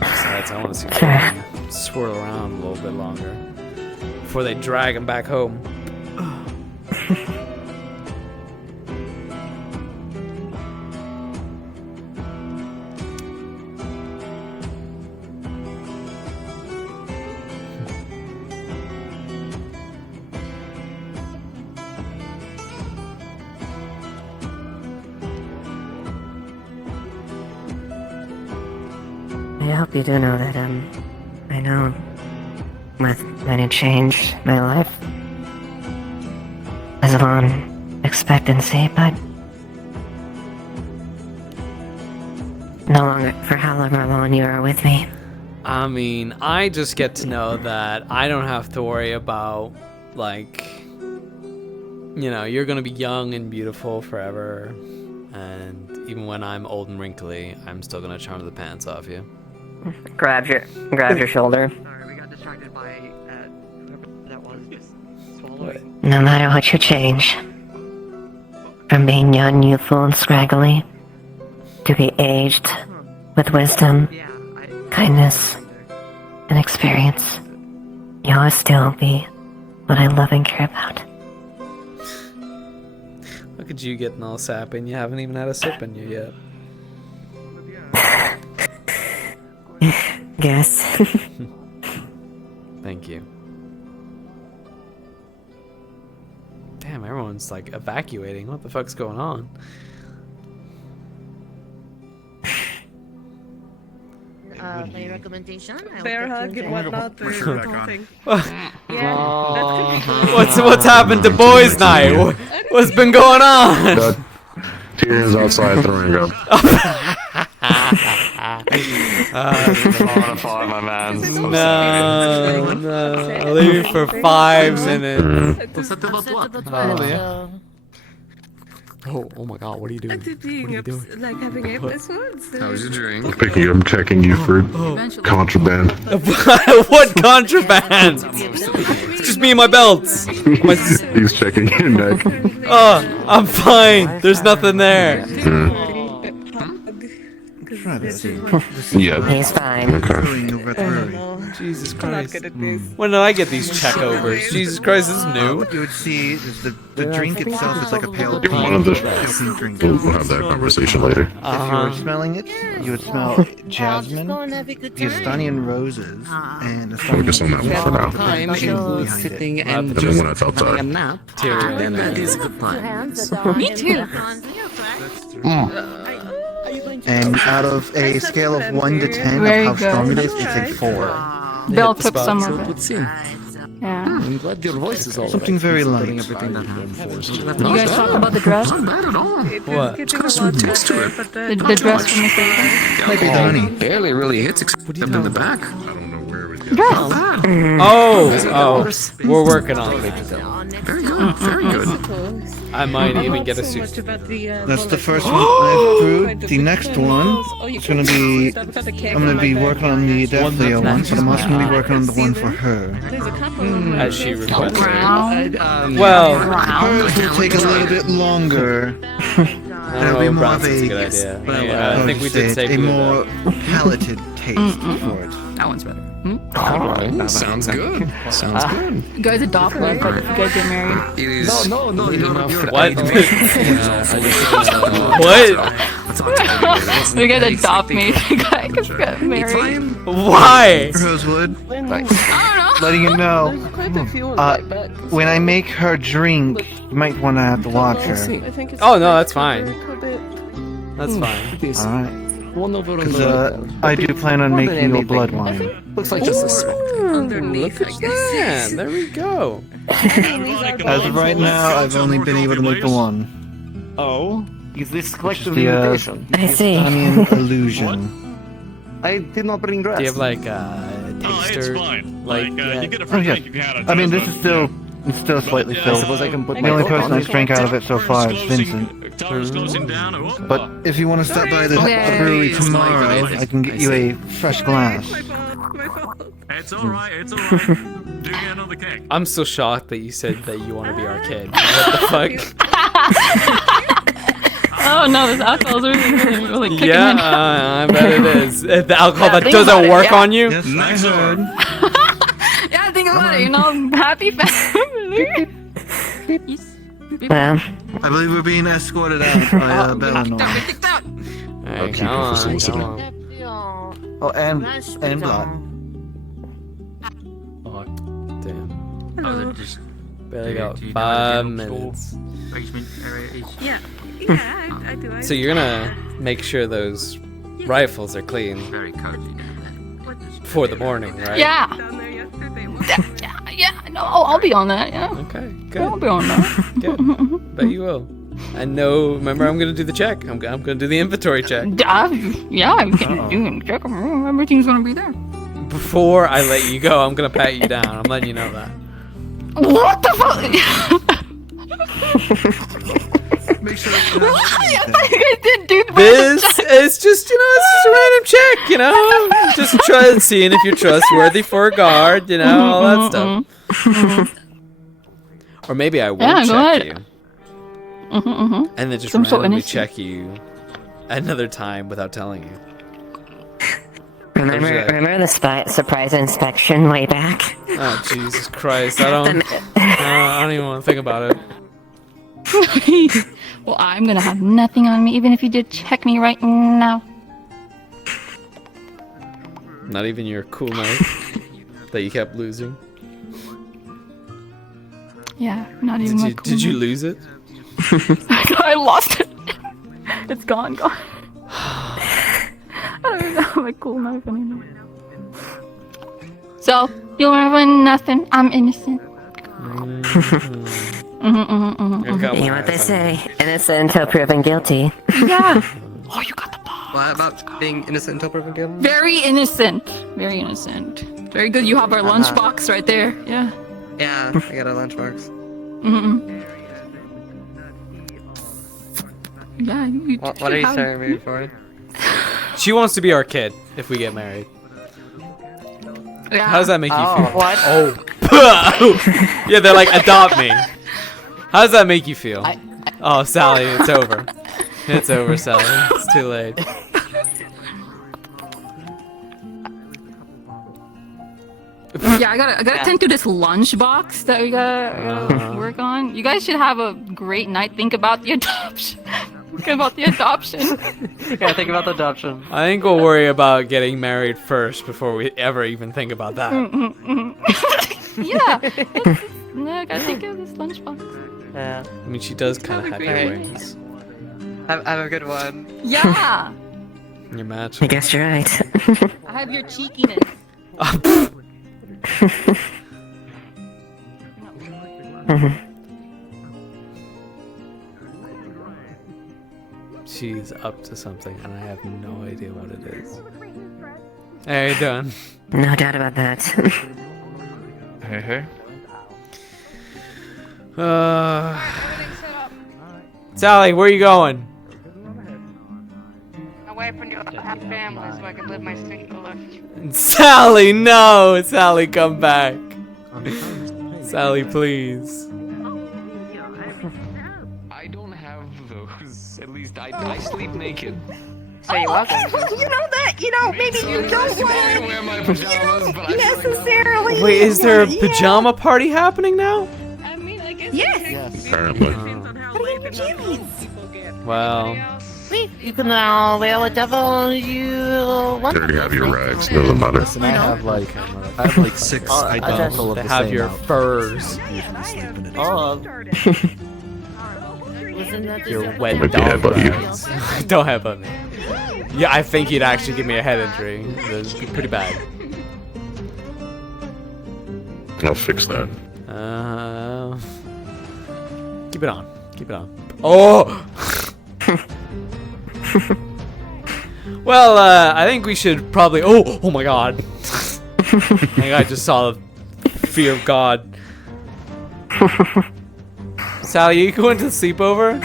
Besides, I want to see Gordon swirl around a little bit longer before they drag him back home. I hope you do know that, I know with many change my life is on expectancy, but no longer for however long you are with me. I mean, I just get to know that I don't have to worry about, like, you know, you're gonna be young and beautiful forever, and even when I'm old and wrinkly, I'm still gonna charm the pants off you. Grab your shoulder. Sorry, we got distracted by whoever that was just swallowing. No matter what you change, from being young, youthful, and scraggly, to be aged with wisdom, kindness, and experience, you'll always still be what I love and care about. Look at you getting all sappy and you haven't even had a sip in you yet. Guess. Thank you. Damn, everyone's like evacuating. What the fuck's going on? My recommendation. Bear hug and whatnot. What's happened to boys' night? What's been going on? Tyrion's outside throwing up. My man. No. I'll leave you for 5 minutes. Oh my god, what are you doing? Like having episodes. How's your drink? I'm checking you for contraband. What contraband? It's just me and my belts. He's checking your neck. Oh, I'm fine. There's nothing there. Yeah. He's fine. Jesus Christ. When did I get these checkovers? Jesus Christ, this is new. What you would see is the drink itself is like a pale pink. One of the. We'll have that conversation later. If you were smelling it, you would smell jasmine, the Estonian roses, and Focus on that one for now. Time to sitting and And then when it's taking a outside. nap, then that is a good plan. Me too. And out of a scale of 1 to 10 Very of how strong good. it is, it's a 4. Bill took some of it. Yeah. I'm glad your voice is all Something very light. everything that happened. You guys talk about the dress? Not bad at all. What? It's got a sweet taste to it. The dress from the season? Maybe the honey. Barely really hits except in the back. I don't know where it was. Dress. Oh, we're working on it. Very good, very good. I might even get a suit. That's the first one I've brewed. The next one is gonna be. I'm gonna be working on the Daphlia one, but I'm also gonna be working on the one for her. As she requested. Well, Well, hers will take a little bit longer. There'll be more of Brownson's a good a. idea. Well, I think we did say a blue, more though. palated taste for it. That one's better. Alright, sounds good. Sounds good. You guys adopt me, but if you guys get married. It is No, you're What? What? You guys adopt me if you guys get married. Why? Rosewood, I don't know. letting you know. When I make her drink, you might want to have to watch her. Oh no, that's fine. That's fine. Alright. Because I do plan on making you a blood wine. Looks like just a smoke. Look at that. There we go. As of right now, I've only been able to make the one. Oh? Is this collective The invitation? I see. onion illusion. I did not bring dress. Do you have like a taster? Like, you get a Oh free yeah. drink if you had a I mean, this dress, is still slightly I filled. suppose I can put The my only coat person on. I've drank out of it so far is Vincent. Towers closing down. Oh, But if you want to stop by the brewery tomorrow, I can get you a fresh glass. it's alright, it's alright. Do get another cake. I'm so shocked that you said that you want to be our kid. What the fuck? Oh no, this alcohol's really kicking Yeah, in. I bet it is. The alcohol that think doesn't about it, work yeah. on you. Yes, I heard. Yeah, think about it. You know, happy family. Well, I believe we're being escorted out by Bellinor. Hey, come on, come on. Oh, and Blot. Oh, damn. Hello. Barely got 5 minutes. Yeah. I do. So you're gonna make sure those rifles are clean for the morning, right? Yeah. Yeah. No, I'll be on that. Yeah. Okay, good. I'll be on that. Good. Bet you will. And no, remember, I'm gonna do the check. I'm gonna do the inventory check. Yeah, I'm gonna do it. Check 'em. Everything's gonna be there. Before I let you go, I'm gonna pat you down. I'm letting you know that. What the fuck? Make sure I thought you guys didn't do the This is just, it's just a random check, just seeing if you're trustworthy for a guard, all that stuff. Or maybe I will check you. And then just randomly check you another time without telling you. remember the surprise inspection way back? Oh, Jesus Christ. I don't even want to think about it. Well, I'm gonna have nothing on me, even if you did check me right now. Not even your cool knife that you kept losing. Yeah, not even my cool Did you lose it? I lost it. It's gone. I don't even have my cool knife anymore. So, you'll remember nothing. I'm innocent. You know what they say, innocent until proven guilty. Yeah. Oh, you got the ball. What about being innocent until proven guilty? Very innocent. Very innocent. Very good. You have our lunchbox right there. Yeah. Yeah, I got a lunchbox. Yeah. What are you starting me for? She wants to be our kid if we get married. Yeah. How does that make you feel? What? Oh. Yeah, they're like, adopt me. How does that make you feel? Oh, Sally, it's over. It's over, Sally. It's too late. Yeah, I gotta tend to this lunchbox that we gotta work on. You guys should have a great night. Think about the adoption. Think about the adoption. Yeah, think about the adoption. I think we'll worry about getting married first before we ever even think about that. Yeah. I gotta think of this lunchbox. Yeah. I mean, she does kind of have your great. wings. Have a good one. Yeah. Your match. I guess you're right. I have your cheekiness. She's up to something, and I have no idea what it is. Hey, how you doing? No doubt about that. Hey. Sally, where are you going? Away from your happy family so I can live my single life. Sally, no! Sally, come back. Sally, please. I don't have those. At least I sleep naked. So you welcome. You know that, maybe you don't want to necessarily. Wait, is there a pajama party happening now? Yes. Apparently. What are your pajamas? Well, You can now wear whatever you You want. already have your rags, doesn't matter. Listen, I have like 6 items full of they the have same your outfit. furs. Usually sleep in it. Oh. Your wet Maybe dog headbutt you. rags. Don't headbutt me. Yeah, I think you'd actually give me a head injury. That'd be pretty bad. I'll fix that. Keep it on. Keep it on. Oh! Well, I think we should probably. Oh my God! I think I just saw the fear of God. Sally, you going to sleepover?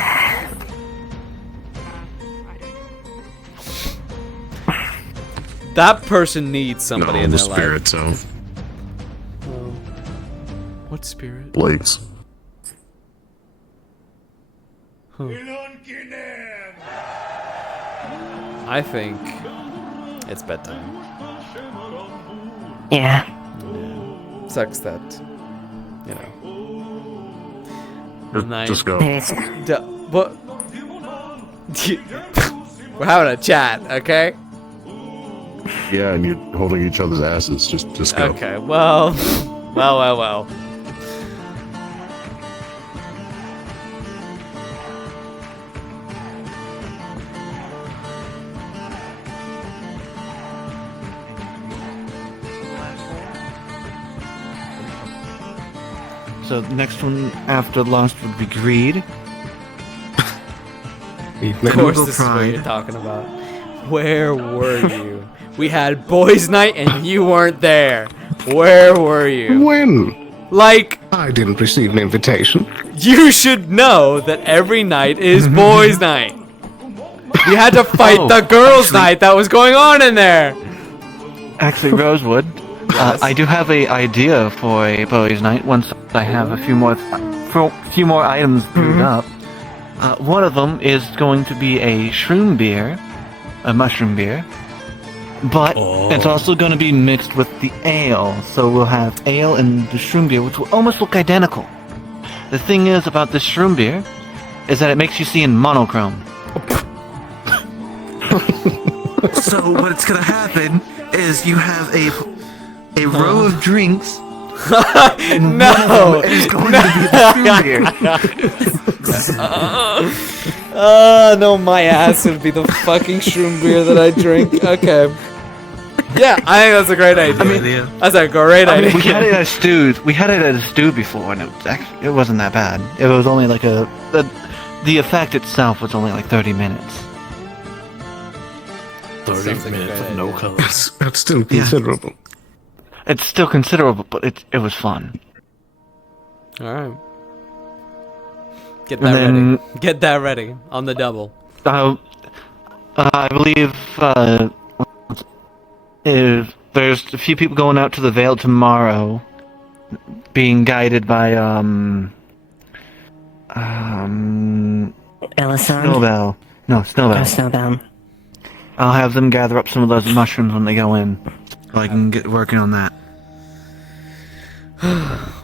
That person needs somebody No, in the their spirit, life. so. What spirit? Blades. Huh. I think it's bedtime. Yeah. Sucks that, you know. Night. Just go. What? We're having a chat, okay? Yeah, and you're holding each other's asses. Just go. Okay, well. So the next one after Lost would be Greed. Of course, this is what you're talking about. Where were you? We had boys' night and you weren't there. Where were you? When? Like, I didn't receive an invitation. you should know that every night is boys' night. We had to fight the girls' night that was going on in there. Actually, Rosewood, I do have a idea for a boys' night once I have a few more items brewed up. One of them is going to be a shroom beer, a mushroom beer, but it's also going to be mixed with the ale. So we'll have ale and the shroom beer, which will almost look identical. The thing is about this shroom beer is that it makes you see in monochrome. So what's going to happen is you have a row of drinks. And one of them is going to be the shroom beer. No, my ass would be the fucking shroom beer that I drink. Okay. Yeah, I think that's a great idea. That's a great idea. We had it at a stew. We had it at a stew before, and it wasn't that bad. It was only like the effect itself was only like 30 minutes. 30 minutes of no colors. That's still considerable. It's still considerable, but it was fun. All right. Get that ready. Get that ready on the double. I believe there's a few people going out to the Vale tomorrow, being guided by Ellison? Snowbell. No, Snowbell. Oh, Snowbell. I'll have them gather up some of those mushrooms when they go in, so I can get working on that.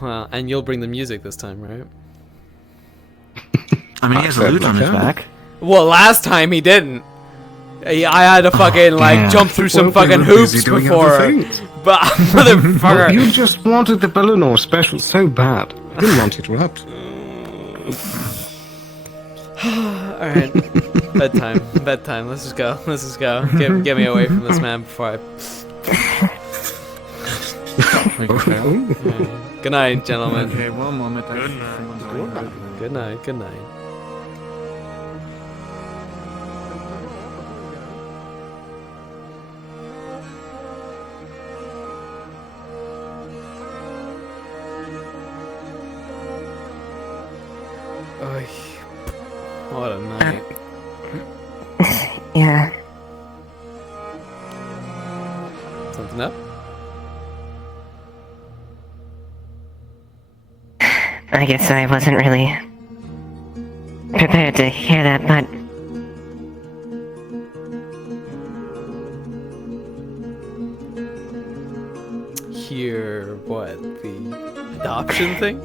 Well, and you'll bring the music this time, right? I mean, he has a lute on his back. Well, last time he didn't. I had to fucking jump through some fucking hoops before. But motherfucker, Well, you just wanted the Bellinor special so bad. I didn't want you to interrupt. all right, bedtime. Let's just go. Get me away from this man before I. Good night, gentlemen. Okay, one moment. Good night. Oy. What a night. Yeah. Something up? I guess I wasn't really prepared to hear that, but what? The adoption thing?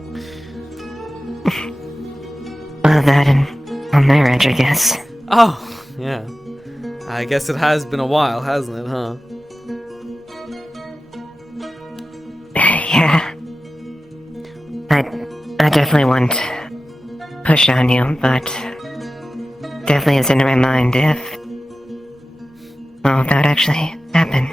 Well, that and a marriage, I guess. Oh, yeah. I guess it has been a while, hasn't it, huh? Yeah. I definitely won't push on you, but definitely is in my mind if... well, that would actually happen.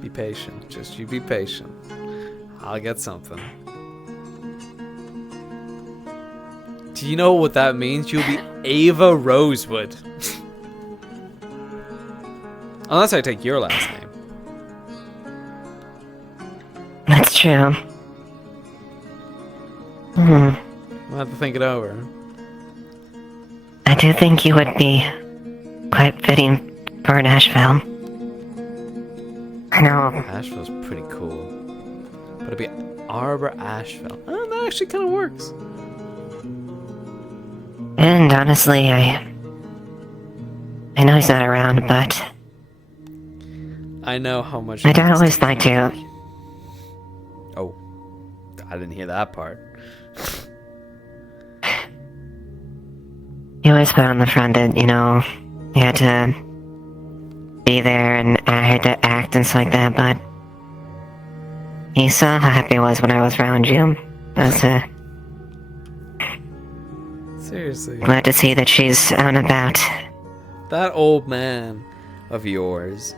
Be patient. Just you be patient. I'll get something. Do you know what that means? You'll be Ava Rosewood. Unless I take your last name. That's true. Hmm. We'll have to think it over. I do think you would be quite fitting for an Asheville. I know. Asheville's pretty cool. But it'd be Arbor Asheville. Oh, that actually kind of works. And honestly, I know he's not around, but I know how much. my dad always liked you. Oh, I didn't hear that part. He always put on the front that, you know, you had to be there and I had to act and stuff like that, but he saw how happy I was when I was around you. I was Seriously. glad to see that she's out and about. That old man of yours,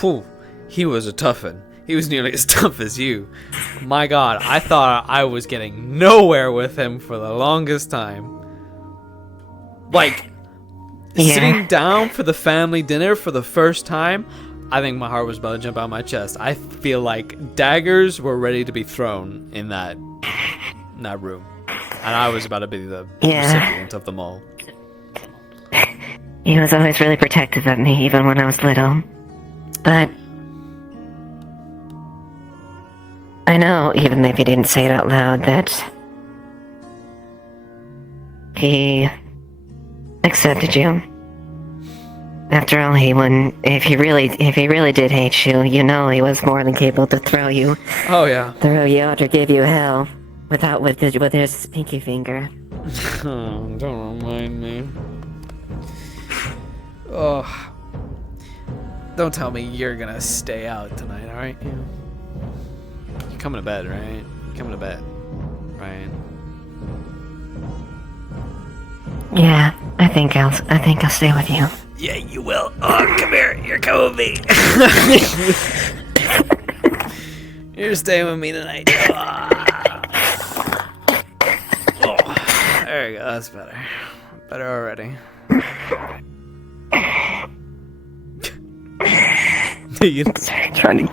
whew, he was a toughin'. He was nearly as tough as you. My God, I thought I was getting nowhere with him for the longest time. Like, sitting down for the family dinner for the first time, I think my heart was about to jump out of my chest. I feel like daggers were ready to be thrown in that room. And I was about to be the recipient of them all. He was always really protective of me, even when I was little. But I know, even if he didn't say it out loud, that he accepted you. After all, he wouldn't. If he really did hate you, you know, he was more than capable to throw you. Oh yeah. Throw you out or give you hell, with his pinky finger. Oh, don't remind me. Oh, don't tell me you're gonna stay out tonight, all right? You're coming to bed, right? You're coming to bed, right? Yeah, I think I'll stay with you. Yeah, you will. Oh, come here. You're coming with me. You're staying with me tonight. Oh, there you go. That's better. Better already. You're good.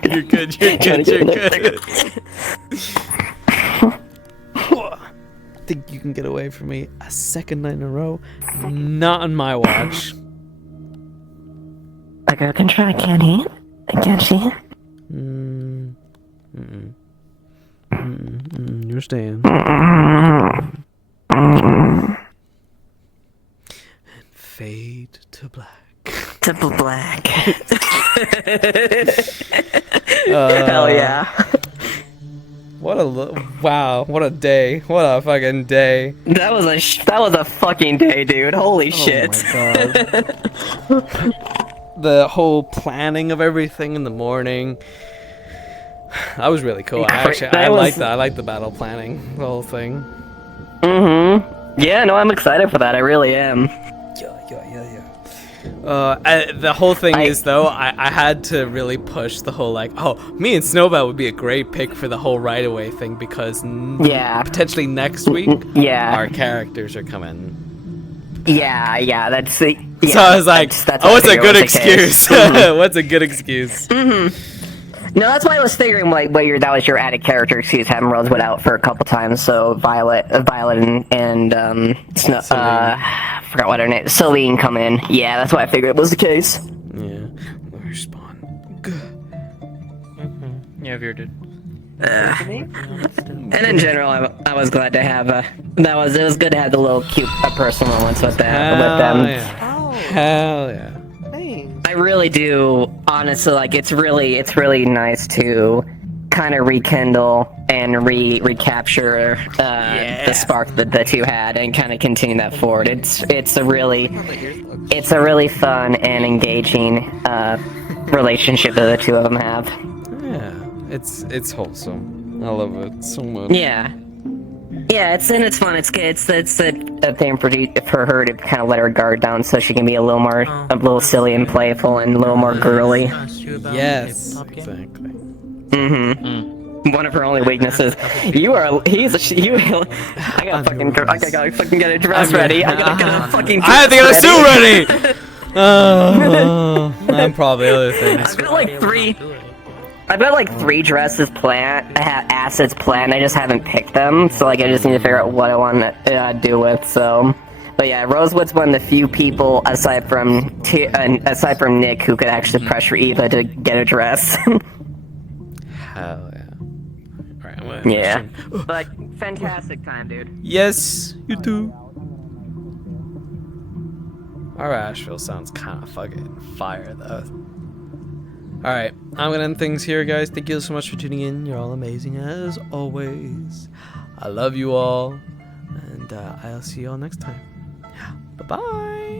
You're good. You're good. Think you can get away from me a second night in a row? Not on my watch. A girl can try, can't he? Can't she? You're staying. And fade to black. To black. Hell yeah. What a wow! What a day! What a fucking day! That was a fucking day, dude. Holy shit! My God. The whole planning of everything in the morning. That was really cool. I like that. I like the battle planning, the whole thing. Yeah, no, I'm excited for that. I really am. The whole thing is though, I had to really push the whole like, oh, me and Snowbell would be a great pick for the whole right away thing because potentially next week our characters are coming. Yeah, that's the. Yeah, so I was like, oh, what's a good excuse? What's a good excuse? No, that's why I was figuring like that was your added character excuse, having Rosewood out for a couple times, so Violet and forgot what her name, Celine come in. Yeah, that's why I figured it was the case. Yeah, respawn. Yeah, Veer did. And in general, I was glad to have it was good to have the little cute personal moments with them. Hell yeah. I I really do, honestly, like, it's really nice to kind of rekindle and recapture the spark that the two had and kind of continue that forward. It's a really fun and engaging relationship that the two of them have. Yeah, it's wholesome. I love it so much. Yeah. Yeah, it's fun. It's a thing for her to kind of let her guard down so she can be a little silly and playful and a little more girly. Yes, exactly. One of her only weaknesses. I gotta fucking get a dress ready. I gotta get a fucking dress I have to get a suit ready! I'm probably other things. I've got like three dresses planned. I have assets planned. I just haven't picked them, so like I just need to figure out what I want to do with. So, but yeah, Rosewood's one of the few people aside from Nick who could actually pressure Eva to get a dress. Hell yeah! Alright, yeah, but fantastic time, dude. Yes, you too. Our Asheville sounds kind of fucking fire though. Alright, I'm gonna end things here, guys. Thank you so much for tuning in. You're all amazing as always. I love you all, and I'll see you all next time. Bye-bye.